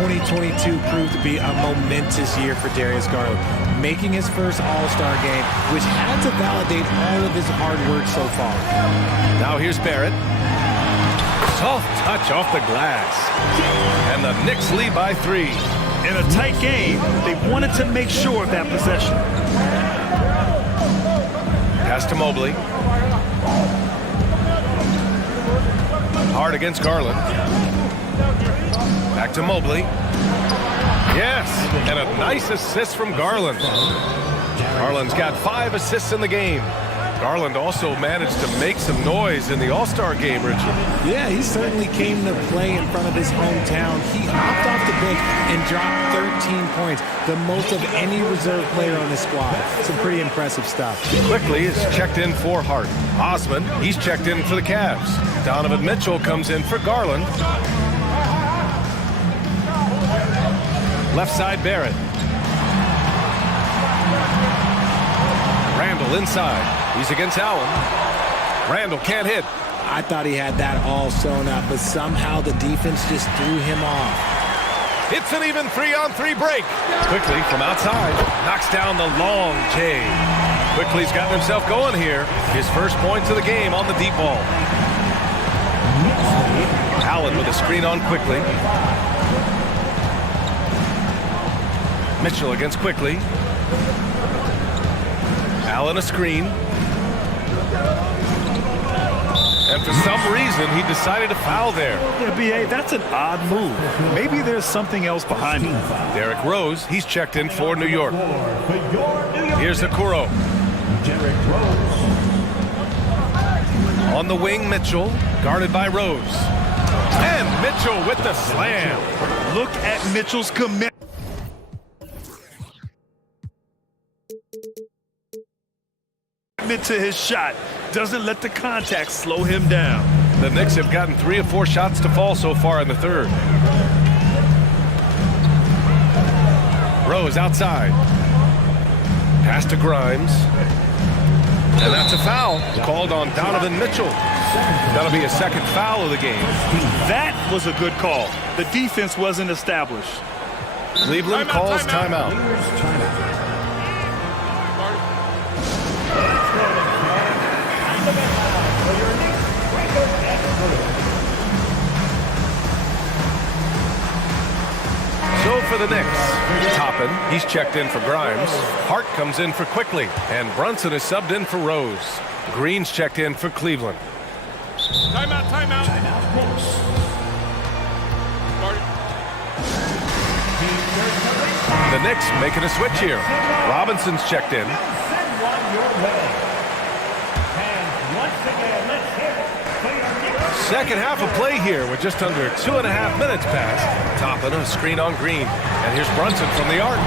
2022 proved to be a momentous year for Darius Garland, making his first All-Star game, which had to validate all of his hard work so far. Now here's Barrett. Soft touch off the glass. And the Knicks lead by 3. In a tight game, they wanted to make sure of that possession. Pass to Mobley. Hard against Garland. Back to Mobley. Yes, and a nice assist from Garland. Garland's got 5 assists in the game. Garland also managed to make some noise in the All-Star game, Richard. Yeah, he certainly came to play in front of his hometown. He hopped off the bench and dropped 13 points, the most of any reserve player on his squad. Some pretty impressive stuff. Quickly is checked in for Hart. Osman, he's checked in for the Cavs. Donovan Mitchell comes in for Garland. Left side, Barrett. Randall inside. He's against Allen. Randall can't hit. I thought he had that all sewn up, but somehow the defense just threw him off. It's an even 3-on-3 break. Quickly from outside. Knocks down the long J. Quickly's gotten himself going here. His first points of the game on the deep ball. Allen with a screen on Quickly. Mitchell against Quickly. Allen a screen. And for some reason, he decided to foul there. Yeah, B.A., that's an odd move. Maybe there's something else behind it. Derrick Rose, he's checked in for New York. Here's Okoro. On the wing, Mitchell, guarded by Rose. And Mitchell with the slam. Look at Mitchell's commitment to his shot. Doesn't let the contact slow him down. The Knicks have gotten 3 or 4 shots to fall so far in the third. Rose outside. Pass to Grimes. And that's a foul called on Donovan Mitchell. That'll be a second foul of the game. That was a good call. The defense wasn't established. Cleveland calls timeout. So for the Knicks, Toppin, he's checked in for Grimes. Hart comes in for Quickly, and Brunson is subbed in for Rose. Green's checked in for Cleveland. Timeout, timeout. The Knicks making a switch here. Robinson's checked in. Second half of play here with just under 2.5 minutes passed. Toppin a screen on Green. And here's Brunson from the arc.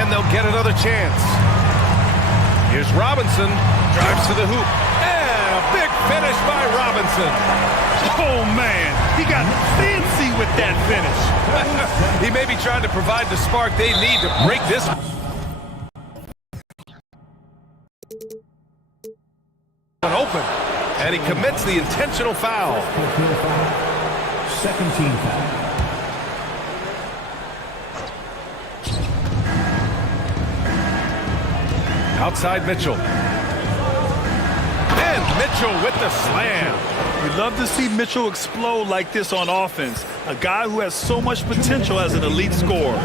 And they'll get another chance. Here's Robinson. Drives to the hoop. And a big finish by Robinson. Oh, man. He got fancy with that finish. He may be trying to provide the spark they need to break this. Open, and he commits the intentional foul. Second team foul. Outside Mitchell. And Mitchell with the slam. We love to see Mitchell explode like this on offense. A guy who has so much potential as an elite scorer.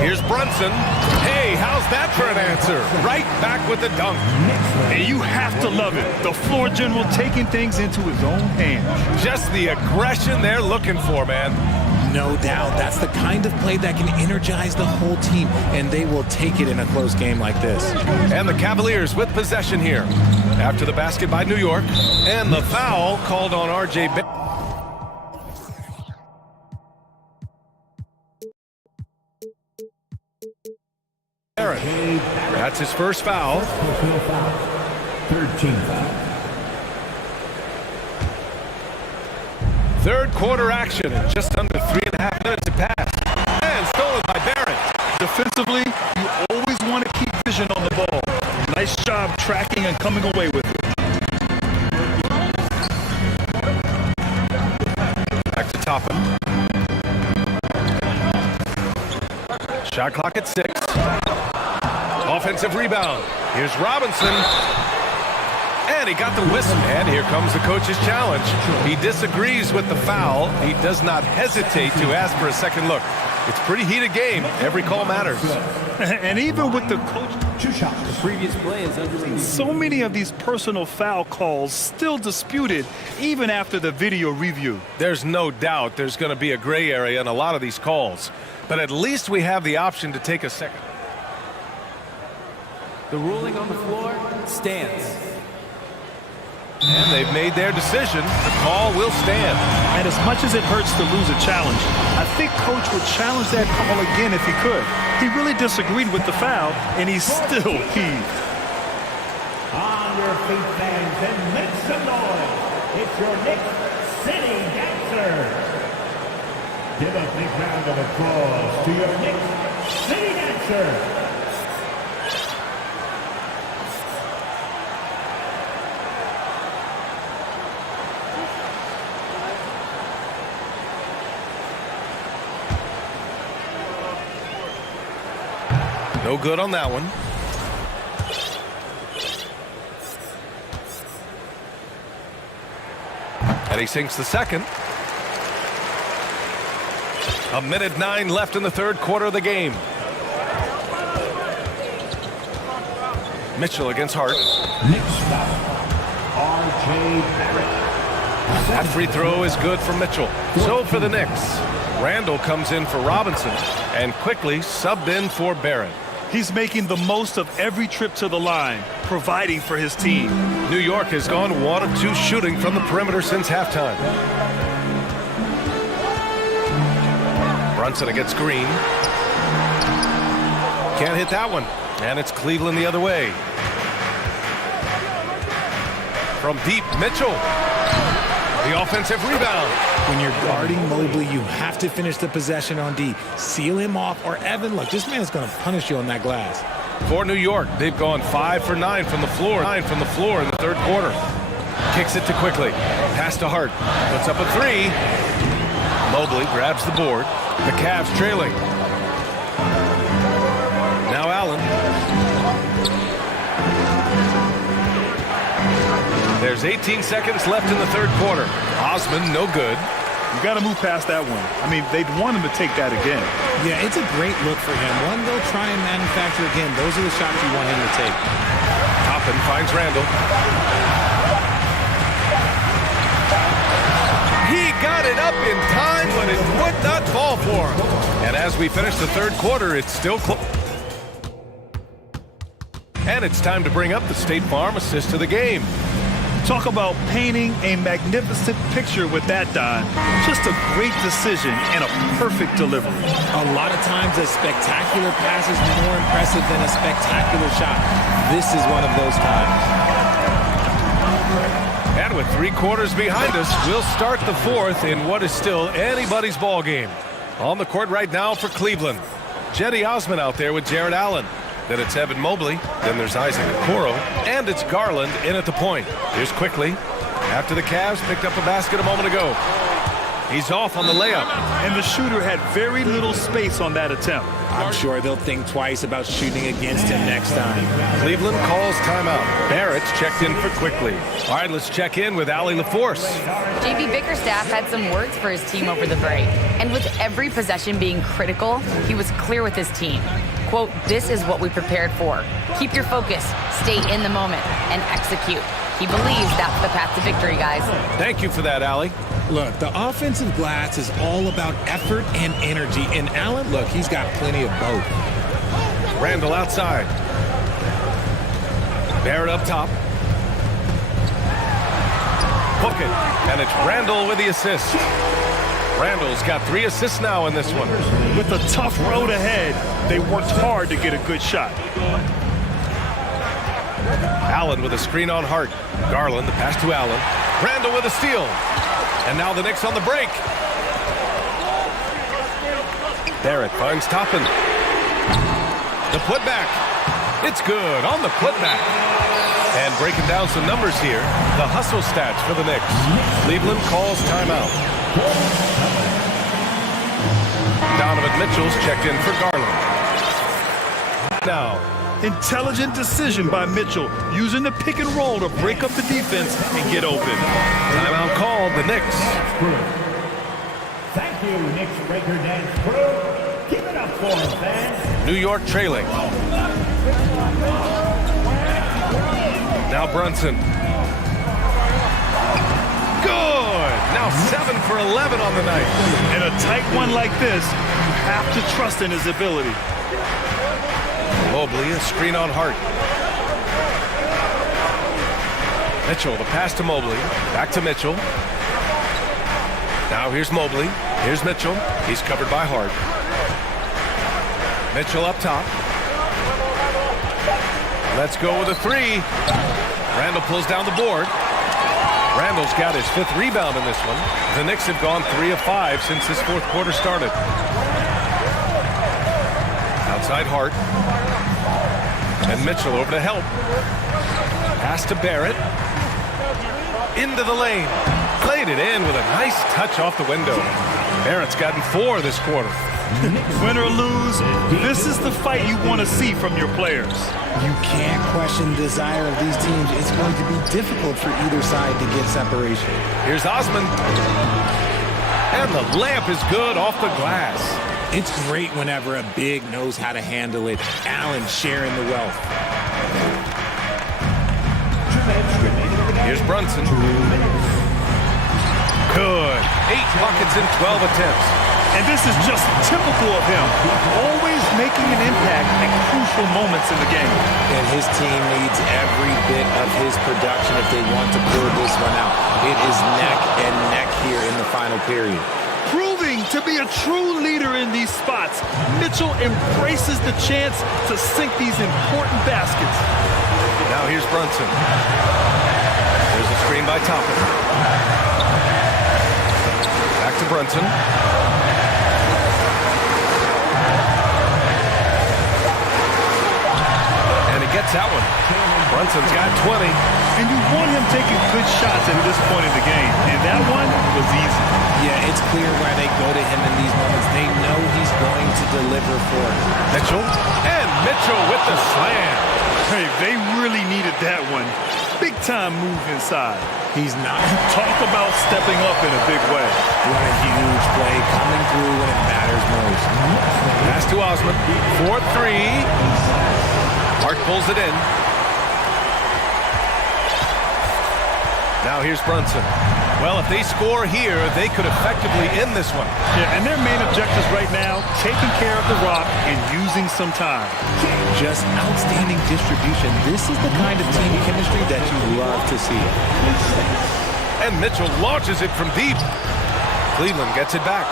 Here's Brunson. Hey, how's that for an answer? Right back with the dunk. And you have to love it. The floor general taking things into his own hands. Just the aggression they're looking for, man. No doubt. That's the kind of play that can energize the whole team, and they will take it in a close game like this. And the Cavaliers with possession here. After the basket by New York. And the foul called on R.J. That's his first foul. Third team foul. Third quarter action. Just under 3.5 minutes to pass. And stolen by Barrett. Defensively, you always want to keep vision on the ball. Nice job tracking and coming away with it. Back to Toppin. Shot clock at 6. Offensive rebound. Here's Robinson. And he got the whistle. And here comes the coach's challenge. He disagrees with the foul. He does not hesitate to ask for a second look. It's a pretty heated game. Every call matters. And even with the coach, The previous play is underrated. so many of these personal foul calls still disputed even after the video review. There's no doubt there's going to be a gray area in a lot of these calls. But at least we have the option to take a second. The ruling on the floor stands. And they've made their decision. The call will stand. And as much as it hurts to lose a challenge, I think Coach would challenge that call again if he could. He really disagreed with the foul, and he still heaved. On your feet, fans, and make some noise. It's your Knicks City Dancers. Give a big round of applause to your Knicks City Dancers. No good on that one. And he sinks the second. 1:09 left in the third quarter of the game. Mitchell against Hart. Next stop, R.J. Barrett. That free throw is good for Mitchell. So for the Knicks, Randall comes in for Robinson and quickly subbed in for Barrett. He's making the most of every trip to the line, providing for his team. New York has gone 1 of 2 shooting from the perimeter since halftime. Brunson against Green. Can't hit that one. And it's Cleveland the other way. From deep, Mitchell. The offensive rebound. When you're guarding Mobley, you have to finish the possession on D. Seal him off, or Evan, look, this man is going to punish you on that glass. For New York, they've gone 5 for 9 from the floor. 9 from the floor in the third quarter. Kicks it to Quickly. Pass to Hart. Puts up a 3. Mobley grabs the board. The Cavs trailing. Now Allen. There's 18 seconds left in the third quarter. Osman, no good. You got to move past that one. I mean, they'd want him to take that again. Yeah, it's a great look for him. One, they'll try and manufacture again. Those are the shots you want him to take. Toppin finds Randall. He got it up in time, but it would not fall for him. And as we finish the third quarter, it's still close. And it's time to bring up the State Farm assist to the game. Talk about painting a magnificent picture with that, Don. Just a great decision and a perfect delivery. A lot of times a spectacular pass is more impressive than a spectacular shot. This is one of those times. And with 3 quarters behind us, we'll start the fourth in what is still anybody's ball game. On the court right now for Cleveland. Jetty Osman out there with Jared Allen. Then it's Evan Mobley. Then there's Isaac Okoro. And it's Garland in at the point. Here's Quickly. After the Cavs picked up a basket a moment ago. He's off on the layup. And the shooter had very little space on that attempt. I'm sure they'll think twice about shooting against him next time. Cleveland calls timeout. Barrett's checked in for Quickly. All right, let's check in with Allie LaForce. JB Bickerstaff had some words for his team over the break. And with every possession being critical, he was clear with his team. Quote, this is what we prepared for. Keep your focus, stay in the moment, and execute. He believes that's the path to victory, guys. Thank you for that, Allie. Look, the offensive glass is all about effort and energy. And Allen, look, he's got plenty of both. Randall outside. Barrett up top. Hook it. And it's Randall with the assist. Randall's got 3 assists now in this one. With a tough road ahead, they worked hard to get a good shot. Allen with a screen on Hart. Garland, the pass to Allen. Randall with a steal. And now the Knicks on the break. Barrett finds Toppin. The putback. It's good on the putback. And breaking down some numbers here, the hustle stats for the Knicks. Cleveland calls timeout. Donovan Mitchell's checked in for Garland. Now, intelligent decision by Mitchell, using the pick and roll to break up the defense and get open. Timeout called, the Knicks. Thank you, Knicks Breaker Dance crew. Give it up for them, fans. New York trailing. Now Brunson. Good! Now 7 for 11 on the night. In a tight one like this, you have to trust in his ability. Mobley, a screen on Hart. Mitchell, the pass to Mobley. Back to Mitchell. Now here's Mobley. Here's Mitchell. He's covered by Hart. Mitchell up top. Let's go with a 3. Randall pulls down the board. Randall's got his 5th rebound in this one. The Knicks have gone 3 of 5 since this fourth quarter started. Outside Hart. And Mitchell over to help. Pass to Barrett. Into the lane. Played it in with a nice touch off the window. Barrett's gotten 4 this quarter. Win or lose, this is the fight you want to see from your players. You can't question the desire of these teams. It's going to be difficult for either side to get separation. Here's Osman. And the layup is good off the glass. It's great whenever a big knows how to handle it. Allen sharing the wealth. Here's Brunson. Good. 8 buckets in 12 attempts. And this is just typical of him, always making an impact at crucial moments in the game. And his team needs every bit of his production if they want to pull this one out. It is neck and neck here in the final period. Proving to be a true leader in these spots, Mitchell embraces the chance to sink these important baskets. Now here's Brunson. There's a screen by Toppin. Back to Brunson. And he gets that one. Brunson's got 20. And you want him taking good shots at this point in the game. And that one was easy. Yeah, it's clear why they go to him in these moments. They know he's going to deliver for it. Mitchell. And Mitchell with the slam. Hey, they really needed that one. Big time move inside. He's not. Talk about stepping up in a big way. What a huge play, coming through when it matters most. Pass to Osman. 4-3. Hart pulls it in. Now here's Brunson. Well, if they score here, they could effectively end this one. Yeah, and their main objectives right now, taking care of the rock and using some time. Just outstanding distribution. This is the kind of team chemistry that you love to see. And Mitchell launches it from deep. Cleveland gets it back.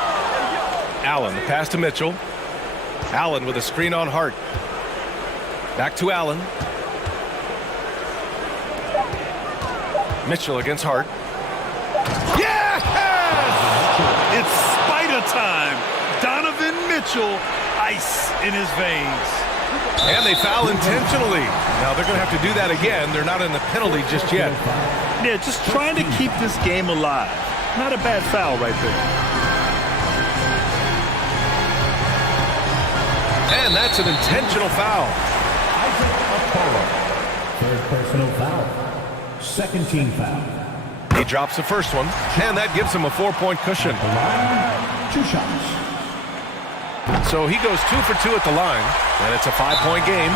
Allen, the pass to Mitchell. Allen with a screen on Hart. Back to Allen. Mitchell against Hart. Yes! It's spider time. Donovan Mitchell, ice in his veins. And they foul intentionally. Now they're going to have to do that again. They're not in the penalty just yet. Yeah, just trying to keep this game alive. Not a bad foul right there. And that's an intentional foul. Third personal foul. Second team foul. He drops the first one, and that gives him a 4-point cushion. 2 shots. So he goes 2 for 2 at the line, and it's a 5-point game.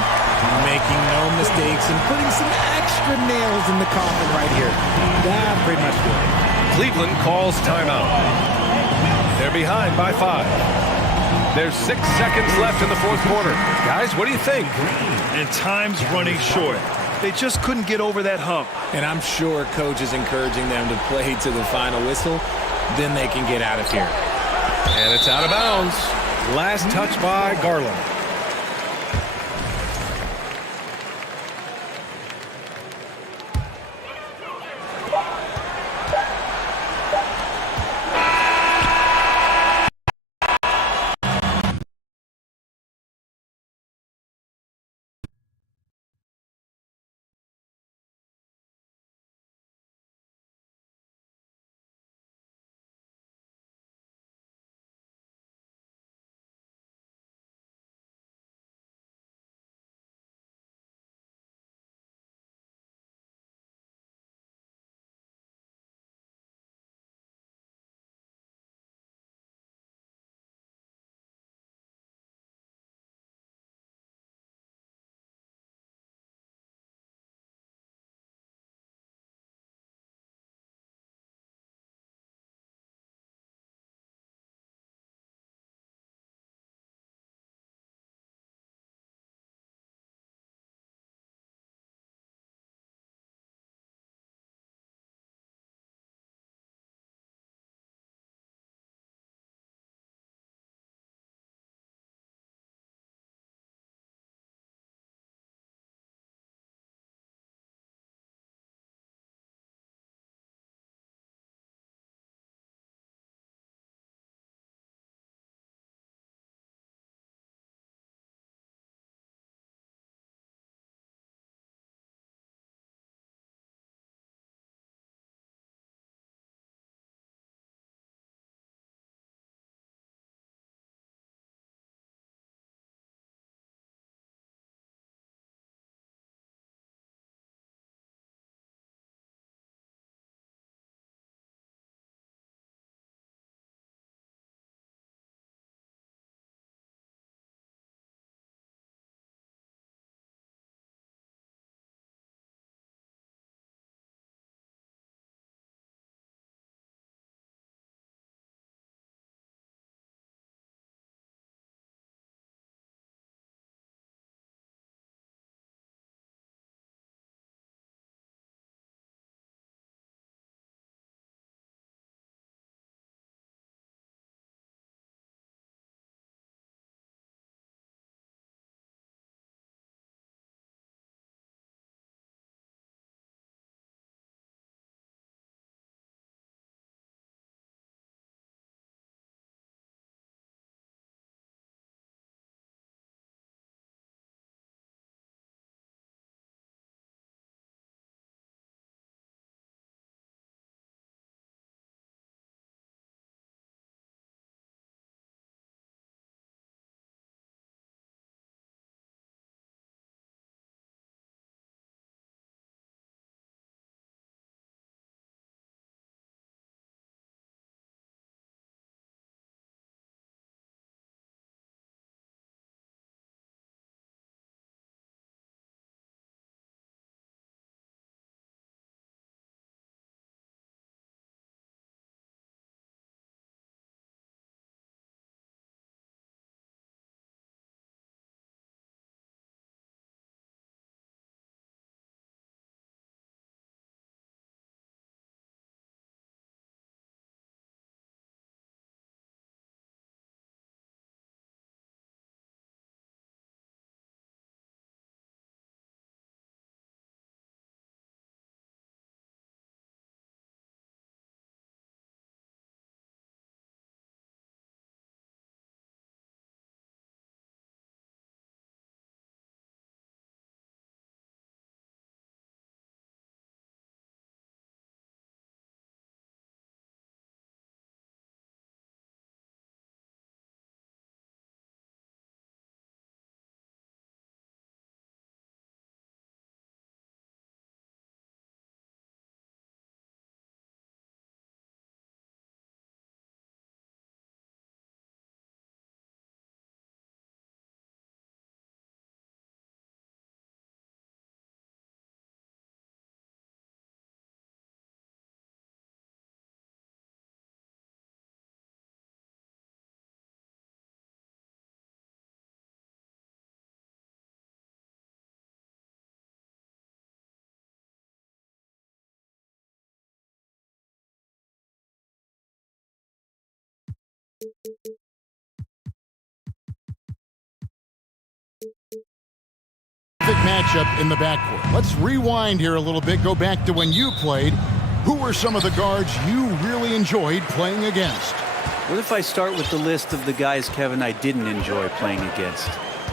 Making no mistakes and putting some extra nails in the coffin right here. That pretty much did it. Cleveland calls timeout. They're behind by 5. There's 6 seconds left in the fourth quarter. Guys, what do you think? And time's running short. They just couldn't get over that hump. And I'm sure coach is encouraging them to play to the final whistle. Then they can get out of here. And it's out of bounds. Last touch by Garland. Matchup in the backcourt. Let's rewind here a little bit. Go back to when you played. Who were some of the guards you really enjoyed playing against? What if I start with the list of the guys, Kevin, I didn't enjoy playing against?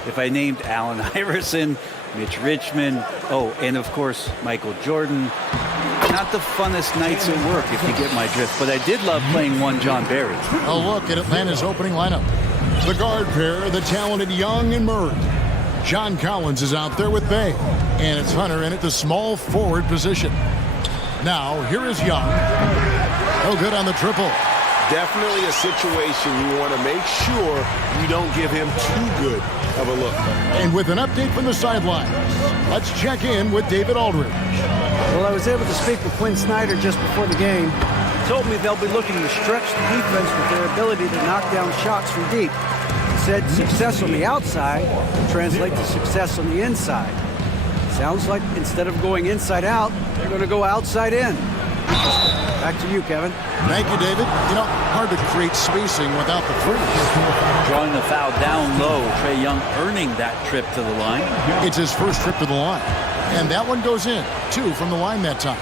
If I named Allen Iverson, Mitch Richmond, oh, and of course, Michael Jordan. Not the funnest nights at work, if you get my drift, but I did love playing one John Barry. A look at Atlanta's opening lineup. The guard pair, the talented Young and Murray. John Collins is out there with Bay, and it's Hunter in at the small forward position. Now, here is Young. No good on the triple. Definitely a situation you want to make sure you don't give him too good of a look. And with an update from the sidelines, let's check in with David Aldridge. Well, I was able to speak with Quinn Snyder just before the game. He told me they'll be looking to stretch the defense with their ability to knock down shots from deep. He said success on the outside will translate to success on the inside. Sounds like instead of going inside out, they're going to go outside in. Back to you, Kevin. Thank you, David. You know, hard to create spacing without the free. Drawing the foul down low. Trae Young earning that trip to the line. It's his first trip to the line. And that one goes in. 2 from the line that time.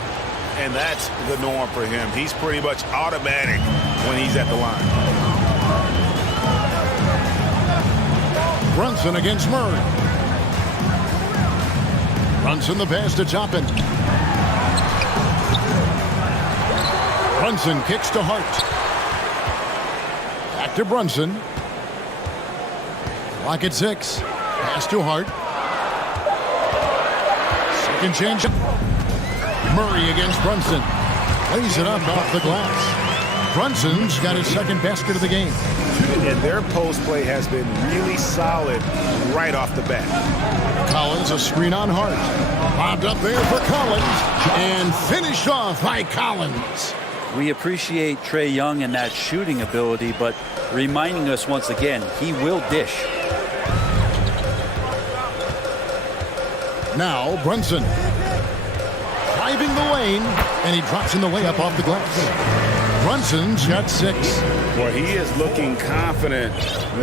And that's the norm for him. He's pretty much automatic when he's at the line. Brunson against Murray. Brunson the pass to Toppin. Brunson kicks to Hart. Back to Brunson. Clock at 6. Pass to Hart. Second change. Murray against Brunson. Lays it up off the glass. Brunson's got his second basket of the game. And their post play has been really solid right off the bat. Collins, a screen on Hart. Bobbed up there for Collins. And finished off by Collins. We appreciate Trae Young and that shooting ability, but reminding us once again, he will dish. Now Brunson. Driving the lane, and he drops in the layup off the glass. Brunson's got 6. Well, he is looking confident.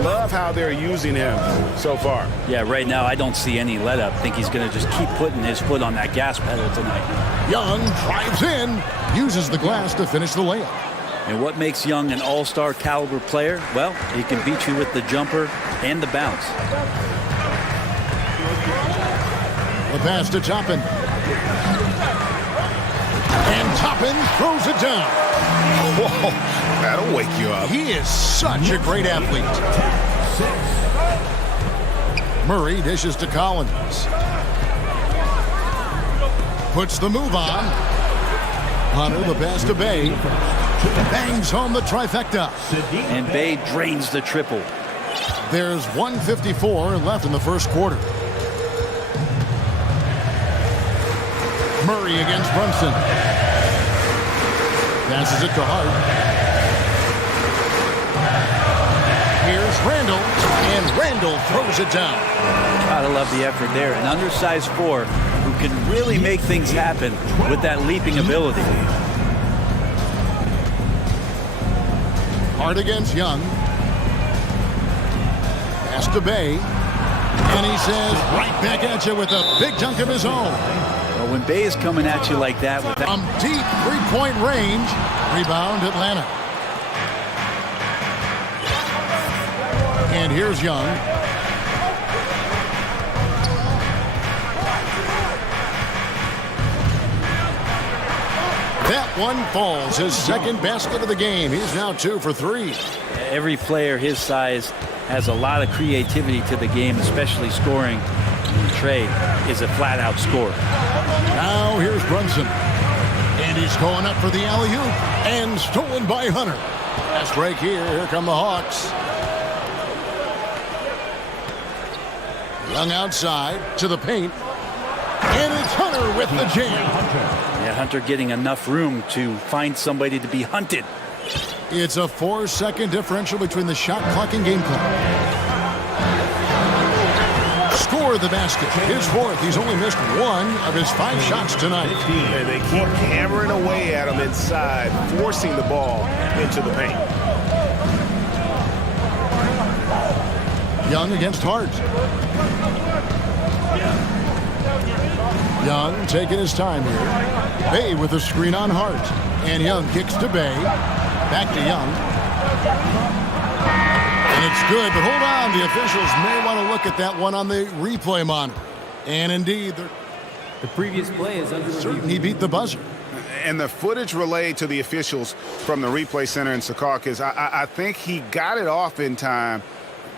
Love how they're using him so far. Yeah, right now I don't see any let up. Think he's going to just keep putting his foot on that gas pedal tonight. Young drives in, uses the glass to finish the layup. And what makes Young an all-star caliber player? Well, he can beat you with the jumper and the bounce. The pass to Toppin. And Toppin throws it down. Whoa, that'll wake you up. He is such a great athlete. Murray dishes to Collins. Puts the move on. Hunter the pass to Bay. Bangs home the trifecta. And Bay drains the triple. There's 1:54 left in the first quarter. Murray against Brunson. Passes it to Hart. Here's Randall, and Randall throws it down. Gotta love the effort there. An undersized 4 who can really make things happen with that leaping ability. Hart against Young. Pass to Bay. And he says, right back at you with a big dunk of his own. Well, when Bay is coming at you like that with that from deep three-point range, rebound Atlanta. And here's Young. That one falls, his second basket of the game. He's now 2 for 3. Every player his size has a lot of creativity to the game, especially scoring. Trae is a flat-out scorer. Now here's Brunson. And he's going up for the alley-oop. And stolen by Hunter. Fast break here. Here come the Hawks. Young outside to the paint. And it's Hunter with the jam. Yeah, Hunter getting enough room to find somebody to be hunted. It's a 4-second differential between the shot clock and game clock. Score the basket. His 4th. He's only missed 1 of his 5 shots tonight. And they keep hammering away at him inside, forcing the ball into the paint. Young against Hart. Young taking his time here. Bay with a screen on Hart. And Young kicks to Bay. Back to Young. And it's good, but hold on. The officials may want to look at that one on the replay monitor. And indeed, the previous play is under review. He beat the buzzer. And the footage relayed to the officials from the replay center in Secaucus, I think he got it off in time.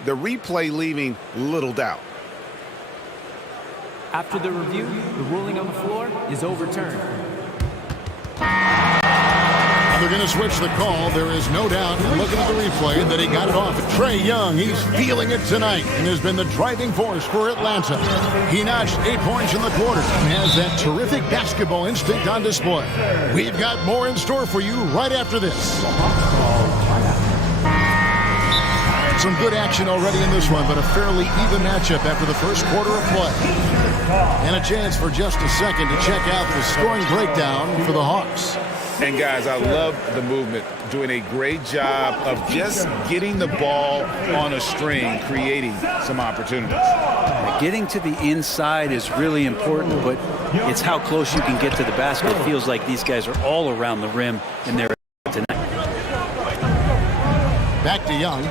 The replay leaving little doubt. After the review, the ruling on the floor is overturned. They're going to switch the call. There is no doubt, looking at the replay, that he got it off. Trae Young, he's feeling it tonight and has been the driving force for Atlanta. He notched 8 points in the quarter and has that terrific basketball instinct on display. We've got more in store for you right after this. Some good action already in this one, but a fairly even matchup after the first quarter of play. And a chance for just a second to check out the scoring breakdown for the Hawks. And guys, I love the movement, doing a great job of just getting the ball on a string, creating some opportunities. Getting to the inside is really important, but it's how close you can get to the basket. It feels like these guys are all around the rim in their tonight. Back to Young.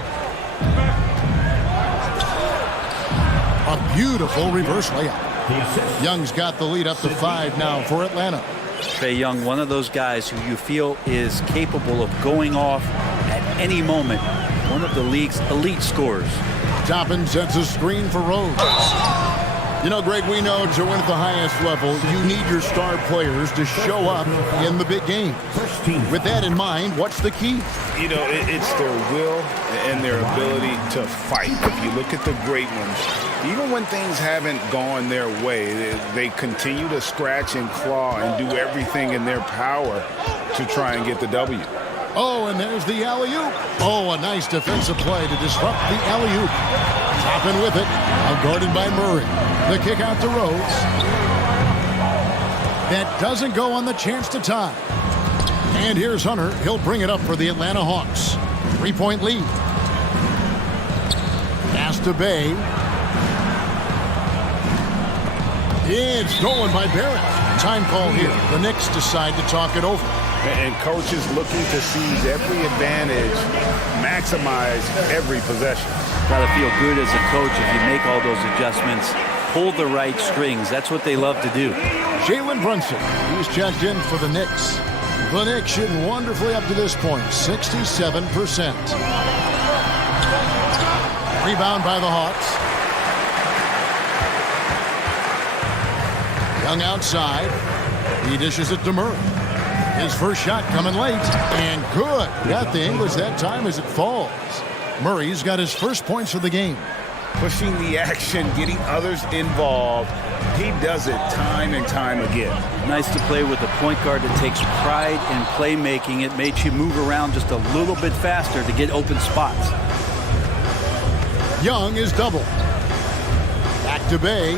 A beautiful reverse layup. Young's got the lead up to 5 now for Atlanta. Trae Young, one of those guys who you feel is capable of going off at any moment. One of the league's elite scorers. Toppin sets a screen for Rose. You know, Greg, we know to win at the highest level, you need your star players to show up in the big games. With that in mind, what's the key? You know, it's their will and their ability to fight. If you look at the great ones, even when things haven't gone their way, they continue to scratch and claw and do everything in their power to try and get the W. Oh, and there's the alley-oop. Oh, a nice defensive play to disrupt the alley-oop. Toppin with it, guarded by Murray. The kick out to Rose. That doesn't go on the chance to tie. And here's Hunter. He'll bring it up for the Atlanta Hawks. 3-point lead. Pass to Bay. It's stolen by Barrett. Time call here. The Knicks decide to talk it over. And coaches looking to seize every advantage, maximize every possession. Got to feel good as a coach if you make all those adjustments. Pull the right strings. That's what they love to do. Jalen Brunson, he's checked in for the Knicks. The Knicks shooting wonderfully up to this point, 67%. Rebound by the Hawks. Young outside. He dishes it to Murray. His first shot coming late. And good. Got the English that time as it falls. Murray's got his first points of the game. Pushing the action, getting others involved. He does it time and time again. Nice to play with a point guard that takes pride in playmaking. It makes you move around just a little bit faster to get open spots. Young is double. Back to Bay.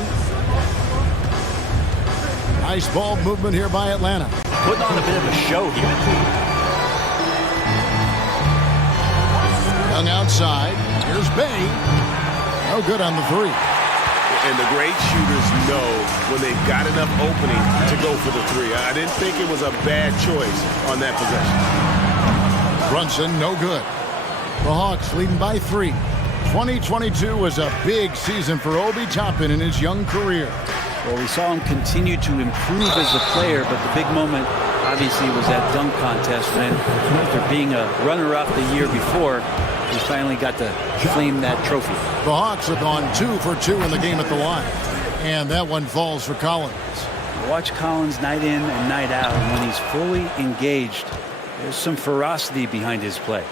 Nice ball movement here by Atlanta. Putting on a bit of a show here. Young outside. Here's Bay. No good on the three. And the great shooters know when they've got enough opening to go for the three. I didn't think it was a bad choice on that possession. Brunson, no good. The Hawks leading by 3. 2022 was a big season for Obi Toppin in his young career. Well, we saw him continue to improve as a player, but the big moment obviously was that dunk contest when, after being a runner-up the year before, he finally got to claim that trophy. The Hawks have gone 2 for 2 in the game at the line. And that one falls for Collins. Watch Collins night in and night out, and when he's fully engaged, there's some ferocity behind his play.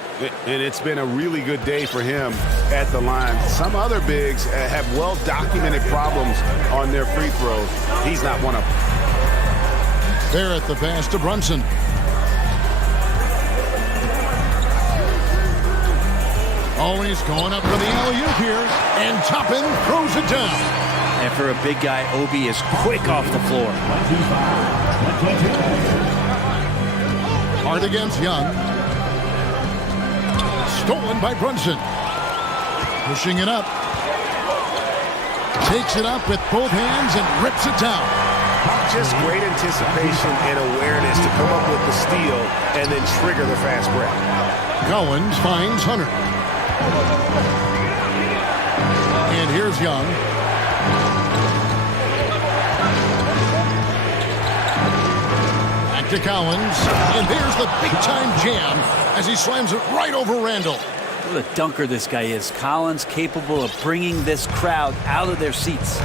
And it's been a really good day for him at the line. Some other bigs have well-documented problems on their free throws. He's not one of them. Barrett the pass to Brunson. Oh, and he's going up for the alley-oop here. And Toppin throws it down. And for a big guy, Obi is quick off the floor. Hard against Young. Stolen by Brunson. Pushing it up. Takes it up with both hands and rips it down. Just great anticipation and awareness to come up with the steal and then trigger the fast break. Collins finds Hunter. And here's Young. Back to Collins. And there's the big-time jam as he slams it right over Randall. What a dunker this guy is. Collins capable of bringing this crowd out of their seats.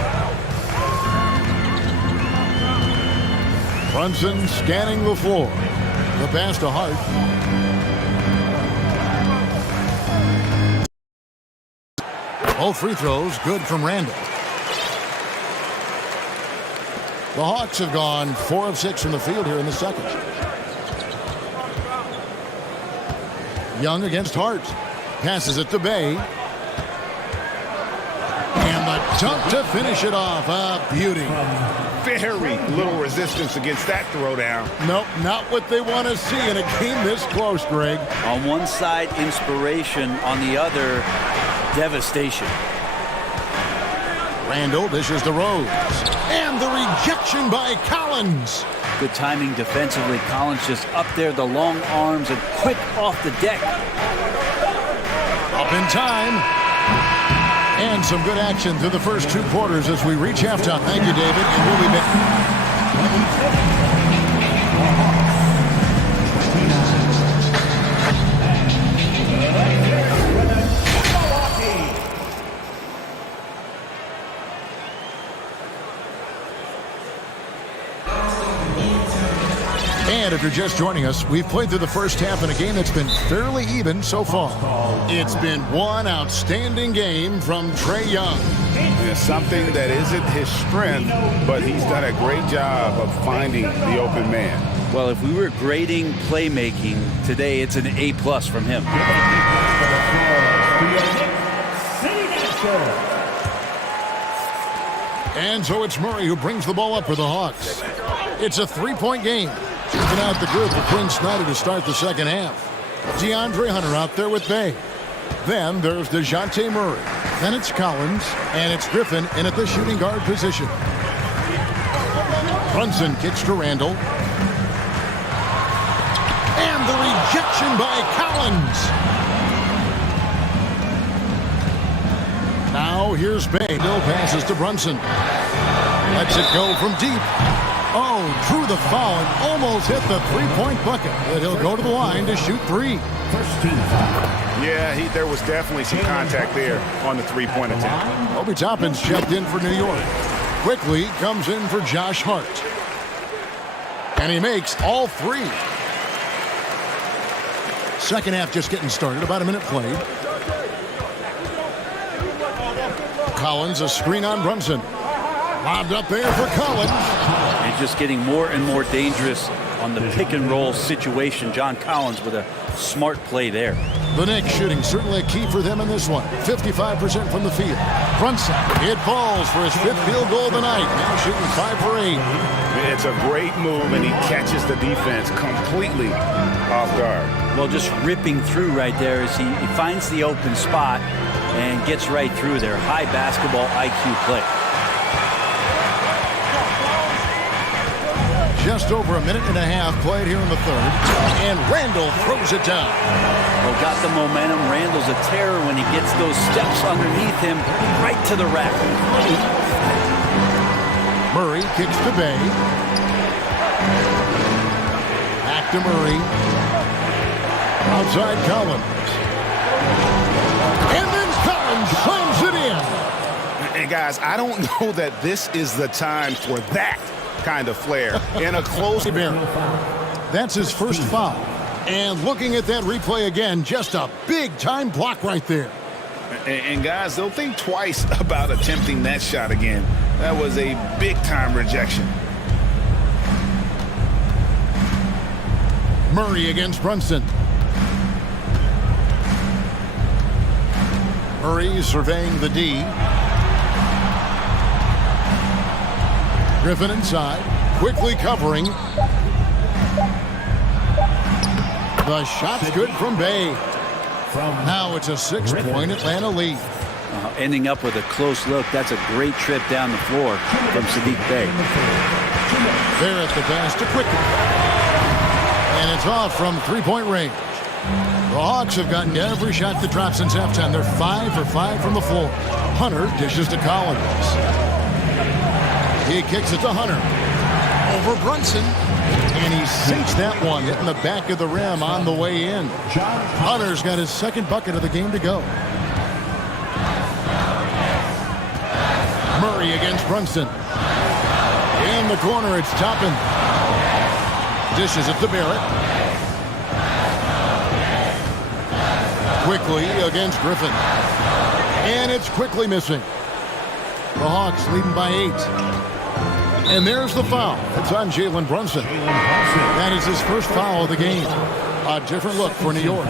Brunson scanning the floor. The pass to Hart. Both free throws good from Randall. The Hawks have gone 4 of 6 from the field here in the second. Young against Hart. Passes it to Bay. And the dunk to finish it off. A beauty. Very little resistance against that throwdown. Nope, not what they want to see in a game this close, Greg. On one side, inspiration. On the other, devastation. Randall dishes to Rose. And the rejection by Collins. Good timing defensively. Collins just up there, the long arms, and quick off the deck. Up in time. And some good action through the first 2 quarters as we reach halftime. Thank you, David, and we'll be back. And if you're just joining us, we've played through the first half in a game that's been fairly even so far. It's been one outstanding game from Trae Young. It's something that isn't his strength, but he's done a great job of finding the open man. Well, if we were grading playmaking today, it's an A+ from him. And so it's Murray who brings the ball up for the Hawks. It's a 3-point game. Checking out the group of Quinn Snyder to start the second half. DeAndre Hunter out there with Bay. Then there's DeJounte Murray. Then it's Collins, and it's Griffin in at the shooting guard position. Brunson kicks to Randall. And the rejection by Collins. Now here's Bay. Bill passes to Brunson. Lets it go from deep. Oh, drew the foul and almost hit the 3-point bucket. But he'll go to the line to shoot 3. First team foul. Yeah, there was definitely some contact there on the 3-point attempt. Obi Toppin's checked in for New York. Quickly comes in for Josh Hart. And he makes all 3. Second half just getting started. About a minute played. Collins, a screen on Brunson. Lobbed up there for Collins. And just getting more and more dangerous on the pick-and-roll situation. John Collins with a smart play there. The Knicks shooting certainly a key for them in this one. 55% from the field. Brunson, it falls for his 5th field goal of the night. Now shooting 5 for 8. It's a great move, and he catches the defense completely off guard. Well, just ripping through right there as he finds the open spot and gets right through there. High basketball IQ play. Just over a minute and a half played here in the third. And Randall throws it down. Well, got the momentum. Randall's a terror when he gets those steps underneath him right to the rack. Murray kicks to Bay. Back to Murray. Outside Collins. And then Collins slams it in. And guys, I don't know that this is the time for that kind of flair in a close. That's his first foul. And looking at that replay again, just a big-time block right there. And guys, they'll think twice about attempting that shot again. That was a big-time rejection. Murray against Brunson. Murray surveying the D. Griffin inside, quickly covering. The shot's good from Bay. Now it's a 6-point Atlanta lead. Ending up with a close look. That's a great trip down the floor from Sadiq Bey. They're at the pass to Quickly. And it's off from three-point range. The Hawks have gotten every shot that dropped since halftime. They're 5 for 5 from the floor. Hunter dishes to Collins. He kicks it to Hunter. Over Brunson. And he sinks that one, hitting the back of the rim on the way in. Hunter's got his second bucket of the game to go. Murray against Brunson. In the corner, it's Toppin. Dishes it to Barrett. Quickly against Griffin. And it's Quickly missing. The Hawks leading by 8. And there's the foul. It's on Jalen Brunson. That is his first foul of the game. A different look for New York.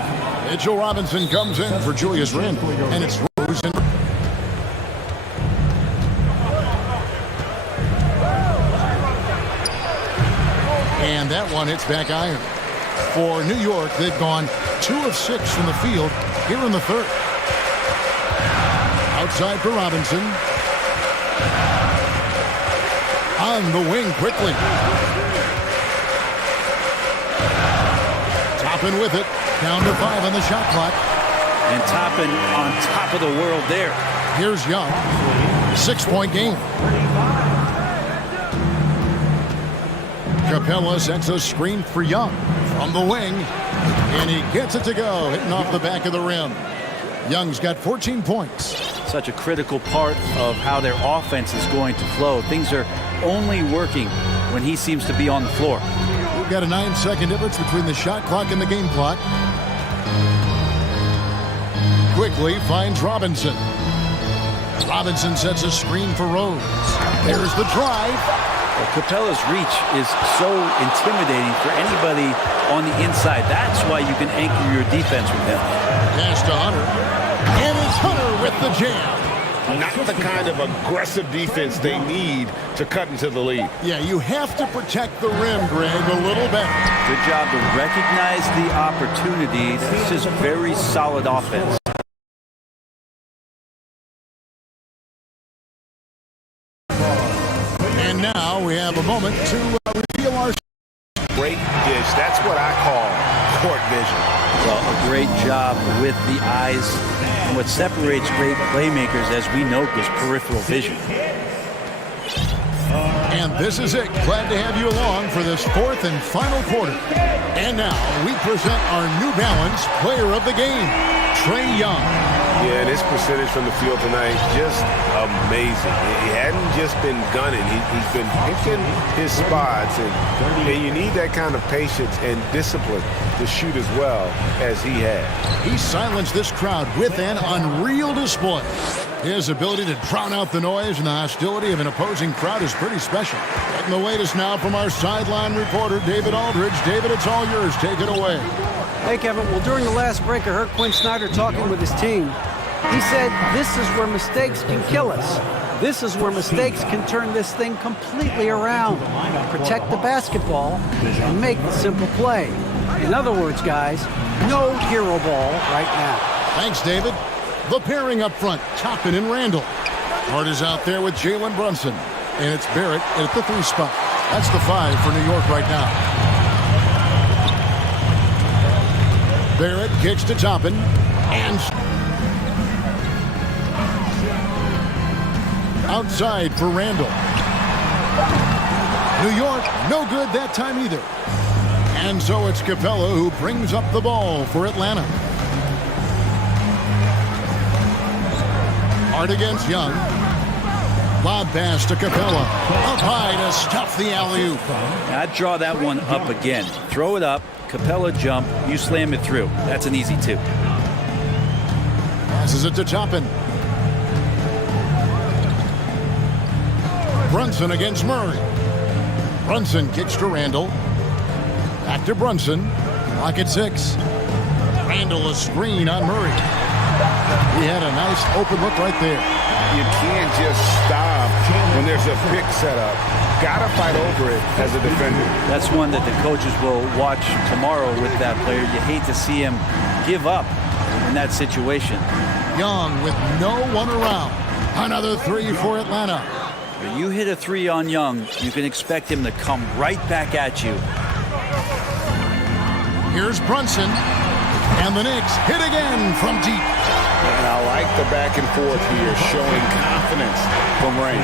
Mitchell Robinson comes in for Julius Randle. And it's Rosen. And that one hits back iron. For New York, they've gone 2 of 6 from the field here in the third. Outside for Robinson. On the wing quickly. Toppin with it. Down to 5 on the shot clock. And Toppin on top of the world there. Here's Young. 6-point game. Capella sets a screen for Young from the wing. And he gets it to go, hitting off the back of the rim. Young's got 14 points. Such a critical part of how their offense is going to flow. Things are only working when he seems to be on the floor. We've got a 9-second difference between the shot clock and the game clock. Quickly finds Robinson. Robinson sets a screen for Rose. There's the drive. Well, Capella's reach is so intimidating for anybody on the inside. That's why you can anchor your defense with him. Pass to Hunter. And it's Hunter with the jam. Not the kind of aggressive defense they need to cut into the lead. Yeah, you have to protect the rim, Greg, a little better. Good job to recognize the opportunity. This is very solid offense. And now we have a moment to reveal our... Great dish. That's what I call court vision. Well, a great job with the eyes. And what separates great playmakers, as we know, is peripheral vision. And this is it. Glad to have you along for this fourth and final quarter. And now we present our New Balance player of the game, Trae Young. Yeah, and his percentage from the field tonight, just amazing. He hadn't just been gunning. He's been picking his spots. And you need that kind of patience and discipline to shoot as well as he had. He silenced this crowd with an unreal display. His ability to drown out the noise and the hostility of an opposing crowd is pretty special. Getting the latest now from our sideline reporter, David Aldridge. David, it's all yours. Take it away. Hey, Kevin. Well, during the last break, I heard Quinn Snyder talking with his team. He said, this is where mistakes can kill us. This is where mistakes can turn this thing completely around. Protect the basketball and make the simple play. In other words, guys, no hero ball right now. Thanks, David. The pairing up front, Toppin and Randle. Hart is out there with Jalen Brunson. And it's Barrett at the 3 spot. That's the 5 for New York right now. Barrett kicks to Toppin. And outside for Randle. New York, no good that time either. And so it's Capella who brings up the ball for Atlanta. Hart against Young. Lob pass to Capella. Up high to stuff the alley-oop. I'd draw that one up again. Throw it up, Capella jump, you slam it through. That's an easy 2. Passes it to Toppin. Brunson against Murray. Brunson kicks to Randle. Back to Brunson. Clock at 6. Randle a screen on Murray. He had a nice open look right there. You can't just stop when there's a pick set up. Gotta fight over it as a defender. That's one that the coaches will watch tomorrow with that player. You hate to see him give up in that situation. Young with no one around. Another three for Atlanta. When you hit a three on Young, you can expect him to come right back at you. Here's Brunson. And the Knicks hit again from deep. And I like the back and forth here, showing confidence from Rain.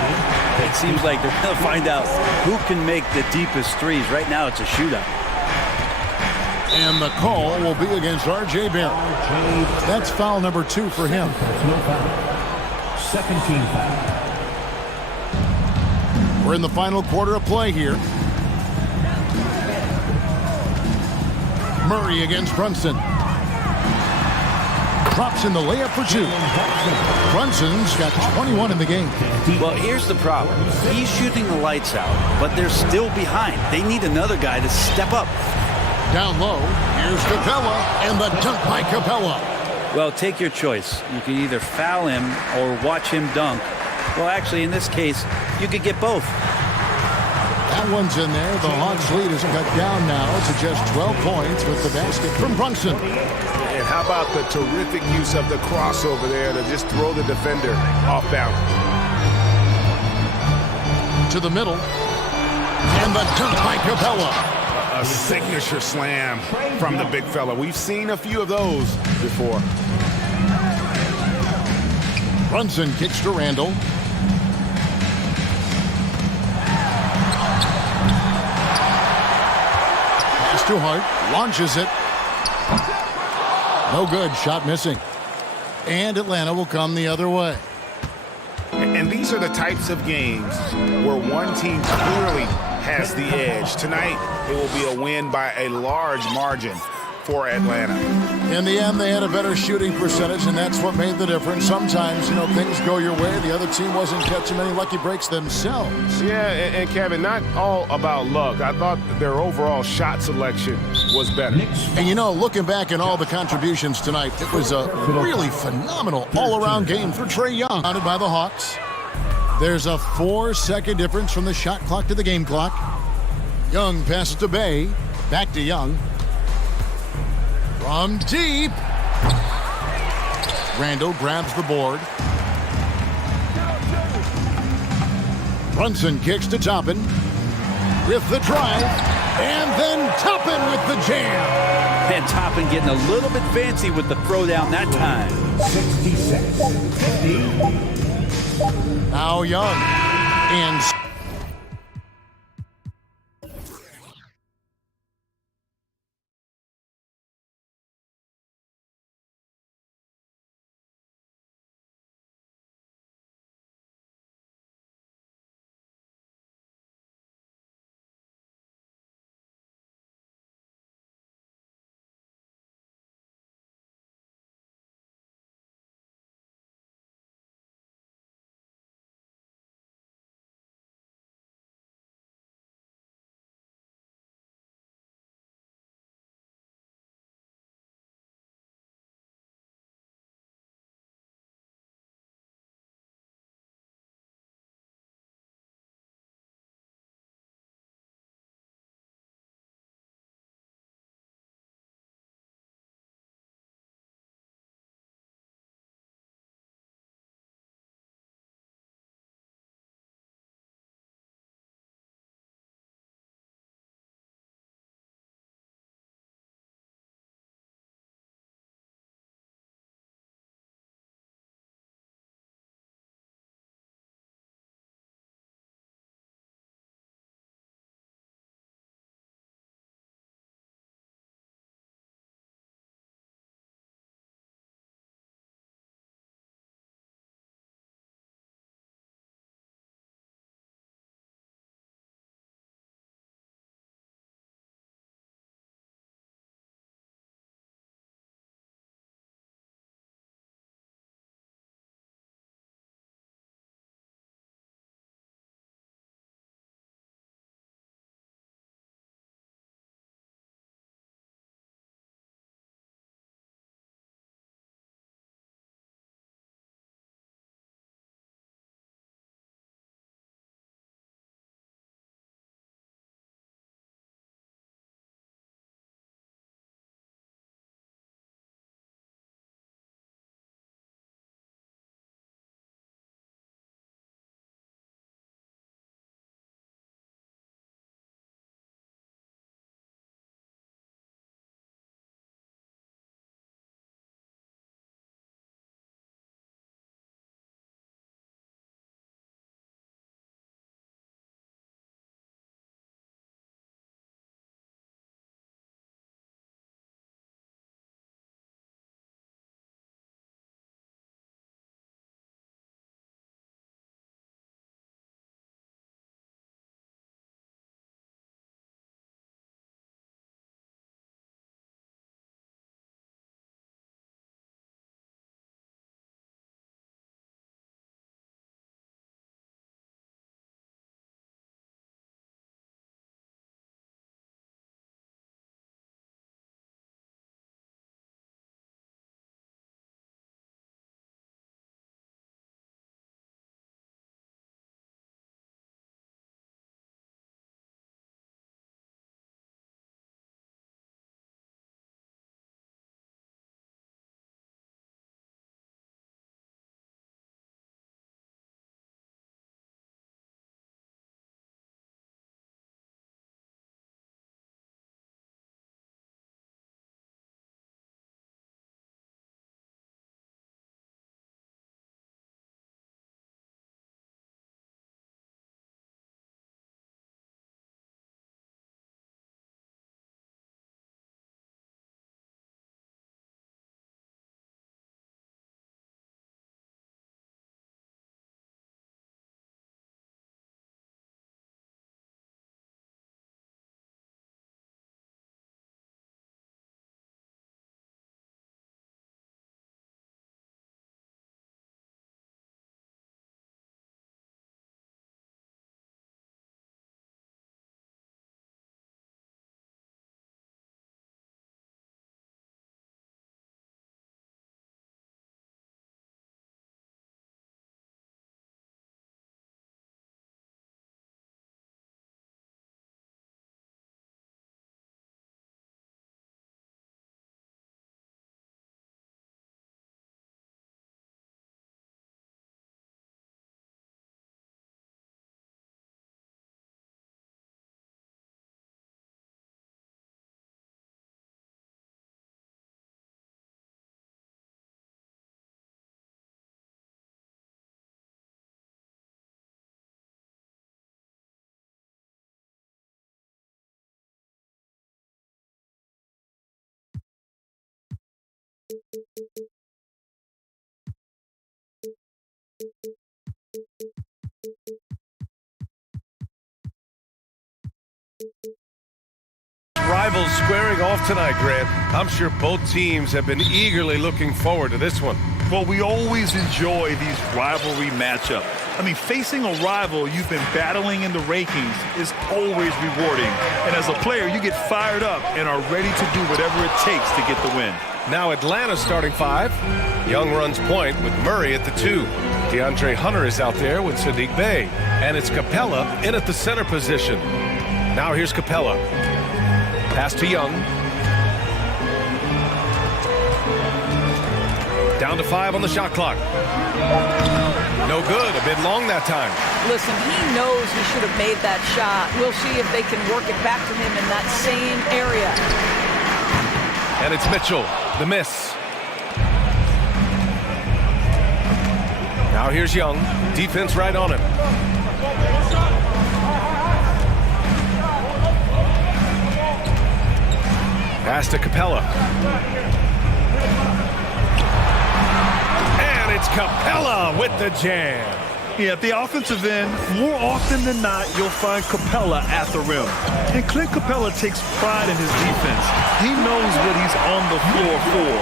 It seems like they're going to find out who can make the deepest threes. Right now, it's a shootout. And the call will be against R.J. Barrett. That's foul number 2 for him. No foul. Second team foul. We're in the final quarter of play here. Murray against Brunson. Drops in the layup for 2. Brunson's got 21 in the game. Well, here's the problem. He's shooting the lights out, but they're still behind. They need another guy to step up. Down low, here's Capella, and the dunk by Capella. Well, take your choice. You can either foul him or watch him dunk. Well, actually, in this case, you could get both. That one's in there. The Hawks' lead is cut down now to just 12 points with the basket from Brunson. And how about the terrific use of the crossover there to just throw the defender off balance. To the middle. And the dunk by Capella. A signature slam from the big fella. We've seen a few of those before. Brunson kicks to Randall. Pass to Hart. Launches it. No good. Shot missing. And Atlanta will come the other way. And these are the types of games where one team clearly has the edge. Tonight, it will be a win by a large margin for Atlanta. In the end, they had a better shooting percentage, and that's what made the difference. Sometimes, things go your way. The other team wasn't catching many lucky breaks themselves. Yeah, and Kevin, not all about luck. I thought their overall shot selection was better. And looking back at all the contributions tonight, it was a really phenomenal all-around game for Trae Young. Counted by the Hawks. There's a 4-second difference from the shot clock to the game clock. Young passes to Bay. Back to Young. From deep. Randall grabs the board. Brunson kicks to Toppin with the drive. And then Toppin with the jam. And Toppin getting a little bit fancy with the throwdown that time. 66-50. Now Young. And Rivals squaring off tonight, Grant. I'm sure both teams have been eagerly looking forward to this one. Well, we always enjoy these rivalry matchups. I mean, facing a rival you've been battling in the rankings is always rewarding. And as a player, you get fired up and are ready to do whatever it takes to get the win. Now Atlanta's starting five. Young runs point with Murray at the 2. DeAndre Hunter is out there with Sadiq Bey. And it's Capella in at the center position. Now here's Capella. Pass to Young. Down to 5 on the shot clock. No good, a bit long that time. Listen, he knows he should have made that shot. We'll see if they can work it back to him in that same area. And it's Mitchell, the miss. Now here's Young, defense right on him. Pass to Capella. And it's Capella with the jam. Yeah, at the offensive end, more often than not, you'll find Capella at the rim. And Clint Capella takes pride in his defense. He knows what he's on the floor for.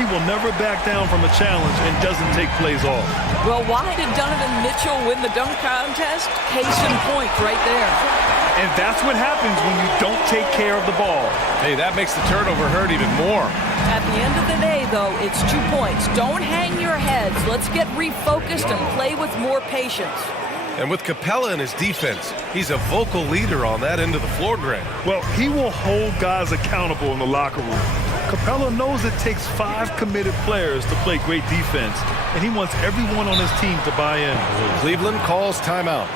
He will never back down from a challenge and doesn't take plays off. Well, why did Donovan Mitchell win the dunk contest? Case in point right there. And that's what happens when you don't take care of the ball. Hey, that makes the turnover hurt even more. At the end of the day, though, it's 2 points. Don't hang your heads. Let's get refocused and play with more patience. And with Capella in his defense, he's a vocal leader on that end of the floor, Grant. Well, he will hold guys accountable in the locker room. Capella knows it takes 5 committed players to play great defense, and he wants everyone on his team to buy in. Cleveland calls timeout.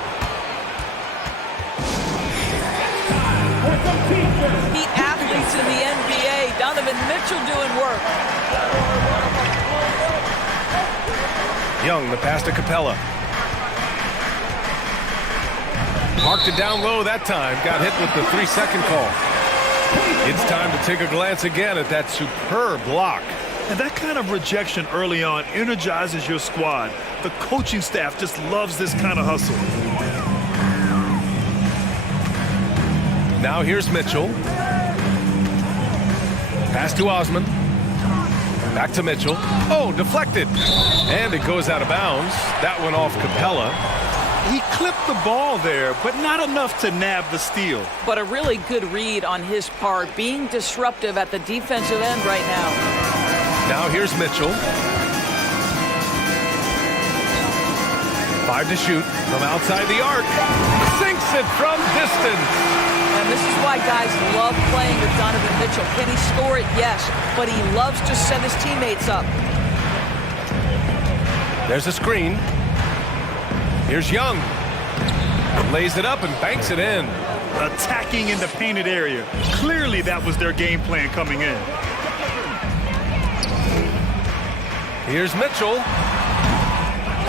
The athletes in the NBA, Donovan Mitchell doing work. Young, the pass to Capella. Marked it down low that time. Got hit with the 3-second call. It's time to take a glance again at that superb block. And that kind of rejection early on energizes your squad. The coaching staff just loves this kind of hustle. Now here's Mitchell. Pass to Osman. Back to Mitchell. Oh, deflected. And it goes out of bounds. That went off Capella. He clipped the ball there, but not enough to nab the steal. But a really good read on his part, being disruptive at the defensive end right now. Now here's Mitchell. 5 to shoot from outside the arc. Sinks it from distance. And this is why guys love playing with Donovan Mitchell. Can he score it? Yes. But he loves to set his teammates up. There's a screen. Here's Young. Lays it up and banks it in. Attacking in the painted area. Clearly that was their game plan coming in. Here's Mitchell.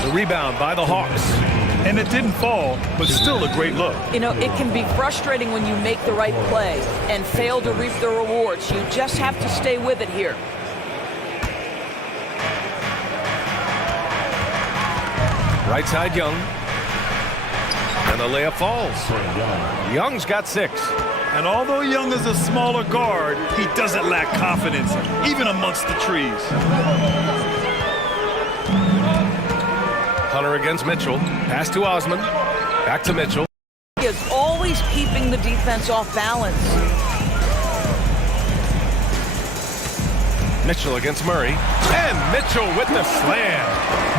The rebound by the Hawks. And it didn't fall, but still a great look. You know, it can be frustrating when you make the right play and fail to reap the rewards. You just have to stay with it here. Right side, Young. And the layup falls. Young's got 6. And although Young is a smaller guard, he doesn't lack confidence, even amongst the trees. Hunter against Mitchell. Pass to Osman. Back to Mitchell. He is always keeping the defense off balance. Mitchell against Murray. And Mitchell with the slam.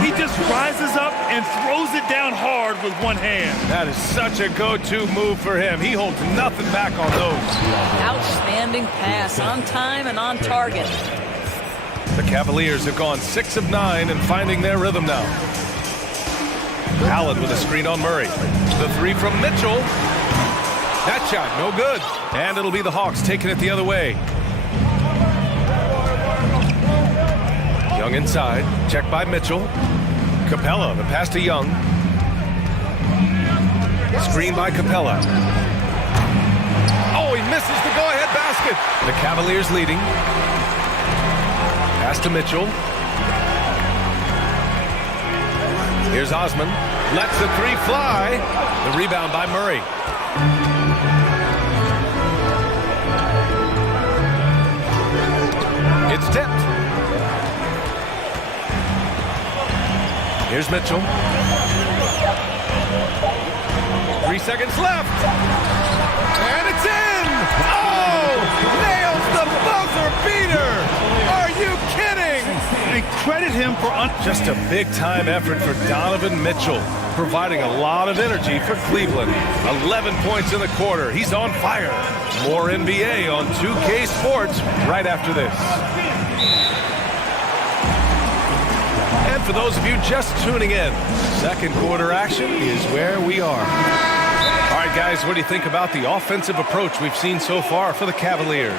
He just rises up and throws it down hard with one hand. That is such a go-to move for him. He holds nothing back on those. Outstanding pass, on time and on target. The Cavaliers have gone 6 of 9 and finding their rhythm now. Allen with a screen on Murray. The 3 from Mitchell. That shot, no good. And it'll be the Hawks taking it the other way. Young inside, checked by Mitchell. Capella, the pass to Young. Screen by Capella. Oh, he misses the go-ahead basket. The Cavaliers leading. Pass to Mitchell. Here's Osman. Lets the three fly. The rebound by Murray. It's tipped. Here's Mitchell. 3 seconds left. And it's in! Oh! Nails the buzzer beater! Are you kidding? And credit him for just a big-time effort for Donovan Mitchell, providing a lot of energy for Cleveland. 11 points in the quarter. He's on fire. More NBA on 2K Sports right after this. And for those of you just tuning in, second quarter action is where we are. All right, guys, what do you think about the offensive approach we've seen so far for the Cavaliers?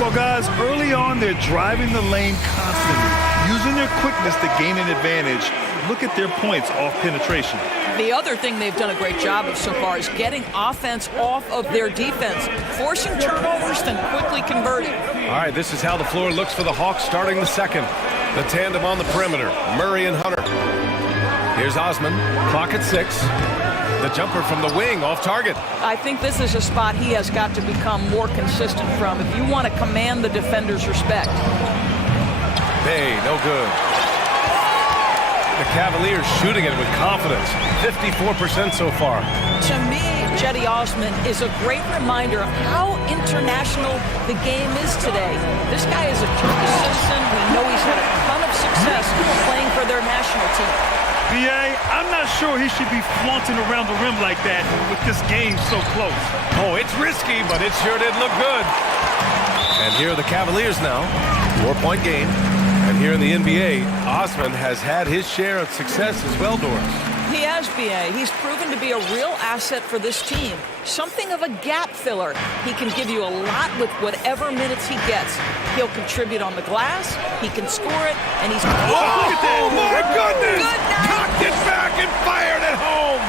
Well, guys, early on, they're driving the lane constantly, using their quickness to gain an advantage. Look at their points off penetration. The other thing they've done a great job of so far is getting offense off of their defense, forcing turnovers, then quickly converting. All right, this is how the floor looks for the Hawks starting the second. The tandem on the perimeter, Murray and Hunter. Here's Osman, clock at 6. The jumper from the wing, off target. I think this is a spot he has got to become more consistent from if you want to command the defender's respect. Hey, no good. The Cavaliers shooting it with confidence, 54% so far. To me, Cedi Osman is a great reminder of how international the game is today. This guy is a Turkish citizen. We know he's had a ton of success playing for their national team. B.A., I'm not sure he should be flaunting around the rim like that with this game so close. Oh, it's risky, but it sure did look good. And here are the Cavaliers now. 4-point game. And here in the NBA, Osman has had his share of success as well, Doris. He has, B.A. He's proven to be a real asset for this team. Something of a gap filler. He can give you a lot with whatever minutes he gets. He'll contribute on the glass, he can score it, and he's... Oh, my goodness! Cocked it back and fired it home!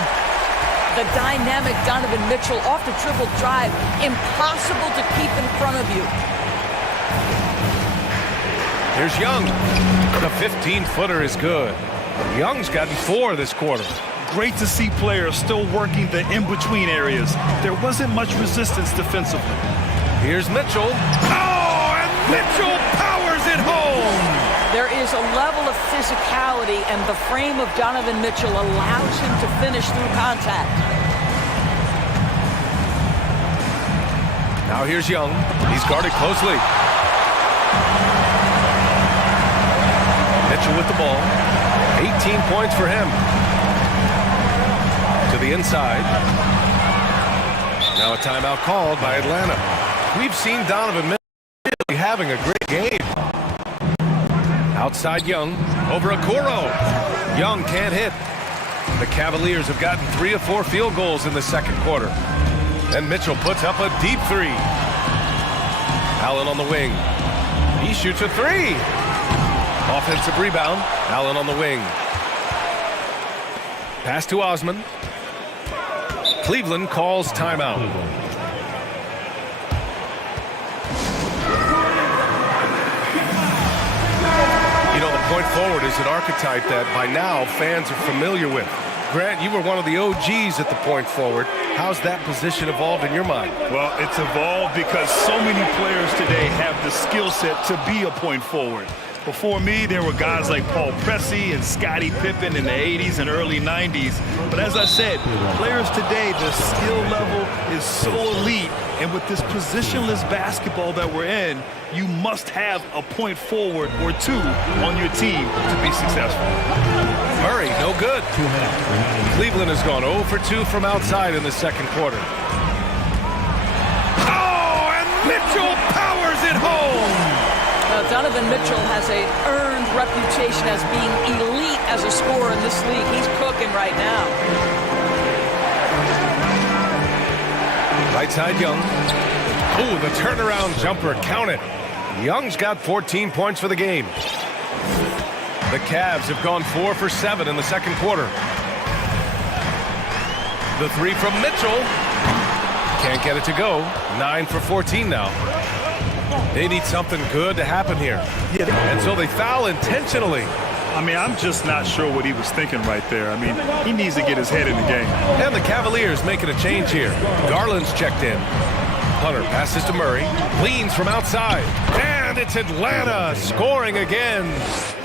The dynamic Donovan Mitchell off the dribble drive. Impossible to keep in front of you. Here's Young. The 15-footer is good. Young's gotten 4 this quarter. Great to see players still working the in-between areas. There wasn't much resistance defensively. Here's Mitchell. Oh, and Mitchell powers it home! There is a level of physicality, and the frame of Donovan Mitchell allows him to finish through contact. Now here's Young. He's guarded closely. Mitchell with the ball. 18 points for him. To the inside. Now a timeout called by Atlanta. We've seen Donovan Mitchell really having a great game. Outside Young. Over Okoro. Young can't hit. The Cavaliers have gotten 3 of 4 field goals in the second quarter. And Mitchell puts up a deep 3. Allen on the wing. He shoots a 3. Offensive rebound. Allen on the wing. Pass to Osman. Cleveland calls timeout. You know, the point forward is an archetype that by now fans are familiar with. Grant, you were one of the OGs at the point forward. How's that position evolved in your mind? Well, it's evolved because so many players today have the skill set to be a point forward. Before me, there were guys like Paul Pressey and Scottie Pippen in the 80s and early 90s. But as I said, players today, the skill level is so elite. And with this positionless basketball that we're in, you must have a point forward or 2 on your team to be successful. Murray, no good. Cleveland has gone 0 for 2 from outside in the second quarter. Oh, and Mitchell powers it home! Donovan Mitchell has an earned reputation as being elite as a scorer in this league. He's cooking right now. Right side, Young. Ooh, the turnaround jumper, count it. Young's got 14 points for the game. The Cavs have gone 4 for 7 in the second quarter. The 3 from Mitchell. Can't get it to go. 9 for 14 now. They need something good to happen here. And so they foul intentionally. I mean, I'm just not sure what he was thinking right there. I mean, he needs to get his head in the game. And the Cavaliers making a change here. Garland's checked in. Hunter passes to Murray, leans from outside, and it's Atlanta scoring again.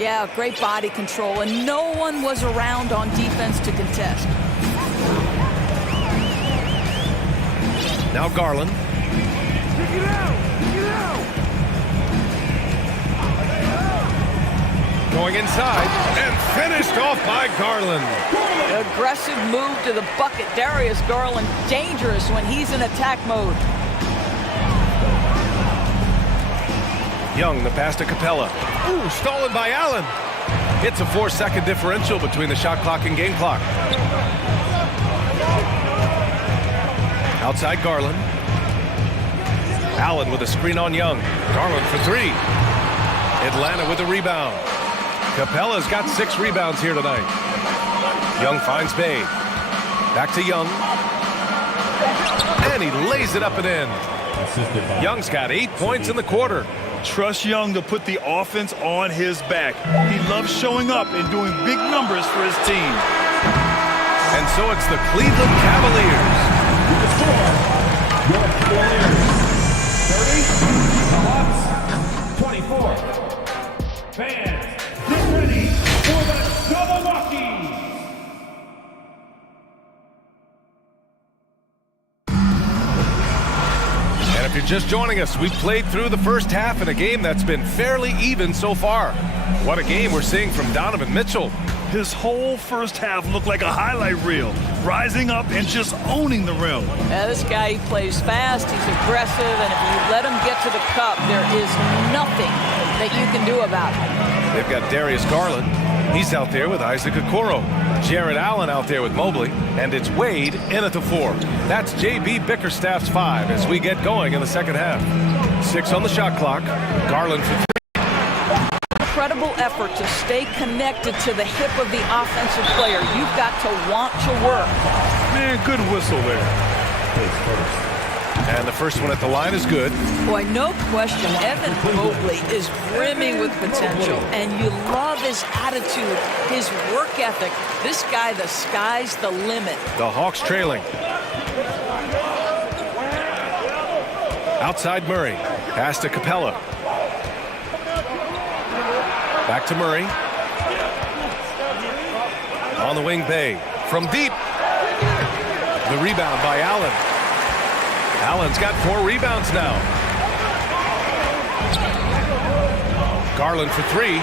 Yeah, great body control, and no one was around on defense to contest. Now Garland. Going inside and finished off by Garland. Aggressive move to the bucket. Darius Garland, dangerous when he's in attack mode. Young, the pass to Capella. Ooh, stolen by Allen. It's a 4-second differential between the shot clock and game clock. Outside Garland. Allen with a screen on Young. Garland for three. Atlanta with a rebound. Capella's got 6 rebounds here tonight. Young finds Bay. Back to Young. And he lays it up and in. Young's got 8 points in the quarter. Trust Young to put the offense on his back. He loves showing up and doing big numbers for his team. And so it's the Cleveland Cavaliers. The score, your Cavaliers, 30, the Hawks, 24. Fans, get ready for the double walkies. And if you're just joining us, we've played through the first half in a game that's been fairly even so far. What a game we're seeing from Donovan Mitchell. His whole first half looked like a highlight reel, rising up and just owning the rim. Yeah, this guy, he plays fast, he's aggressive, and if you let him get to the cup, there is nothing that you can do about it. They've got Darius Garland. He's out there with Isaac Okoro. Jared Allen out there with Mobley. And it's Wade in at the 4. That's J.B. Bickerstaff's 5 as we get going in the second half. 6 on the shot clock. Garland for 3. Incredible effort to stay connected to the hip of the offensive player. You've got to want to work. Man, good whistle there. And the first one at the line is good. Boy, no question, Evan Mobley is brimming with potential, and you love his attitude, his work ethic. This guy, the sky's the limit. The Hawks trailing. Outside Murray. Pass to Capella. Back to Murray. On the wing, Bay. From deep. The rebound by Allen. Allen's got 4 rebounds now. Garland for 3.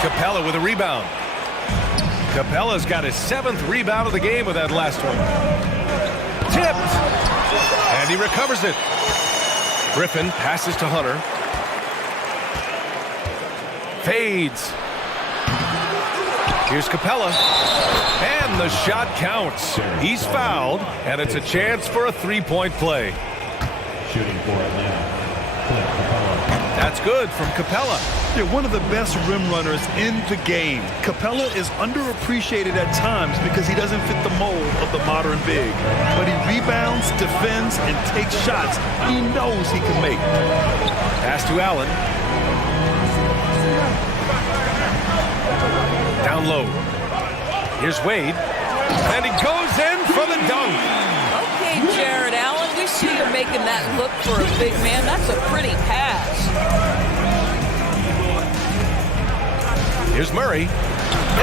Capella with a rebound. Capella's got his 7th rebound of the game with that last one. Tipped. And he recovers it. Griffin passes to Hunter. Fades. Here's Capella. And the shot counts. He's fouled, and it's a chance for a 3-point play. Shooting for Atlanta. That's good from Capella. They're one of the best rim runners in the game. Capella is underappreciated at times because he doesn't fit the mold of the modern big. But he rebounds, defends, and takes shots he knows he can make. Pass to Allen. Down low. Here's Wade. And he goes in for the dunk. Okay, Jared Allen, we see you're making that look for a big man. That's a pretty pass. Here's Murray.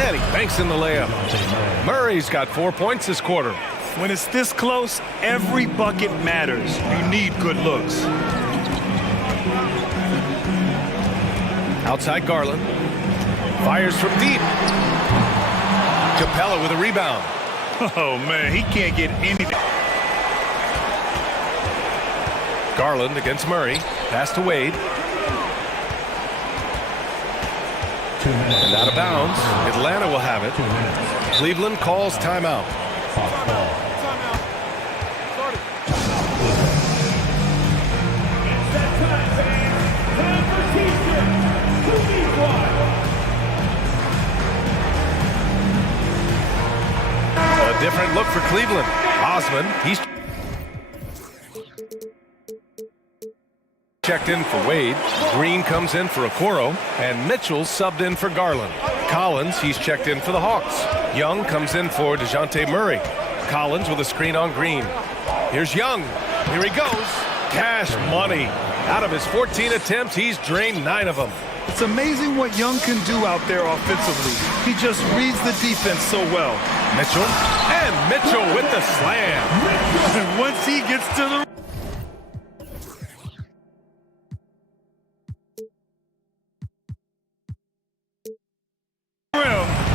And he banks in the layup. Murray's got 4 points this quarter. When it's this close, every bucket matters. You need good looks. Outside Garland. Fires from deep. Capella with a rebound. Oh, man, he can't get anything. Garland against Murray. Pass to Wade. And out of bounds. Atlanta will have it. Cleveland calls timeout. A different look for Cleveland. Osman, he's checked in for Wade. Green comes in for Okoro. And Mitchell's subbed in for Garland. Collins, he's checked in for the Hawks. Young comes in for DeJounte Murray. Collins with a screen on Green. Here's Young. Here he goes. Cash money. Out of his 14 attempts, he's drained 9 of them. It's amazing what Young can do out there offensively. He just reads the defense so well. Mitchell. And Mitchell with the slam. And once he gets to the rim,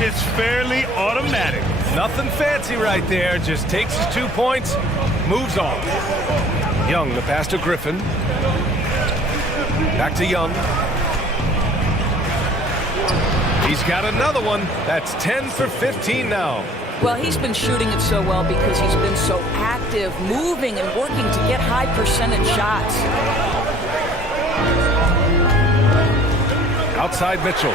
it's fairly automatic. Nothing fancy right there. Just takes his 2 points, moves on. Young, the pass to Griffin. Back to Young. He's got another one. That's 10 for 15 now. Well, he's been shooting it so well because he's been so active, moving and working to get high percentage shots. Outside Mitchell.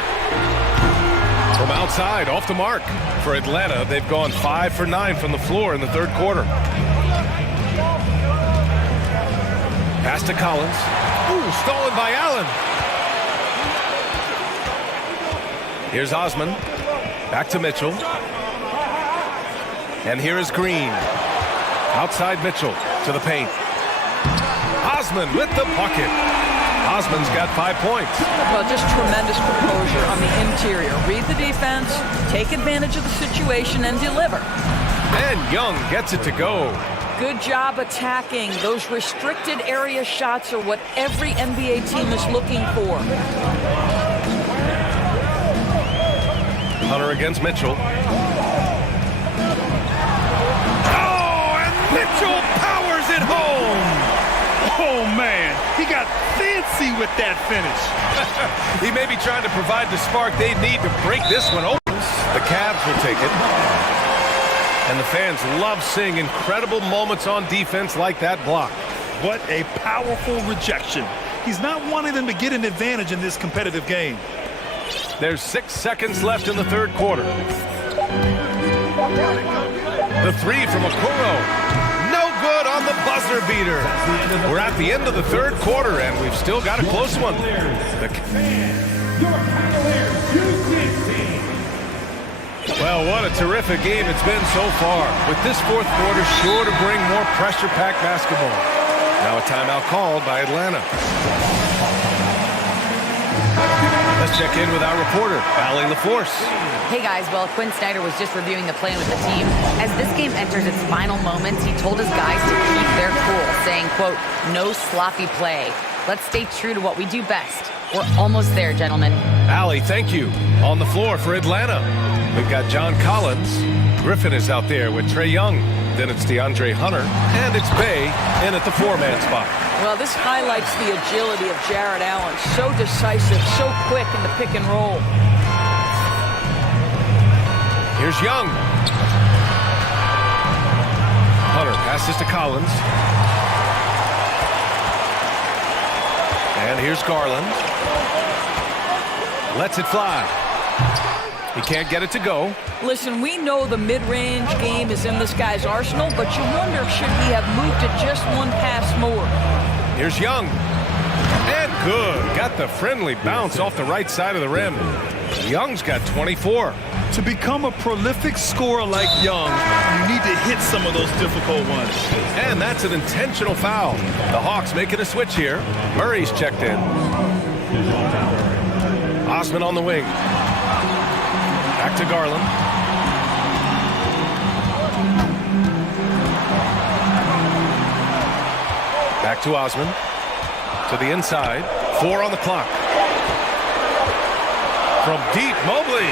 From outside, off the mark. For Atlanta, they've gone 5 for 9 from the floor in the third quarter. Pass to Collins. Ooh, stolen by Allen. Here's Osman. Back to Mitchell. And here is Green. Outside Mitchell to the paint. Osman with the bucket. Osman's got 5 points. Well, just tremendous composure on the interior. Read the defense, take advantage of the situation, and deliver. And Young gets it to go. Good job attacking. Those restricted area shots are what every NBA team is looking for. Hunter against Mitchell. Oh, and Mitchell powers it home. Oh, man, he got fancy with that finish. He may be trying to provide the spark they need to break this one open. The Cavs will take it. And the fans love seeing incredible moments on defense like that block. What a powerful rejection. He's not wanting them to get an advantage in this competitive game. There's 6 seconds left in the third quarter. The three from Okoro. No good on the buzzer beater. We're at the end of the third quarter, and we've still got a close one. Well, what a terrific game it's been so far. With this fourth quarter sure to bring more pressure-packed basketball. Now a timeout called by Atlanta. Let's check in with our reporter, Allie LaForce. Hey guys, well, Quinn Snyder was just reviewing the plan with the team. As this game enters its final moments, he told his guys to keep their cool, saying, quote, no sloppy play. Let's stay true to what we do best. We're almost there, gentlemen. Allie, thank you. On the floor for Atlanta, we've got John Collins. Griffin is out there with Trae Young. Then it's DeAndre Hunter. And it's Bay in at the 4-man spot. Well, this highlights the agility of Jared Allen. So decisive, so quick in the pick and roll. Here's Young. Hunter passes to Collins. And here's Garland. Lets it fly. He can't get it to go. Listen, we know the mid-range game is in this guy's arsenal, but you wonder, should he have moved it just one pass more? Here's Young. And good. Got the friendly bounce off the right side of the rim. Young's got 24. To become a prolific scorer like Young, you need to hit some of those difficult ones. And that's an intentional foul. The Hawks making a switch here. Murray's checked in. Osman on the wing. Back to Garland. Back to Osman. To the inside. 4 on the clock. From deep, Mobley.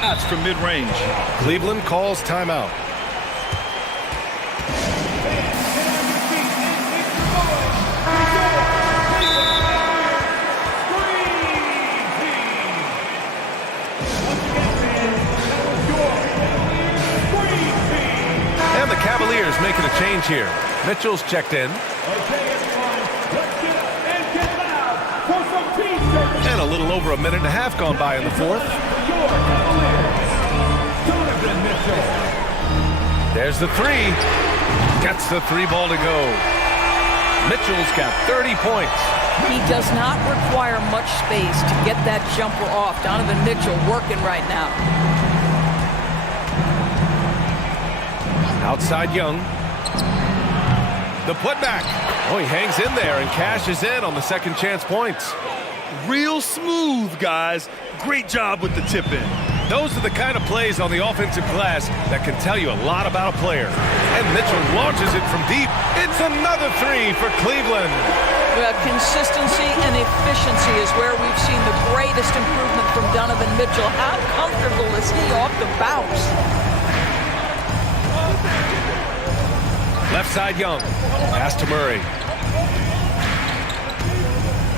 That's from mid-range. Cleveland calls timeout. And the Cavaliers making a change here. Mitchell's checked in. And a little over a minute and a half gone by in the fourth. There's the three. Gets the 3 ball to go. Mitchell's got 30 points. He does not require much space to get that jumper off. Donovan Mitchell working right now. Outside Young. The putback. Oh, he hangs in there and cashes in on the second chance points. Real smooth, guys. Great job with the tip in. Those are the kind of plays on the offensive glass that can tell you a lot about a player. And Mitchell launches it from deep. It's another three for Cleveland. Well, consistency and efficiency is where we've seen the greatest improvement from Donovan Mitchell. How comfortable is he off the bounce? Left side Young. Pass to Murray.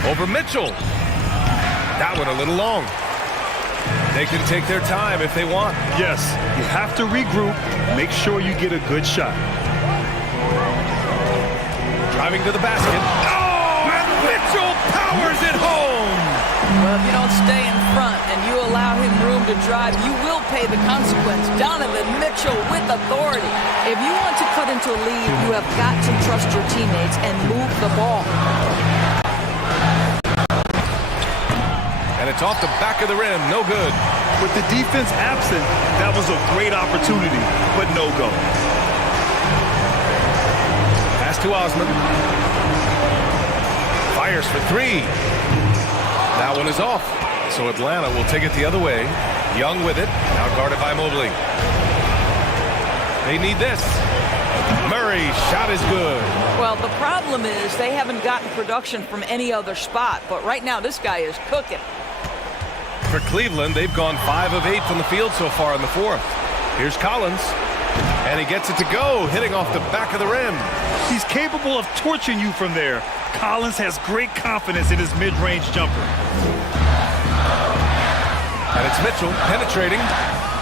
Over Mitchell. That one a little long. They can take their time if they want. Yes, you have to regroup. Make sure you get a good shot. Driving to the basket. Oh, and Mitchell powers it home. Well, if you don't stay in front and you allow him room to drive, you will pay the consequence. Donovan Mitchell with authority. If you want to cut into a lead, you have got to trust your teammates and move the ball. And it's off the back of the rim, no good. With the defense absent, that was a great opportunity, but no go. Pass to Osman. Fires for three. That one is off. So Atlanta will take it the other way. Young with it, now guarded by Mobley. They need this. Murray, shot is good. Well, the problem is they haven't gotten production from any other spot, but right now this guy is cooking. For Cleveland, they've gone 5 of 8 from the field so far in the fourth. Here's Collins, and he gets it to go, hitting off the back of the rim. He's capable of torching you from there. Collins has great confidence in his mid-range jumper. And it's Mitchell penetrating,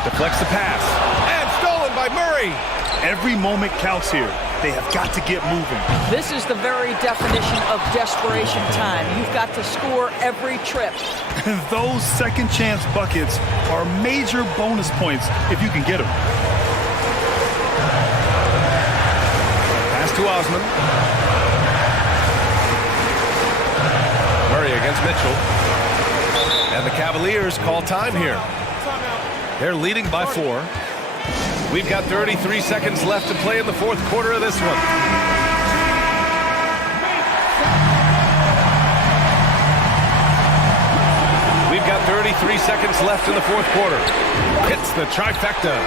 deflects the pass, and stolen by Murray. Every moment counts here. They have got to get moving. This is the very definition of desperation time. You've got to score every trip. Those second chance buckets are major bonus points if you can get them. Pass to Osman. Murray against Mitchell. And the Cavaliers call time here. They're leading by 4. We've got 33 seconds left to play in the fourth quarter of this one. We've got 33 seconds left in the fourth quarter. Hits the trifecta.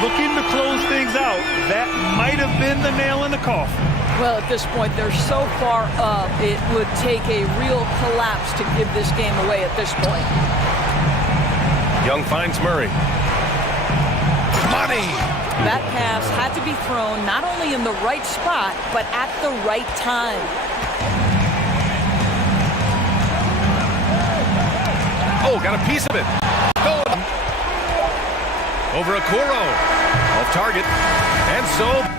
Looking to close things out. That might have been the nail in the coffin. Well, at this point, they're so far up, it would take a real collapse to give this game away at this point. Young finds Murray. Money! That pass had to be thrown not only in the right spot, but at the right time. Oh, got a piece of it. Stolen. Over Okoro. Off target. And so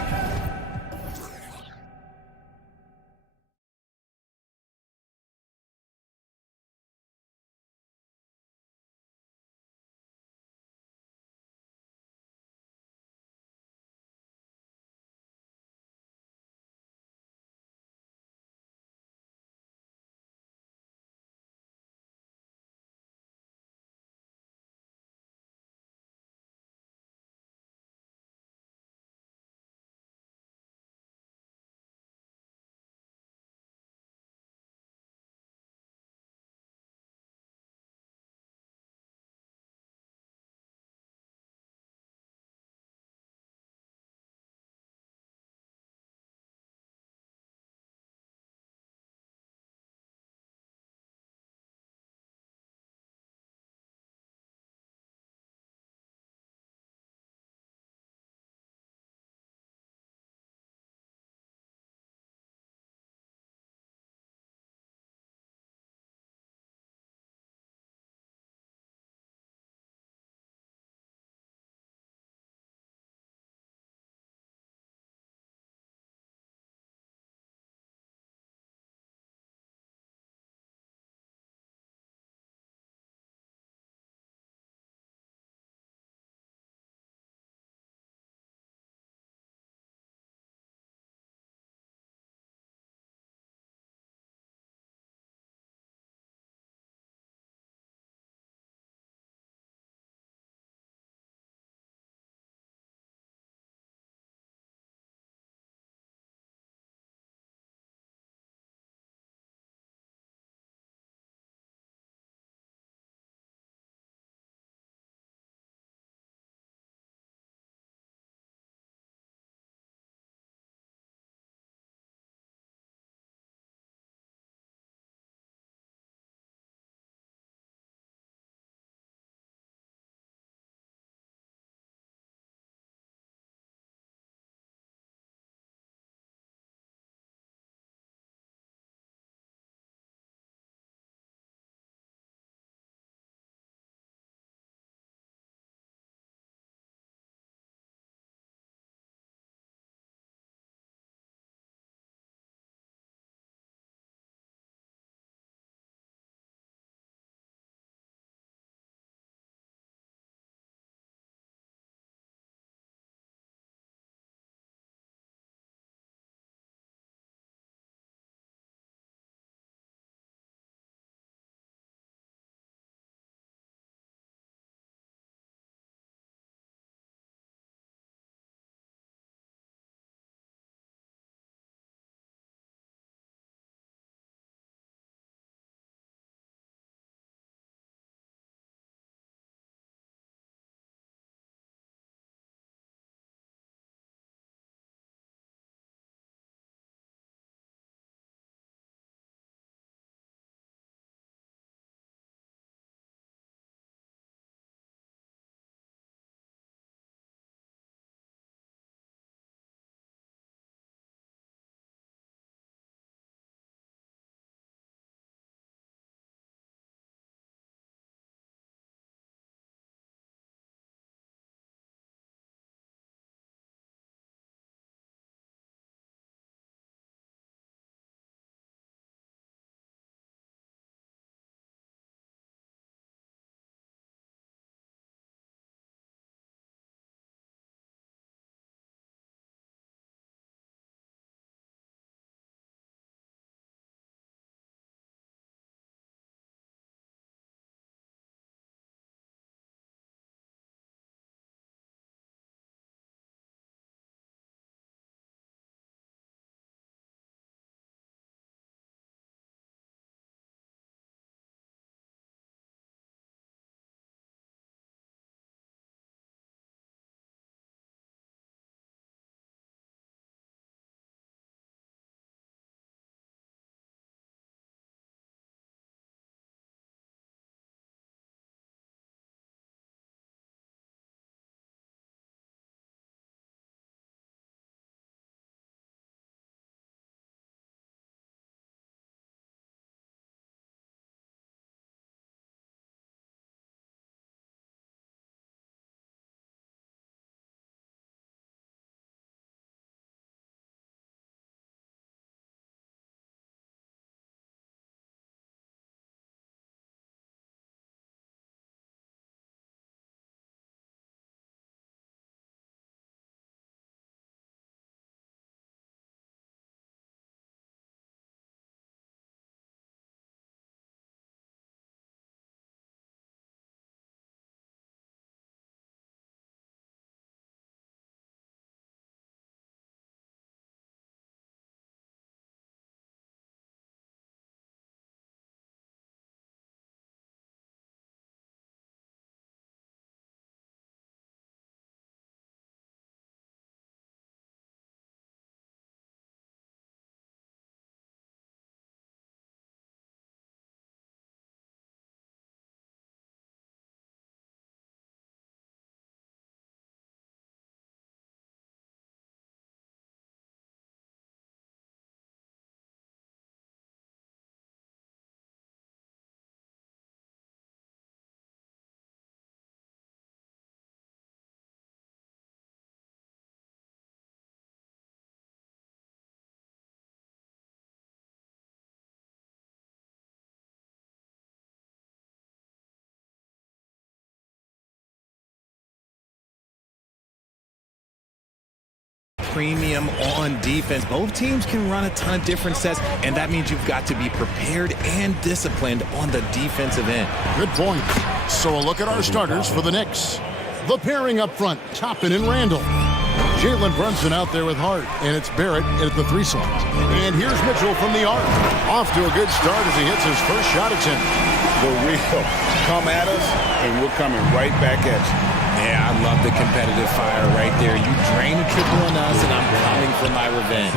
premium on defense. Both teams can run a ton of different sets, and that means you've got to be prepared and disciplined on the defensive end. Good point. So a look at our starters for the Knicks. The pairing up front, Toppin and Randall. Jalen Brunson out there with Hart, and it's Barrett at the 3 slots. And here's Mitchell from the arc. Off to a good start as he hits his first shot attempt. The real come at us, and we're coming right back at you. Yeah, I love the competitive fire right there. You drain a triple on us, and I'm coming for my revenge.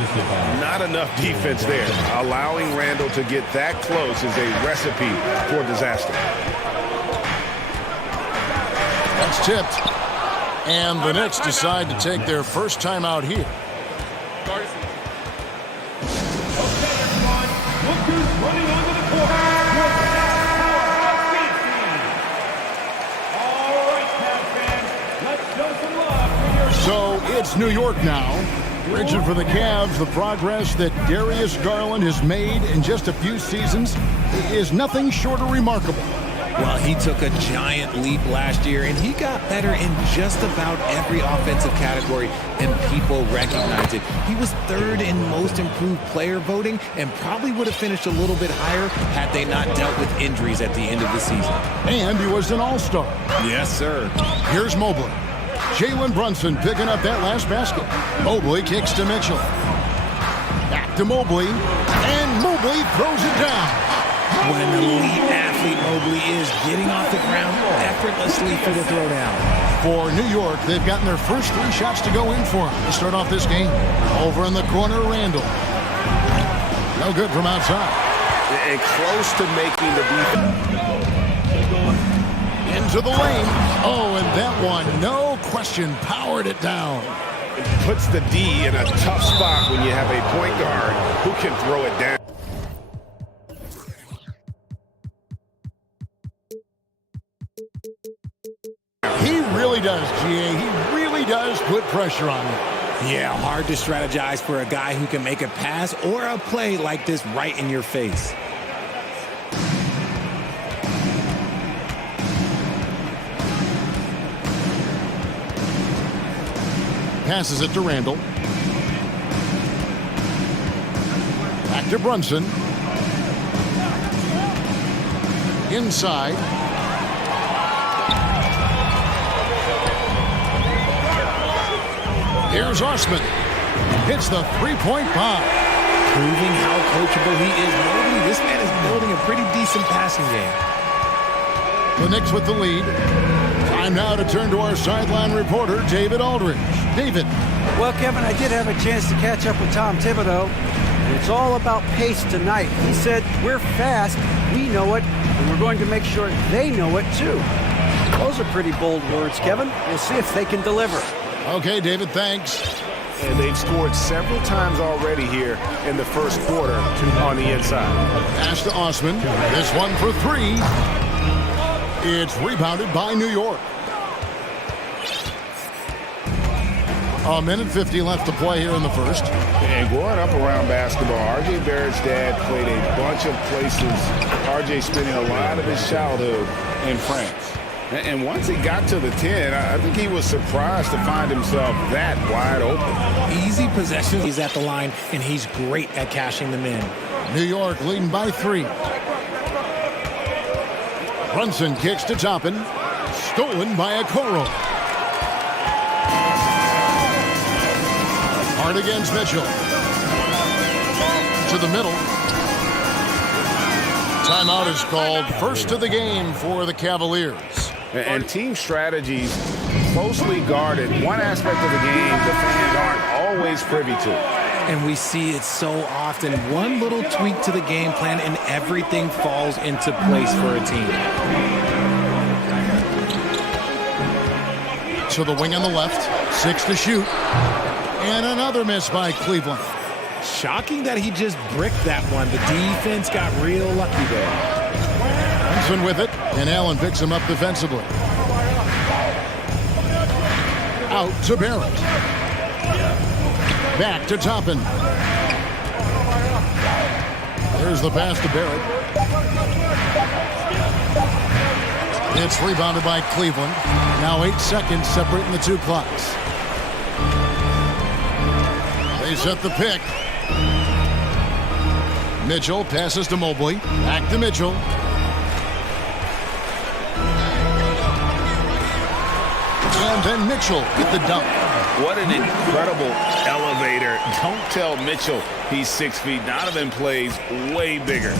Not enough defense there. Allowing Randall to get that close is a recipe for disaster. That's tipped. And the Knicks decide to take their first time out here. So it's New York now. Rigid for the Cavs, the progress that Darius Garland has made in just a few seasons is nothing short of remarkable. Well, he took a giant leap last year, and he got better in just about every offensive category, and people recognize it. He was 3rd in most improved player voting and probably would have finished a little bit higher had they not dealt with injuries at the end of the season. And he was an all-star. Yes, sir. Here's Mobley. Jalen Brunson picking up that last basket. Mobley kicks to Mitchell. Back to Mobley, and Mobley throws it down. What an elite athlete Mobley is, getting off the ground effortlessly for the throwdown. For New York, they've gotten their first 3 shots to go in for him to start off this game. Over in the corner, Randall. No good from outside. And close to making the defense. Into the lane. Oh, and that one, no question, powered it down. It puts the D in a tough spot when you have a point guard who can throw it down. He really does, GA. He really does put pressure on him. Yeah, hard to strategize for a guy who can make a pass or a play like this right in your face. Passes it to Randall. Back to Brunson. Inside. Here's Osman. Hits the 3-point bomb. Proving how coachable he is. Mobley, this man is building a pretty decent passing game. The Knicks with the lead. Time now to turn to our sideline reporter, David Aldridge. David. Well, Kevin, I did have a chance to catch up with Tom Thibodeau, and it's all about pace tonight. He said, we're fast, we know it, and we're going to make sure they know it too. Those are pretty bold words, Kevin. We'll see if they can deliver. Okay, David, thanks. And they've scored several times already here in the first quarter on the inside. Pass to Osman. This one for 3. It's rebounded by New York. A minute 50 left to play here in the first. And growing up around basketball, R.J. Barrett's dad played a bunch of places. R.J. spending a lot of his childhood in France. And once he got to the 10, I think he was surprised to find himself that wide open. Easy possession. He's at the line, and he's great at cashing them in. New York leading by 3. Brunson kicks to Toppin. Stolen by Okoro. Hard against Mitchell. To the middle. Timeout is called. First of the game for the Cavaliers. And team strategies closely guarded. One aspect of the game the fans aren't always privy to. And we see it so often. One little tweak to the game plan and everything falls into place for a team. To the wing on the left. 6 to shoot. And another miss by Cleveland. Shocking that he just bricked that one. The defense got real lucky there. Brunson with it, and Allen picks him up defensively. Out to Barrett. Back to Toppin. There's the pass to Barrett. It's rebounded by Cleveland. Now 8 seconds separating the 2 clocks. They set the pick. Mitchell passes to Mobley. Back to Mitchell. And then Mitchell with the dunk. What an incredible elevator. Don't tell Mitchell he's 6 feet. Donovan plays way bigger.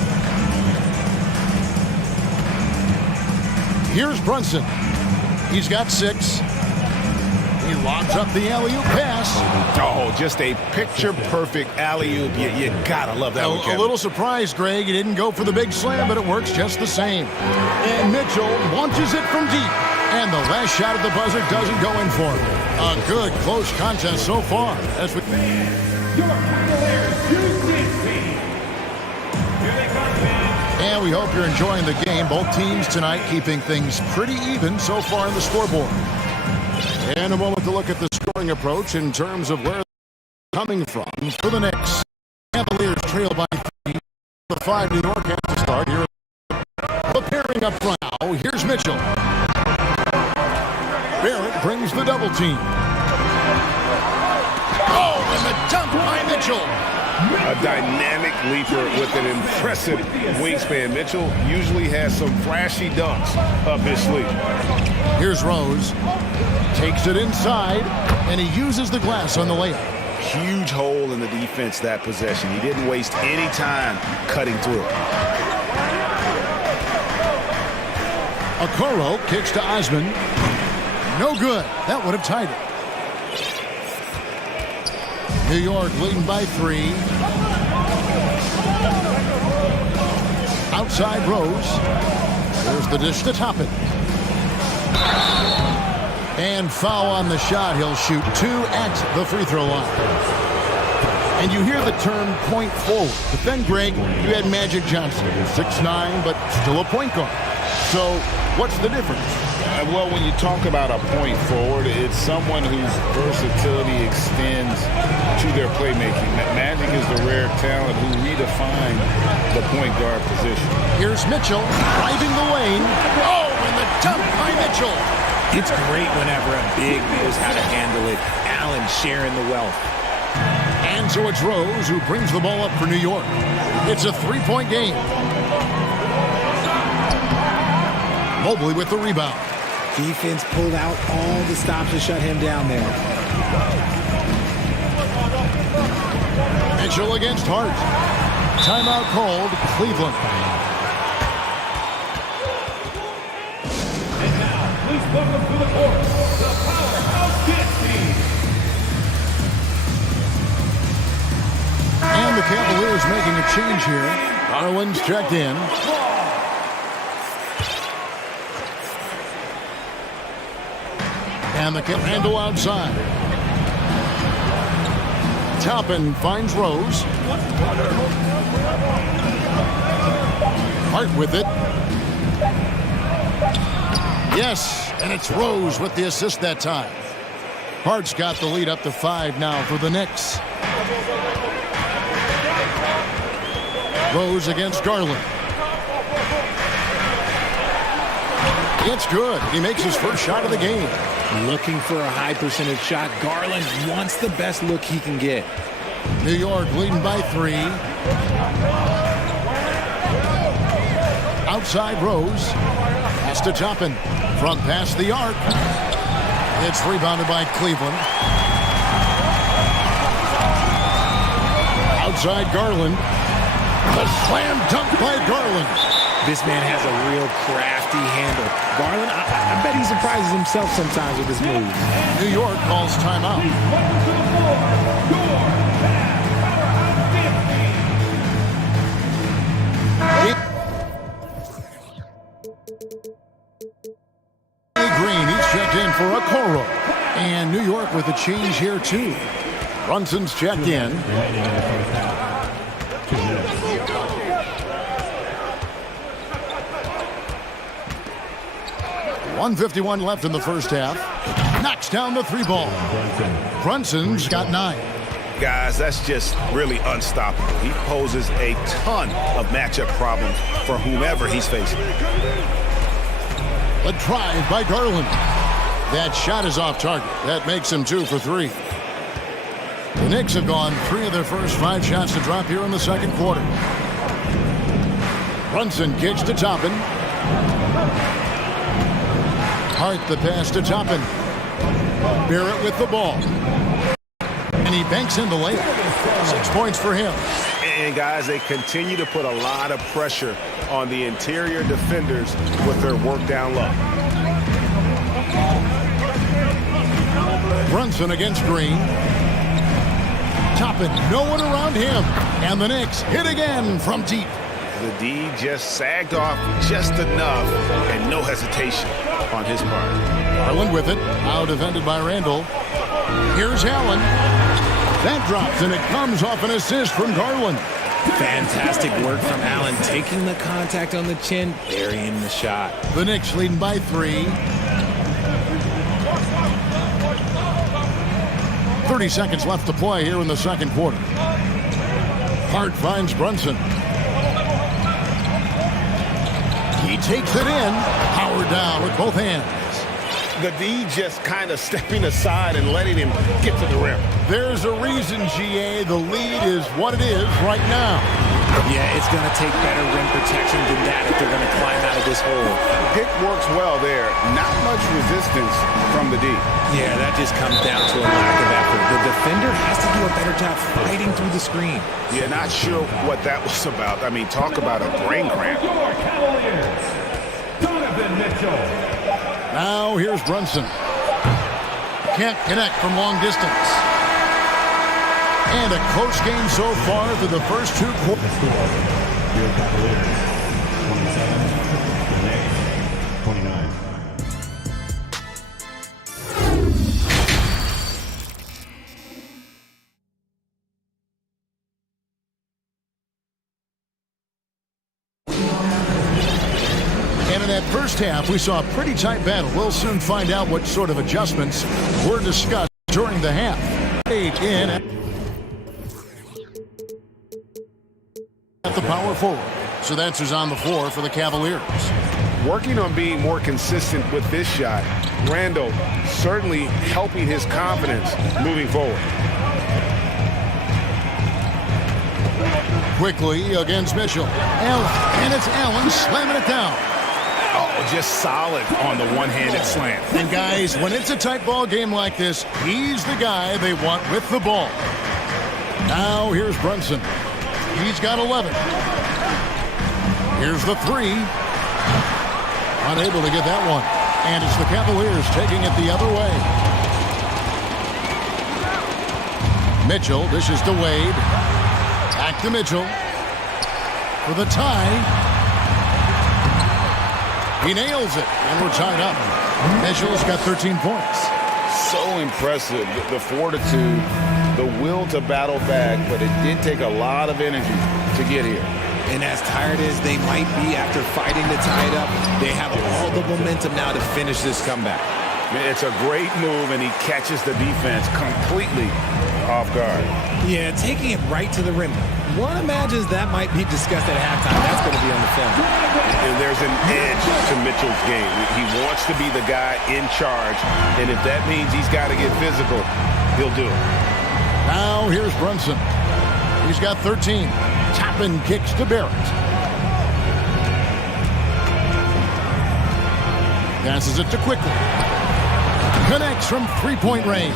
Here's Brunson. He's got 6. He lobs up the alley-oop pass. Oh, just a picture-perfect alley-oop. You gotta love that one, Kevin. A little surprised, Greg. He didn't go for the big slam, but it works just the same. And Mitchell launches it from deep. And the last shot at the buzzer doesn't go in for him. A good, close contest so far. That's what... And we hope you're enjoying the game. Both teams tonight keeping things pretty even so far in the scoreboard. And a moment to look at the scoring approach in terms of where they're coming from. For the Knicks, Cavaliers trail by 3. The 5 New York has to start here. The pairing up front now. Here's Mitchell. Barrett brings the double team. Oh, and the dunk by Mitchell. A dynamic leaper with an impressive wingspan. Mitchell usually has some flashy dunks up his sleeve. Here's Rose. Takes it inside, and he uses the glass on the layup. Huge hole in the defense that possession. He didn't waste any time cutting through. Okoro kicks to Osman. No good. That would have tied it. New York leading by 3. Outside Rose. There's the dish to top it. And foul on the shot. He'll shoot 2 at the free throw line. And you hear the term point forward. But then, Greg, you had Magic Johnson, 6'9", but still a point guard. So what's the difference? Well, when you talk about a point forward, it's someone whose versatility extends to their playmaking. Magic is the rare talent who redefined the point guard position. Here's Mitchell driving the lane. Oh, and the dunk by Mitchell. It's great whenever a big knows how to handle it. Allen sharing the wealth. And so it's Rose who brings the ball up for New York. It's a 3-point game. Mobley with the rebound. Defense pulled out all the stops to shut him down there. Mitchell against Hart. Timeout called, Cleveland. And now, please welcome to the court, the powerhouse hit team. And the Cavaliers making a change here. Garland's checked in. And the Randall outside. Toppin finds Rose. Hart with it. Yes, and it's Rose with the assist that time. Hart's got the lead up to 5 now for the Knicks. Rose against Garland. It's good. He makes his first shot of the game. Looking for a high percentage shot. Garland wants the best look he can get. New York leading by 3. Outside Rose. Has to Toppin. Front past the arc. It's rebounded by Cleveland. Outside Garland. The slam dunk by Garland. This man has a real crafty handle. Garland, I bet he surprises himself sometimes with his moves. New York calls timeout. Green, he's checked in for Okoro. And New York with a change here too. Brunson's checked in. 1:51 left in the first half. Knocks down the 3 ball. Brunson's got 9. Guys, that's just really unstoppable. He poses a ton of matchup problems for whomever he's facing. A drive by Garland. That shot is off target. That makes him 2 for 3. The Knicks have gone 3 of their first 5 shots to drop here in the second quarter. Brunson kicks to Toppin. Hart the pass to Toppin. Barrett with the ball. And he banks in the layup. 6 points for him. And guys, they continue to put a lot of pressure on the interior defenders with their work down low. Brunson against Green. Toppin, no one around him. And the Knicks hit again from deep. The D just sagged off just enough and no hesitation on his part. Garland with it. Now defended by Randall. Here's Allen. That drops, and it comes off an assist from Garland. Fantastic work from Allen, taking the contact on the chin, burying the shot. The Knicks leading by 3. 30 seconds left to play here in the second quarter. Hart finds Brunson. He takes it in. Howard down with both hands. The D just kind of stepping aside and letting him get to the rim. There's a reason, GA, the lead is what it is right now. Yeah, it's going to take better rim protection than that if they're going to climb out of this hole. Pick works well there. Not much resistance from the D. Yeah, that just comes down to a lack of effort. The defender has to do a better job fighting through the screen. Yeah, not sure what that was about. I mean, talk about a brain cramp. Now here's Brunson. Can't connect from long distance. And a close game so far through the first 2 quarters. Your Cavaliers, 27, the Knicks, 29. And in that first half, we saw a pretty tight battle. We'll soon find out what sort of adjustments were discussed during the half. 8 in at the power forward. So that's who's on the floor for the Cavaliers. Working on being more consistent with this shot. Randall certainly helping his confidence moving forward. Quickly against Mitchell. Allen, and it's Allen slamming it down. Oh, just solid on the one-handed slam. And guys, when it's a tight ball game like this, he's the guy they want with the ball. Now here's Brunson. He's got 11. Here's the 3. Unable to get that one. And it's the Cavaliers taking it the other way. Mitchell dishes to Wade. Back to Mitchell. For the tie. He nails it, and we're tied up. Mitchell's got 13 points. So impressive, the fortitude, the will to battle back, but it did take a lot of energy to get here. And as tired as they might be after fighting to tie it up, they have all the momentum now to finish this comeback. It's a great move, and he catches the defense completely off guard. Yeah, taking it right to the rim. One imagines that might be discussed at halftime. That's going to be on the film. And there's an edge to Mitchell's game. He wants to be the guy in charge, and if that means he's got to get physical, he'll do it. Now here's Brunson. He's got 13. Toppin kicks to Barrett. Passes it to Quickly. Connects from three-point range.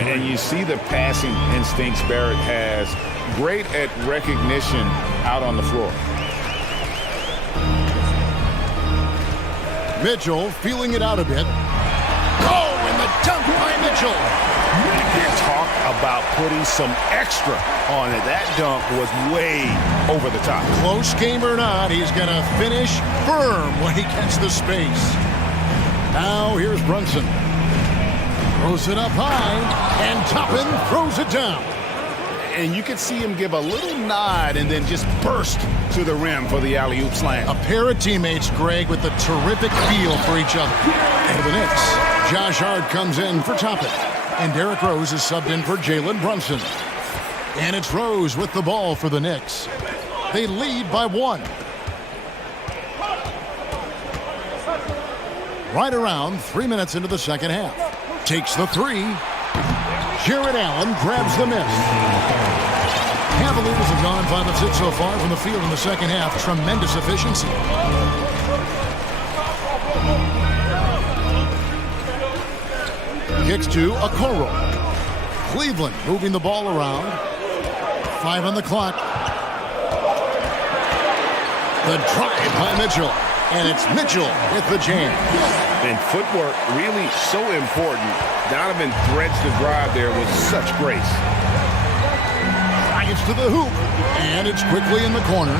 And you see the passing instincts Barrett has. Great at recognition out on the floor. Mitchell feeling it out a bit. Oh, and the dunk by Mitchell. You talk about putting some extra on it. That dunk was way over the top. Close game or not, he's going to finish firm when he gets the space. Now here's Brunson. Throws it up high, and Toppin throws it down. And you could see him give a little nod and then just burst to the rim for the alley-oop slam. A pair of teammates, Greg, with a terrific feel for each other. For the Knicks, Josh Hart comes in for Toppin, and Derrick Rose is subbed in for Jalen Brunson. And it's Rose with the ball for the Knicks. They lead by 1. Right around 3 minutes into the second half. Takes the 3. Jared Allen grabs the miss. Cavaliers have gone 5 of 6 so far from the field in the second half. Tremendous efficiency. Kicks to Okoro. Cleveland moving the ball around. 5 on the clock. The drive by Mitchell. And it's Mitchell with the jam. And footwork really so important. Donovan threads the drive there with such grace. Drives to the hoop. And it's quickly in the corner.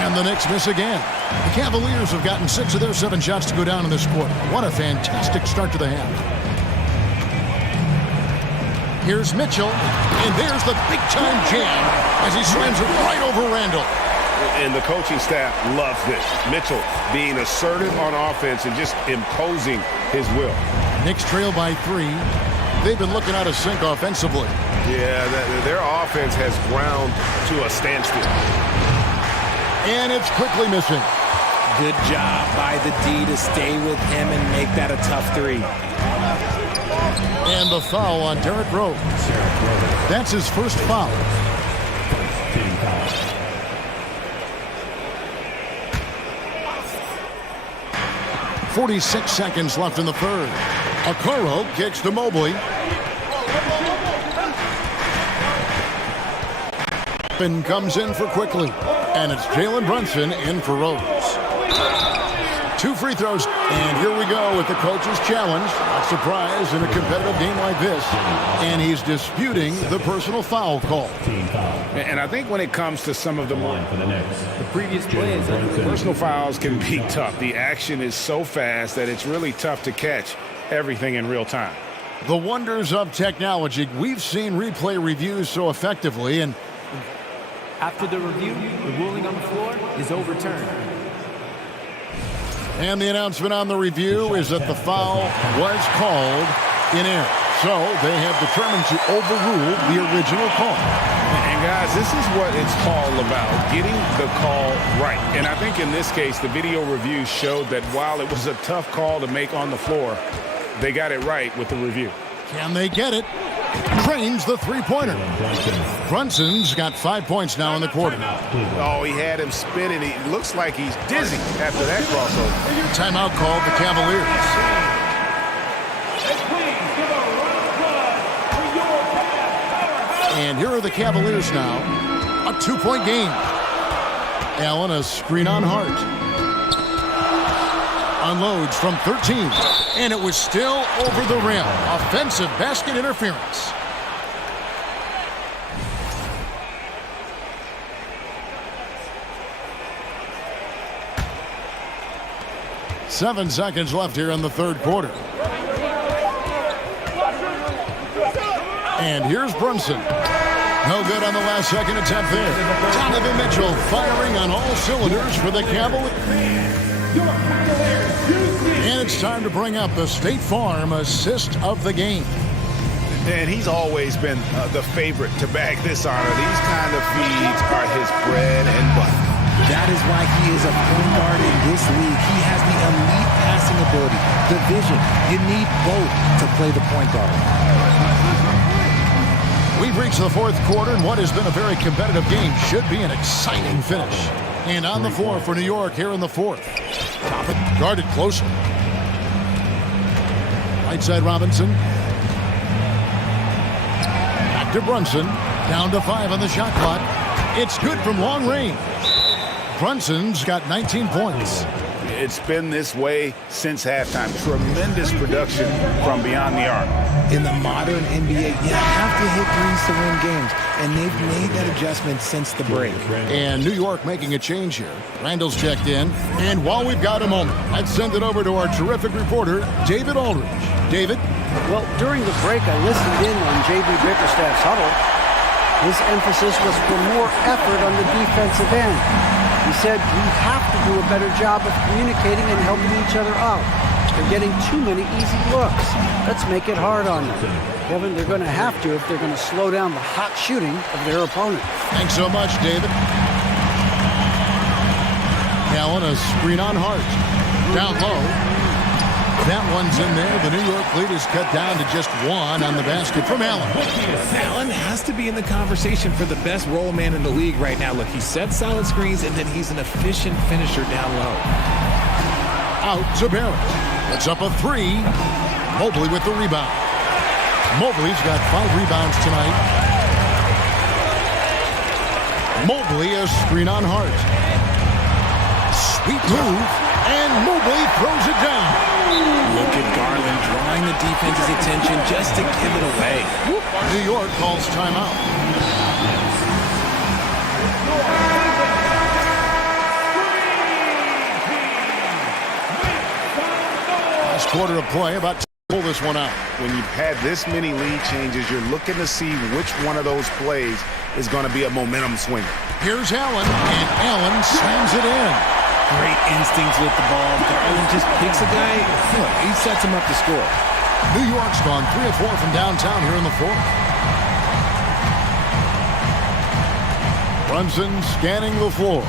And the Knicks miss again. The Cavaliers have gotten 6 of their 7 shots to go down in this quarter. What a fantastic start to the half. Here's Mitchell, and there's the big-time jam as he slams it right over Randall. And the coaching staff loves this. Mitchell being assertive on offense and just imposing his will. Knicks trail by 3. They've been looking out of sync offensively. Yeah, their offense has ground to a standstill. And it's quickly missing. Good job by the D to stay with him and make that a tough 3. And the foul on Derrick Rose. That's his first foul. .46 seconds left in the third. Okoro kicks to Mobley. And comes in for quickly. And it's Jalen Brunson in for Rose. 2 free throws. And here we go with the coach's challenge. Not surprised in a competitive game like this. And he's disputing the personal foul call. And I think when it comes to some of the previous play is personal fouls can be tough. The action is so fast that it's really tough to catch everything in real time. The wonders of technology. We've seen replay reviews so effectively, and after the review, the ruling on the floor is overturned. And the announcement on the review is that the foul was called in error. So they have determined to overrule the original call. And guys, this is what it's all about, getting the call right. And I think in this case, the video review showed that while it was a tough call to make on the floor, they got it right with the review. Can they get it? Trains the three-pointer. Brunson's got 5 points now in the quarter. Oh, he had him spinning. He looks like he's dizzy after that crossover. Timeout called the Cavaliers. And here are the Cavaliers now. A 2-point game. Allen, a screen on Hart. Unloads from 13. And it was still over the rim. Offensive basket interference. Seven seconds left here in the third quarter. And here's Brunson. No good on the last second attempt there. Donovan Mitchell firing on all cylinders for the Cavaliers. And it's time to bring up the State Farm assist of the game. And he's always been the favorite to bag this honor. These kind of feeds are his bread and butter. That is why he is a point guard in this league. He has the elite passing ability, the vision. You need both to play the point guard. We've reached the fourth quarter, and what has been a very competitive game should be an exciting finish. And on the floor for New York here in the fourth. Toppin guarded closer. Right side Robinson. Back to Brunson. Down to 5 on the shot clock. It's good from long range. Brunson's got 19 points. It's been this way since halftime. Tremendous production from beyond the arc. In the modern NBA, you have to hit threes to win games, and they've made that adjustment since the break. And New York making a change here. Randall's checked in, and while we've got a moment, let's send it over to our terrific reporter, David Aldridge. David? Well, during the break, I listened in on J.B. Bickerstaff's huddle. His emphasis was for more effort on the defensive end. He said we have to do a better job of communicating and helping each other out. They're getting too many easy looks. Let's make it hard on them. Kevin, they're going to have to if they're going to slow down the hot shooting of their opponent. Thanks so much, David. Allen, a screen on Hart. Down low. That one's in there. The New York lead is cut down to just one on the basket from Allen. Allen has to be in the conversation for the best roll man in the league right now. Look, he sets solid screens, and then he's an efficient finisher down low. Out to Barrett. It's up a three. Mobley with the rebound. Mobley's got 5 rebounds tonight. Mobley a screen on Hart. Sweet move, and Mobley throws it down. Look at Garland drawing the defense's attention just to give it away. New York calls timeout. Last quarter of play, about to pull this one out. When you've had this many lead changes, you're looking to see which one of those plays is going to be a momentum swinger. Here's Allen, and Allen slams it in. Great instincts with the ball. Garland just picks a guy. Look, he sets him up to score. New York's gone 3 of 4 from downtown here in the fourth. Brunson scanning the floor.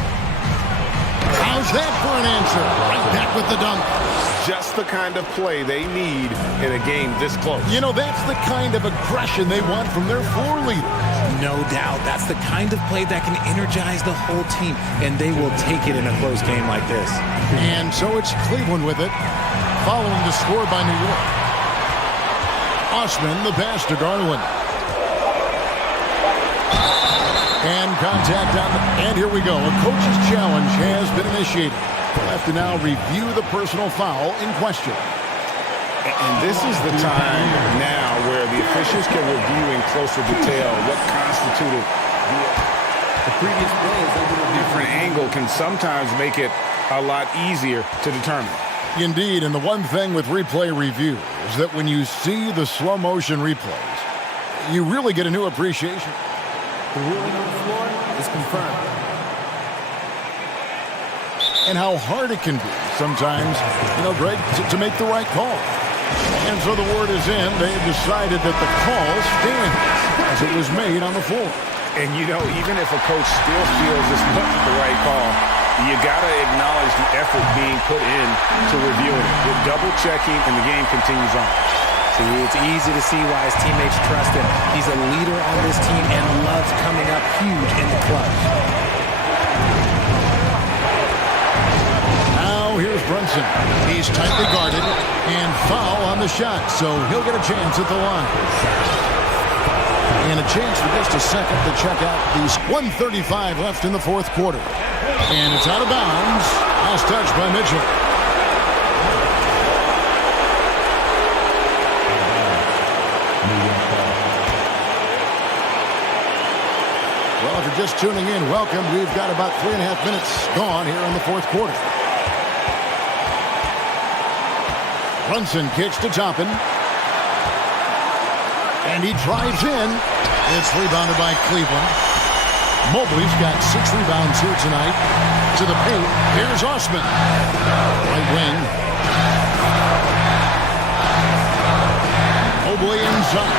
How's that for an answer? Right back with the dunk. Just the kind of play they need in a game this close. You know, that's the kind of aggression they want from their floor leader. No doubt. That's the kind of play that can energize the whole team, and they will take it in a close game like this. And so it's Cleveland with it, following the score by New York. Osman, the pass to Garland. And contact on the... And here we go. A coach's challenge has been initiated. We'll have to now review the personal foul in question. And this is the time now where the officials can review in closer detail what constituted the previous play. Is a different angle can sometimes make it a lot easier to determine. Indeed, and the one thing with replay review is that when you see the slow motion replays, you really get a new appreciation. The ruling on the floor is confirmed. And how hard it can be sometimes, you know, Greg, to make the right call. And so the word is in. They have decided that the call stands as it was made on the floor. And, you know, even if a coach still feels it's not the right call, you got to acknowledge the effort being put in to reviewing it. With double-checking, and the game continues on. See, it's easy to see why his teammates trust him. He's a leader on this team and loves coming up huge in the clutch. Now here's Brunson. He's tightly guarded and foul on the shot, so he'll get a chance at the line. And a chance for just a second to check out these 1:35 left in the fourth quarter. And it's out of bounds. Last touch by Mitchell. Well, if you're just tuning in, welcome. We've got about 3.5 minutes gone here in the fourth quarter. Brunson kicks to Toppin. And he drives in. It's rebounded by Cleveland. Mobley's got 6 rebounds here tonight. To the paint. Here's Osman. Right wing. Mobley inside.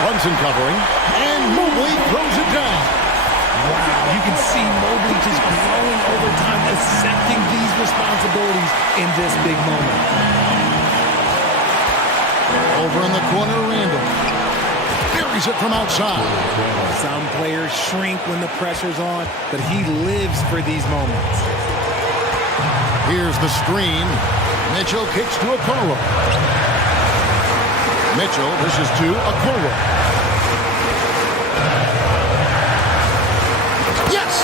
Brunson covering. And Mobley throws it down. Wow, you can see Mobley just growing over time, accepting these responsibilities in this big moment. Over in the corner, Randall. Buries it from outside. Some players shrink when the pressure's on, but he lives for these moments. Here's the screen. Mitchell kicks to Okoro. Mitchell, this is to Okoro. Yes!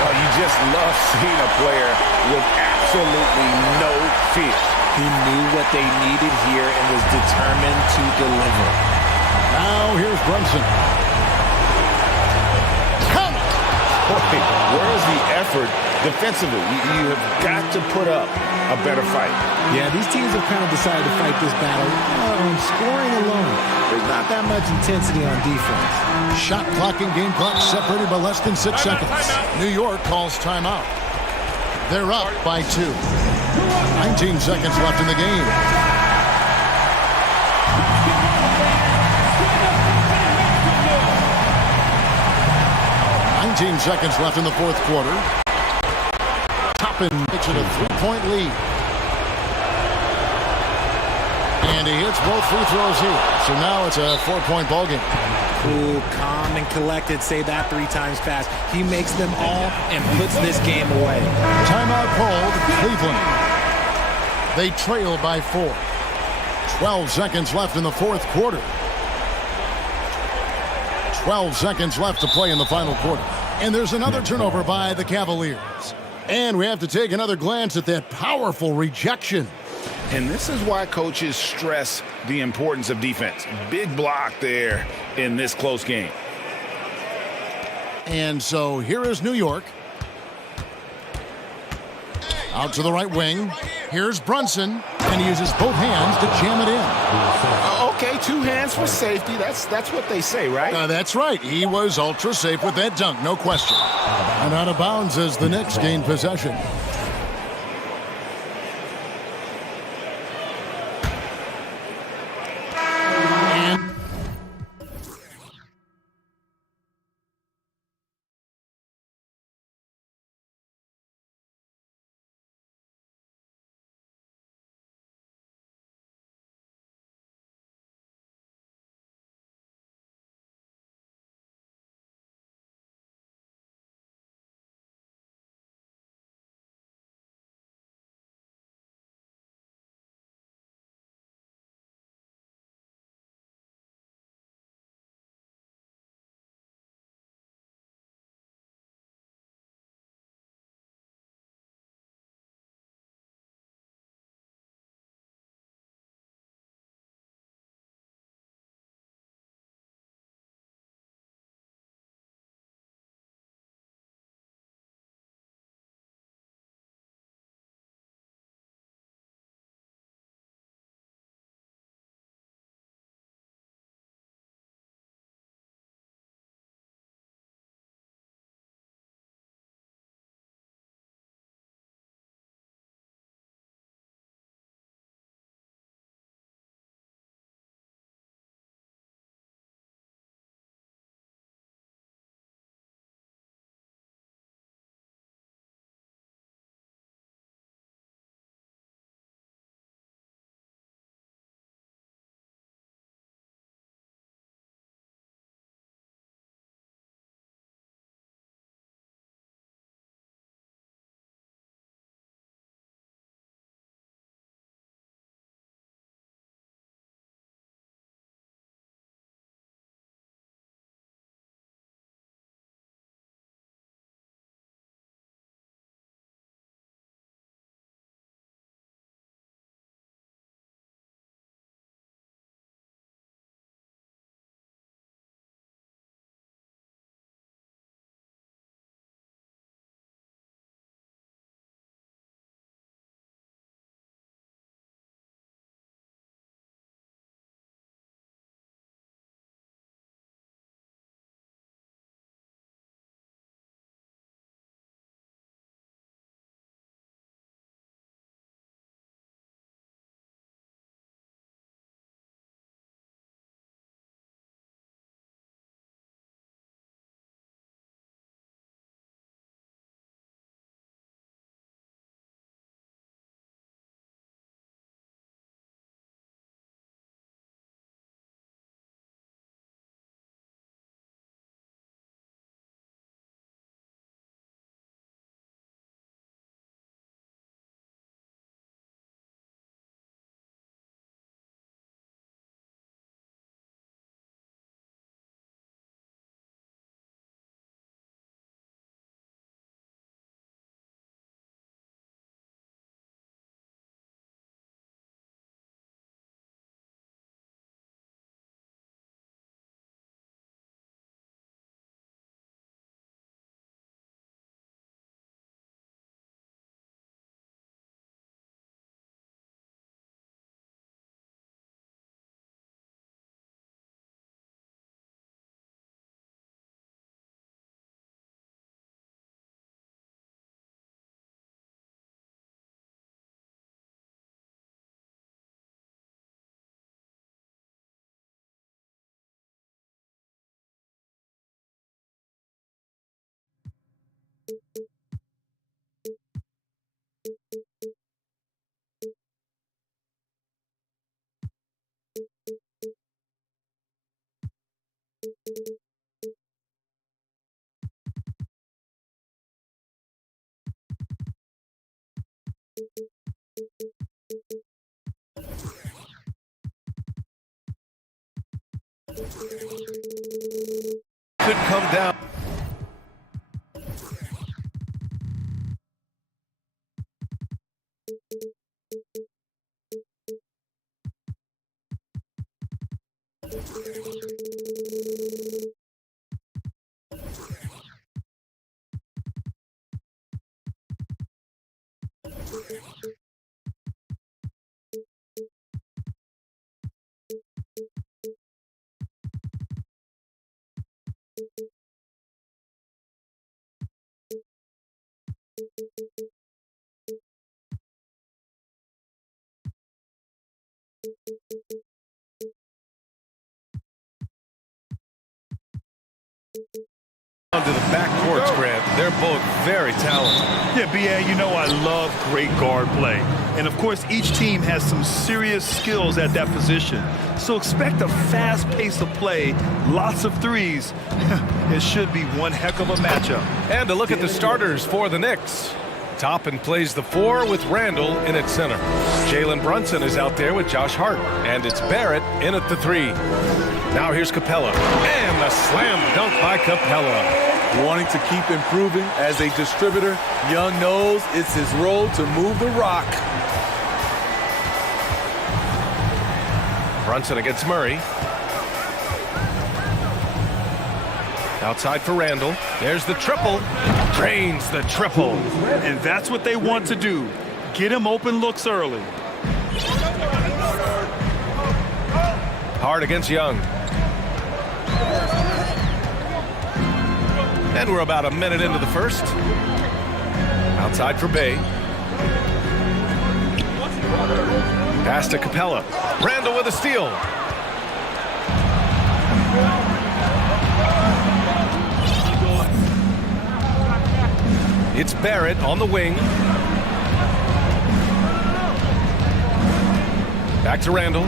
Well, you just love seeing a player with absolutely no fear. He knew what they needed here and was determined to deliver. Now here's Brunson. Come! Boy, where's the effort defensively? You have got to put up a better fight. Yeah, these teams have kind of decided to fight this battle on scoring alone. There's not that much intensity on defense. Shot clock and game clock separated by less than 6 seconds. New York calls timeout. They're up by 2. 19 seconds left in the game. Seconds left in the fourth quarter. Toppin makes it a 3-point lead. And he hits both free throws here. So now it's a 4-point ball game. Cool, calm, and collected. Say that 3 times fast. He makes them all and puts this game away. Timeout called Cleveland. They trail by 4. 12 seconds left in the fourth quarter. 12 seconds left to play in the final quarter. And there's another turnover by the Cavaliers. And we have to take another glance at that powerful rejection. And this is why coaches stress the importance of defense. Big block there in this close game. And so here is New York. Out to the right wing. Here's Brunson. And he uses both hands to jam it in. Okay, 2 hands for safety. That's what they say, right? That's right. He was ultra safe with that dunk, no question. And out of bounds as the Knicks gain possession. Could come down. To the back courts, Grant. They're both very talented. Yeah, B.A., you know I love great guard play. And, of course, each team has some serious skills at that position. So expect a fast pace of play, lots of threes. It should be one heck of a matchup. And to look at the starters for the Knicks. Toppin plays the 4 with Randall in at center. Jalen Brunson is out there with Josh Hart. And it's Barrett in at the 3. Now here's Capella. And the slam dunk by Capella. Wanting to keep improving as a distributor, Young knows it's his role to move the rock. Brunson against Murray. Outside for Randall. There's the triple. Drains the triple. And that's what they want to do. Get him open looks early. Hart against Young. And we're about a minute into the first. Outside for Bay. Pass to Capella. Randall with a steal. It's Barrett on the wing. Back to Randall.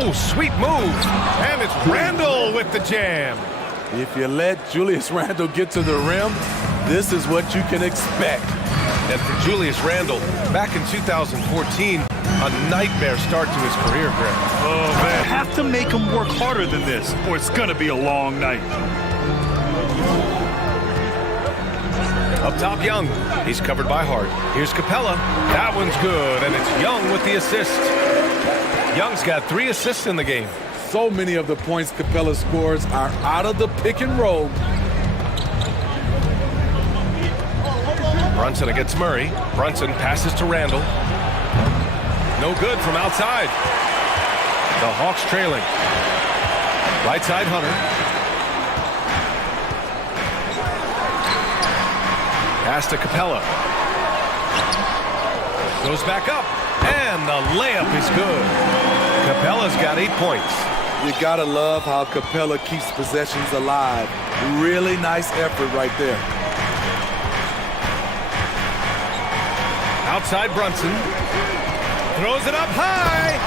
Oh, sweet move. And it's Randall with the jam. If you let Julius Randle get to the rim, this is what you can expect. And for Julius Randle, back in 2014, a nightmare start to his career, Greg. Oh, man. Have to make him work harder than this, or it's going to be a long night. Up top, Young. He's covered by Hart. Here's Capella. That one's good, and it's Young with the assist. Young's got 3 assists in the game. So many of the points Capella scores are out of the pick and roll. Brunson against Murray. Brunson passes to Randall. No good from outside. The Hawks trailing. Right side, Hunter. Pass to Capella. Goes back up. And the layup is good. Capella's got 8 points. You gotta love how Capella keeps possessions alive. Really nice effort right there. Outside Brunson. Throws it up high.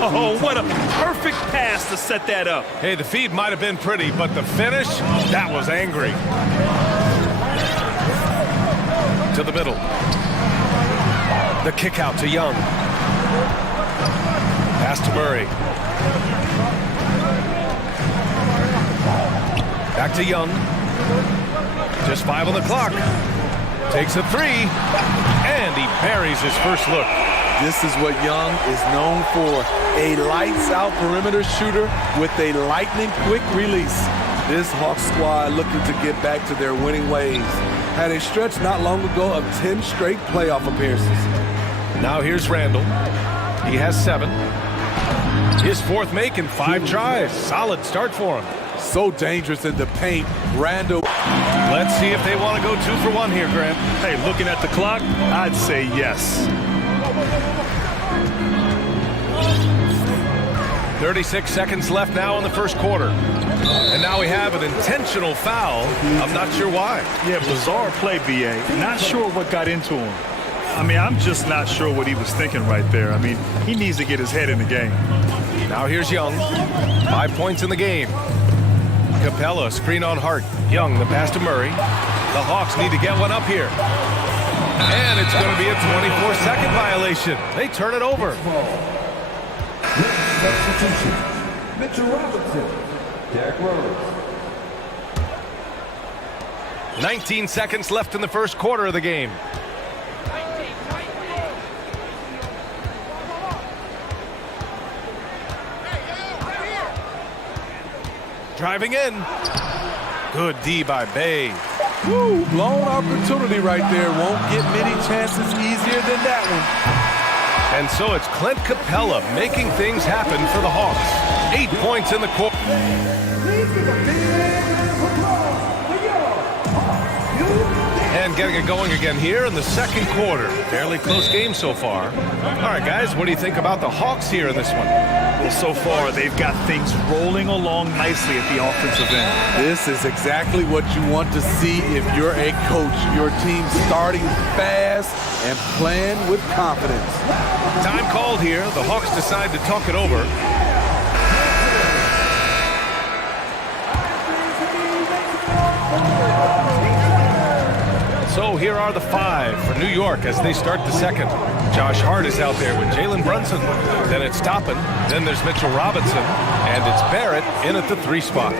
Oh, what a perfect pass to set that up. Hey, the feed might have been pretty, but the finish, that was angry. To the middle. The kick out to Young. Pass to Murray. Back to Young. Just 5 on the clock. Takes a 3. And he buries his first look. This is what Young is known for. A lights-out perimeter shooter with a lightning-quick release. This Hawks squad looking to get back to their winning ways. Had a stretch not long ago of 10 straight playoff appearances. Now here's Randall. He has 7. His 4th make in 5 tries. Solid start for him. So dangerous in the paint. Randall. Let's see if they want to go 2 for 1 here, Grant. Hey, looking at the clock, I'd say yes. 36 seconds left now in the first quarter. And now we have an intentional foul. I'm not sure why. Yeah, bizarre play, B.A. Not sure what got into him. I mean, I'm just not sure what he was thinking right there. I mean, he needs to get his head in the game. Now here's Young. 5 points in the game. Capella, screen on Hart. Young, the pass to Murray. The Hawks need to get one up here. And it's going to be a 24-second violation. They turn it over. Substitution. Mitchell Robinson. Derek Rose. 19 seconds left in the first quarter of the game. Driving in. Good D by Bay. Woo, blown opportunity right there. Won't get many chances easier than that one. And so it's Clint Capella making things happen for the Hawks. 8 points in the quarter. And getting it going again here in the second quarter. Fairly close game so far. All right, guys, what do you think about the Hawks here in this one? Well, so far, they've got things rolling along nicely at the offensive end. This is exactly what you want to see if you're a coach. Your team starting fast and playing with confidence. Time called here. The Hawks decide to talk it over. So here are the 5 for New York as they start the second. Josh Hart is out there with Jalen Brunson. Then it's Toppin. Then there's Mitchell Robinson. And it's Barrett in at the 3 spot.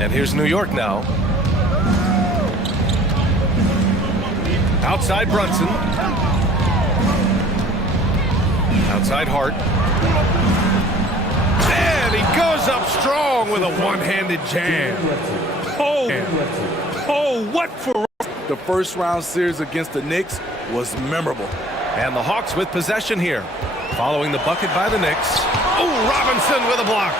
And here's New York now. Outside Brunson. Outside Hart. And he goes up strong with a one-handed jam. Oh, what for? The first round series against the Knicks was memorable. And the Hawks with possession here. Following the bucket by the Knicks. Oh, Robinson with a block.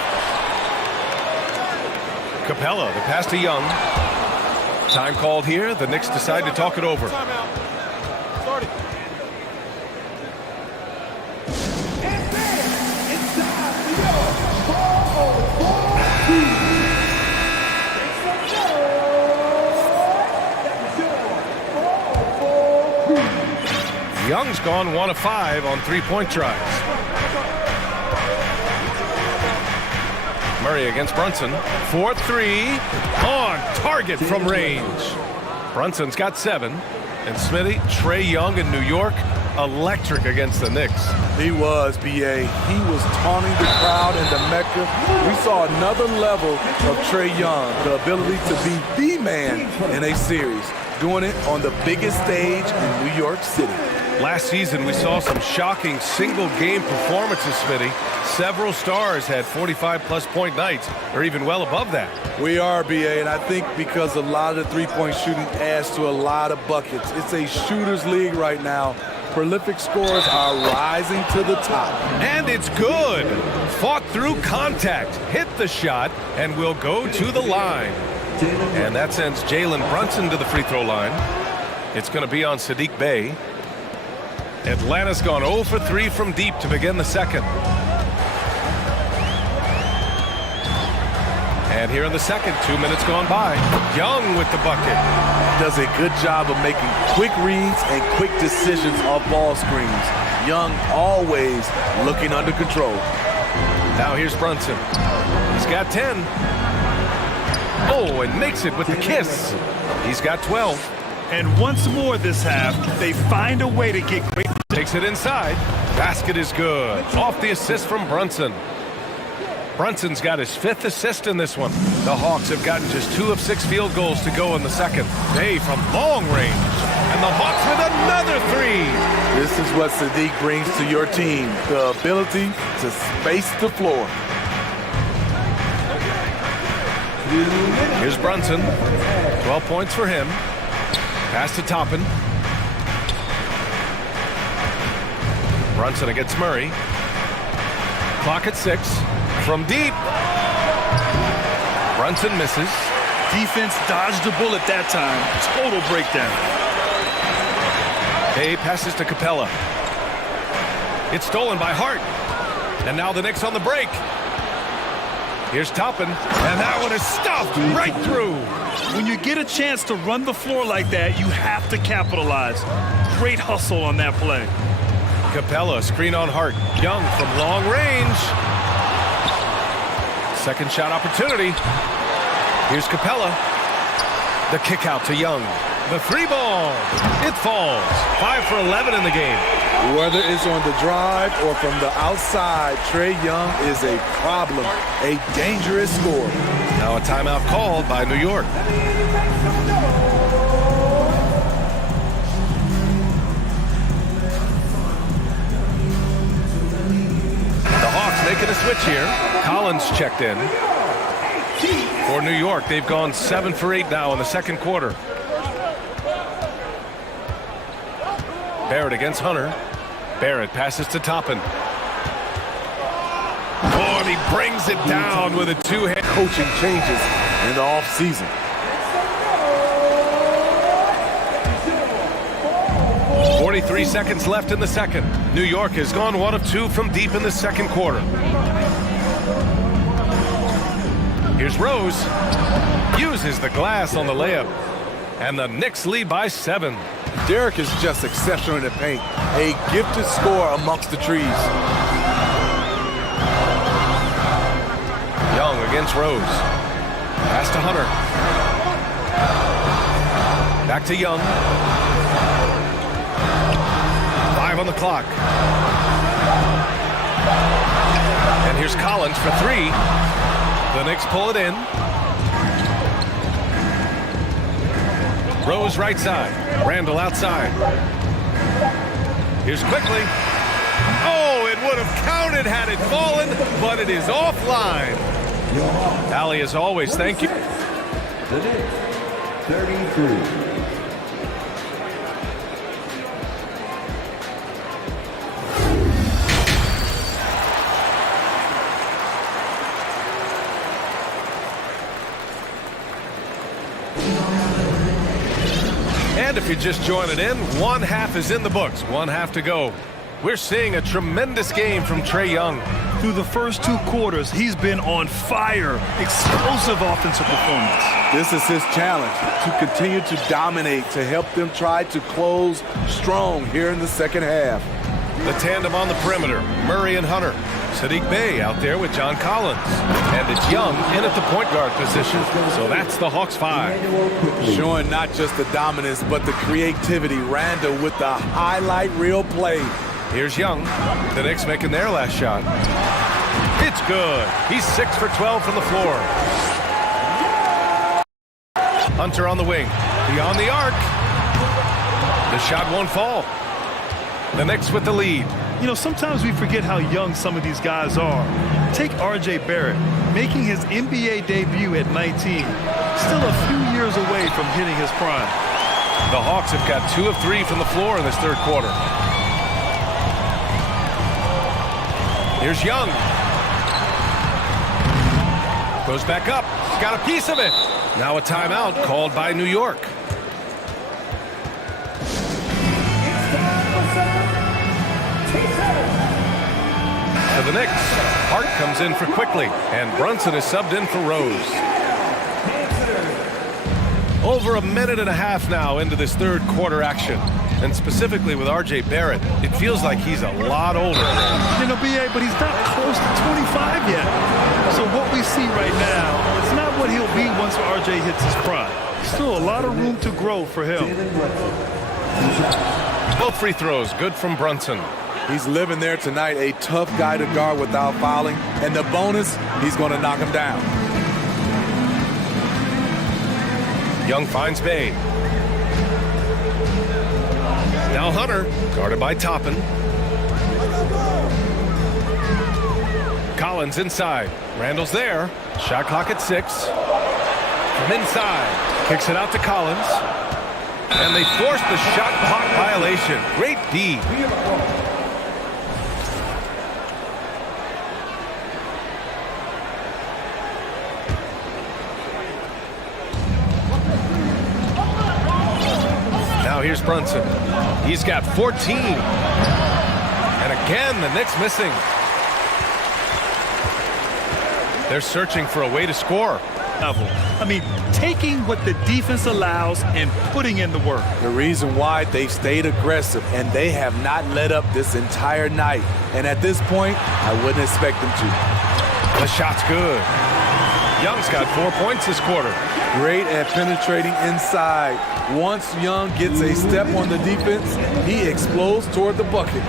Capella, the pass to Young. Time called here. The Knicks decide to talk it over. Young's gone 1 of 5 on 3-point tries. Murray against Brunson. 4-3 on target from range. Brunson's got 7. And Smitty, Trae Young in New York, electric against the Knicks. He was, B.A. He was taunting the crowd in the Mecca. We saw another level of Trae Young, the ability to be the man in a series, doing it on the biggest stage in New York City. Last season, we saw some shocking single-game performances, Smitty. Several stars had 45-plus point nights, or even well above that. We are, B.A., and I think because a lot of the three-point shooting adds to a lot of buckets. It's a shooter's league right now. Prolific scorers are rising to the top. And it's good. Fought through contact, hit the shot, and will go to the line. And that sends Jalen Brunson to the free throw line. It's going to be on Saddiq Bey. Atlanta's gone 0 for 3 from deep to begin the second. And here in the second, 2 minutes gone by. Young with the bucket. Does a good job of making quick reads and quick decisions off ball screens. Young always looking under control. Now here's Brunson. He's got 10. Oh, and makes it with the kiss. He's got 12. And once more this half, they find a way to get great. Takes it inside. Basket is good. Off the assist from Brunson. Brunson's got his 5th assist in this one. The Hawks have gotten just 2 of 6 field goals to go in the second. They from long range. And the Hawks with another 3. This is what Saddiq brings to your team. The ability to space the floor. Here's Brunson. 12 points for him. Pass to Toppin. Brunson against Murray. Clock at 6. From deep. Brunson misses. Defense dodged the bullet that time. Total breakdown. Bay passes to Capella. It's stolen by Hart. And now the Knicks on the break. Here's Toppin. And that one is stuffed right through. When you get a chance to run the floor like that, you have to capitalize. Great hustle on that play. Capella, screen on Hart. Young from long range. Second shot opportunity. Here's Capella. The kick out to Young. The three ball. It falls. 5 for 11 in the game. Whether it's on the drive or from the outside, Trae Young is a problem, a dangerous scorer. Now a timeout called by New York. The Hawks making a switch here. Collins checked in. For New York, they've gone 7 for 8 now in the second quarter. Barrett against Hunter. Barrett passes to Toppin. Oh, and he brings it down with a two-hand. Coaching changes in the offseason. 43 seconds left in the second. New York has gone 1 of 2 from deep in the second quarter. Here's Rose. Uses the glass on the layup. And the Knicks lead by 7. Derek is just exceptional in the paint. A gifted scorer amongst the trees. Young against Rose. Pass to Hunter. Back to Young. 5 on the clock. And here's Collins for 3. The Knicks pull it in. Rose right side. Randall outside. Here's quickly. Oh, it would have counted had it fallen, but it is offline. Allie, as always, thank you. The Knicks, 33. And if you're just joining in, one half is in the books, one half to go. We're seeing a tremendous game from Trae Young. Through the first 2 quarters, he's been on fire. Explosive offensive performance. This is his challenge, to continue to dominate, to help them try to close strong here in the second half. The tandem on the perimeter, Murray and Hunter. Sadiq Bey out there with John Collins. And it's Young in at the point guard position. So that's the Hawks 5. Showing not just the dominance, but the creativity. Randall with the highlight reel play. Here's Young. The Knicks making their last shot. It's good. He's 6 for 12 from the floor. Hunter on the wing. Beyond the arc. The shot won't fall. The Knicks with the lead. You know, sometimes we forget how young some of these guys are. Take R.J. Barrett, making his NBA debut at 19. Still a few years away from hitting his prime. The Hawks have got 2 of 3 from the floor in this third quarter. Here's Young. Goes back up. Got a piece of it. Now a timeout called by New York. For the Knicks, Hart comes in for Quickly, and Brunson is subbed in for Rose. Over a minute and a half now into this third quarter action, and specifically with R.J. Barrett, it feels like he's a lot older. You know, B.A., but he's not close to 25 yet. So what we see right now, it's not what he'll be once R.J. hits his prime. Still a lot of room to grow for him. Both free throws, good from Brunson. He's living there tonight, a tough guy to guard without fouling. And the bonus, he's going to knock him down. Young finds Bey. Now Hunter, guarded by Toppin. Collins inside. Randall's there. Shot clock at 6. From inside, kicks it out to Collins. And they force the shot clock violation. Great D. Here's Brunson. He's got 14. And again, the Knicks missing. They're searching for a way to score. I mean, taking what the defense allows and putting in the work. The reason why they've stayed aggressive, and they have not let up this entire night. And at this point, I wouldn't expect them to. The shot's good. Young's got 4 points this quarter. Great at penetrating inside. Once Young gets a step on the defense, he explodes toward the bucket.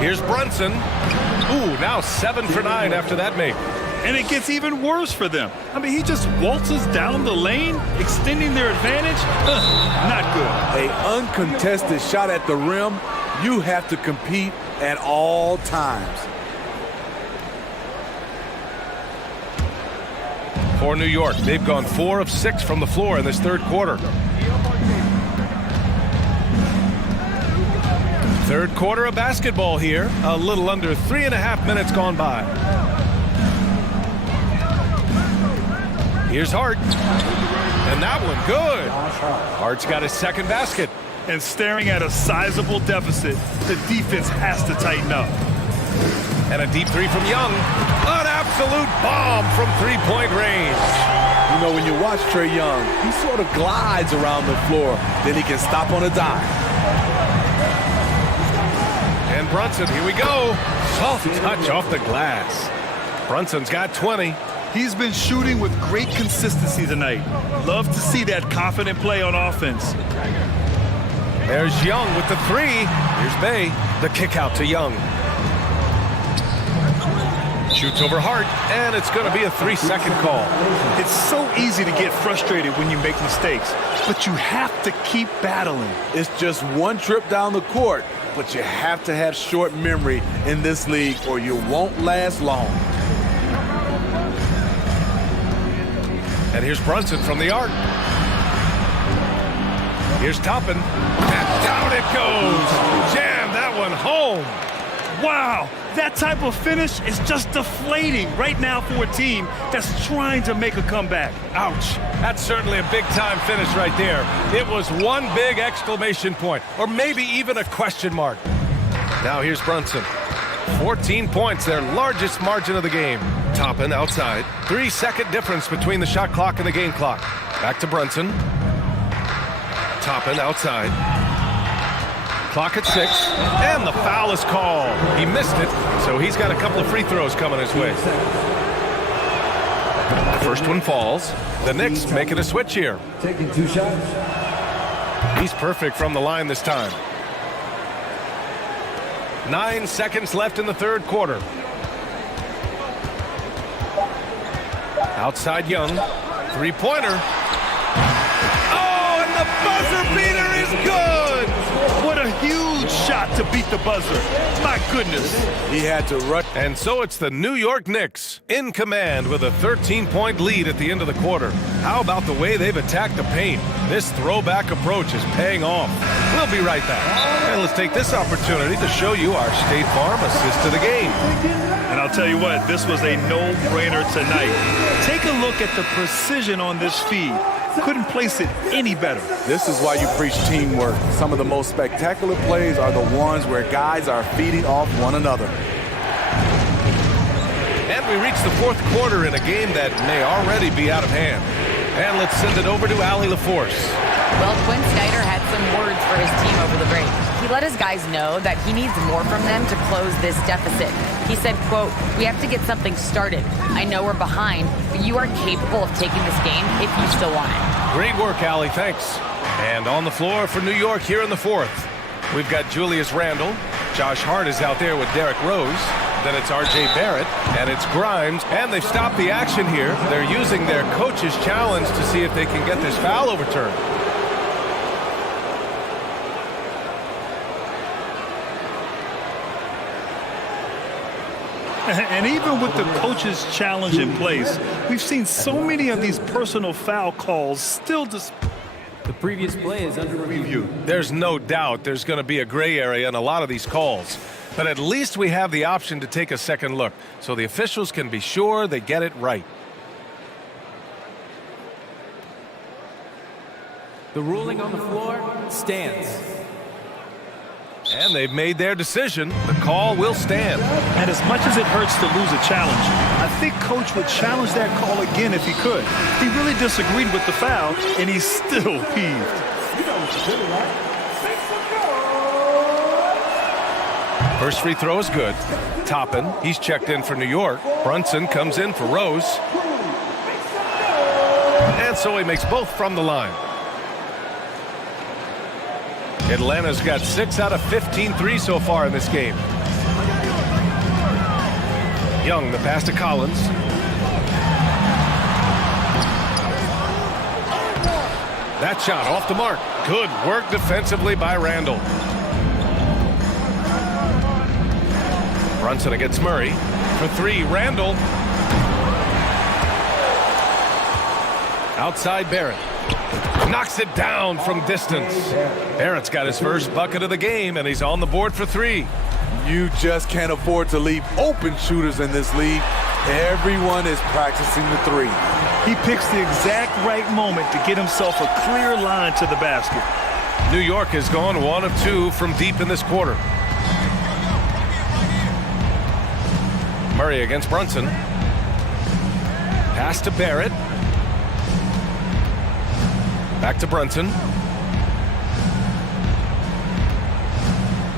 Here's Brunson. Ooh, now 7 for 9 after that make. And it gets even worse for them. I mean, he just waltzes down the lane, extending their advantage. Not good. An uncontested shot at the rim. You have to compete at all times. For New York, they've gone 4 of 6 from the floor in this third quarter. Third quarter of basketball here. A little under 3.5 minutes gone by. Here's Hart. And that one good. Hart's got his second basket. And staring at a sizable deficit, the defense has to tighten up. And a deep three from Young. An absolute bomb from three-point range. You know, when you watch Trae Young, he sort of glides around the floor. Then he can stop on a dime. And Brunson, here we go. Soft touch off the glass. Brunson's got 20. He's been shooting with great consistency tonight. Love to see that confident play on offense. There's Young with the three. Here's Bay. The kick out to Young. Shoots over Hart, and it's going to be a 3-second call. It's so easy to get frustrated when you make mistakes, but you have to keep battling. It's just one trip down the court, but you have to have short memory in this league or you won't last long. And here's Brunson from the arc. Here's Toppin, and down it goes. Jam that one home. Wow, that type of finish is just deflating right now for a team that's trying to make a comeback. Ouch. That's certainly a big-time finish right there. It was one big exclamation point, or maybe even a question mark. Now here's Brunson. 14 points, their largest margin of the game. Toppin outside. 3-second difference between the shot clock and the game clock. Back to Brunson. Toppin outside. Clock at 6, and the foul is called. He missed it, so he's got a couple of free throws coming his way. The first one falls. The Knicks making a switch here. Taking 2 shots. He's perfect from the line this time. 9 seconds left in the third quarter. Outside Young. Three-pointer. Oh, and the buzzer beater is good! What a huge shot to beat the buzzer. My goodness. He had to rush. And so it's the New York Knicks in command with a 13-point lead at the end of the quarter. How about the way they've attacked the paint? This throwback approach is paying off. We'll be right back. And let's take this opportunity to show you our State Farm assist to the game. And I'll tell you what, this was a no-brainer tonight. Take a look at the precision on this feed. Couldn't place it any better. This is why you preach teamwork. Some of the most spectacular plays are the ones where guys are feeding off one another. And we reach the fourth quarter in a game that may already be out of hand. And let's send it over to Allie LaForce. Well, Quinn Snyder had some words for his team over the break. He let his guys know that he needs more from them to close this deficit. He said, quote, "We have to get something started. I know we're behind, but you are capable of taking this game if you still want it." Great work, Allie. Thanks. And on the floor for New York here in the fourth, we've got Julius Randle. Josh Hart is out there with Derrick Rose. Then it's R.J. Barrett, and it's Grimes. And they've stopped the action here. They're using their coach's challenge to see if they can get this foul overturned. And even with the coach's challenge in place, we've seen so many of these personal foul calls still The previous play is under review. There's no doubt there's going to be a gray area in a lot of these calls. But at least we have the option to take a second look, so the officials can be sure they get it right. The ruling on the floor stands. And they've made their decision. The call will stand. And as much as it hurts to lose a challenge, I think Coach would challenge that call again if he could. He really disagreed with the foul, and he's still peeved. First free throw is good. Toppin, he's checked in for New York. Brunson comes in for Rose. And so he makes both from the line. Atlanta's got 6 out of 15 threes so far in this game. Young, the pass to Collins. That shot off the mark. Good work defensively by Randall. Brunson against Murray. For 3, Randall. Outside Barrett. Knocks it down from distance. Barrett's got his first bucket of the game, and he's on the board for 3. You just can't afford to leave open shooters in this league. Everyone is practicing the 3. He picks the exact right moment to get himself a clear line to the basket. New York has gone 1 of 2 from deep in this quarter. Murray against Brunson. Pass to Barrett. Back to Brunson.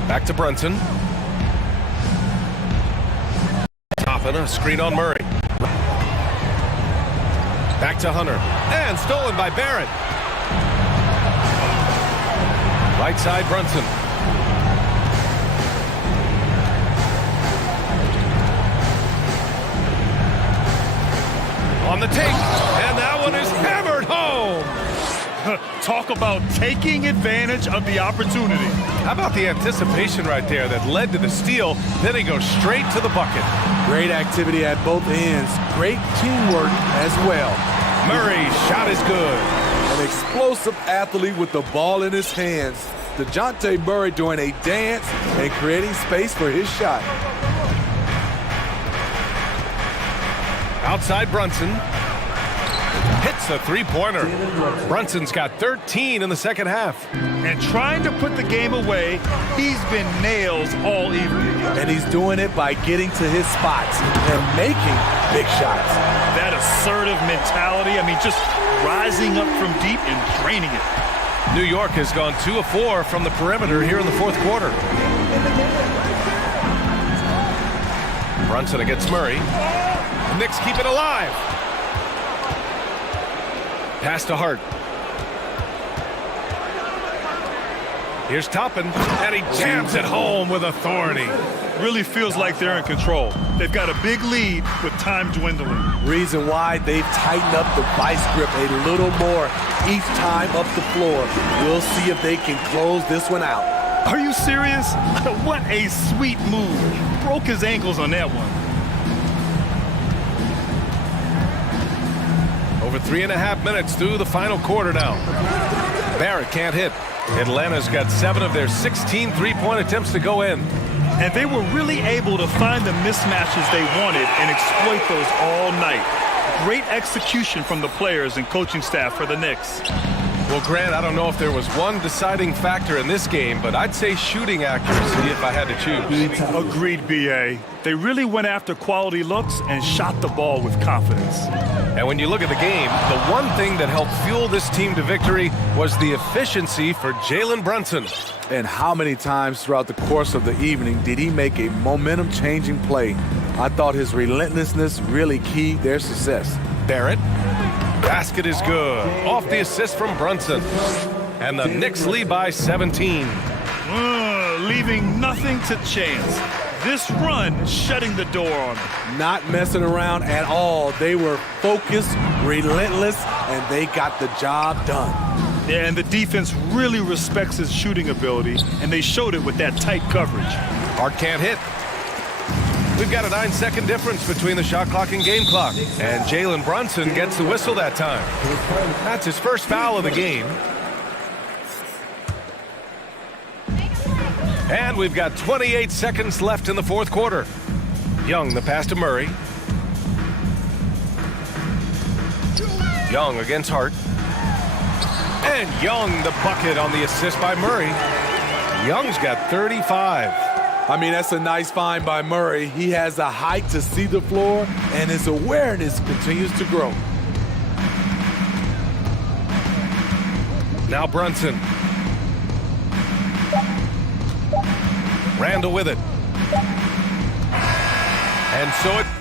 Back to Brunson. Toppin, a screen on Murray. Back to Hunter. And stolen by Barrett. Right side, Brunson. On the take. And that one is hammered home. Talk about taking advantage of the opportunity. How about the anticipation right there that led to the steal? Then he goes straight to the bucket. Great activity at both ends. Great teamwork as well. Murray's shot is good. An explosive athlete with the ball in his hands. DeJounte Murray doing a dance and creating space for his shot. Outside Brunson. Hits the three-pointer. Brunson's got 13 in the second half. And trying to put the game away, he's been nails all evening. And he's doing it by getting to his spots and making big shots. That assertive mentality, I mean, just rising up from deep and draining it. New York has gone 2 of 4 from the perimeter here in the fourth quarter. Brunson against Murray. Knicks keep it alive. Pass to Hart. Here's Toppin, and he jams it home with authority. Really feels like they're in control. They've got a big lead with time dwindling. Reason why they've tightened up the vice grip a little more each time up the floor. We'll see if they can close this one out. Are you serious? What a sweet move. Broke his ankles on that one. Over 3.5 minutes through the final quarter now. Barrett can't hit. Atlanta's got 7 of their 16 three-point attempts to go in. And they were really able to find the mismatches they wanted and exploit those all night. Great execution from the players and coaching staff for the Knicks. Well, Grant, I don't know if there was one deciding factor in this game, but I'd say shooting accuracy if I had to choose. Agreed, B.A. They really went after quality looks and shot the ball with confidence. And when you look at the game, the one thing that helped fuel this team to victory was the efficiency for Jalen Brunson. And how many times throughout the course of the evening did he make a momentum-changing play? I thought his relentlessness really keyed their success. Barrett. Basket is good. Off the assist from Brunson. And the Knicks lead by 17. Leaving nothing to chance. This run shutting the door on them. Not messing around at all. They were focused, relentless, and they got the job done. Yeah, and the defense really respects his shooting ability, and they showed it with that tight coverage. Hart can't hit. We've got a 9-second difference between the shot clock and game clock. And Jalen Brunson gets the whistle that time. That's his first foul of the game. And we've got 28 seconds left in the fourth quarter. Young, the pass to Murray. Young against Hart. And Young, the bucket on the assist by Murray. Young's got 35. I mean, that's a nice find by Murray. He has the height to see the floor, and his awareness continues to grow. Now Brunson. Randall with it. And so it